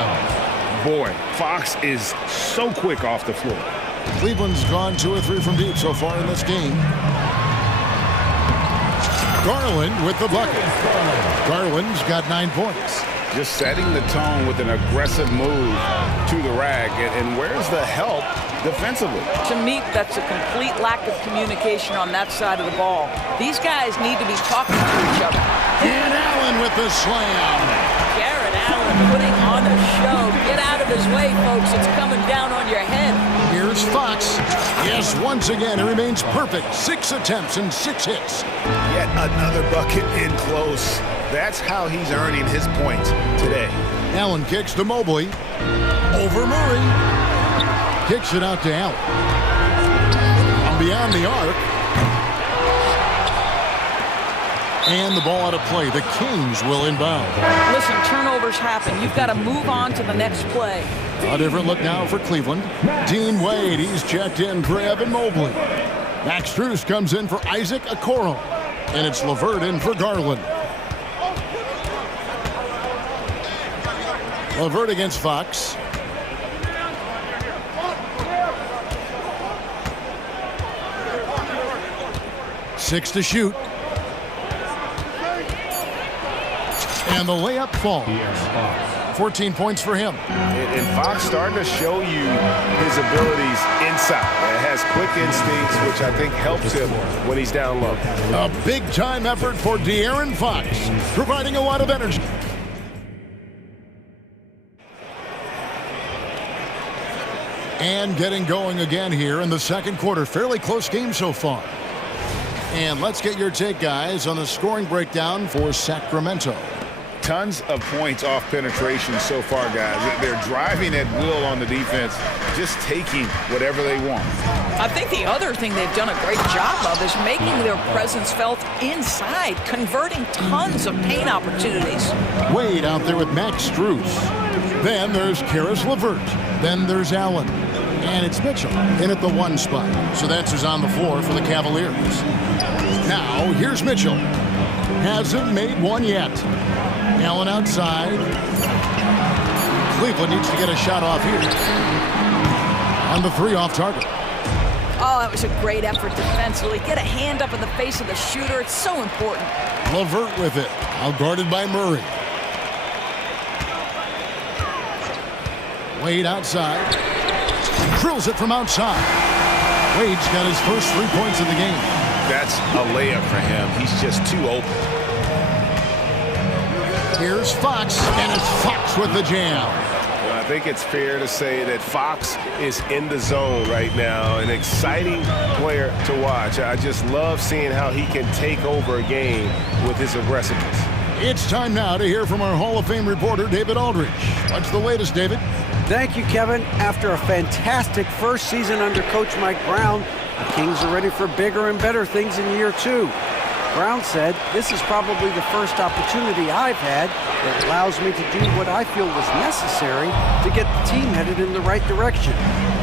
Boy, Fox is so quick off the floor. Cleveland's gone 2 or 3 from deep so far in this game. Garland with the bucket. Garland's got 9 points. Just setting the tone with an aggressive move to the rack. And where's the help defensively? To me, that's a complete lack of communication on that side of the ball. These guys need to be talking to each other. And Allen with the slam. Jared Allen putting on a show. Get out of his way, folks. It's coming down on your head. Here's Fox. Yes, once again, he remains perfect. 6 attempts and 6 hits. Yet another bucket in close. That's how he's earning his points today. Allen kicks to Mobley. Over Murray. Kicks it out to Allen. From beyond the arc. And the ball out of play. The Kings will inbound. Listen, turnovers happen. You've got to move on to the next play. A different look now for Cleveland. Dean Wade, he's checked in for Evan Mobley. Max Strus comes in for Isaac Okoro. And it's LeVert in for Garland. LeVert against Fox. Six to shoot. And the layup falls. 14 points for him. And Fox starting to show you his abilities inside. It has quick instincts, which I think helps him when he's down low. A big-time effort for De'Aaron Fox, providing a lot of energy. And getting going again here in the second quarter. Fairly close game so far. And let's get your take, guys, on the scoring breakdown for Sacramento. Tons of points off penetration so far, guys. They're driving at will on the defense, just taking whatever they want. I think the other thing they've done a great job of is making their presence felt inside, converting tons of paint opportunities. Wade out there with Max Strus. Then there's Karis LeVert. Then there's Allen. And it's Mitchell in at the one spot. So that's who's on the floor for the Cavaliers. Now, here's Mitchell. Hasn't made one yet. Allen outside. Cleveland needs to get a shot off here. On the three off target. Oh, that was a great effort defensively. Get a hand up in the face of the shooter. It's so important. LeVert with it. Out guarded by Murray. Wade outside. Drills it from outside. Wade's got his first 3 points of the game. That's a layup for him. He's just too open. Here's Fox, and it's Fox with the jam. I think it's fair to say that Fox is in the zone right now, an exciting player to watch. I just love seeing how he can take over a game with his aggressiveness. It's time now to hear from our Hall of Fame reporter, David Aldridge. What's the latest, David? Thank you, Kevin. After a fantastic first season under Coach Mike Brown, the Kings are ready for bigger and better things in year two. Brown said, "This is probably the first opportunity I've had that allows me to do what I feel was necessary to get the team headed in the right direction.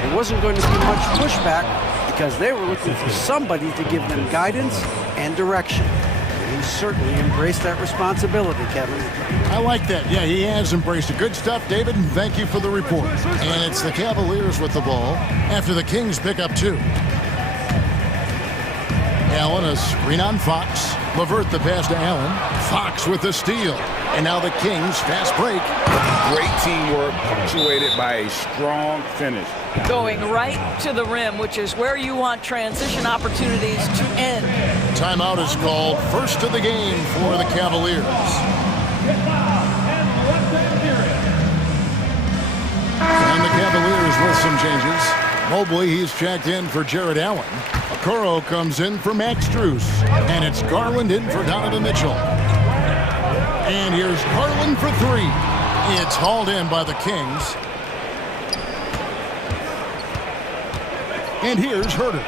There wasn't going to be much pushback because they were looking for somebody to give them guidance and direction." And he certainly embraced that responsibility, Kevin. I like that. Yeah, he has embraced it. Good stuff, David, and thank you for the report. And it's the Cavaliers with the ball after the Kings pick up two. Allen, a screen on Fox. LeVert the pass to Allen. Fox with the steal. And now the Kings fast break. Great teamwork punctuated by a strong finish. Going right to the rim, which is where you want transition opportunities to end. Timeout is called. First of the game for the Cavaliers. And the Cavaliers with some changes. Mobley, he's checked in for Jared Allen. Okoro comes in for Max Strus. And it's Garland in for Donovan Mitchell. And here's Garland for three. It's hauled in by the Kings. And here's Herter.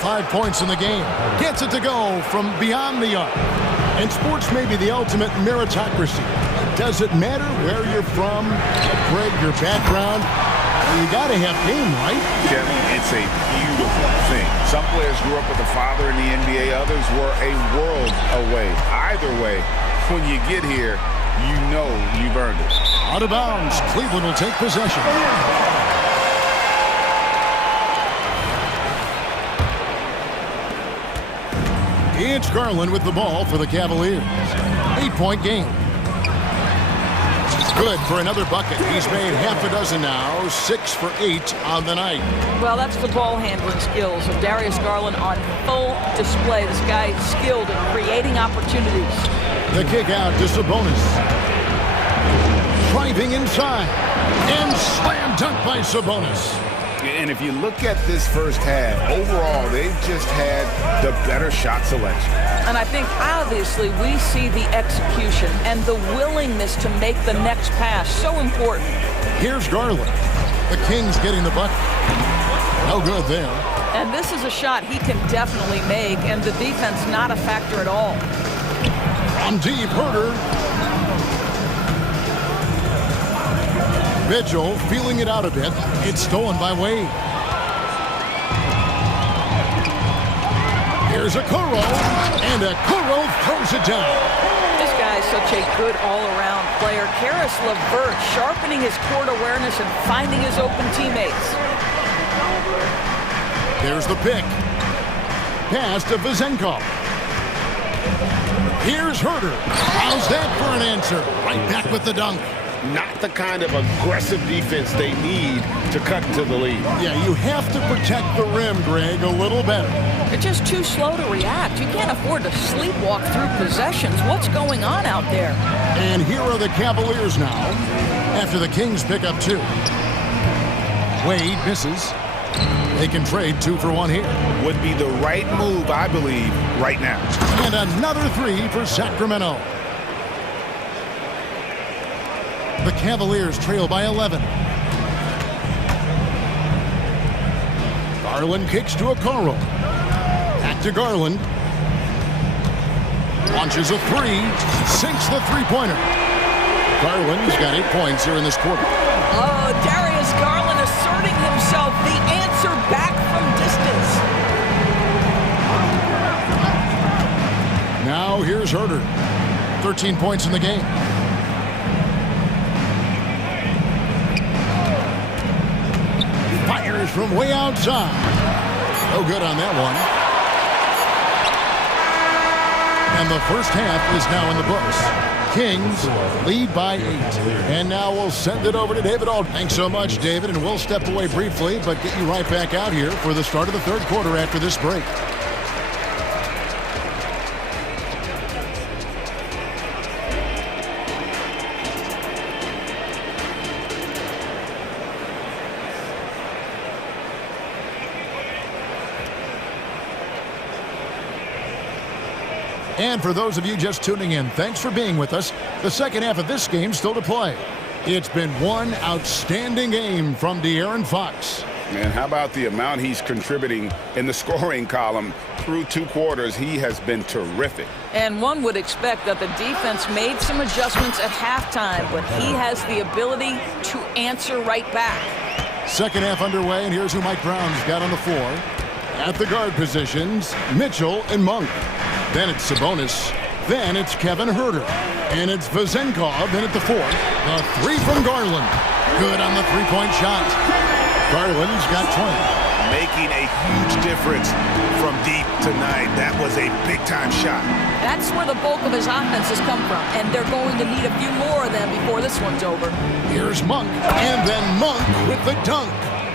5 points in the game. Gets it to go from beyond the arc. And sports may be the ultimate meritocracy. Does it matter where you're from, Greg, your background? You got to have game, right? Kevin, it's a beautiful thing. Some players grew up with a father in the NBA. Others were a world away. Either way, when you get here, you know you've earned it. Out of bounds. Cleveland will take possession. It's Garland with the ball for the Cavaliers. 8-point game. Good for another bucket. He's made half a dozen now, 6 for 8 on the night. Well, that's the ball handling skills of Darius Garland on full display. This guy is skilled at creating opportunities. The kick out to Sabonis. Driving inside. And slam dunk by Sabonis. And if you look at this first half, overall, they've just had the better shot selection. And I think, obviously, we see the execution and the willingness to make the next pass so important. Here's Garland. The Kings getting the bucket. No good there. And this is a shot he can definitely make, and the defense not a factor at all. On deep, Herder. Mitchell feeling it out a bit. It's stolen by Wade. Here's Okoro, and Okoro throws it down. This guy is such a good all-around player. Karis LeVert sharpening his court awareness and finding his open teammates. There's the pick. Pass to Vizenkov. Here's Herder. How's that for an answer? Right back with the dunk. Not the kind of aggressive defense they need to cut into the lead. Yeah, you have to protect the rim, Greg, a little better. They're just too slow to react. You can't afford to sleepwalk through possessions. What's going on out there? And here are the Cavaliers now, after the Kings pick up 2. Wade misses. They can trade 2 for 1 here. Would be the right move, I believe, right now. And another 3 for Sacramento. The Cavaliers trail by 11. Garland kicks to Okoro. Back to Garland. Launches a 3. Sinks the three-pointer. Garland's got 8 points here in this quarter. Oh, Darius Garland asserting himself, the answer back from distance. Now here's Herder. 13 points in the game. Fires from way outside. No good on that one. And the first half is now in the books. Kings lead by 8. And now we'll send it over to David Aldridge. Thanks so much, David, and we'll step away briefly, but get you right back out here for the start of the third quarter after this break. And for those of you just tuning in, thanks for being with us. The second half of this game still to play. It's been one outstanding game from De'Aaron Fox. And how about the amount he's contributing in the scoring column? Through 2 quarters, he has been terrific. And one would expect that the defense made some adjustments at halftime, but he has the ability to answer right back. Second half underway, and here's who Mike Brown's got on the floor. At the guard positions, Mitchell and Monk. Then it's Sabonis. Then it's Kevin Herder. And it's Vizenkov in at the 4. The 3 from Garland. Good on the three-point shot. Garland's got 20. Making a huge difference from deep tonight. That was a big-time shot. That's where the bulk of his offense has come from, and they're going to need a few more of them before this one's over. Here's Monk, and then Monk with the dunk.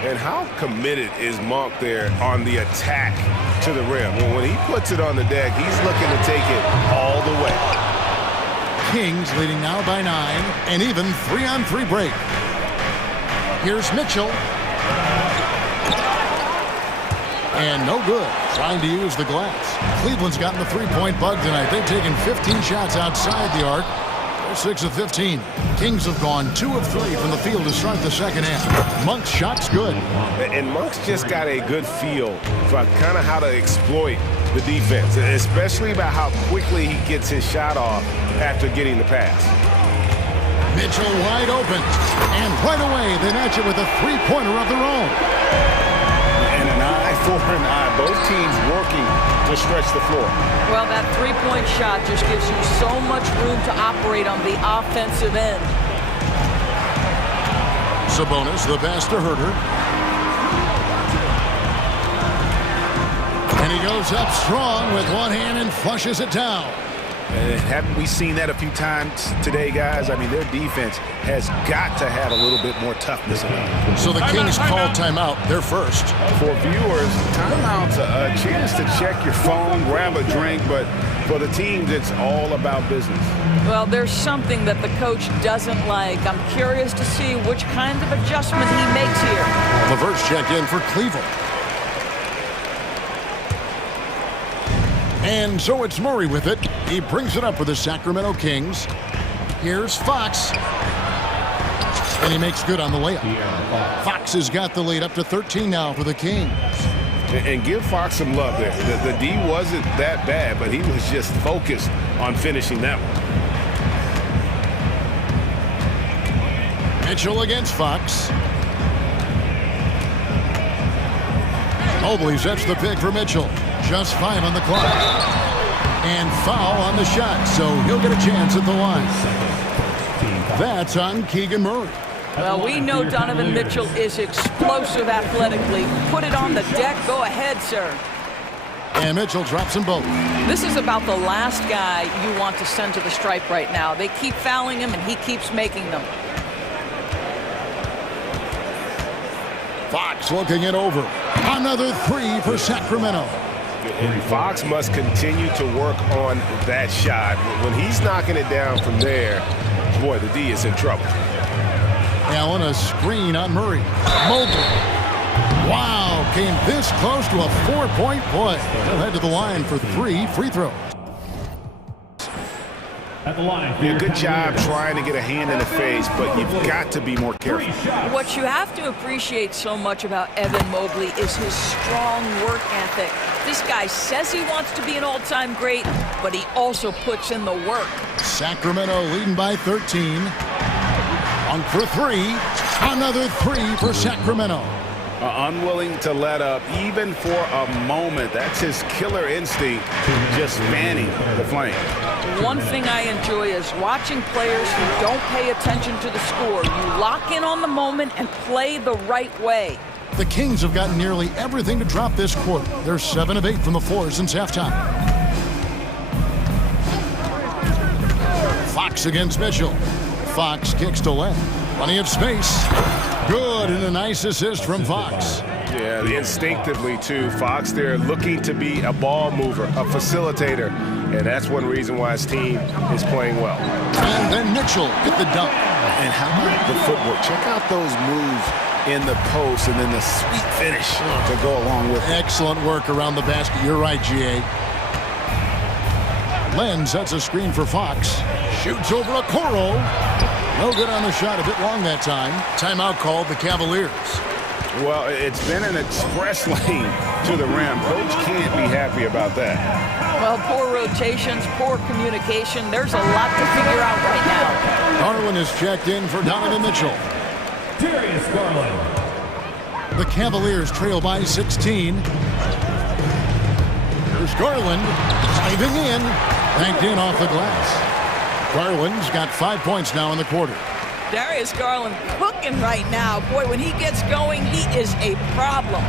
And how committed is Monk there on the attack to the rim? When he puts it on the deck, he's looking to take it all the way. Kings leading now by 9, and even 3-on-3 break. Here's Mitchell. And no good. Trying to use the glass. Cleveland's gotten the three-point bug tonight. They've taken 15 shots outside the arc. They're 6 of 15. Kings have gone 2 of 3 from the field to start the second half. Monk's shot's good. And Monk's just got a good feel for kind of how to exploit the defense, especially about how quickly he gets his shot off after getting the pass. Mitchell wide open. And right away, they match it with a three-pointer of their own. And an eye for an eye. Both teams working to stretch the floor. Well, that three-point shot just gives you so much room to operate on the offensive end. Sabonis, the pass to Herder. And he goes up strong with one hand and flushes it down. Haven't we seen that a few times today, guys? I mean, their defense has got to have a little bit more toughness in them. So the Kings call timeout. They're first. For viewers, timeout's a chance to check your phone, grab a drink, but for the teams, it's all about business. Well, there's something that the coach doesn't like. I'm curious to see which kind of adjustment he makes here. LeVert's checked in for Cleveland. And so it's Murray with it. He brings it up for the Sacramento Kings. Here's Fox. And he makes good on the layup. Fox has got the lead up to 13 now for the Kings. And give Fox some love there. The D wasn't that bad, but he was just focused on finishing that one. Mitchell against Fox. Mobley sets the pick for Mitchell. Just 5 on the clock. And foul on the shot, so he'll get a chance at the line. That's on Keegan Murray. Well, we know Donovan Mitchell is explosive athletically. Put it on the deck. Go ahead, sir. And Mitchell drops them both. This is about the last guy you want to send to the stripe right now. They keep fouling him, and he keeps making them. Fox looking it over. Another 3 for Sacramento. Fox must continue to work on that shot. When he's knocking it down from there, boy, the D is in trouble. Allen, a screen on Murray. Mobley. Wow, came this close to a 4-point play. They'll head to the line for 3 free throws. At the line. Yeah, good job trying to get a hand in the face, but you've got to be more careful. What you have to appreciate so much about Evan Mobley is his strong work ethic. This guy says he wants to be an all-time great, but he also puts in the work. Sacramento leading by 13. On for 3. Another 3 for Sacramento. Unwilling to let up even for a moment. That's his killer instinct, just fanning the flame. One thing I enjoy is watching players who don't pay attention to the score. You lock in on the moment and play the right way. The Kings have gotten nearly everything to drop this quarter. They're 7 of 8 from the floor since halftime. Fox against Mitchell. Fox kicks to left. Plenty of space. Good, and a nice assist from Fox. Yeah, instinctively, too. Fox there looking to be a ball mover, a facilitator, and that's one reason why his team is playing well. And then Mitchell with the dunk. And how about the footwork? Check out those moves in the post and then the sweet finish to go along with it. Excellent work around the basket. You're right, G.A. Len sets a screen for Fox. Shoots over a Coro. No good on the shot, a bit long that time. Timeout called the Cavaliers. Well, it's been an express lane to the rim. Coach can't be happy about that. Well, poor rotations, poor communication. There's a lot to figure out right now. Garland is checked in for Donovan Mitchell. Darius Garland. The Cavaliers trail by 16. Here's Garland diving in. Banked in off the glass. Garland's got 5 points now in the quarter. Darius Garland cooking right now. Boy, when he gets going, he is a problem.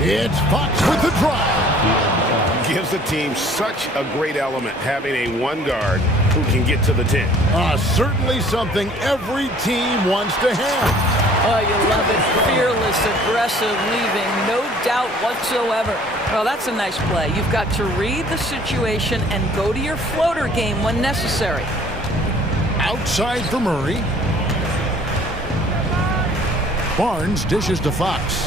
It's Fox with the drive. Gives the team such a great element having a one guard who can get to the 10. Certainly something every team wants to have. Oh, you love it. Fearless, aggressive, leaving, no doubt whatsoever. Well, that's a nice play. You've got to read the situation and go to your floater game when necessary. Outside for Murray. Barnes dishes to Fox.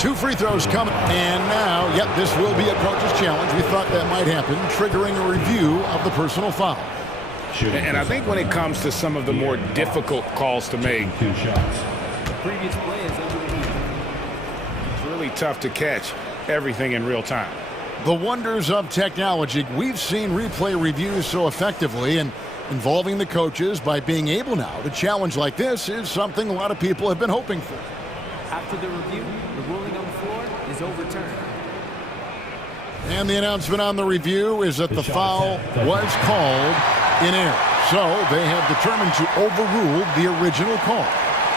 2 free throws coming. And now, yep, this will be a coach's challenge. We thought that might happen, triggering a review of the personal foul. And I think when it comes to some of the more difficult calls to make, The previous play is underneath. it's really tough to catch everything in real time. The wonders of technology. We've seen replay reviews so effectively, and involving the coaches by being able now to challenge like this is something a lot of people have been hoping for. After the review, the ruling on the floor is overturned. And the announcement on the review is that the foul was called in error. So they have determined to overrule the original call.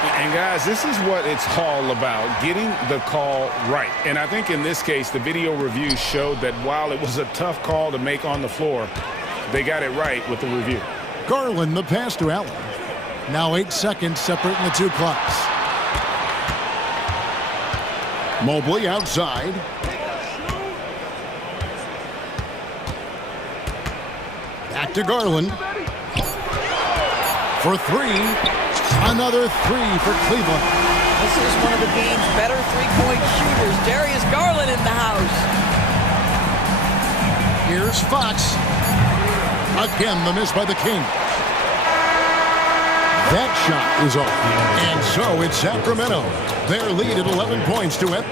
And guys, this is what it's all about, getting the call right. And I think in this case, the video review showed that while it was a tough call to make on the floor, they got it right with the review. Garland, the pass to Allen. Now 8 seconds separating the 2 clocks. Mobley outside. Back to Garland. For 3. Another 3 for Cleveland. This is one of the game's better three-point shooters. Darius Garland in the house. Here's Fox. Again, the miss by the Kings. That shot is off. And so it's Sacramento. Their lead at 11 points to it.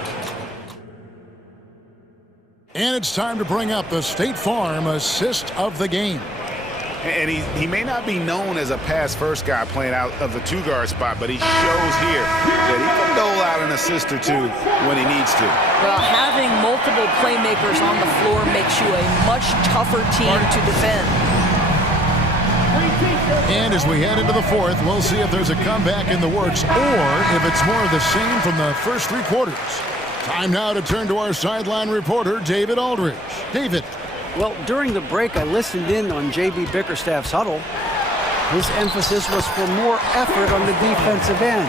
And it's time to bring up the State Farm assist of the game. And he may not be known as a pass-first guy playing out of the two-guard spot, but he shows here that he can dole out an assist or two when he needs to. Well, having multiple playmakers on the floor makes you a much tougher team to defend. And as we head into the fourth, we'll see if there's a comeback in the works or if it's more of the same from the first three quarters. Time now to turn to our sideline reporter, David Aldridge. David. Well, during the break, I listened in on J.B. Bickerstaff's huddle. His emphasis was for more effort on the defensive end.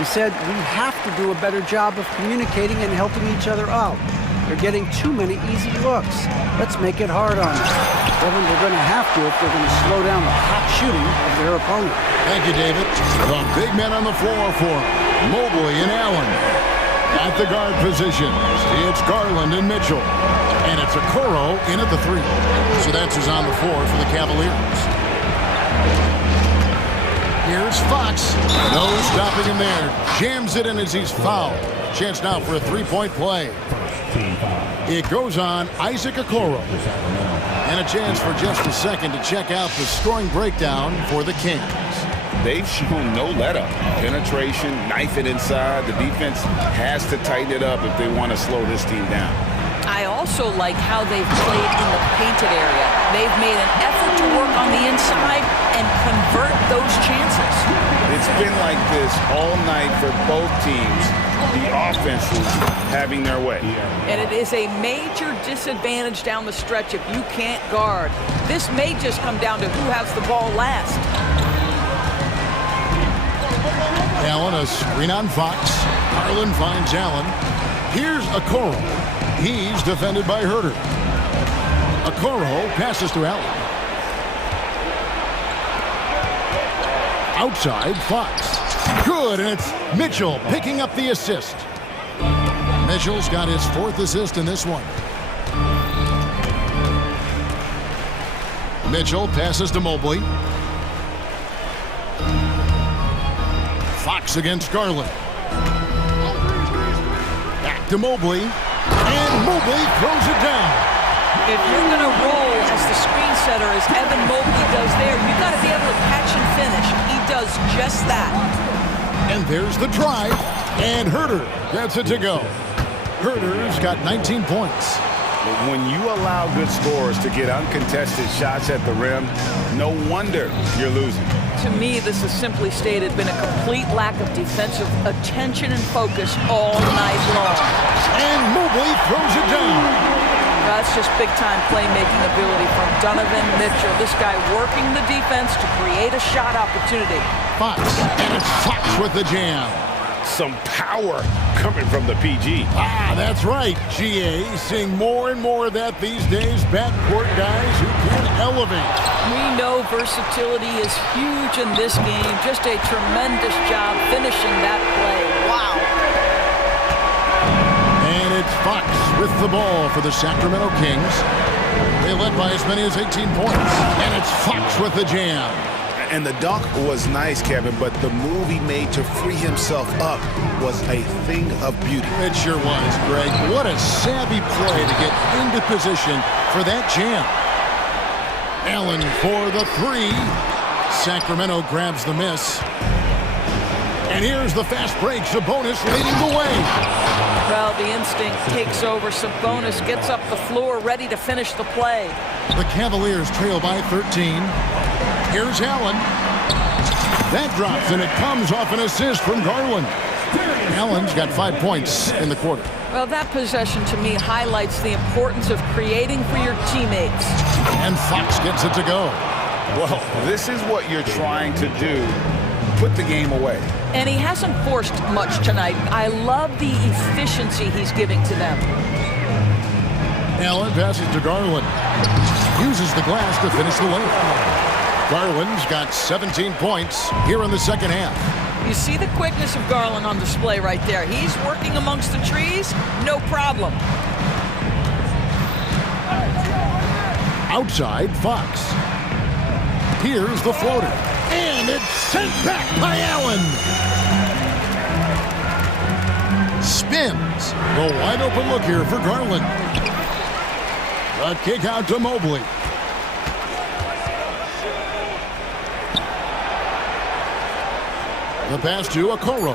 He said we have to do a better job of communicating and helping each other out. They're getting too many easy looks. Let's make it hard on them. Kevin, they're going to have to if they're going to slow down the hot shooting of their opponent. Thank you, David. The big men on the floor for Mobley and Allen. At the guard positions, it's Garland and Mitchell. And it's Okoro in at the three. So that's who's on the floor for the Cavaliers. Here's Fox. No stopping him there. Jams it in as he's fouled. Chance now for a three-point play. It goes on Isaac Okoro. And a chance for just a second to check out the scoring breakdown for the Kings. They've shown no let-up. Penetration, knife it inside. The defense has to tighten it up if they want to slow this team down. I also like how they've played in the painted area. They've made an effort to work on the inside and convert those chances. It's been like this all night for both teams. The offenses having their way. And it is a major disadvantage down the stretch if you can't guard. This may just come down to who has the ball last. Allen, a screen on Fox. Garland finds Allen. Here's Okoro. He's defended by Herter. Okoro passes to Allen. Outside, Fox. Good, and it's Mitchell picking up the assist. Mitchell's got his fourth assist in this one. Mitchell passes to Mobley. Fox against Garland. Back to Mobley. And Mobley throws it down. If you're going to roll as the screen setter as Evan Mobley does there, you've got to be able to catch and finish. He does just that. And there's the drive. And Herter gets it to go. Herter's got 19 points. When you allow good scorers to get uncontested shots at the rim, no wonder you're losing. To me, this has simply stated been a complete lack of defensive attention and focus all night long. And Mobley throws it down. That's just big-time playmaking ability from Donovan Mitchell. This guy working the defense to create a shot opportunity. Fox, and it's Fox with the jam. Some power coming from the PG. That's right, GA. Seeing more and more of that these days. Backcourt guys who can elevate. We know versatility is huge in this game. Just a tremendous job finishing that play. Wow. And it's Fox with the ball for the Sacramento Kings. They led by as many as 18 points. And it's Fox with the jam. And the dunk was nice, Kevin, but the move he made to free himself up was a thing of beauty. It sure was, Greg. What a savvy play to get into position for that jam. Allen for the three. Sacramento grabs the miss. And here's the fast break. Sabonis leading the way. Well, the instinct takes over. Sabonis gets up the floor, ready to finish the play. The Cavaliers trail by 13. Here's Allen. That drops, and it comes off an assist from Garland. Allen's got 5 points in the quarter. Well, that possession to me highlights the importance of creating for your teammates. And Fox gets it to go. Well, this is what you're trying to do. Put the game away. And he hasn't forced much tonight. I love the efficiency he's giving to them. Allen passes to Garland. Uses the glass to finish the layup. Garland's got 17 points here in the second half. You see the quickness of Garland on display right there. He's working amongst the trees, no problem. Outside, Fox. Here's the floater. And it's sent back by Allen. Spins. The wide open look here for Garland. A kick out to Mobley. The pass to Okoro.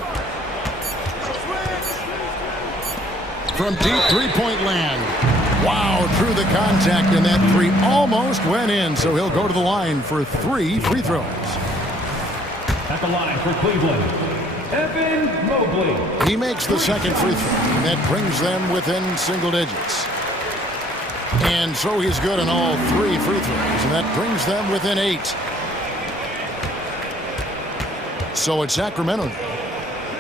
From deep three-point land. Wow, through the contact, and that three almost went in, so he'll go to the line for 3 free throws. At the line for Cleveland, Evan Mobley. He makes the second free throw, and that brings them within single digits. And so he's good on all 3 free throws, and that brings them within 8. So it's Sacramento.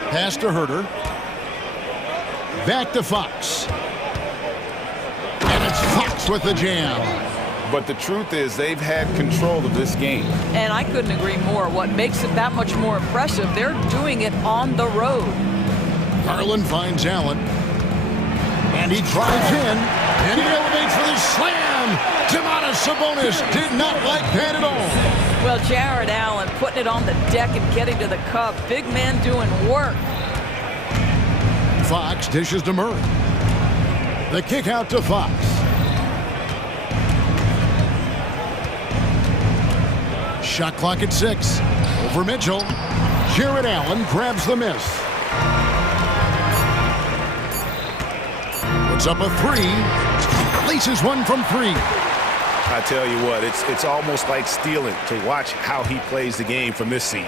Pass to Herter. Back to Fox. And it's Fox with the jam. But the truth is they've had control of this game. And I couldn't agree more. What makes it that much more impressive, they're doing it on the road. Garland finds Allen. And he drives in. And he elevates for the slam. Domantas Sabonis did not like that at all. Well, Jared Allen putting it on the deck and getting to the cup. Big man doing work. Fox dishes to Murray. The kick out to Fox. Shot clock at 6. Over Mitchell. Jared Allen grabs the miss. Puts up a 3. Laces one from 3. I tell you what, it's almost like stealing to watch how he plays the game from this seat.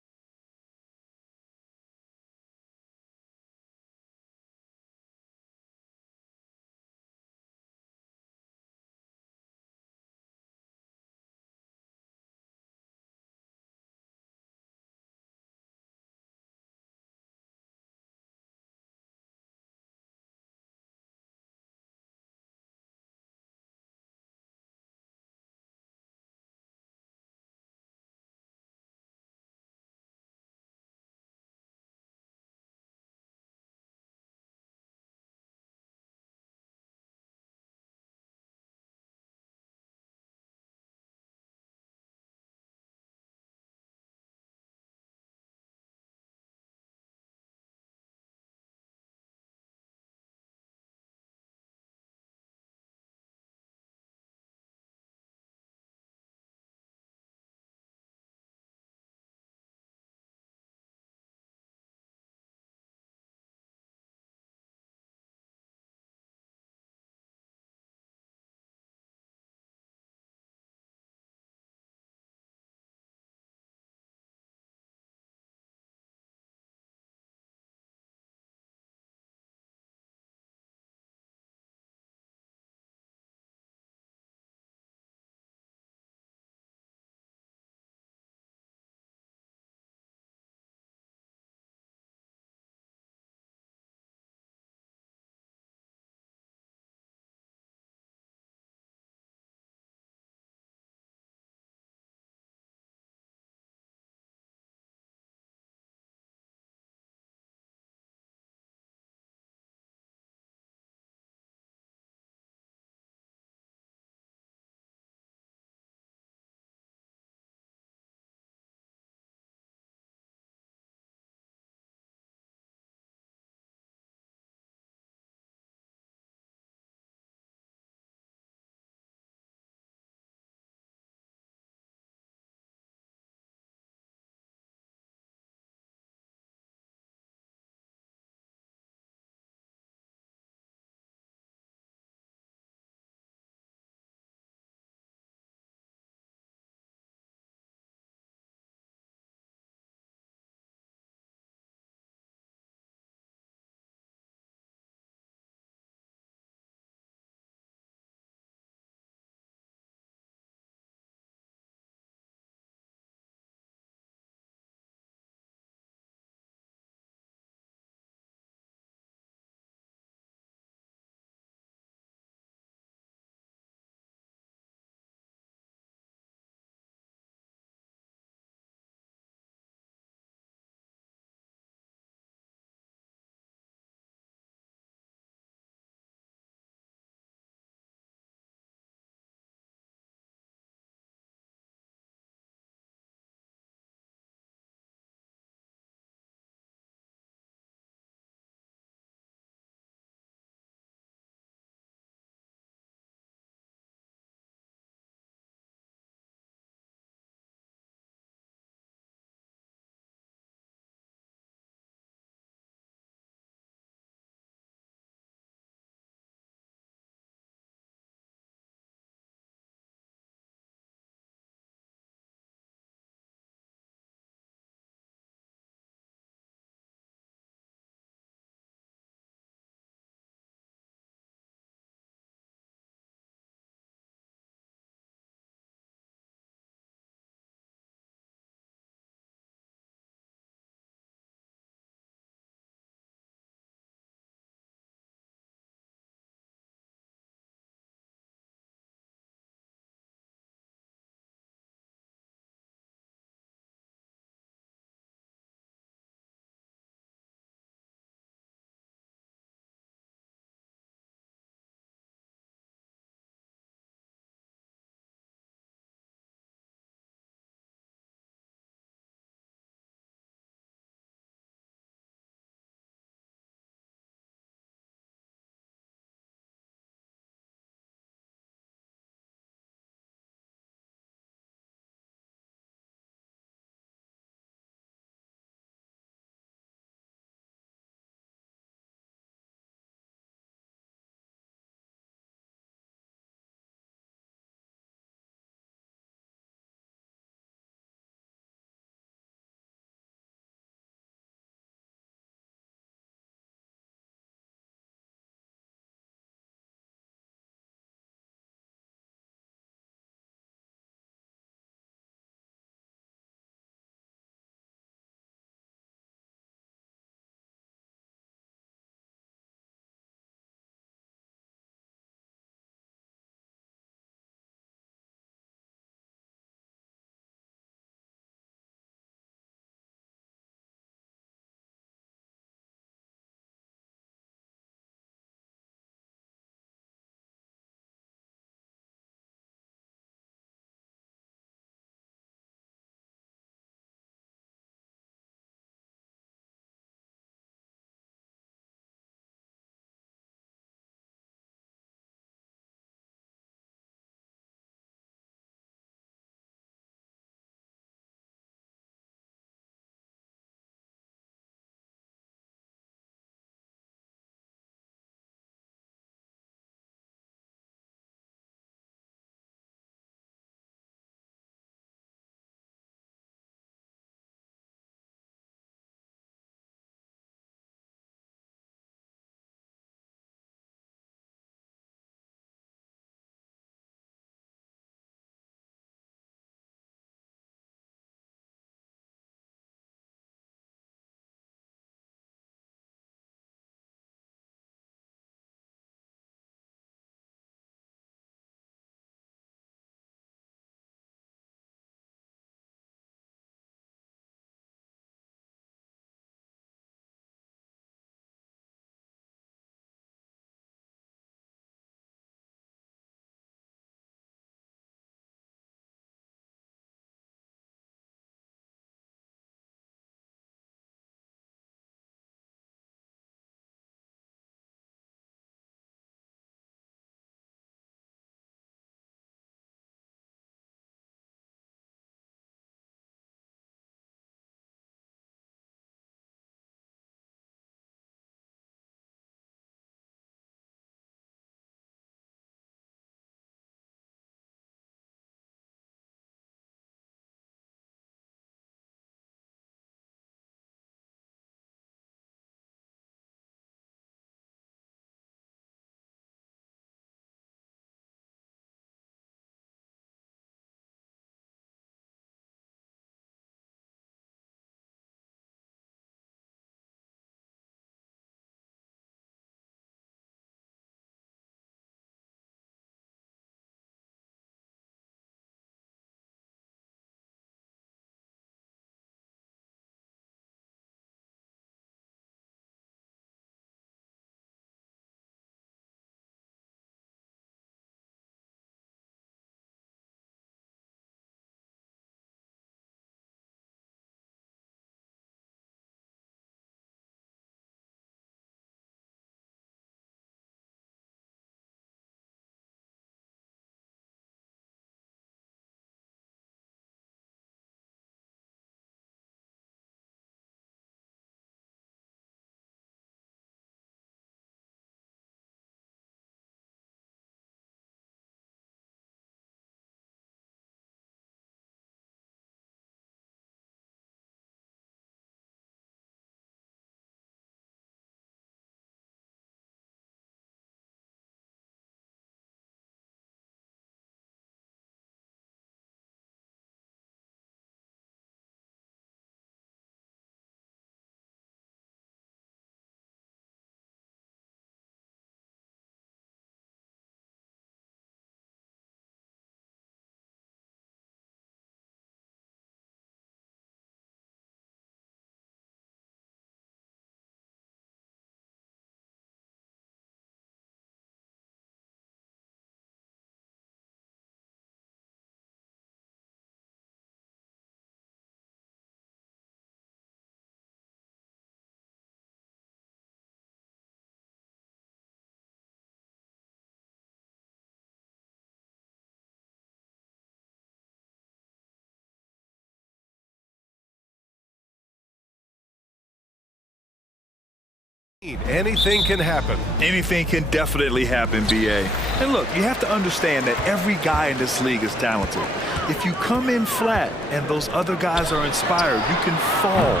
Anything can happen. Anything can definitely happen, BA. And look, you have to understand that every guy in this league is talented. If you come in flat and those other guys are inspired, you can fall.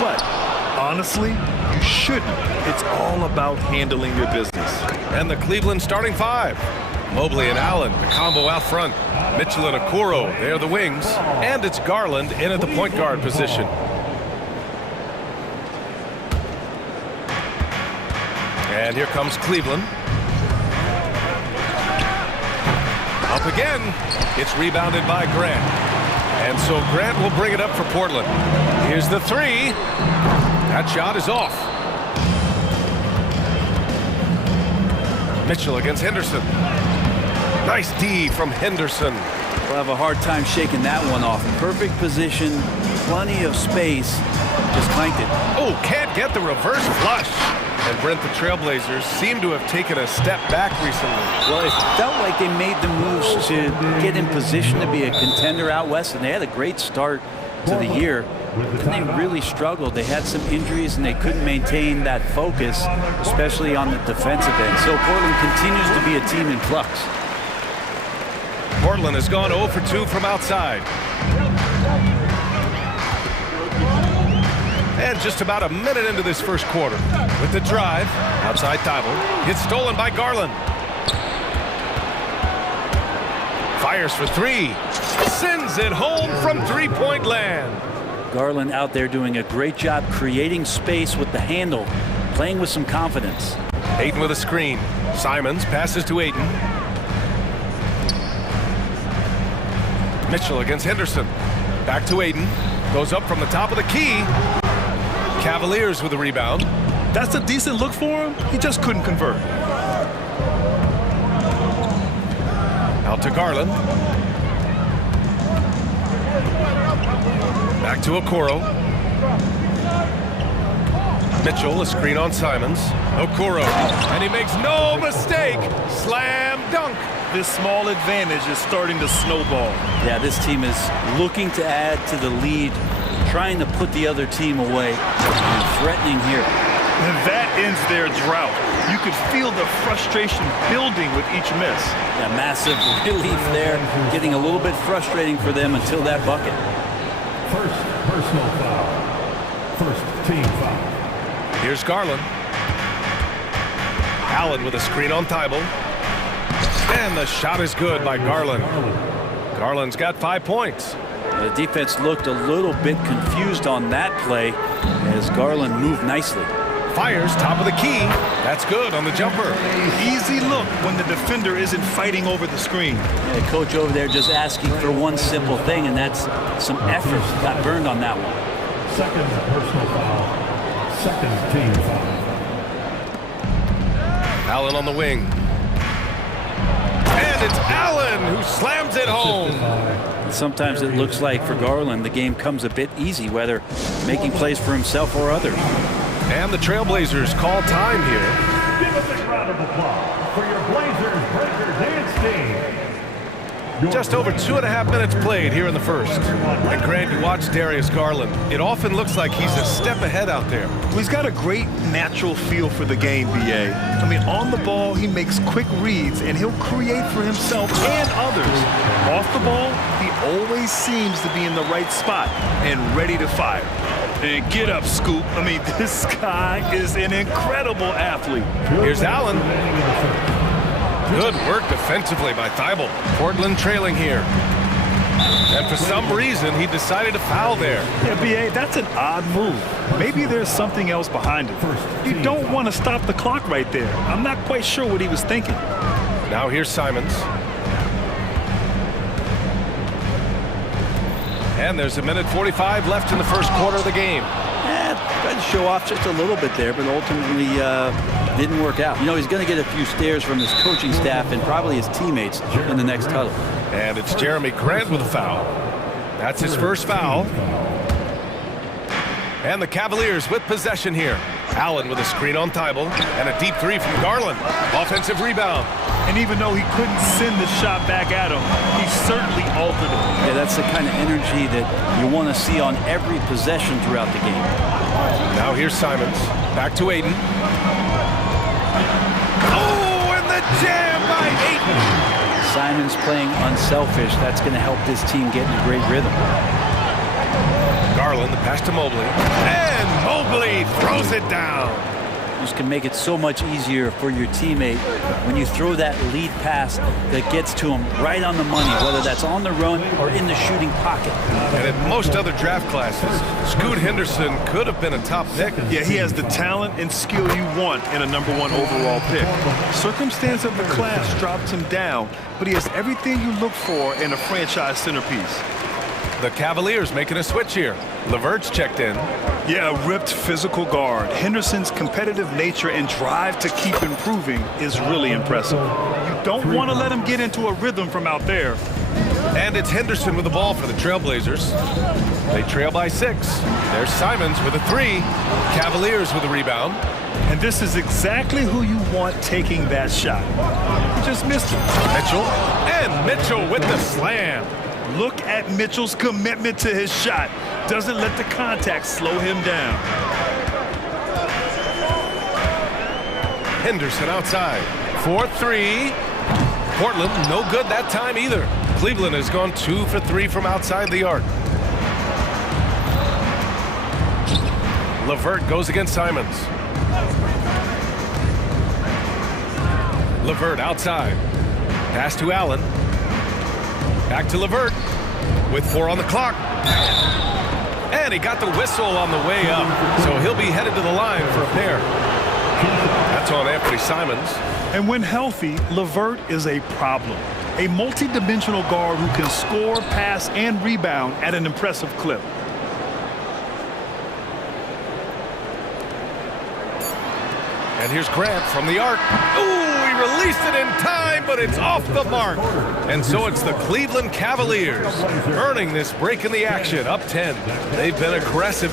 But honestly, you shouldn't. It's all about handling your business. And the Cleveland starting five. Mobley and Allen, the combo out front. Mitchell and Okoro, they're the wings. And it's Garland in at the point guard position. And here comes Cleveland. Up again. It's rebounded by Grant. And so Grant will bring it up for Portland. Here's the three. That shot is off. Mitchell against Henderson. Nice D from Henderson. We'll have a hard time shaking that one off. Perfect position, plenty of space. Just clanked it. Oh, can't get the reverse flush. And Brent, the Trailblazers seem to have taken a step back recently. Well, it felt like they made the moves to get in position to be a contender out west, and they had a great start to the year. Then they really struggled. They had some injuries, and they couldn't maintain that focus, especially on the defensive end. So Portland continues to be a team in flux. Portland has gone 0 for 2 from outside. And just about a minute into this first quarter. With the drive, outside Thibault. Gets stolen by Garland. Fires for three. Sends it home from three-point land. Garland out there doing a great job creating space with the handle, playing with some confidence. Ayton with a screen. Simons passes to Ayton. Mitchell against Henderson. Back to Ayton. Goes up from the top of the key. Cavaliers with a rebound. That's a decent look for him. He just couldn't convert. Out to Garland. Back to Okoro. Mitchell, a screen on Simons. Okoro, and he makes no mistake. Slam dunk. This small advantage is starting to snowball. Yeah, this team is looking to add to the lead, trying to put the other team away, and threatening here. And that ends their drought. You could feel the frustration building with each miss. Yeah, massive relief there, getting a little bit frustrating for them until that bucket. First personal foul. First team foul. Here's Garland. Allen with a screen on Thibault. And the shot is good by Garland. Garland's got 5 points. The defense looked a little bit confused on that play as Garland moved nicely. Fires top of the key. That's good on the jumper. Easy look when the defender isn't fighting over the screen. Yeah, the coach over there just asking for one simple thing, and that's some effort. Got burned on that one. Second personal foul. Second team foul. Allen on the wing. And it's Allen who slams it home. Sometimes it looks like for Garland the game comes a bit easy, whether making plays for himself or others. And the Trailblazers call time here. Give us a round of applause for your Blazers Breaker Dance team. Just over 2.5 minutes played here in the first. And Grant, you watch Darius Garland. It often looks like he's a step ahead out there. Well, he's got a great natural feel for the game, BA. I mean, on the ball, he makes quick reads, and he'll create for himself and others. Off the ball, he always seems to be in the right spot and ready to fire. And get up, Scoop. I mean, this guy is an incredible athlete. Here's Allen. Good work defensively by Thibault. Portland trailing here. And for some reason, he decided to foul there. Yeah, BA, that's an odd move. Maybe there's something else behind it. You don't want to stop the clock right there. I'm not quite sure what he was thinking. Now here's Simons. And there's 1:45 left in the first quarter of the game. Tried to show off just a little bit there, but ultimately didn't work out. You know, he's going to get a few stares from his coaching staff and probably his teammates in the next huddle. And it's Jeremy Grant with a foul. That's his first foul. And the Cavaliers with possession here. Allen with a screen on Thibault, and a deep three from Garland. Offensive rebound. And even though he couldn't send the shot back at him, he certainly altered it. Yeah, that's the kind of energy that you want to see on every possession throughout the game. Now here's Simons. Back to Aiden. Oh, and the jam by Aiden. Simons playing unselfish. That's going to help this team get in a great rhythm. Garland, the pass to Mobley. And Mobley throws it down. This can make it so much easier for your teammate when you throw that lead pass that gets to him right on the money, whether that's on the run or in the shooting pocket. And in most other draft classes, Scoot Henderson could have been a top pick. Yeah, he has the talent and skill you want in a #1 overall pick. Circumstance of the class dropped him down, but he has everything you look for in a franchise centerpiece. The Cavaliers making a switch here. LeVert's checked in. Yeah, a ripped physical guard. Henderson's competitive nature and drive to keep improving is really impressive. You don't want to let him get into a rhythm from out there. And it's Henderson with the ball for the Trailblazers. They trail by 6. There's Simons with a 3. Cavaliers with a rebound. And this is exactly who you want taking that shot. He just missed it. Mitchell. And Mitchell with the slam. Look at Mitchell's commitment to his shot. Doesn't let the contact slow him down. Henderson outside. 4-3. Portland, no good that time either. Cleveland has gone 2 for 3 from outside the arc. LeVert goes against Simons. LeVert outside. Pass to Allen. Back to LeVert with 4 on the clock. And he got the whistle on the way up, so he'll be headed to the line for a pair. That's on Anthony Simons. And when healthy, LeVert is a problem. A multi-dimensional guard who can score, pass, and rebound at an impressive clip. And here's Grant from the arc. Ooh, he released it in time, but it's off the mark. And so it's the Cleveland Cavaliers earning this break in the action, up 10. They've been aggressive.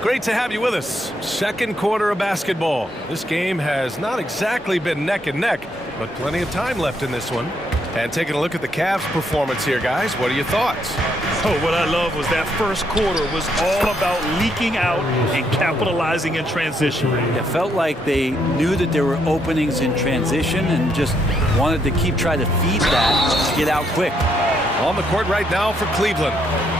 Great to have you with us. Second quarter of basketball. This game has not exactly been neck and neck, but plenty of time left in this one. And taking a look at the Cavs' performance here, guys, what are your thoughts? Oh, what I love was that first quarter was all about leaking out and capitalizing in transition. It felt like they knew that there were openings in transition and just wanted to keep trying to feed that, get out quick. On the court right now for Cleveland.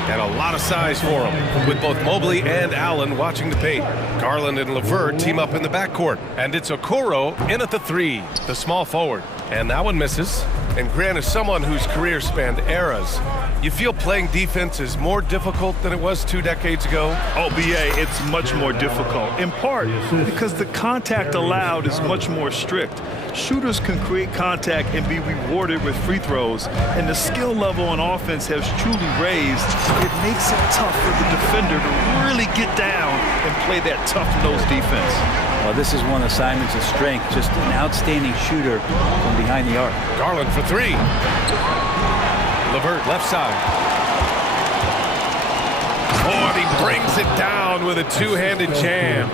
And a lot of size for them, with both Mobley and Allen watching the paint. Garland and LeVert team up in the backcourt. And it's Okoro in at the 3, the small forward. And that one misses. And Grant is someone whose career spanned eras. You feel playing defense is more difficult than it was 2 decades ago? Oh, BA, it's much more difficult, in part because the contact allowed is much more strict. Shooters can create contact and be rewarded with free throws, and the skill level on offense has truly raised. It makes it tough for the defender to really get down and play that tough-nosed defense. Well, this is one of Simons' strengths, just an outstanding shooter from behind the arc. Garland for 3. LeVert left side. Oh, and he brings it down with a two-handed jam.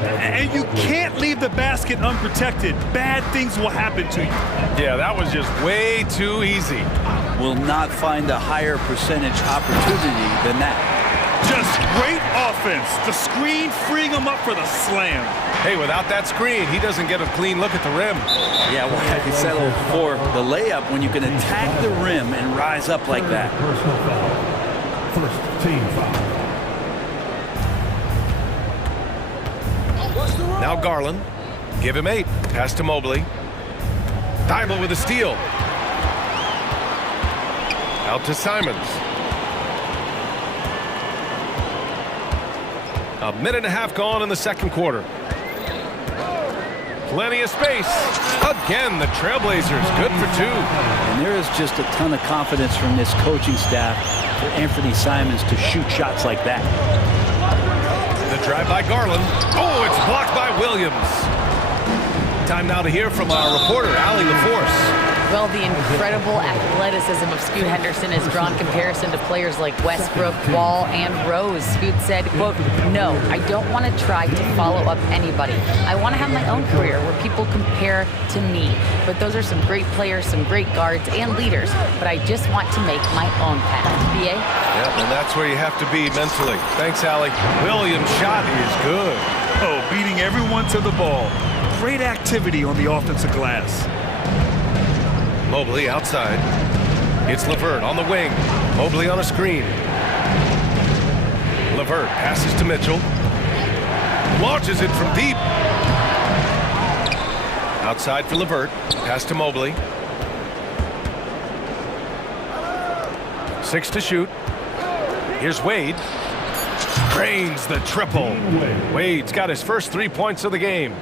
And you can't leave the basket unprotected. Bad things will happen to you. Yeah, that was just way too easy. Will not find a higher percentage opportunity than that. Just great offense. The screen freeing him up for the slam. Hey, without that screen, he doesn't get a clean look at the rim. Yeah, well, I can settle for the layup when you can attack the rim and rise up like that. First team foul. Now Garland. Give him 8. Pass to Mobley. Thibault with a steal. Out to Simons. A minute and a half gone in the second quarter. Plenty of space. Again, the Trailblazers good for 2. And there is just a ton of confidence from this coaching staff for Anthony Simons to shoot shots like that. The drive by Garland. Oh, it's blocked by Williams. Time now to hear from our reporter, Allie LaForce. Well, the incredible athleticism of Scoot Henderson has drawn comparison to players like Westbrook, Wall, and Rose. Scoot said, quote, "No, I don't want to try to follow up anybody. I want to have my own career where people compare to me. But those are some great players, some great guards and leaders. But I just want to make my own path." BA? Yep, and that's where you have to be mentally. Thanks, Allie. Williams' shot is good. Oh, beating everyone to the ball. Great activity on the offensive glass. Mobley outside. It's LeVert on the wing. Mobley on a screen. LeVert passes to Mitchell. Launches it from deep. Outside for LeVert. Pass to Mobley. 6 to shoot. Here's Wade. Drains the triple. Wade's got his first 3 points of the game.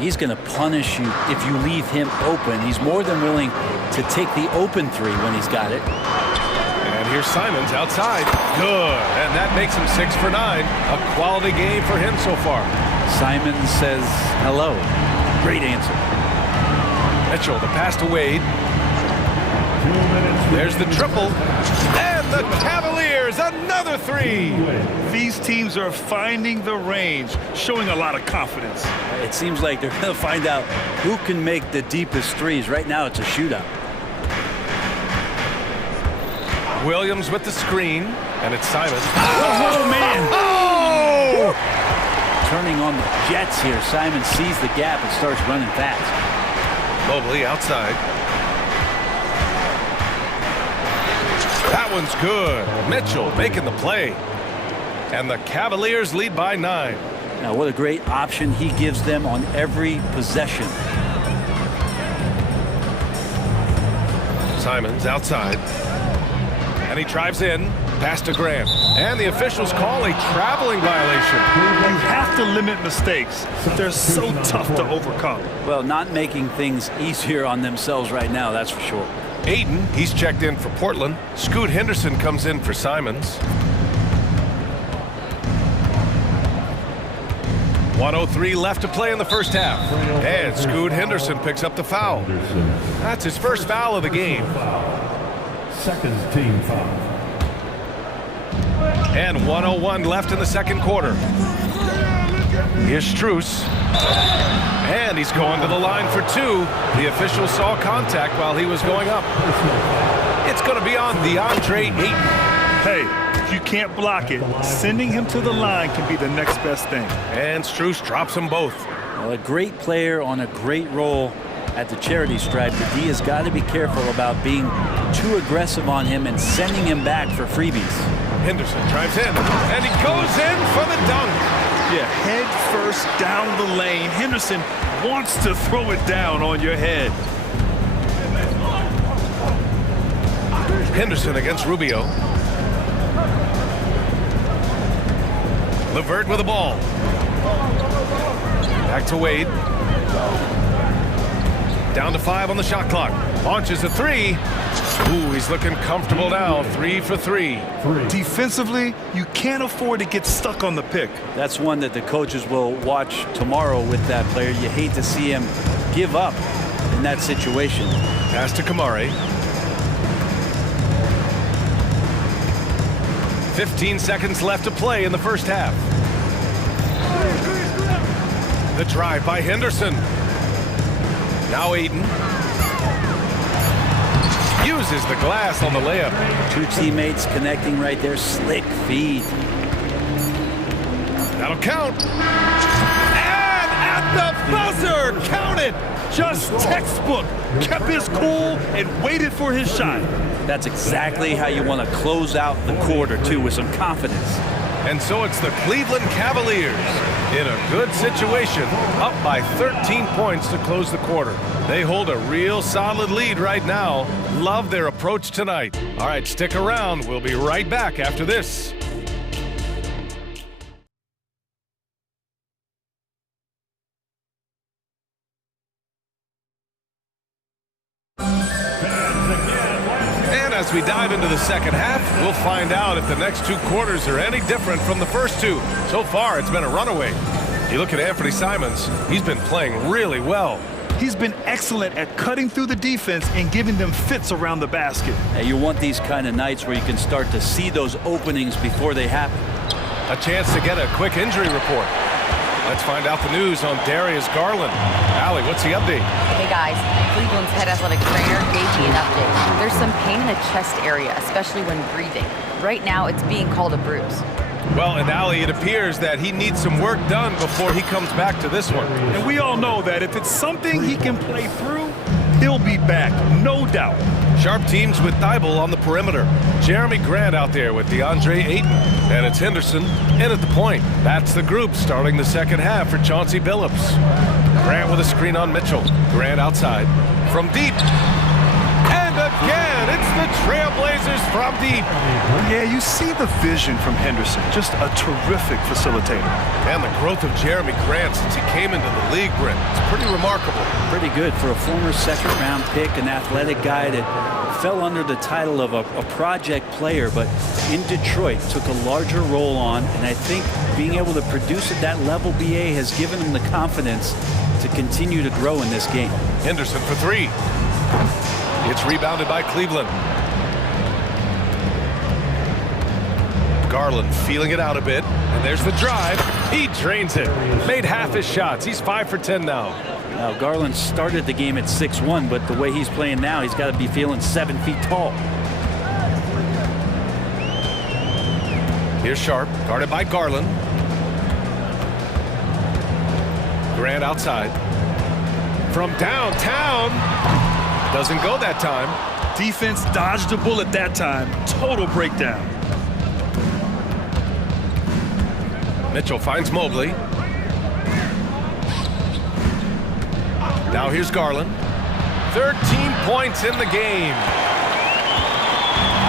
He's going to punish you if you leave him open. He's more than willing to take the open three when he's got it. And here's Simons outside. Good. And that makes him 6 for 9. A quality game for him so far. Simons says hello. Great answer. Mitchell, the pass to Wade. There's the triple. And the Cavaliers, another 3. These teams are finding the range, showing a lot of confidence. It seems like they're going to find out who can make the deepest threes. Right now, it's a shootout. Williams with the screen, and it's Simons. Oh, man! Oh! Turning on the Jets here. Simons sees the gap and starts running fast. Mobley outside. That one's good. Mitchell making the play. And the Cavaliers lead by 9. Now, what a great option he gives them on every possession. Simons outside. And he drives in. Pass to Grant. And the officials call a traveling violation. You have to limit mistakes. They're so tough to overcome. Well, not making things easier on themselves right now, that's for sure. Aiden, he's checked in for Portland. Scoot Henderson comes in for Simons. 1:03 left to play in the first half. And Scoot Henderson picks up the foul. That's his first foul of the game. Second team foul. And 1:01 left in the second quarter. Here's Strus. And he's going to the line for 2. The official saw contact while he was going up. It's going to be on DeAndre Ayton. Hey, if you can't block it, sending him to the line can be the next best thing. And Strus drops them both. Well, a great player on a great role at the charity stripe. The D has got to be careful about being too aggressive on him and sending him back for freebies. Henderson drives in, and he goes in for the dunk. Yeah, head first down the lane. Henderson wants to throw it down on your head. Henderson against Rubio. LeVert with the ball. Back to Wade. Down to 5 on the shot clock. Launches a 3. Ooh, he's looking comfortable now. 3 for 3. Defensively, you can't afford to get stuck on the pick. That's one that the coaches will watch tomorrow with that player. You hate to see him give up in that situation. Pass to Kamari. 15 seconds left to play in the first half. The drive by Henderson. Now Aiden. Uses the glass on the layup. 2 teammates connecting right there. Slick feed. That'll count. And at the buzzer, count it. Just textbook. Kept his cool and waited for his shot. That's exactly how you want to close out the quarter, too, with some confidence. And so it's the Cleveland Cavaliers in a good situation, up by 13 points to close the quarter. They hold a real solid lead right now. Love their approach tonight. All right, stick around. We'll be right back after this. As we dive into the second half, we'll find out if the next 2 quarters are any different from the first 2. So far, it's been a runaway. You look at Anthony Simons, he's been playing really well. He's been excellent at cutting through the defense and giving them fits around the basket. Now, you want these kind of nights where you can start to see those openings before they happen. A chance to get a quick injury report. Let's find out the news on Darius Garland. Allie, what's the update? Hey guys, Cleveland's head athletic trainer gave me an update. There's some pain in the chest area, especially when breathing. Right now, it's being called a bruise. Well, and Allie, it appears that he needs some work done before he comes back to this one. And we all know that if it's something he can play through, he'll be back, no doubt. Sharp teams with Thibault on the perimeter. Jeremy Grant out there with DeAndre Ayton. And it's Henderson in at the point. That's the group starting the second half for Chauncey Billups. Grant with a screen on Mitchell. Grant outside from deep. And again, it's the Trailblazers from deep. Yeah, you see the vision from Henderson. Just a terrific facilitator. And the growth of Jeremy Grant since he came into the league, Brent. It's pretty remarkable. Pretty good for a former second-round pick, an athletic guy that fell under the title of a project player, but in Detroit took a larger role on, and I think being able to produce at that level, BA, has given him the confidence to continue to grow in this game. Henderson for three. It's rebounded by Cleveland. Garland feeling it out a bit, and there's the drive. He drains it. Made half his shots. He's 5 for 10 now. Now, Garland started the game at 6'1", but the way he's playing now, he's got to be feeling 7 feet tall. Here's Sharp, guarded by Garland. Grant outside. From downtown. Doesn't go that time. Defense dodged a bullet that time. Total breakdown. Mitchell finds Mobley. Now here's Garland. 13 points in the game.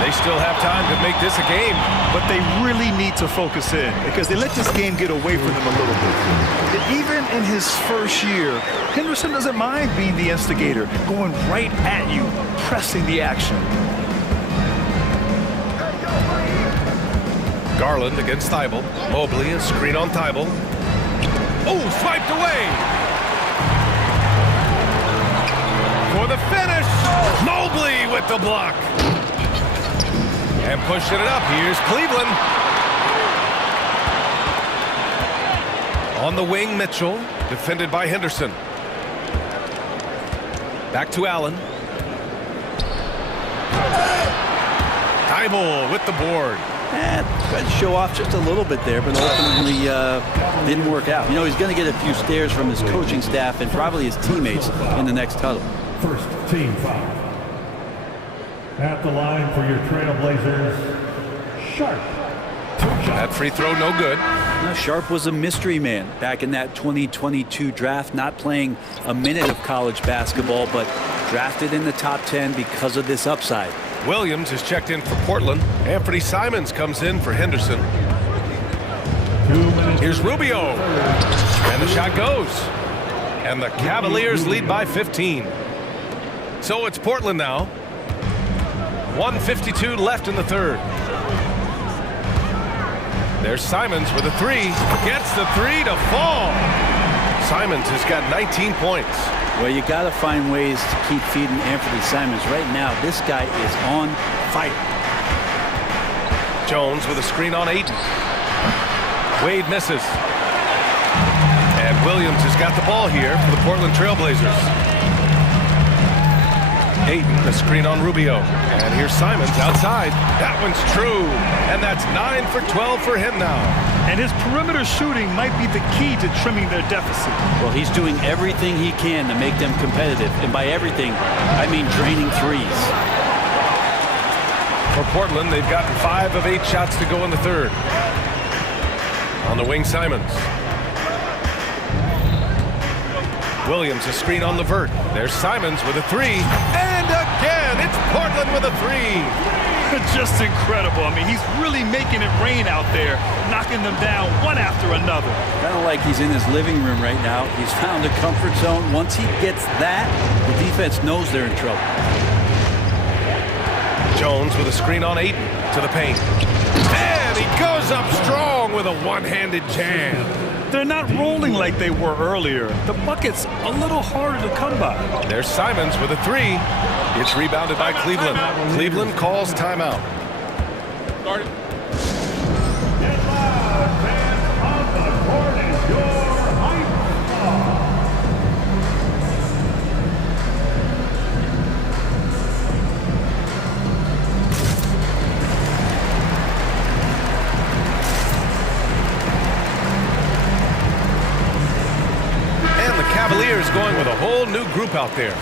They still have time to make this a game. But they really need to focus in because they let this game get away from them a little bit. And even in his first year, Henderson doesn't mind being the instigator, going right at you, pressing the action. Garland against Thibault. Mobley, a screen on Thibault. Oh, swiped away. For the finish, Mobley with the block. And pushing it up, here's Cleveland. On the wing, Mitchell, defended by Henderson. Back to Allen. Thibault with the board. Tried to show off just a little bit there, but ultimately didn't work out. You know, he's going to get a few stares from his coaching staff and probably his teammates in the next huddle. First team foul. At the line for your Trailblazers, Sharp. That free throw no good. Now, Sharp was a mystery man back in that 2022 draft, not playing a minute of college basketball, but drafted in the top 10 because of this upside. Williams is checked in for Portland. Anthony Simons comes in for Henderson. Here's Rubio. And the shot goes. And the Cavaliers lead by 15. So it's Portland now. 1:52 left in the third. There's Simons with a three. Gets the three to fall. Simons has got 19 points. Well, you got to find ways to keep feeding Anthony Simons. Right now, this guy is on fire. Jones with a screen on Ayton. Wade misses. And Williams has got the ball here for the Portland Trailblazers. Ayton, the screen on Rubio. And here's Simons outside. That one's true. And that's 9 for 12 for him now. And his perimeter shooting might be the key to trimming their deficit. Well, he's doing everything he can to make them competitive. And by everything, I mean draining threes. For Portland, they've gotten 5 of 8 shots to go in the third. On the wing, Simons. Williams, a screen on Levert. There's Simons with a three. And again, it's Portland with a three. Just incredible. I mean, he's really making it rain out there, knocking them down one after another. Kind of like he's in his living room right now. He's found a comfort zone. Once he gets that, the defense knows they're in trouble. Jones with a screen on Ayton to the paint. And he goes up strong with a one-handed jam. They're not rolling like they were earlier. The bucket's a little harder to come by. There's Simons with a three. It's rebounded by Cleveland. Cleveland calls timeout. Started. Get loud, fans. On the court is your hype squad. Cavaliers going with a whole new group out there.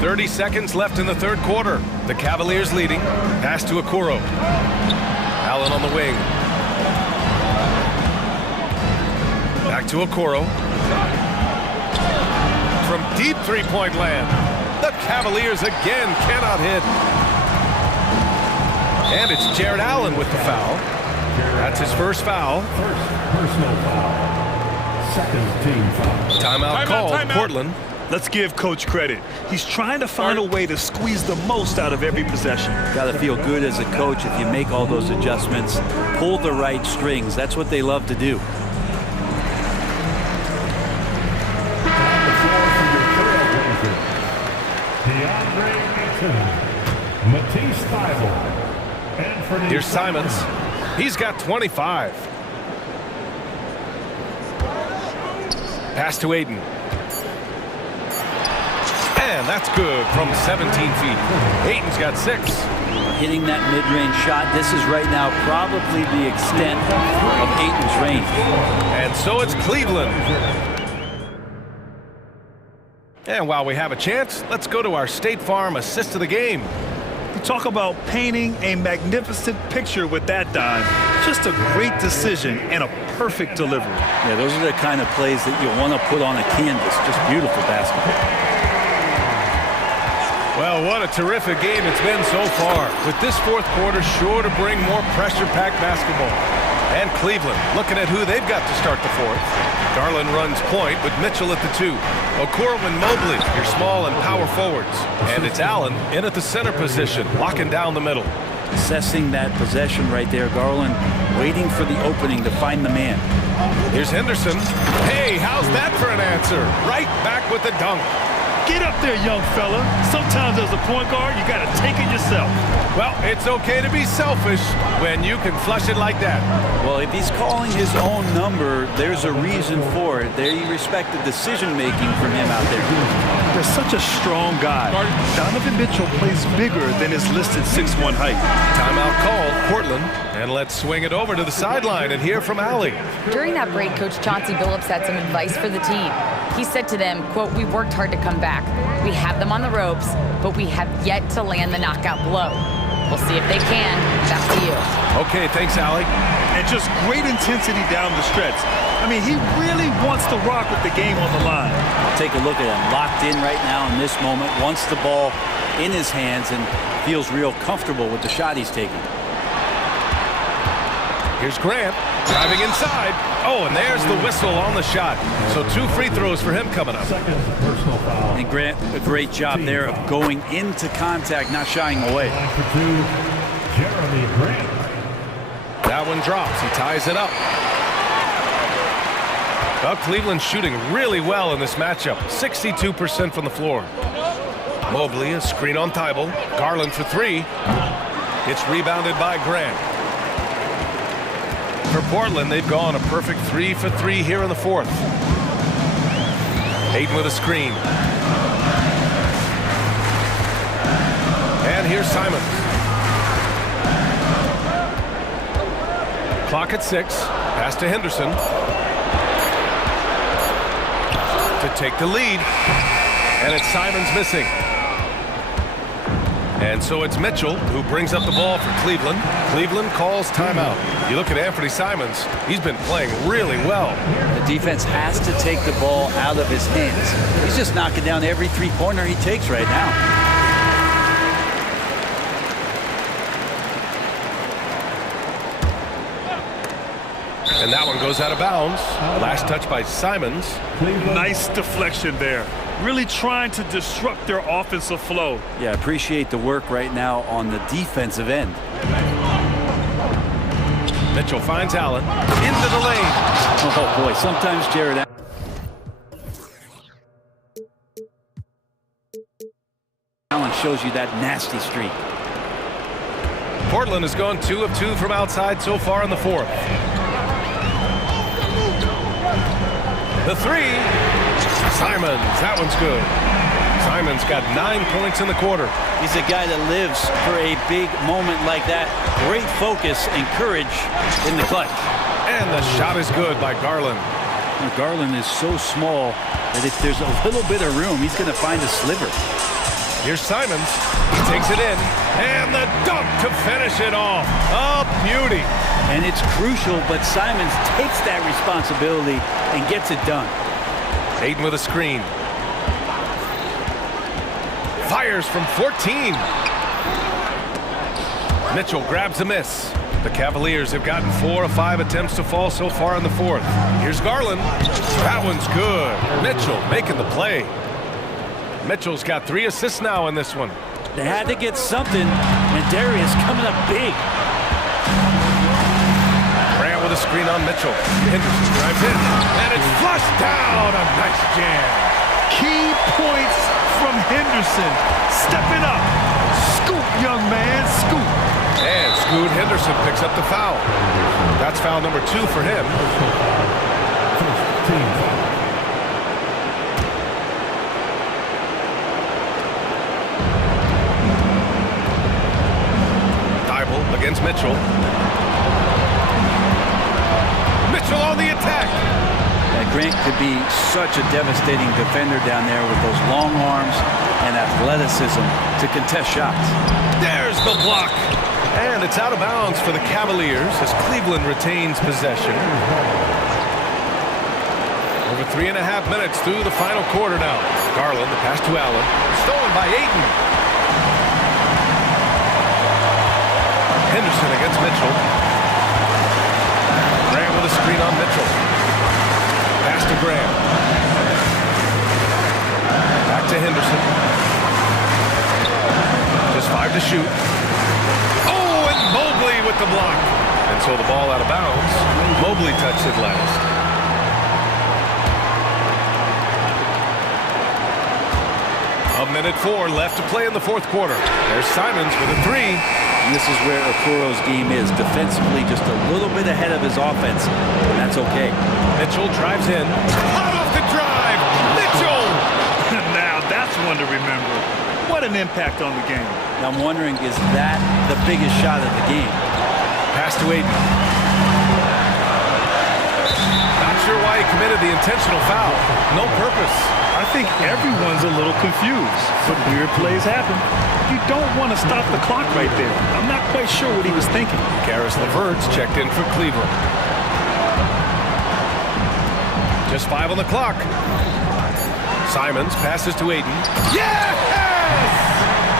"30 seconds left in the third quarter. The Cavaliers leading. Pass to Okoro. Allen on the wing. Back to Okoro. From deep three-point land. The Cavaliers again cannot hit. And it's Jared Allen with the foul. That's his first foul. First personal foul. Second team foul. Timeout called. Portland. Let's give Coach credit. He's trying to find a way to squeeze the most out of every possession. Got to feel good as a coach if you make all those adjustments, pull the right strings. That's what they love to do. Here's Simons. He's got 25. Pass to Aiden. And that's good from 17 feet. Aiden's got 6. Hitting that mid-range shot. This is right now probably the extent of Aiden's range. And so it's Cleveland. And while we have a chance, let's go to our State Farm assist of the game. You talk about painting a magnificent picture with that dive. Just a great decision and a perfect delivery. Yeah, those are the kind of plays that you want to put on a canvas. Just beautiful basketball. Well, what a terrific game it's been so far. With this fourth quarter sure to bring more pressure-packed basketball. And Cleveland looking at who they've got to start the fourth. Garland runs point with Mitchell at the 2. Okoro and Mobley, your small and power forwards. And it's Allen in at the center position, locking down the middle. Assessing that possession right there. Garland waiting for the opening to find the man. Here's Henderson. Hey, how's that for an answer? Right back with the dunk. Get up there, young fella. Sometimes as a point guard, you got to take it yourself. Well, it's okay to be selfish when you can flush it like that. Well, if he's calling his own number, there's a reason for it. They respect the decision-making from him out there. They're such a strong guy. Donovan Mitchell plays bigger than his listed 6'1" height. Timeout called, Portland. And let's swing it over to the sideline and hear from Allie. During that break, Coach Chauncey Billups had some advice for the team. He said to them, quote, "We worked hard to come back. We have them on the ropes, but we have yet to land the knockout blow. We'll see if they can." Back to you. Okay, thanks, Allie. And just great intensity down the stretch. I mean, he really wants to rock with the game on the line. Take a look at him, locked in right now in this moment, wants the ball in his hands and feels real comfortable with the shot he's taking. Here's Grant, driving inside. Oh, and there's the whistle on the shot. So 2 free throws for him coming up. Second personal foul. And Grant, a great job there of going into contact, not shying away. Line for 2, Jeremy Grant. That one drops. He ties it up. Well, Cleveland's shooting really well in this matchup. 62% from the floor. Mobley, a screen on Thibault. Garland for 3. It's rebounded by Grant. For Portland, they've gone a perfect 3 for 3 here in the fourth. Aiden with a screen. And here's Simons. Clock at 6. Pass to Henderson. To take the lead. And it's Simons missing. And so it's Mitchell who brings up the ball for Cleveland. Cleveland calls timeout. You look at Anthony Simons, he's been playing really well. The defense has to take the ball out of his hands. He's just knocking down every three-pointer he takes right now. And that one goes out of bounds. Last touch by Simons. Nice deflection there. really trying to disrupt their offensive flow. Yeah, appreciate the work right now on the defensive end. Mitchell finds Allen into the lane. Oh boy, sometimes Jared Allen shows you that nasty streak. Portland has gone 2 of 2 from outside so far in the fourth. The three. Simons, that one's good. Simons got 9 points in the quarter. He's a guy that lives for a big moment like that. Great focus and courage in the clutch. And the shot is good by Garland. Garland is so small that if there's a little bit of room, he's going to find a sliver. Here's Simons. He takes it in. And the dunk to finish it off. A beauty. And it's crucial, but Simons takes that responsibility and gets it done. Aiden with a screen. Fires from 14. Mitchell grabs a miss. The Cavaliers have gotten 4 of 5 attempts to fall so far in the fourth. Here's Garland. That one's good. Mitchell making the play. Mitchell's got 3 assists now in this one. They had to get something, and Darius coming up big. Grant with a screen on Mitchell. Henderson drives in, and it's flushed down. A nice jam. Key points from Henderson. Stepping up. Scoop, young man, scoop. And Scoot Henderson picks up the foul. That's foul number 2 for him. Thibault against Mitchell. Mitchell on the attack. Grant could be such a devastating defender down there with those long arms and athleticism to contest shots. There's the block. And it's out of bounds for the Cavaliers as Cleveland retains possession. Over 3.5 minutes through the final quarter now. Garland, the pass to Allen. Stolen by Aiden. Henderson against Mitchell. Graham with a screen on Mitchell. Pass to Graham. Back to Henderson. Just 5 to shoot. Oh, and Mobley with the block. And so the ball out of bounds. Mobley touched it last. A minute 4 left to play in the fourth quarter. There's Simons with a 3. And this is where Okoro's game is. Defensively, just a little bit ahead of his offense. And that's okay. Mitchell drives in. Hot off the drive. Mitchell! Now that's one to remember. What an impact on the game. I'm wondering, is that the biggest shot of the game? Pass to Aiden. Not sure why he committed the intentional foul. No purpose. I think everyone's a little confused, but weird plays happen. You don't want to stop the clock right there. I'm not quite sure what he was thinking. Karis LeVert's checked in for Cleveland. Just 5 on the clock. Simons passes to Aiden. Yes!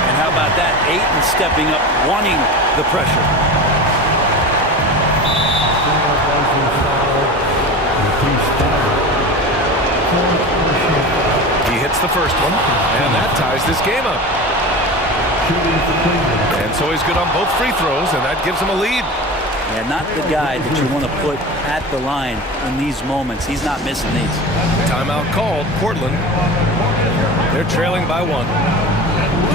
And how about that? Aiden stepping up, wanting the pressure. He hits the first one, and that ties this game up. And so he's good on both free throws, and that gives him a lead. Yeah, not the guy that you want to put at the line in these moments. He's not missing these. Timeout called. Portland. They're trailing by 1.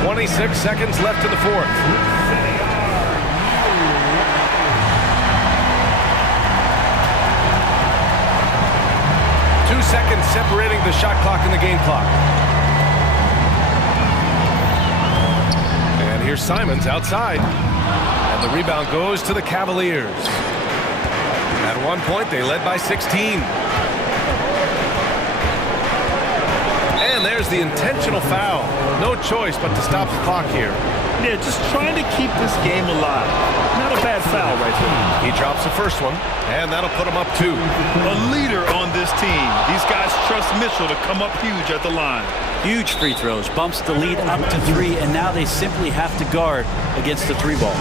26 seconds left in the fourth. Seconds separating the shot clock and the game clock. And here's Simons outside. And the rebound goes to the Cavaliers. At one point, they led by 16. And there's the intentional foul. No choice but to stop the clock here. Yeah, just trying to keep this game alive. Not a bad foul right there. He drops the first one, and that'll put him up 2. A leader on this team. These guys trust Mitchell to come up huge at the line. Huge free throws, bumps the lead up to 3, and now they simply have to guard against the 3 ball.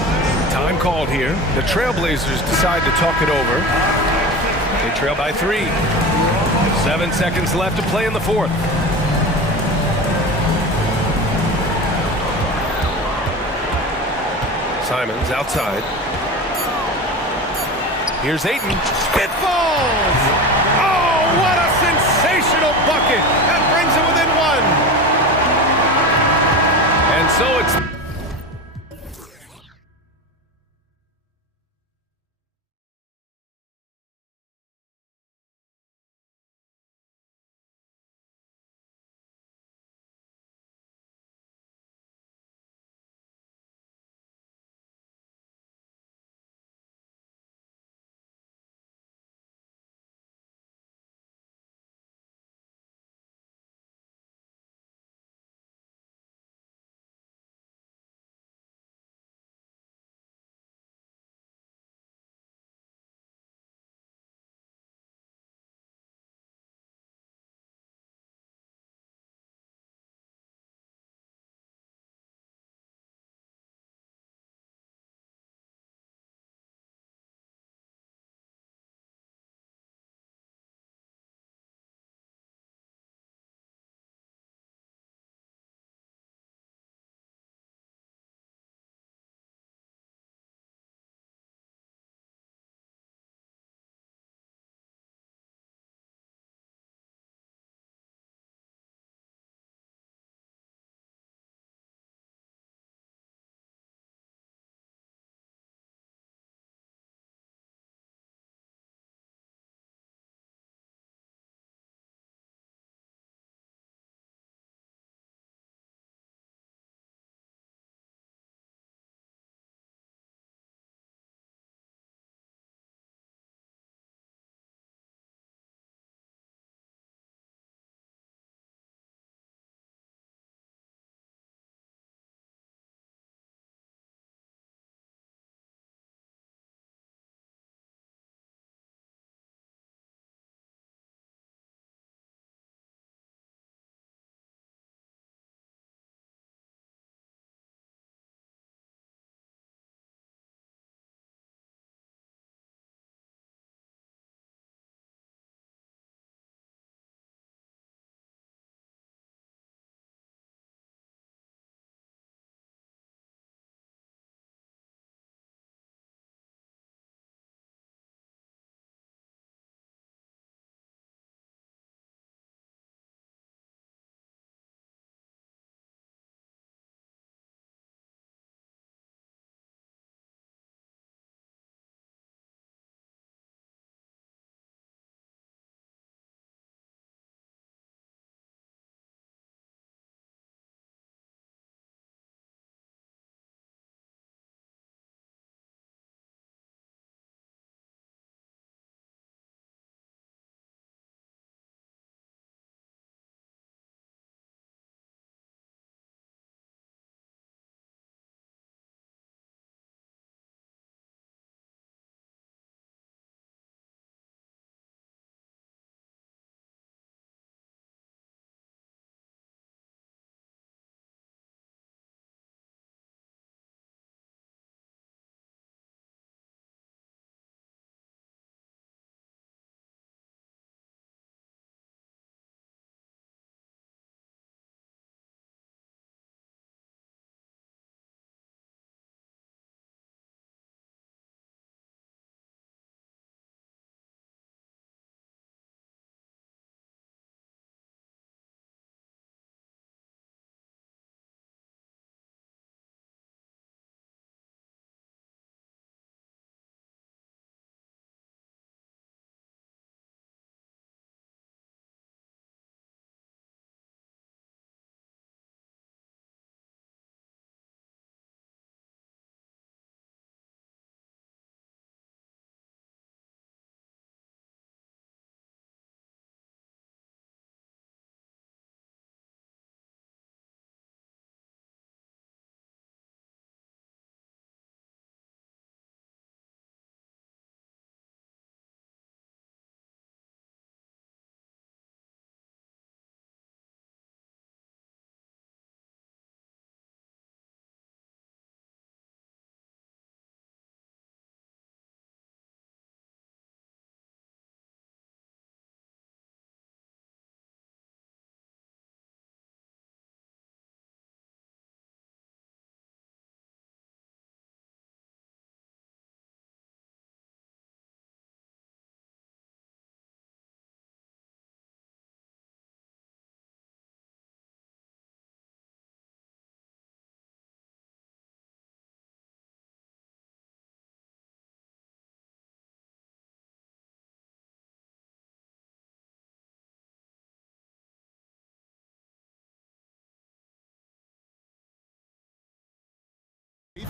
Time called here. The Trailblazers decide to talk it over. They trail by 3. 7 seconds left to play in the fourth. Simons outside. Here's Ayton. It falls! Oh, what a sensational bucket! That brings it within one. And so it's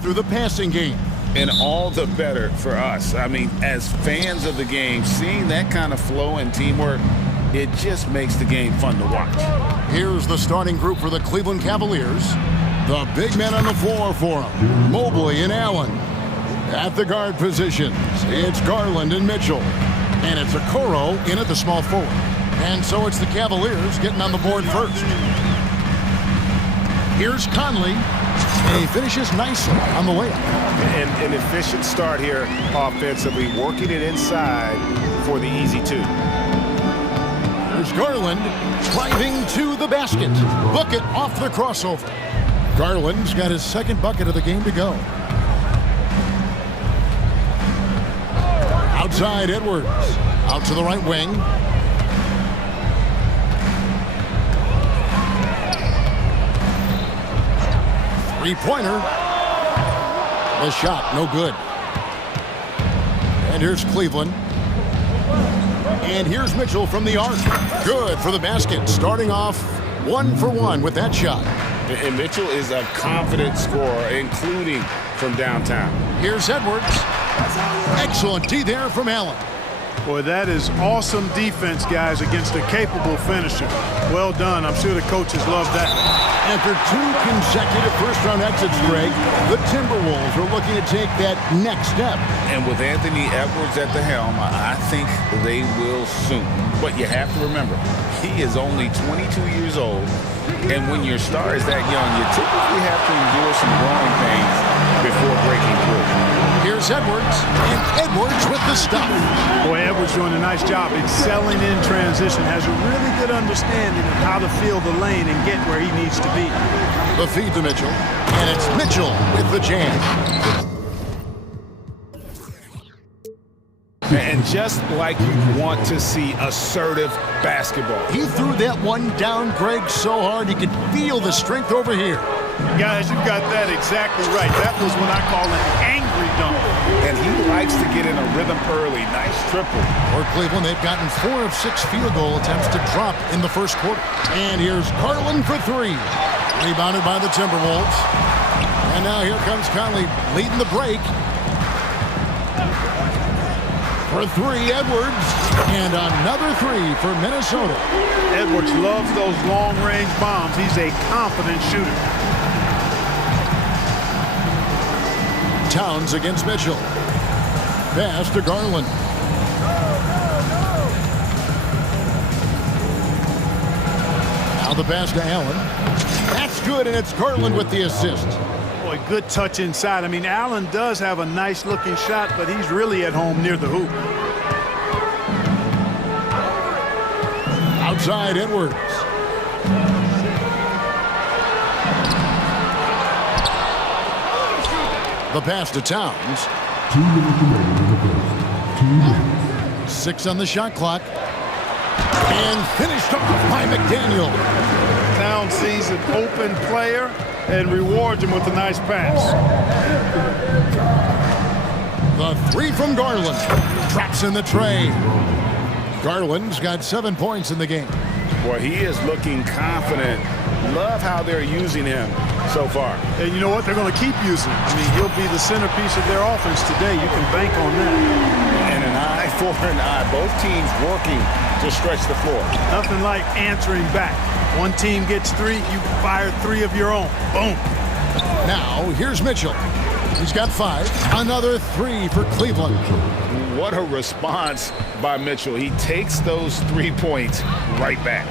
through the passing game. And all the better for us. I mean, as fans of the game, seeing that kind of flow and teamwork, it just makes the game fun to watch. Here's the starting group for the Cleveland Cavaliers. The big men on the floor for them, Mobley and Allen. At the guard positions, it's Garland and Mitchell. And it's Okoro in at the small forward. And so it's the Cavaliers getting on the board first. Here's Conley. And he finishes nicely on the way up. An efficient start here offensively, working it inside for the easy two. There's Garland driving to the basket. Bucket off the crossover. Garland's got his second bucket of the game to go. Outside Edwards. Out to the right wing. Three-pointer. The shot, no good. And here's Cleveland. And here's Mitchell from the arc. Good for the basket. Starting off 1 for 1 with that shot. And Mitchell is a confident scorer, including from downtown. Here's Edwards. Excellent D there from Allen. Boy, that is awesome defense, guys, against a capable finisher. Well done. I'm sure the coaches love that. After 2 consecutive first-round exits, Greg, the Timberwolves are looking to take that next step. And with Anthony Edwards at the helm, I think they will soon. But you have to remember, he is only 22 years old. And when your star is that young, you typically have to endure some growing pains before breaking through. Here's Edwards, and Edwards with the stuff. Boy, Edwards doing a nice job excelling in transition, has a really good understanding of how to fill the lane and get where he needs to be. The feed to Mitchell, and it's Mitchell with the jam. And just like you want to see assertive basketball. He threw that one down, Greg, so hard you could feel the strength over here. Guys, you've got that exactly right. That was what I call an angry dunk. And he likes to get in a rhythm early. Nice triple. For Cleveland, they've gotten 4 of 6 field goal attempts to drop in the first quarter. And here's Garland for 3. Rebounded by the Timberwolves. And now here comes Conley leading the break. For 3, Edwards. And another 3 for Minnesota. Edwards loves those long-range bombs. He's a confident shooter. Towns against Mitchell. Pass to Garland. Now the pass to Allen. That's good, and it's Garland with the assist. Boy, good touch inside. I mean, Allen does have a nice-looking shot, but he's really at home near the hoop. Outside Edwards. The pass to Towns. 2 minutes remaining in the first. 2 minutes. 6 on the shot clock. And finished off by McDaniel. Towns sees an open player and rewards him with a nice pass. The 3 from Garland. Drops in the tray. Garland's got 7 points in the game. Boy, he is looking confident. Love how they're using him so far. And you know what? They're going to keep using him. I mean, he'll be the centerpiece of their offense today. You can bank on that. And an eye for an eye. Both teams working to stretch the floor. Nothing like answering back. One team gets 3, you fire 3 of your own. Boom. Now, here's Mitchell. He's got 5. Another 3 for Cleveland. What a response by Mitchell. He takes those 3 points right back.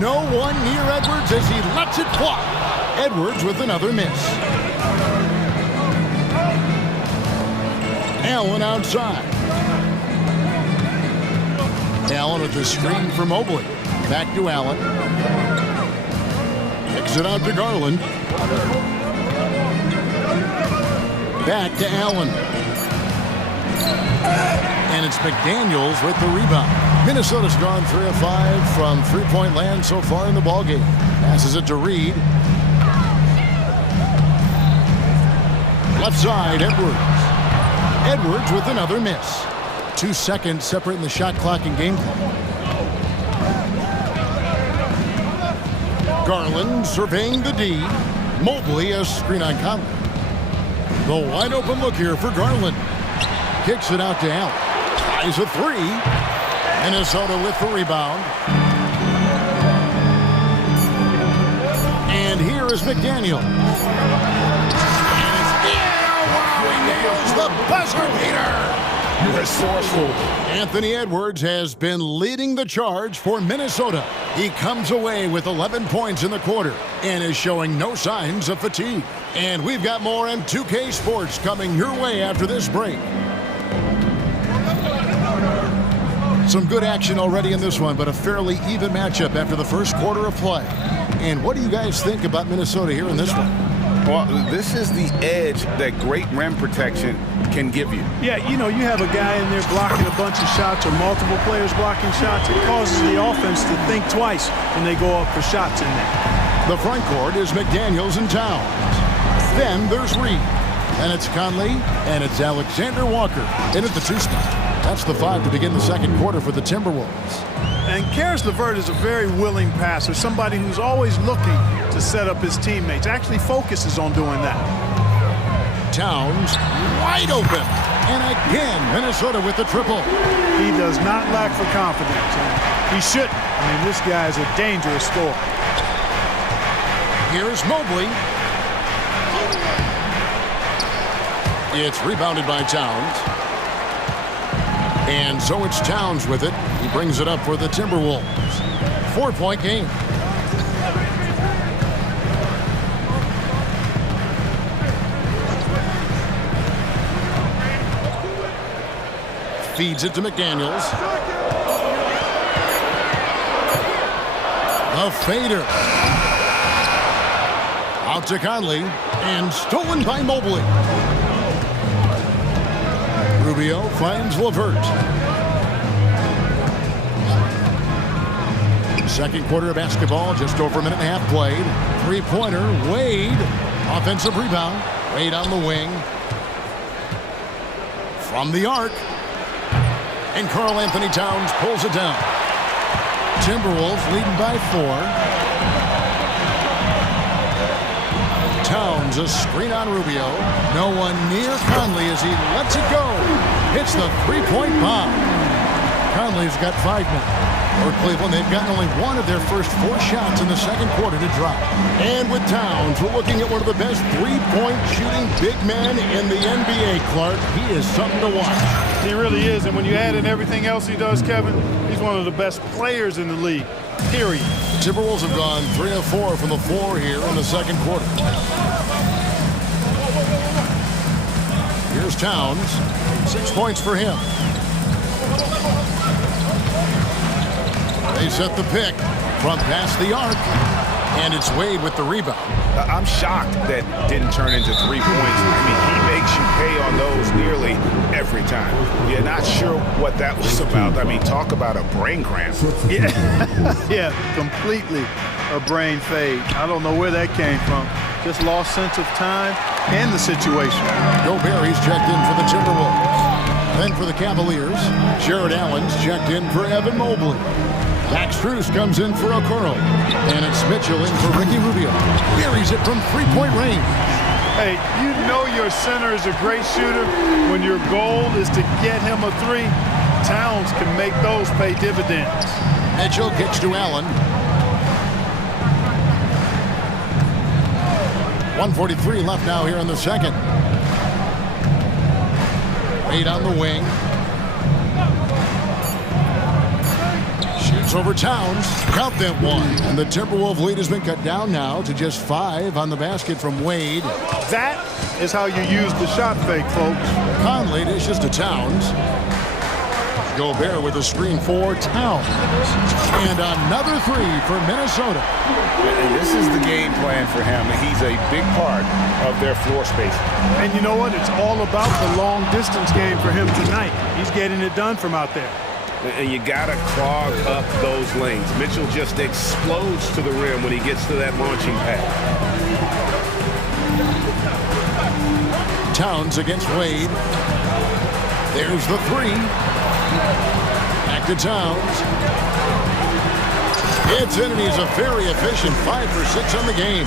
No one near Edwards as he lets it fly. Edwards with another miss. Allen outside. Allen with the screen for Mobley. Back to Allen. Kicks it out to Garland. Back to Allen. And it's McDaniels with the rebound. Minnesota's gone 3 of 5 from three-point land so far in the ballgame. Passes it to Reed. Left side, Edwards. Edwards with another miss. 2 seconds separating the shot clock and game clock. Garland surveying the D. Mobley a screen on Conley. The wide open look here for Garland. Kicks it out to Allen. Tries a three. Minnesota with the rebound. And here is McDaniel. And it's wow, he nails the buzzer beater. Resourceful. Anthony Edwards has been leading the charge for Minnesota. He comes away with 11 points in the quarter and is showing no signs of fatigue. And we've got more on 2K Sports coming your way after this break. Some good action already in this one, but a fairly even matchup after the first quarter of play. And what do you guys think about Minnesota here in this one? Well, this is the edge that great rim protection can give you. Yeah, you know, you have a guy in there blocking a bunch of shots or multiple players blocking shots. It causes the offense to think twice when they go up for shots in there. The front court is McDaniels and Towns. Then there's Reed. And it's Conley, and it's Alexander Walker in at the 2 spot. That's the 5 to begin the second quarter for the Timberwolves. And Karis LeVert is a very willing passer, somebody who's always looking to set up his teammates, actually focuses on doing that. Towns wide open. And again, Minnesota with the triple. He does not lack for confidence. And he shouldn't. I mean, this guy is a dangerous scorer. Here's Mobley. It's rebounded by Towns. And so it's Towns with it. He brings it up for the Timberwolves. 4-point game. Feeds it to McDaniels. The fader. Out to Conley. And stolen by Mobley. Rubio finds LeVert. Second quarter of basketball, just over a minute and a half played. Three-pointer, Wade. Offensive rebound. Wade on the wing. From the arc. And Karl Anthony Towns pulls it down. Timberwolves leading by 4. Towns a screen on Rubio. No one near Conley as he lets it go. Hits the three-point bomb. Conley's got 5 now. For Cleveland, they've gotten only one of their first 4 shots in the second quarter to drop. And with Towns, we're looking at one of the best three-point shooting big men in the NBA, Clark. He is something to watch. He really is, and when you add in everything else he does, Kevin, he's one of the best players in the league, period. Timberwolves have gone 3 of 4 from the floor here in the second quarter. Here's Towns. 6 points for him. They set the pick from past the arc, and it's Wade with the rebound. I'm shocked that didn't turn into 3 points. I mean, he makes you pay on those nearly every time. You're not sure what that was about. I mean, talk about a brain cramp. Yeah, yeah, completely a brain fade. I don't know where that came from. Just lost sense of time and the situation. Gobert, he's checked in for the Timberwolves. Then for the Cavaliers, Jared Allen's checked in for Evan Mobley. Max Strus comes in for Okoro. And it's Mitchell in for Ricky Rubio. Buries it from three-point range. Hey, you know your center is a great shooter when your goal is to get him a 3. Towns can make those pay dividends. Mitchell kicks to Allen. 1:43 left now here in the second. Wade on the wing. Shoots over Towns. Count that one. And the Timberwolves lead has been cut down now to just 5 on the basket from Wade. That is how you use the shot fake, folks. Conley dishes to Towns. Gobert with a screen for Towns. And another 3 for Minnesota. And this is the game plan for him. He's a big part of their floor space. And you know what? It's all about the long distance game for him tonight. He's getting it done from out there. And you got to clog up those lanes. Mitchell just explodes to the rim when he gets to that launching pad. Towns against Wade. There's the 3. Back to Towns. It's in, and he's a very efficient 5 for 6 on the game.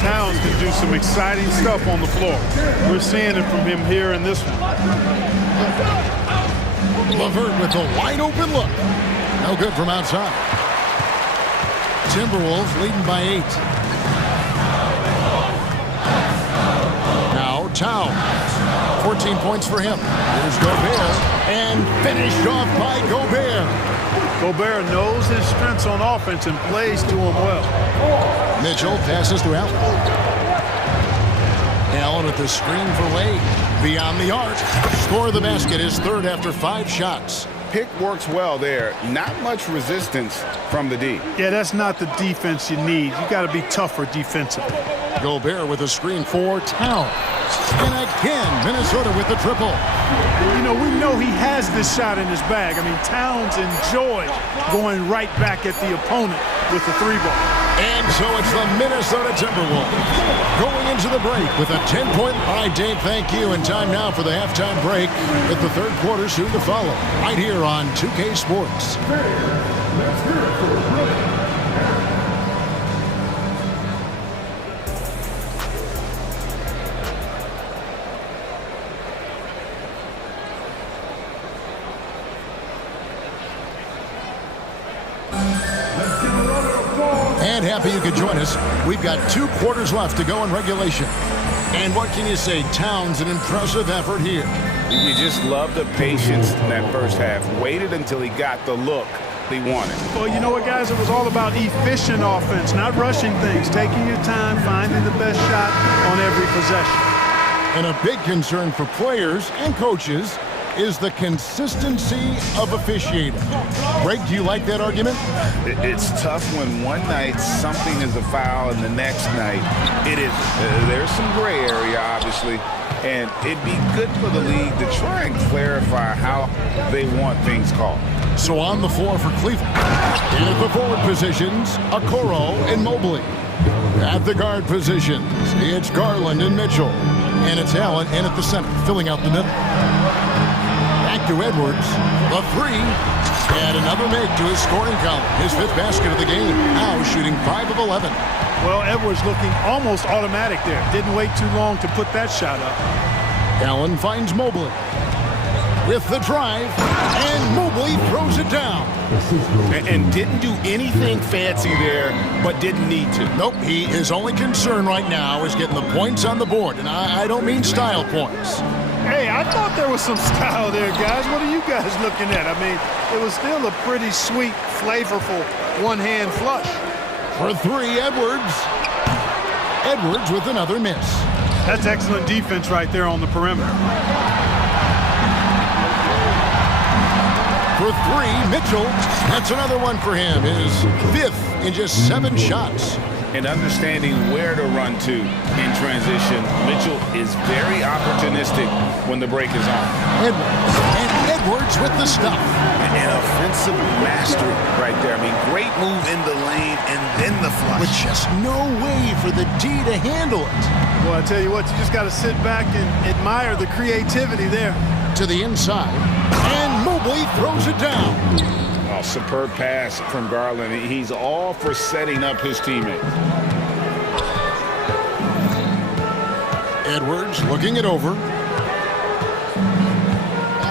Towns can do some exciting stuff on the floor. We're seeing it from him here in this one. LeVert with a wide open look. No good from outside. Timberwolves leading by 8. Now Towns. 14 points for him. Here's Gobert. And finished off by Gobert. Gobert knows his strengths on offense and plays to him well. Mitchell passes to Allen. Allen with the screen for Wade. Beyond the arc. Score the basket, his third after 5 shots. Pick works well there. Not much resistance from the D. Yeah, that's not the defense you need. You got to be tougher defensively. Gobert with a screen for Towns. And again, Minnesota with the triple. You know, we know he has this shot in his bag. I mean, Towns enjoys going right back at the opponent with the 3-ball. And so it's the Minnesota Timberwolves going into the break with a 10-point. All right, Dave, thank you. And time now for the halftime break with the third quarter soon to follow. Right here on 2K Sports. And happy you could join us. We've got 2 quarters left to go in regulation. And what can you say? Towns, an impressive effort here. You just love the patience in that first half. Waited until he got the look he wanted. Well, you know what, guys? It was all about efficient offense, not rushing things, taking your time, finding the best shot on every possession. And a big concern for players and coaches is the consistency of officiating. Greg, do you like that argument? It's tough when one night something is a foul and the next night it isn't. There's some gray area, obviously, and it'd be good for the league to try and clarify how they want things called. So on the floor for Cleveland. And at the forward positions, Okoro and Mobley. At the guard positions, it's Garland and Mitchell. And it's Allen in at the center, filling out the middle. Back to Edwards, the 3, and another make to his scoring column. His 5th basket of the game, now shooting 5 of 11. Well, Edwards looking almost automatic there. Didn't wait too long to put that shot up. Allen finds Mobley with the drive, and Mobley throws it down. And didn't do anything fancy there, but didn't need to. Nope, his only concern right now is getting the points on the board, and I don't mean style points. Hey, I thought there was some style there, guys. What are you guys looking at? I mean, it was still a pretty sweet, flavorful one-hand flush. For 3, Edwards. Edwards with another miss. That's excellent defense right there on the perimeter. For 3, Mitchell. That's another one for him. His 5th in just 7 shots. And understanding where to run to in transition. Mitchell is very opportunistic when the break is on. Edwards. And Edwards with the stuff. An offensive mastery right there. I mean, great move in the lane and then the flush. With just no way for the D to handle it. Well, I tell you what, you just got to sit back and admire the creativity there. To the inside. And Mobley throws it down. Oh, superb pass from Garland. He's all for setting up his teammates. Edwards looking it over.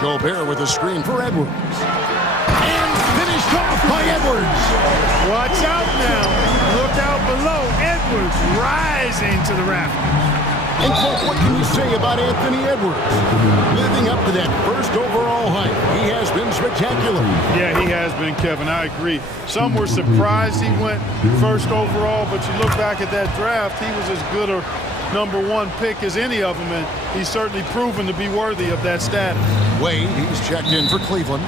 Gobert with a screen for Edwards. And finished off by Edwards. Watch out now. Look out below. Edwards rising to the rafters. And Clark, what can you say about Anthony Edwards? Living up to that first overall hype. He has been spectacular. Yeah, he has been, Kevin. I agree. Some were surprised he went first overall, but you look back at that draft, he was as good a #1 pick as any of them, and he's certainly proven to be worthy of that status. Wade, he's checked in for Cleveland.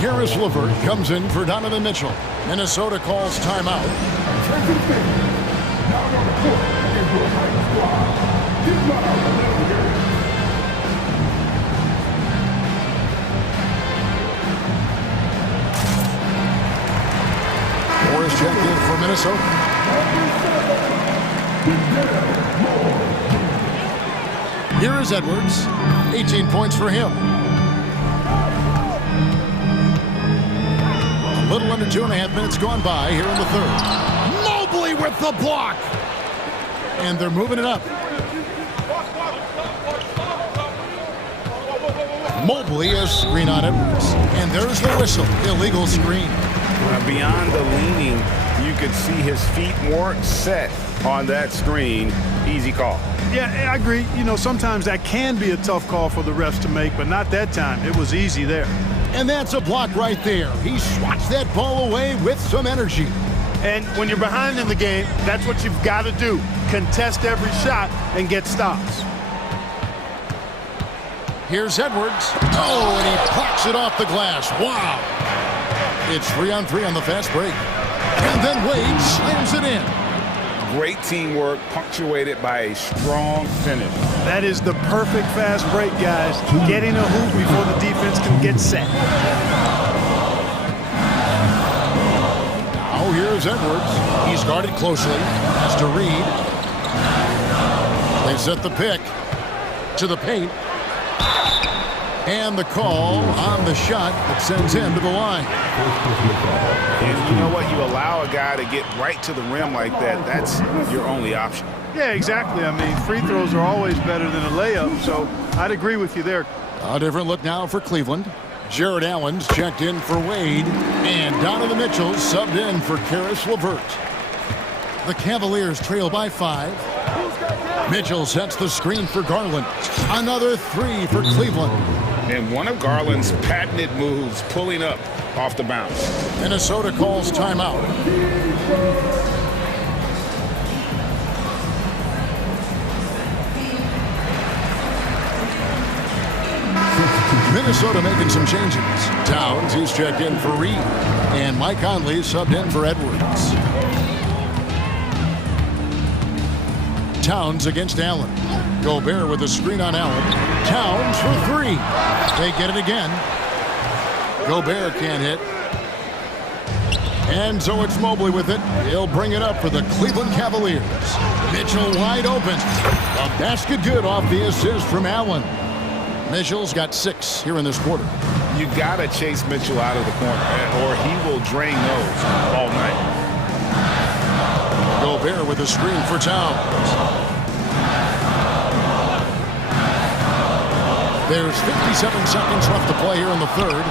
Karis LeVert comes in for Donovan Mitchell. Minnesota calls timeout. Morris checked in for Minnesota. Here is Edwards. 18 points for him. Little under 2.5 minutes gone by here in the third. Mobley with the block. And they're moving it up. Mobley is screen on Edwards. And there's the whistle. Illegal screen. Beyond the leaning, you could see his feet weren't set on that screen. Easy call. Yeah, I agree. You know, sometimes that can be a tough call for the refs to make, but not that time. It was easy there. And that's a block right there. He swats that ball away with some energy. And when you're behind in the game, that's what you've got to do. Contest every shot and get stops. Here's Edwards. Oh, and he pops it off the glass. Wow. It's 3-on-3 on the fast break. And then Wade slams it in. Great teamwork, punctuated by a strong finish. That is the perfect fast break, guys. Getting a hoop before the defense can get set. Now here's Edwards. He's guarded closely. Has to read. They set the pick to the paint. And the call on the shot that sends him to the line. And you know what? You allow a guy to get right to the rim like that, that's your only option. Yeah, exactly. I mean, free throws are always better than a layup, so I'd agree with you there. A different look now for Cleveland. Jared Allen's checked in for Wade, and Donovan Mitchell subbed in for Karis LeVert. The Cavaliers trail by 5. Mitchell sets the screen for Garland. Another 3 for Cleveland. And one of Garland's patented moves, pulling up off the bounce. Minnesota calls timeout. Minnesota making some changes. Towns, he's checked in for Reed. And Mike Conley subbed in for Edwards. Towns against Allen. Gobert with a screen on Allen. Towns for 3. They get it again. Gobert can't hit. And so it's Mobley with it. He'll bring it up for the Cleveland Cavaliers. Mitchell wide open. A basket good off the assist from Allen. Mitchell's got 6 here in this quarter. You got to chase Mitchell out of the corner, or he will drain those all night. Gobert with a screen for Towns. There's 57 seconds left to play here in the third.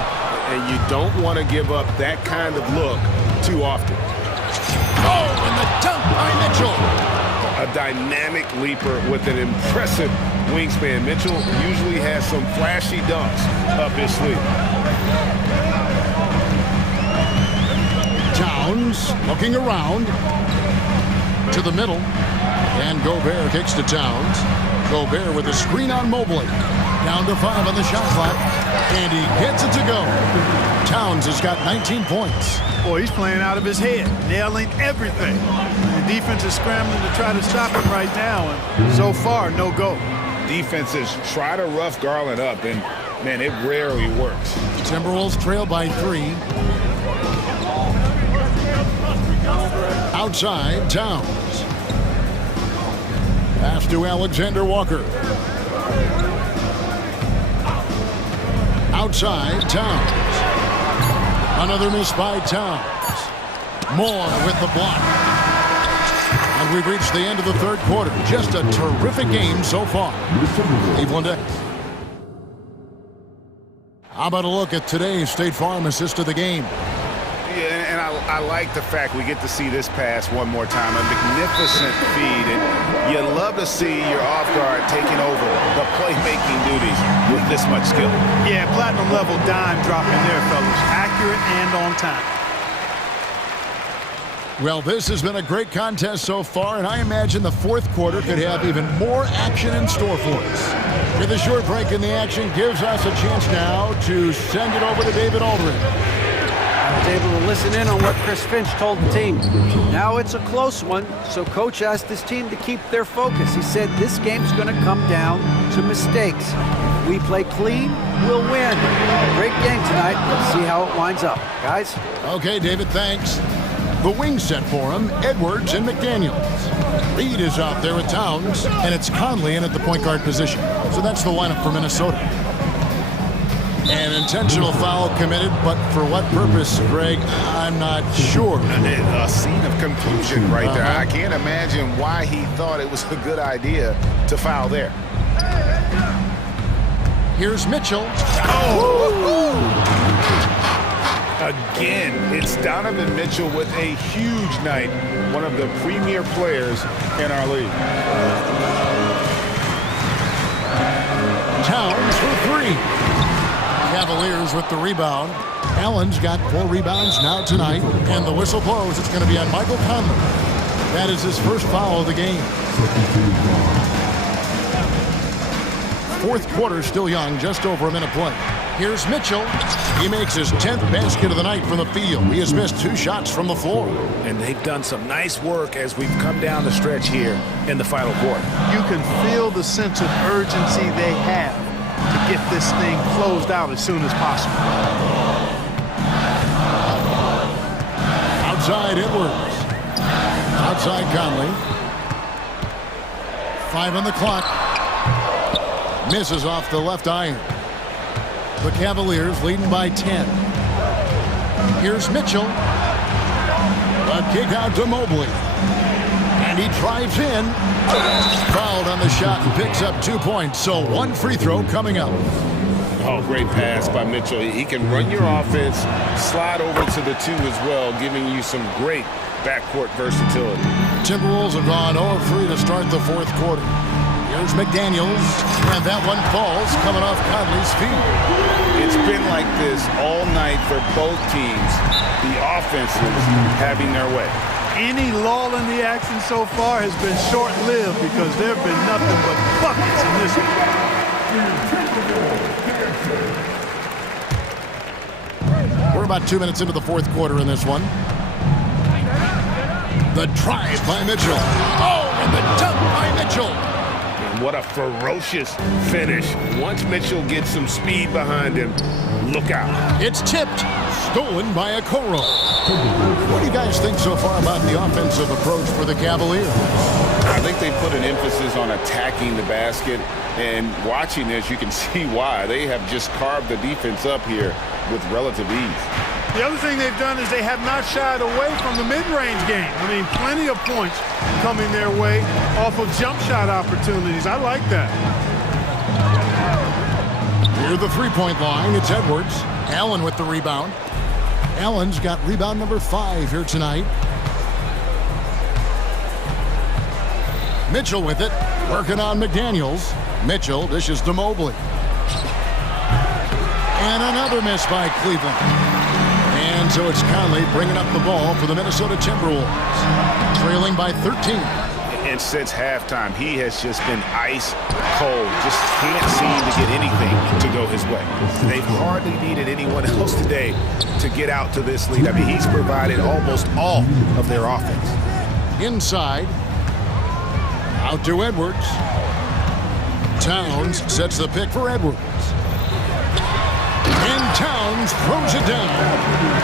And you don't want to give up that kind of look too often. Oh, and the dunk by Mitchell. A dynamic leaper with an impressive wingspan. Mitchell usually has some flashy dunks up his sleeve. Towns looking around to the middle. And Gobert kicks to Towns. Gobert with a screen on Mobley. Down to 5 on the shot clock. And he gets it to go. Towns has got 19 points. Boy, he's playing out of his head, nailing everything. The defense is scrambling to try to stop him right now, and so far, no go. Defenses try to rough Garland up, and, man, it rarely works. Timberwolves trail by 3. Outside, Towns. Pass to Alexander Walker. Outside, Towns. Another miss by Towns. Moore with the block. And we've reached the end of the third quarter. Just a terrific game so far. Cleveland. How about a look at today's State Farm assist of the game? Yeah, and I like the fact we get to see this pass one more time. A magnificent feed, and you love to see your off guard taking over the playmaking duties with this much skill. Yeah, platinum level dime dropping there, fellas. Accurate and on time. Well, this has been a great contest so far, and I imagine the fourth quarter could have even more action in store for us. With a short break in the action gives us a chance now to send it over to David Aldridge. I was able to listen in on what Chris Finch told the team. Now it's a close one, so Coach asked his team to keep their focus. He said this game's going to come down to mistakes. If we play clean, we'll win. Great game tonight. Let's see how it winds up. Guys? Okay, David, thanks. The wings set for him, Edwards and McDaniels. Reed is out there with Towns, and it's Conley in at the point guard position. So that's the lineup for Minnesota. An intentional foul committed, but for what purpose, Greg? I'm not sure. A scene of confusion right there. I can't imagine why he thought it was a good idea to foul there. Here's Mitchell. Again, it's Donovan Mitchell with a huge night, one of the premier players in our league. Towns for three. Cavaliers with the rebound. Allen's got 4 rebounds now tonight, and the whistle blows. It's going to be on Michael Conley. That is his first foul of the game. Fourth quarter still young, just over a minute play. Here's Mitchell. He makes his 10th basket of the night from the field. He has missed 2 shots from the floor. And they've done some nice work as we've come down the stretch here in the final quarter. You can feel the sense of urgency they have to get this thing closed out as soon as possible. Outside Edwards. Outside Conley. 5 on the clock. Misses off the left iron. The Cavaliers leading by 10. Here's Mitchell. A kick out to Mobley. And he drives in. Fouled on the shot and picks up 2 points. So 1 free throw coming up. Oh, great pass by Mitchell. He can run your offense, slide over to the 2 as well, giving you some great backcourt versatility. Timberwolves have gone 0-3 to start the fourth quarter. Here's McDaniels, and that one falls coming off Conley's feet. It's been like this all night for both teams. The offenses having their way. Any lull in the action so far has been short-lived because there have been nothing but buckets in this one. We're about 2 minutes into the fourth quarter in this one. The drive by Mitchell. Oh, and the dunk by Mitchell. What a ferocious finish. Once Mitchell gets some speed behind him, look out. It's tipped. Stolen by Okoro. What do you guys think so far about the offensive approach for the Cavaliers? I think they put an emphasis on attacking the basket, and watching this, you can see why. They have just carved the defense up here with relative ease. The other thing they've done is they have not shied away from the mid-range game. I mean, plenty of points coming their way off of jump shot opportunities. I like that. Near the three-point line, it's Edwards. Allen with the rebound. Allen's got rebound number 5 here tonight. Mitchell with it, working on McDaniels. Mitchell dishes to Mobley. And another miss by Cleveland. And so it's Conley bringing up the ball for the Minnesota Timberwolves, trailing by 13. And since halftime, he has just been ice cold. Just can't seem to get anything to go his way. They've hardly needed anyone else today to get out to this lead. I mean, he's provided almost all of their offense. Inside, out to Edwards. Towns sets the pick for Edwards. And Towns throws it down.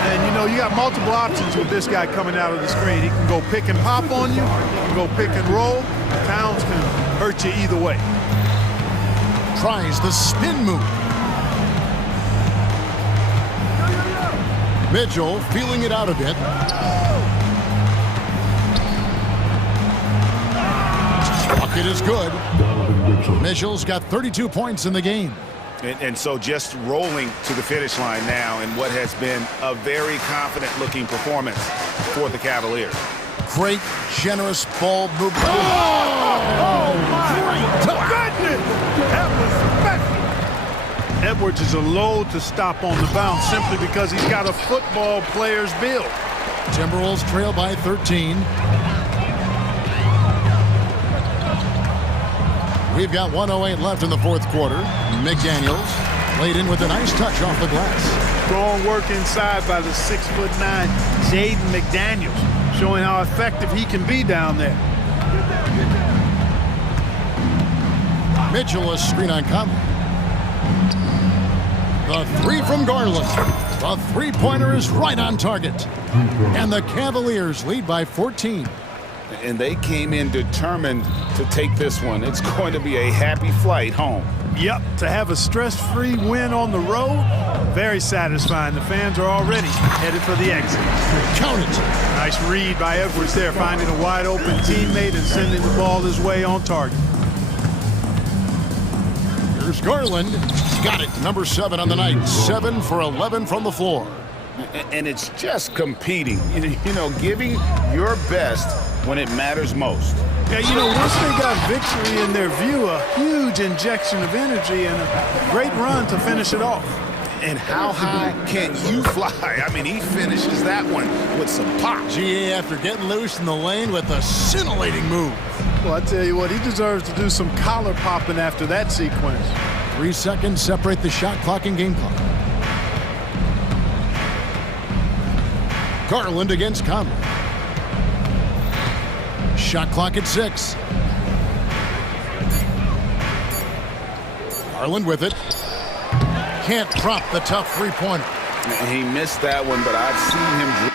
And, you know, you got multiple options with this guy coming out of the screen. He can go pick and pop on you. He can go pick and roll. Towns can hurt you either way. Tries the spin move. Mitchell feeling it out a bit. Bucket is good. Mitchell's got 32 points in the game. And so just rolling to the finish line now in what has been a very confident-looking performance for the Cavaliers. Great, generous ball movement. Oh my goodness! That was special. Edwards is a load to stop on the bounce simply because he's got a football player's build. Timberwolves trail by 13. We've got 1:08 left in the fourth quarter. McDaniels laid in with a nice touch off the glass. Strong work inside by the 6'9" Jaden McDaniels, showing how effective he can be down there. Mitchell, a screen on Conley. The 3 from Garland. The three-pointer is right on target. And the Cavaliers lead by 14. And they came in determined to take this one. It's going to be a happy flight home. Yep, to have a stress-free win on the road, very satisfying. The fans are already headed for the exit. Count it. Nice read by Edwards there, finding a wide-open teammate and sending the ball his way on target. Here's Garland. Got it. Number 7 on the night. 7 for 11 from the floor. And it's just competing, you know, giving your best when it matters most. Yeah, you know, once they got victory in their view, a huge injection of energy and a great run to finish it off. And how high can you fly? I mean, he finishes that one with some pop. GA after getting loose in the lane with a scintillating move. Well, I tell you what, he deserves to do some collar popping after that sequence. 3 seconds separate the shot clock and game clock. Garland against Conley. Shot clock at 6. Garland with it. Can't drop the tough three-pointer. He missed that one, but I've seen him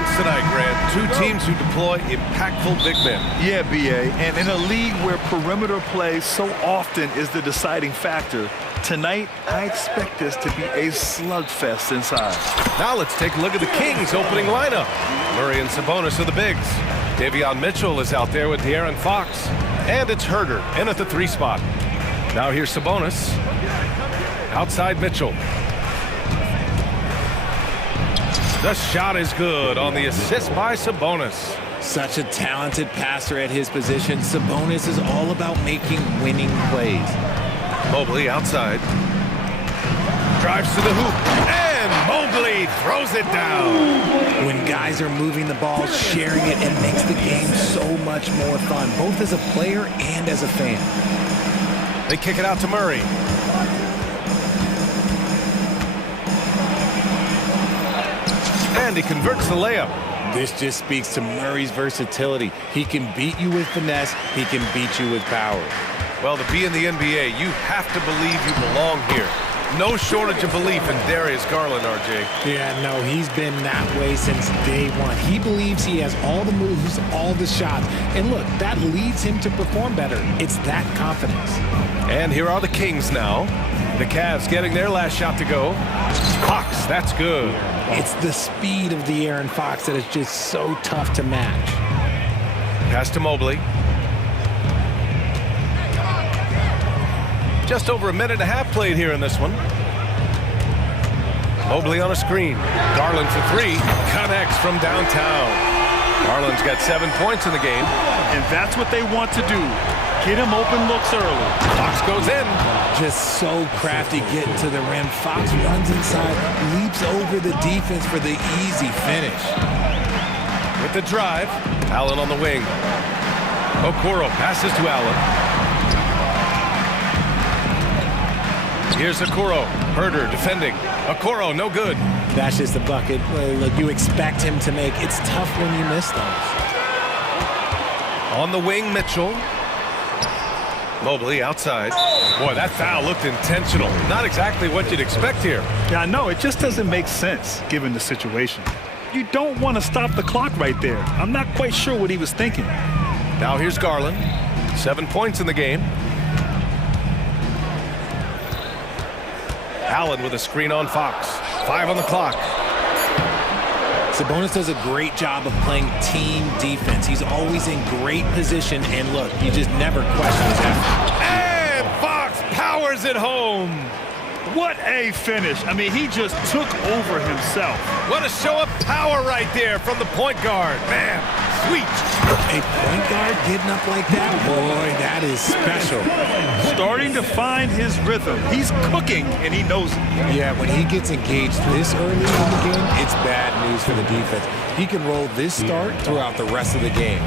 chance tonight, Grant. Two teams who deploy impactful big men. Yeah, B.A., and in a league where perimeter play so often is the deciding factor, tonight I expect this to be a slugfest inside. Now let's take a look at the Kings' opening lineup. Murray and Sabonis are the bigs. Davion Mitchell is out there with De'Aaron Fox. And it's Herder in at the 3 spot. Now here's Sabonis. Outside Mitchell. The shot is good on the assist by Sabonis. Such a talented passer at his position. Sabonis is all about making winning plays. Mobley outside. Drives to the hoop. And Mobley throws it down. When guys are moving the ball, sharing it, it makes the game so much more fun, both as a player and as a fan. They kick it out to Murray. And he converts the layup. This just speaks to Murray's versatility. He can beat you with finesse. He can beat you with power. Well, to be in the NBA, you have to believe you belong here. No shortage of belief in Darius Garland, RJ. Yeah, no, he's been that way since day one. He believes he has all the moves, all the shots. And look, that leads him to perform better. It's that confidence. And here are the Kings now. The Cavs getting their last shot to go. Fox, that's good. It's the speed of the De'Aaron Fox that is just so tough to match. Pass to Mobley. Just over a minute and a half played here in this one. Mobley on a screen. Garland for 3. Connects from downtown. Garland's got 7 points in the game. And that's what they want to do. Get him open looks early. Fox goes in. Just so crafty getting to the rim. Fox runs inside, leaps over the defense for the easy finish. With the drive, Allen on the wing. Okoro passes to Allen. Here's Okoro. Herder defending. Okoro, no good. That's just a bucket. Look, you expect him to make. It's tough when you miss those. On the wing, Mitchell. Mobley outside. Boy, that foul looked intentional. Not exactly what you'd expect here. Yeah, I know. It just doesn't make sense given the situation. You don't want to stop the clock right there. I'm not quite sure what he was thinking. Now here's Garland. 7 points in the game. Allen with a screen on Fox. 5 on the clock. Sabonis does a great job of playing team defense. He's always in great position, and look, you just never question his effort. And Fox powers it home. What a finish. I mean, he just took over himself. What a show of power right there from the point guard. Man, sweet. A point guard getting up like that, boy, that is special. Starting to find his rhythm. He's cooking, and he knows it. Yeah, when he gets engaged this early in the game, it's bad news for the defense. He can roll this start throughout the rest of the game.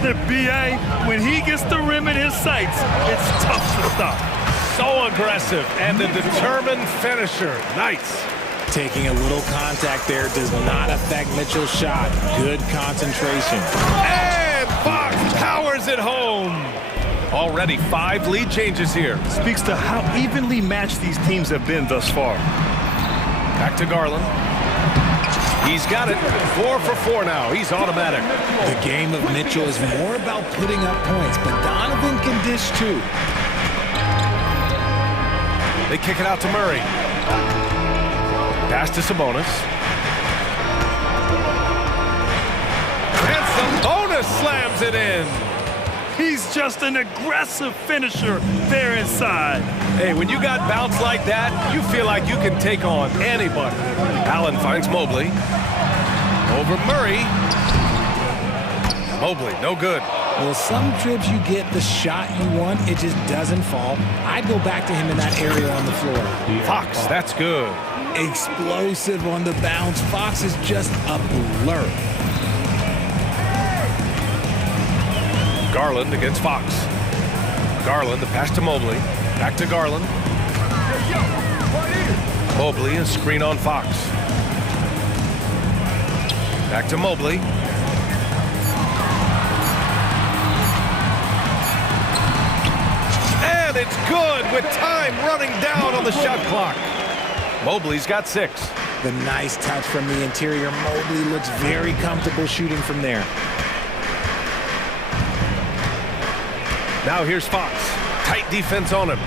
The BA, when he gets the rim in his sights, it's tough to stop. So aggressive and the determined finisher. Nice. Taking a little contact there does not affect Mitchell's shot. Good concentration. And Fox powers it home. Already 5 lead changes here. Speaks to how evenly matched these teams have been thus far. Back to Garland. He's got it. 4 for 4 now. He's automatic. The game of Mitchell is more about putting up points, but Donovan can dish too. They kick it out to Murray. Pass to Sabonis. And Sabonis slams it in. He's just an aggressive finisher there inside. Hey, when you got bounce like that, you feel like you can take on anybody. Allen finds Mobley. Over Murray. Mobley, no good. Well, some dribs you get the shot you want, it just doesn't fall. I'd go back to him in that area on the floor. Fox, that's good. Explosive on the bounce. Fox is just a blur. Garland against Fox. Garland, the pass to Mobley. Back to Garland. Mobley, a screen on Fox. Back to Mobley. And it's good with time running down on the shot clock. Mobley's got 6. The nice touch from the interior. Mobley looks very comfortable shooting from there. Now here's Fox. Tight defense on him.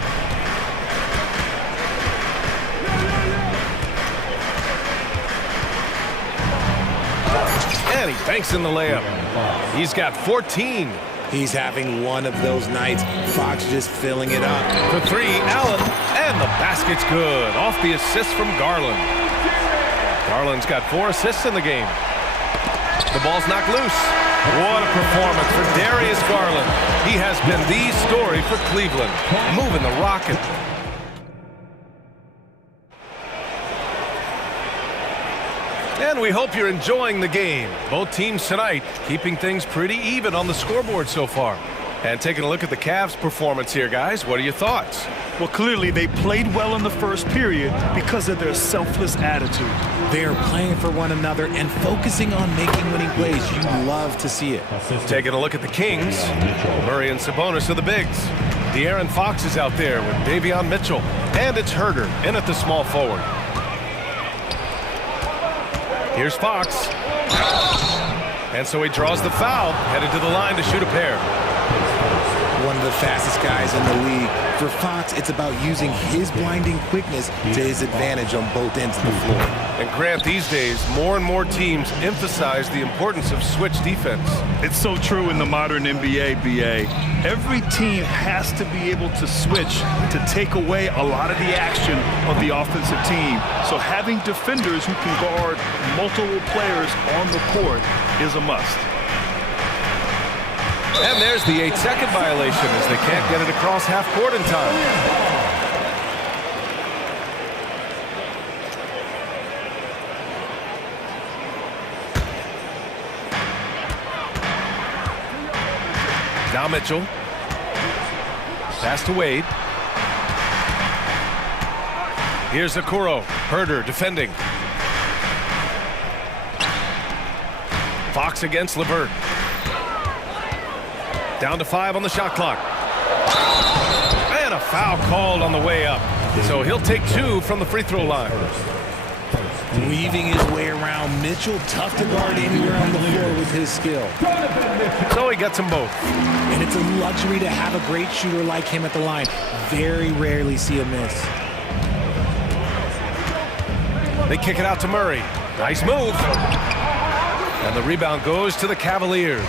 And he banks in the layup. He's got 14. He's having one of those nights. Fox just filling it up. For three, Allen. And the basket's good. Off the assist from Garland. Garland's got 4 assists in the game. The ball's knocked loose. What a performance for Darius Garland. He has been the story for Cleveland. Moving the rocket. And we hope you're enjoying the game. Both teams tonight keeping things pretty even on the scoreboard so far. And taking a look at the Cavs' performance here, guys. What are your thoughts? Well, clearly they played well in the first period because of their selfless attitude. They are playing for one another and focusing on making winning plays. You love to see it. Taking a look at the Kings. Murray and Sabonis are the bigs. De'Aaron Fox is out there with Davion Mitchell. And it's Herder in at the small forward. Here's Fox. And so he draws the foul, headed to the line to shoot a pair. One of the fastest guys in the league. For Fox, it's about using his blinding quickness to his advantage on both ends of the floor. And Grant, these days, more and more teams emphasize the importance of switch defense. It's so true in the modern NBA, BA. Every team has to be able to switch to take away a lot of the action of the offensive team. So having defenders who can guard multiple players on the court is a must. And there's the 8-second violation as they can't get it across half court in time. Now Mitchell. Pass to Wade. Here's Okoro. Herder defending. Fox against LeVert. Down to 5 on the shot clock. And a foul called on the way up. So he'll take 2 from the free throw line. Weaving his way around. Mitchell, tough to guard anywhere on the floor with his skill. So he gets them both. And it's a luxury to have a great shooter like him at the line. Very rarely see a miss. They kick it out to Murray. Nice move. And the rebound goes to the Cavaliers.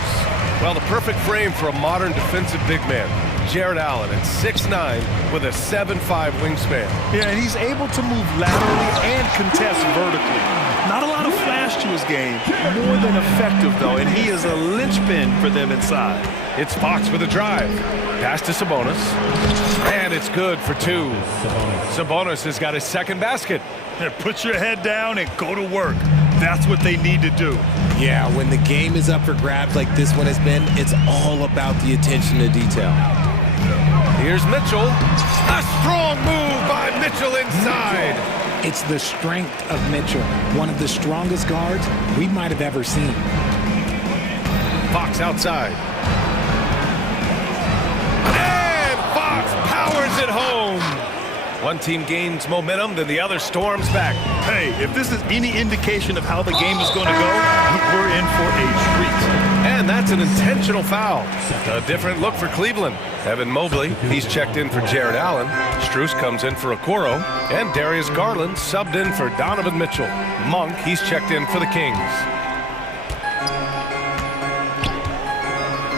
Well, the perfect frame for a modern defensive big man. Jared Allen at 6'9" with a 7'5" wingspan. Yeah, and he's able to move laterally and contest vertically. Not a lot of flash to his game, more than effective, though, and he is a linchpin for them inside. It's Fox with a drive. Pass to Sabonis. And it's good for 2. Sabonis has got his second basket. Put your head down and go to work. That's what they need to do. Yeah, when the game is up for grabs like this one has been, it's all about the attention to detail. Here's Mitchell. A strong move by Mitchell inside. It's the strength of Mitchell, one of the strongest guards we might have ever seen. Fox outside. And Fox powers it home. One team gains momentum, then the other storms back. Hey, if this is any indication of how the game is going to go, we're in for a treat. And that's an intentional foul. A different look for Cleveland. Evan Mobley, he's checked in for Jared Allen. Strus comes in for Okoro. And Darius Garland subbed in for Donovan Mitchell. Monk, he's checked in for the Kings.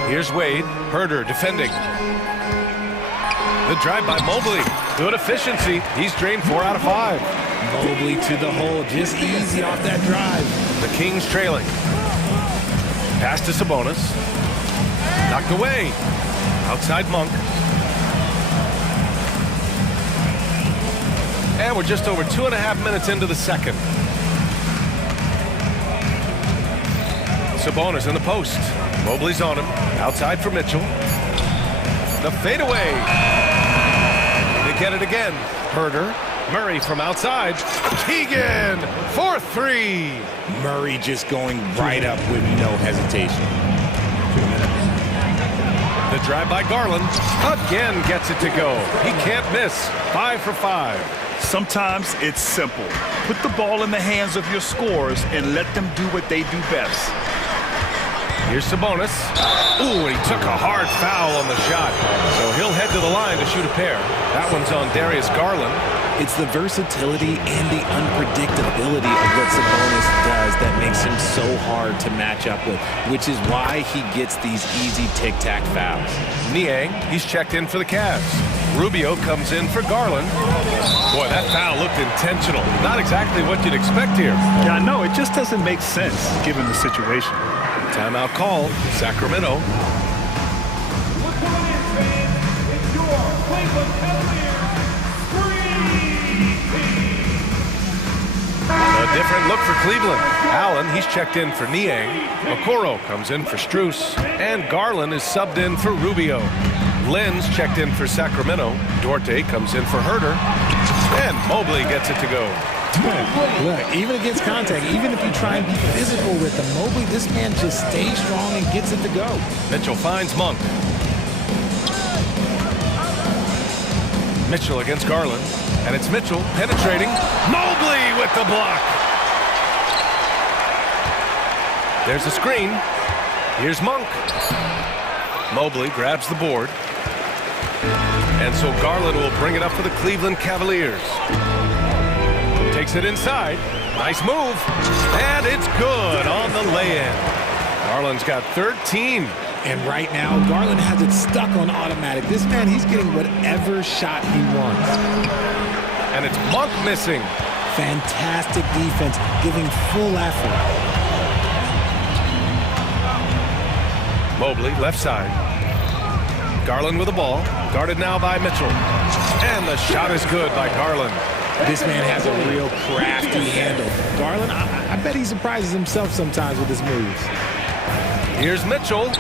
Here's Wade. Herder defending. The drive by Mobley. Good efficiency. He's drained 4 out of 5. Mobley to the hole. Just easy off that drive. The Kings trailing. Pass to Sabonis. Knocked away. Outside Monk. And we're just over 2.5 minutes into the second. Sabonis in the post. Mobley's on him. Outside for Mitchell. The fadeaway. They get it again. Herder. Murray from outside. Keegan for 3. Murray just going right up with no hesitation. The The drive by Garland. Again gets it to go. He can't miss. 5 for 5. Sometimes it's simple. Put the ball in the hands of your scorers and let them do what they do best. Here's Sabonis. Ooh, he took a hard foul on the shot. So he'll head to the line to shoot a pair. That one's on Darius Garland. It's the versatility and the unpredictability of what Sabonis does that makes him so hard to match up with, which is why he gets these easy tic-tac fouls. Niang, he's checked in for the Cavs. Rubio comes in for Garland. Boy, that foul looked intentional. Not exactly what you'd expect here. Yeah, I know. It just doesn't make sense given the situation. Timeout called. Sacramento. It's your Cleveland Cavaliers A different look for Cleveland. Allen, he's checked in for Niang. Okoro comes in for Strus. And Garland is subbed in for Rubio. Lynn's checked in for Sacramento. Duarte comes in for Herter. And Mobley gets it to go. Look, even against contact, even if you try and be physical with him, Mobley, this man just stays strong and gets it to go. Mitchell finds Monk. Mitchell against Garland. And it's Mitchell penetrating. Mobley with the block. There's a screen. Here's Monk. Mobley grabs the board. And so Garland will bring it up for the Cleveland Cavaliers. Takes it inside. Nice move. And it's good on the lay-in. Garland's got 13. And right now, Garland has it stuck on automatic. This man, he's getting whatever shot he wants. And it's Monk missing. Fantastic defense, giving full effort. Mobley, left side. Garland with the ball. Guarded now by Mitchell. And the shot is good by Garland. This man has a real crafty handle. Garland, I bet he surprises himself sometimes with his moves. Here's Mitchell.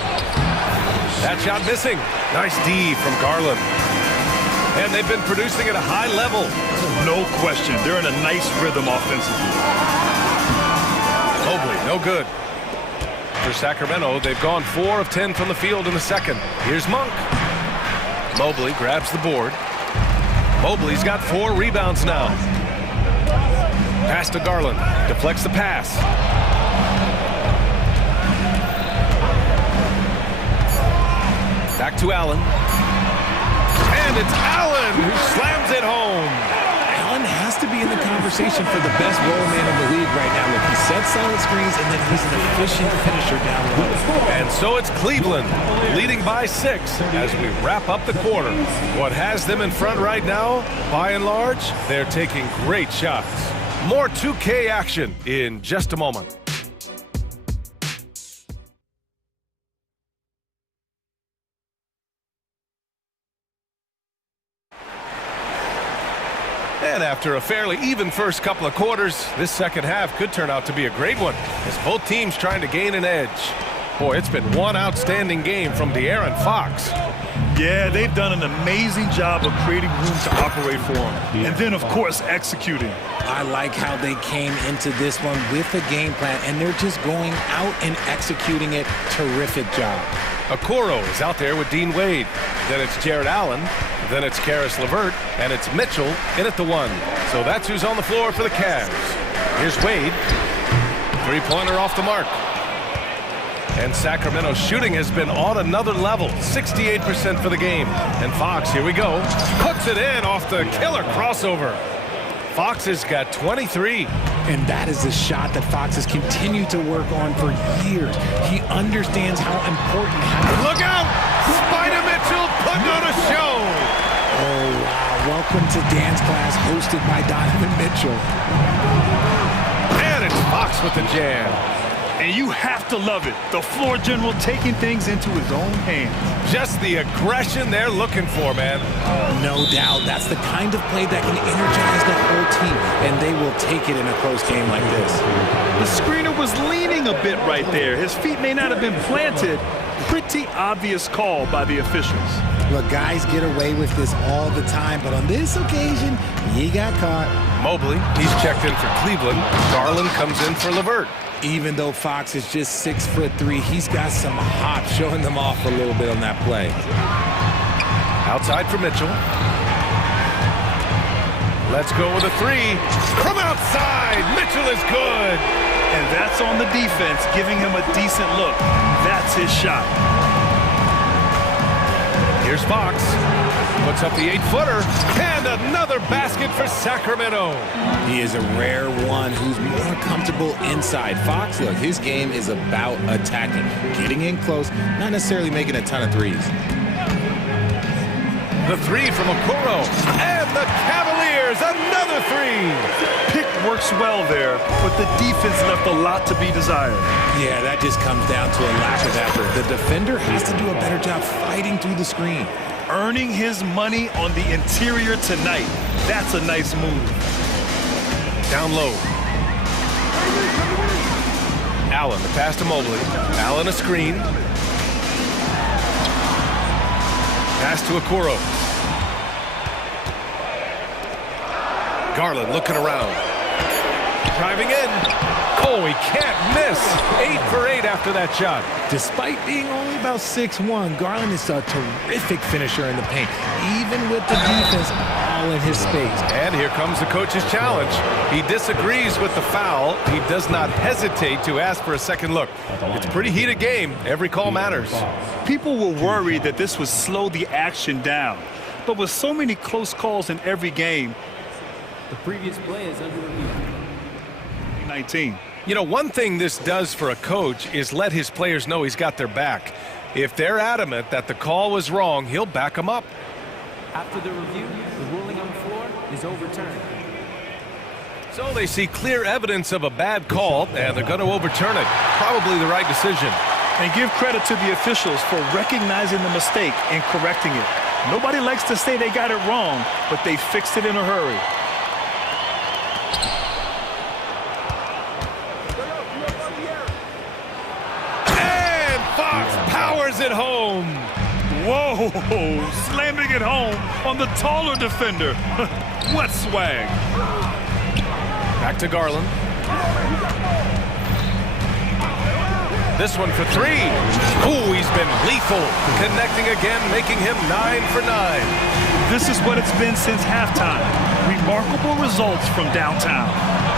That shot missing. Nice D from Garland. And they've been producing at a high level. No question. They're in a nice rhythm offensively. Mobley, no good. For Sacramento, they've gone 4 of 10 from the field in the second. Here's Monk. Mobley grabs the board. Mobley's got 4 rebounds now. Pass to Garland. Deflects the pass. Back to Allen. And it's Allen who slams it home. Allen has to be in the conversation for the best roll man in the league right now. Look, he sets solid screens, and then he's an efficient finisher down low. And so it's Cleveland leading by 6 as we wrap up the quarter. What has them in front right now, by and large, they're taking great shots. More 2K action in just a moment. And after a fairly even first couple of quarters, this second half could turn out to be a great one as both teams trying to gain an edge. Boy, it's been one outstanding game from De'Aaron Fox. Yeah, they've done an amazing job of creating room to operate for him. And then, of course, executing. I like how they came into this one with a game plan, and they're just going out and executing it. Terrific job. Okoro is out there with Dean Wade. Then it's Jared Allen. Then it's Karis LeVert. And it's Mitchell in at the 1. So that's who's on the floor for the Cavs. Here's Wade. Three-pointer off the mark. And Sacramento's shooting has been on another level. 68% for the game. And Fox, here we go, puts it in off the killer crossover. Fox has got 23. And that is a shot that Fox has continued to work on for years. He understands how important having... Look out! Spider Mitchell putting on a show! Oh, wow. Welcome to dance class hosted by Donovan Mitchell. And it's Fox with the jam. And you have to love it. The floor general taking things into his own hands. Just the aggression they're looking for, man. No doubt. That's the kind of play that can energize the whole team, and they will take it in a close game like this. The screener was leaning a bit right there. His feet may not have been planted. Pretty obvious call by the officials. Look, guys get away with this all the time, but on this occasion, he got caught. Mobley, he's checked in for Cleveland. Garland comes in for LeVert. Even though Fox is just 6'3", he's got some hop, showing them off a little bit on that play. Outside for Mitchell. Let's go with a three. From outside, Mitchell is good. And that's on the defense, giving him a decent look. That's his shot. Here's Fox. Puts up the 8-footer. And another basket for Sacramento. He is a rare one who's more comfortable inside. Fox, look, his game is about attacking, getting in close, not necessarily making a ton of threes. The three from Okoro. And the Cavaliers, another three. Pick works well there, but the defense left a lot to be desired. Yeah, that just comes down to a lack of effort. The defender has to do a better job fighting through the screen. Earning his money on the interior tonight. That's a nice move. Down low. Allen, the pass to Mobley. Allen a screen. Pass to Okoro. Garland looking around. Driving in. Oh, he can't miss. 8 for 8 after that shot. Despite being only about 6'1", Garland is a terrific finisher in the paint, even with the defense all in his space. And here comes the coach's challenge. He disagrees with the foul. He does not hesitate to ask for a second look. It's a pretty heated game. Every call matters. People were worried that this would slow the action down. But with so many close calls in every game, the previous play is under review. 19. You know, one thing this does for a coach is let his players know he's got their back. If they're adamant that the call was wrong, he'll back them up. After the review, the ruling on the floor is overturned. So they see clear evidence of a bad call, and they're going to overturn it. Probably the right decision. And give credit to the officials for recognizing the mistake and correcting it. Nobody likes to say they got it wrong, but they fixed it in a hurry. Powers it home. Whoa, slamming it home on the taller defender. What swag. Back to Garland. This one for three. Ooh, he's been lethal. Connecting again, making him 9 for 9. This is what it's been since halftime. Remarkable results from downtown.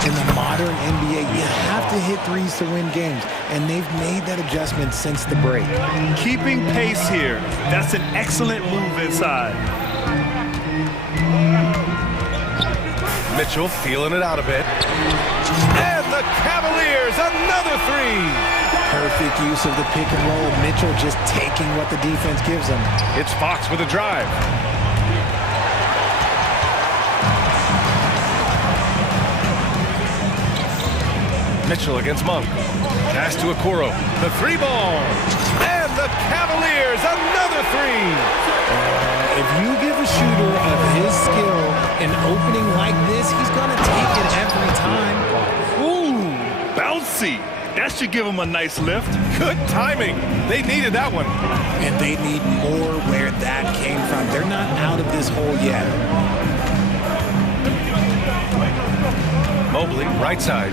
In the modern NBA, you have to hit threes to win games, and they've made that adjustment since the break. Keeping pace here. That's an excellent move inside. Mitchell feeling it out a bit. And the Cavaliers, another three. Perfect use of the pick and roll. Mitchell just taking what the defense gives him. It's Fox with a drive. Mitchell against Monk. Pass to Okoro. The three ball. And the Cavaliers, another three. If you give a shooter of his skill an opening like this, he's going to take it every time. Ooh, bouncy. That should give him a nice lift. Good timing. They needed that one. And they need more where that came from. They're not out of this hole yet. Mobley, right side.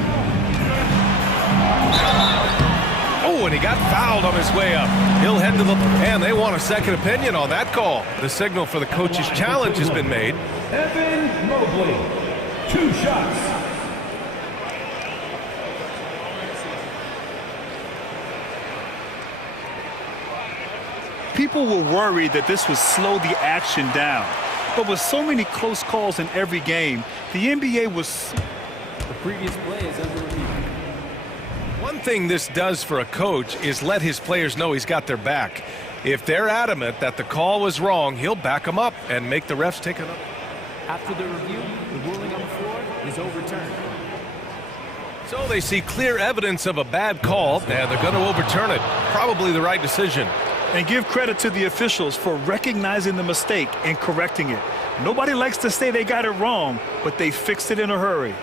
Oh, and he got fouled on his way up. He'll head to the... And they want a second opinion on that call. The signal for the coach's challenge has been made. Evan Mobley, 2 shots. People were worried that this would slow the action down. But with so many close calls in every game, the NBA was... The previous play is under review. One thing this does for a coach is let his players know he's got their back. If they're adamant that the call was wrong, he'll back them up and make the refs take it up. After the review, the ruling on the floor is overturned. So they see clear evidence of a bad call, and they're going to overturn it. Probably the right decision. And give credit to the officials for recognizing the mistake and correcting it. Nobody likes to say they got it wrong, but they fixed it in a hurry.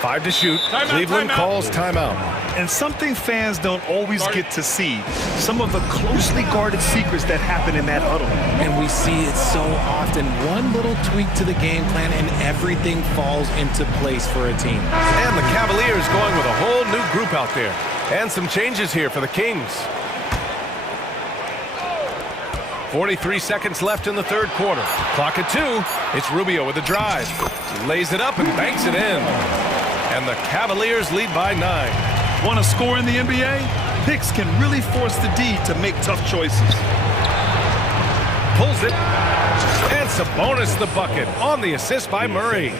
5 to shoot. Cleveland calls timeout. And something fans don't always get to see. Some of the closely guarded secrets that happen in that huddle. And we We see it so often. One little tweak to the game plan and everything falls into place for a team. And the Cavaliers going with a whole new group out there. And some changes here for the Kings. 43 seconds left in the third quarter. Clock at 2. It's Rubio with the drive. He lays it up and banks it in. And the Cavaliers lead by 9. Want to score in the NBA? Picks can really force the D to make tough choices. Pulls it. And Sabonis the bucket on the assist by Murray.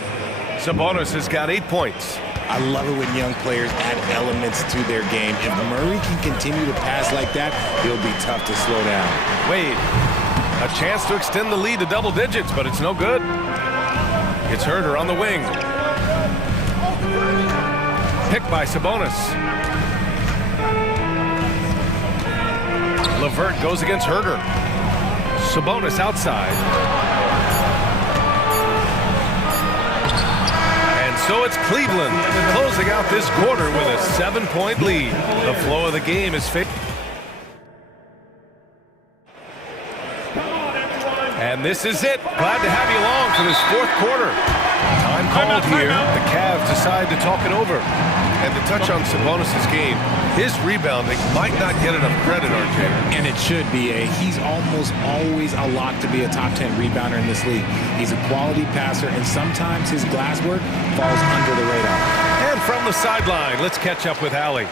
Sabonis has got 8 points. I love it when young players add elements to their game. If Murray can continue to pass like that, he'll be tough to slow down. Wade, a chance to extend the lead to double digits, but it's no good. It's Herder on the wing. Picked by Sabonis. LeVert goes against Herder. Sabonis outside. So it's Cleveland closing out this quarter with a 7-point lead. The flow of the game is fixed. And this is it. Glad to have you along for this fourth quarter. Time called here. The Cavs decide to talk it over. And to touch on Sabonis' game, his rebounding might not get enough credit, RJ. And it should be. He's almost always a lock to be a top 10 rebounder in this league. He's a quality passer, and sometimes his glass work falls under the radar. And from the sideline, let's catch up with Allie.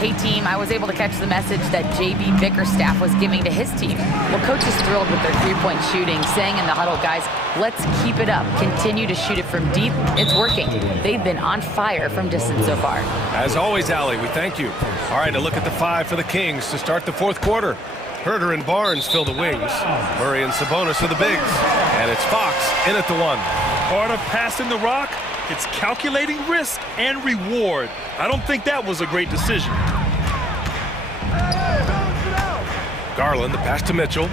Hey team, I was able to catch the message that JB Bickerstaff was giving to his team. Well, coach is thrilled with their three-point shooting, saying in the huddle, guys, let's keep it up. Continue to shoot it from deep. It's working. They've been on fire from distance so far. As always, Allie, we thank you. All right, a look at the 5 for the Kings to start the fourth quarter. Herder and Barnes fill the wings. Murray and Sabonis are the bigs. And it's Fox in at the 1. Part of passing the rock, it's calculating risk and reward. I don't think that was a great decision. Garland, the pass to Mitchell.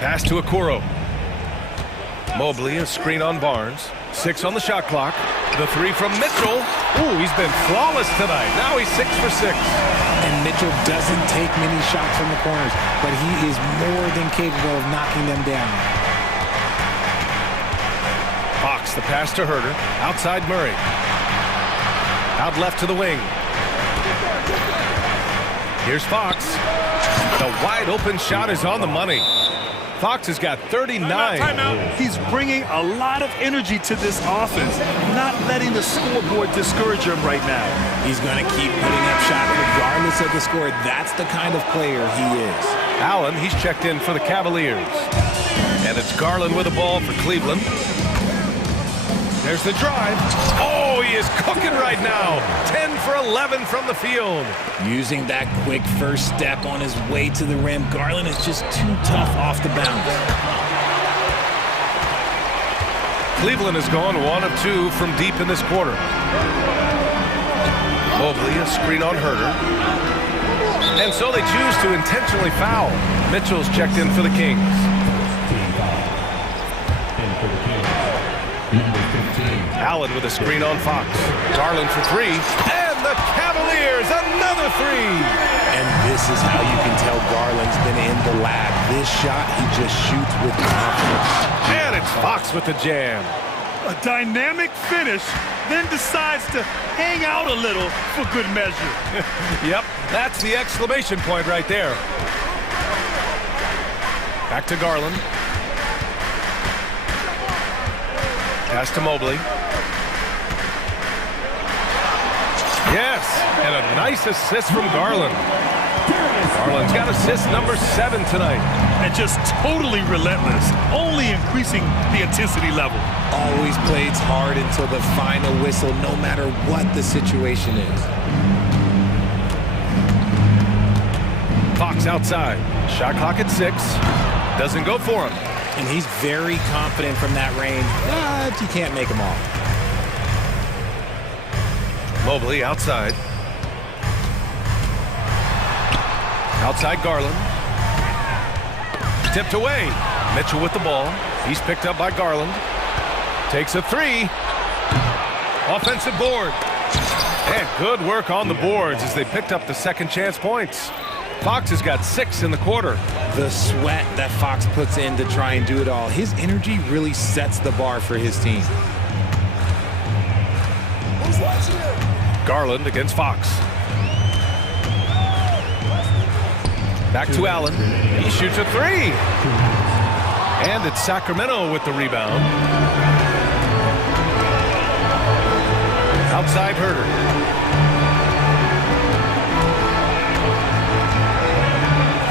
Pass to Okoro. Mobley, a screen on Barnes. 6 on the shot clock. The 3 from Mitchell. Ooh, he's been flawless tonight. Now he's 6 for 6. And Mitchell doesn't take many shots from the corners, but he is more than capable of knocking them down. Fox, the pass to Herder. Outside Murray. Out left to the wing. Here's Fox. The wide open shot is on the money. Fox has got 39. Timeout. He's bringing a lot of energy to this offense, not letting the scoreboard discourage him right now. He's going to keep putting up shots regardless of the score. That's the kind of player he is. Allen, he's checked in for the Cavaliers. And it's Garland with the ball for Cleveland. There's the drive. Oh, he is cooking right now. 10 for 11 from the field. Using that quick first step on his way to the rim, Garland is just too tough off the bounce. Cleveland has gone 1 of 2 from deep in this quarter. Mobley, a screen on Herder. And so they choose to intentionally foul. Mitchell's checked in for the Kings. Allen with a screen on Fox. Garland for 3. And the Cavaliers, another 3. And this is how you can tell Garland's been in the lab. This shot, he just shoots with confidence. And it's Fox with the jam. A dynamic finish, then decides to hang out a little for good measure. Yep, that's the exclamation point right there. Back to Garland. Pass to Mobley. Yes, and a nice assist from Garland. Garland's got assist number 7 tonight. And just totally relentless, only increasing the intensity level. Always plays hard until the final whistle, no matter what the situation is. Fox outside. Shot clock at 6. Doesn't go for him. And he's very confident from that range, but you can't make him all. Mobley outside. Outside Garland. Tipped away. Mitchell with the ball. He's picked up by Garland. Takes a 3. Offensive board. And good work on the boards as they picked up the second chance points. Fox has got 6 in the quarter. The sweat that Fox puts in to try and do it all. His energy really sets the bar for his team. Garland against Fox. Back to Allen. He shoots a 3. And it's Sacramento with the rebound. Outside Herder.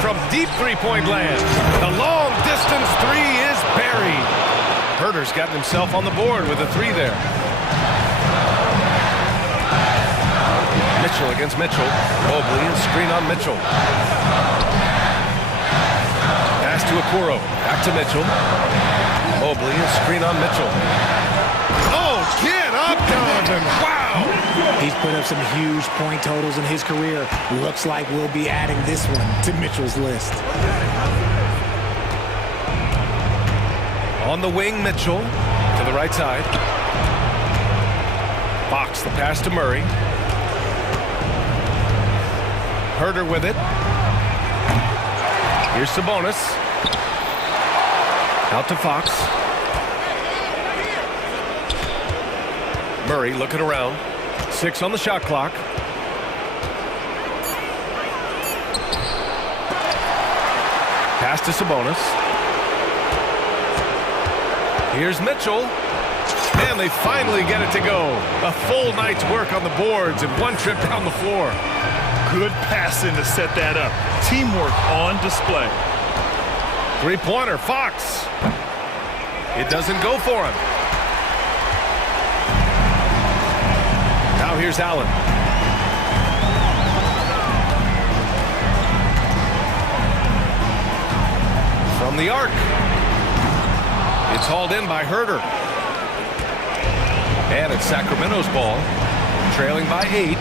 From deep three-point land, the long-distance 3 is buried. Herder's gotten himself on the board with a 3 there. Mitchell against Mitchell. Mobley and screen on Mitchell. Pass to Okoro. Back to Mitchell. Mobley and screen on Mitchell. Oh, get up, Donovan. Wow. He's put up some huge point totals in his career. Looks like we'll be adding this one to Mitchell's list. On the wing, Mitchell to the right side. Fox, the pass to Murray. Herder with it. Here's Sabonis. Out to Fox. Murray looking around. 6 on the shot clock. Pass to Sabonis. Here's Mitchell. And they finally get it to go. A full night's work on the boards and one trip down the floor. Good passing to set that up. Teamwork on display. Three-pointer, Fox. It doesn't go for him. Now here's Allen. From the arc. It's hauled in by Herder. And it's Sacramento's ball. Trailing by 8.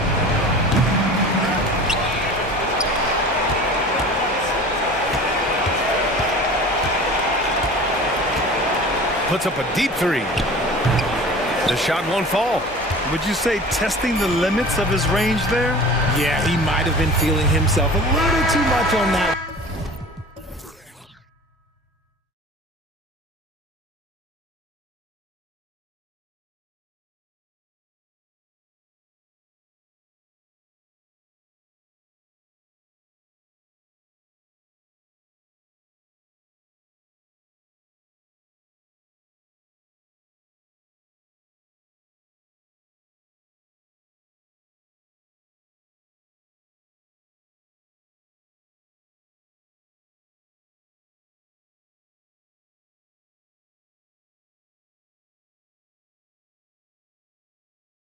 Puts up a deep 3. The shot won't fall. Would you say testing the limits of his range there? Yeah, he might have been feeling himself a little too much on that.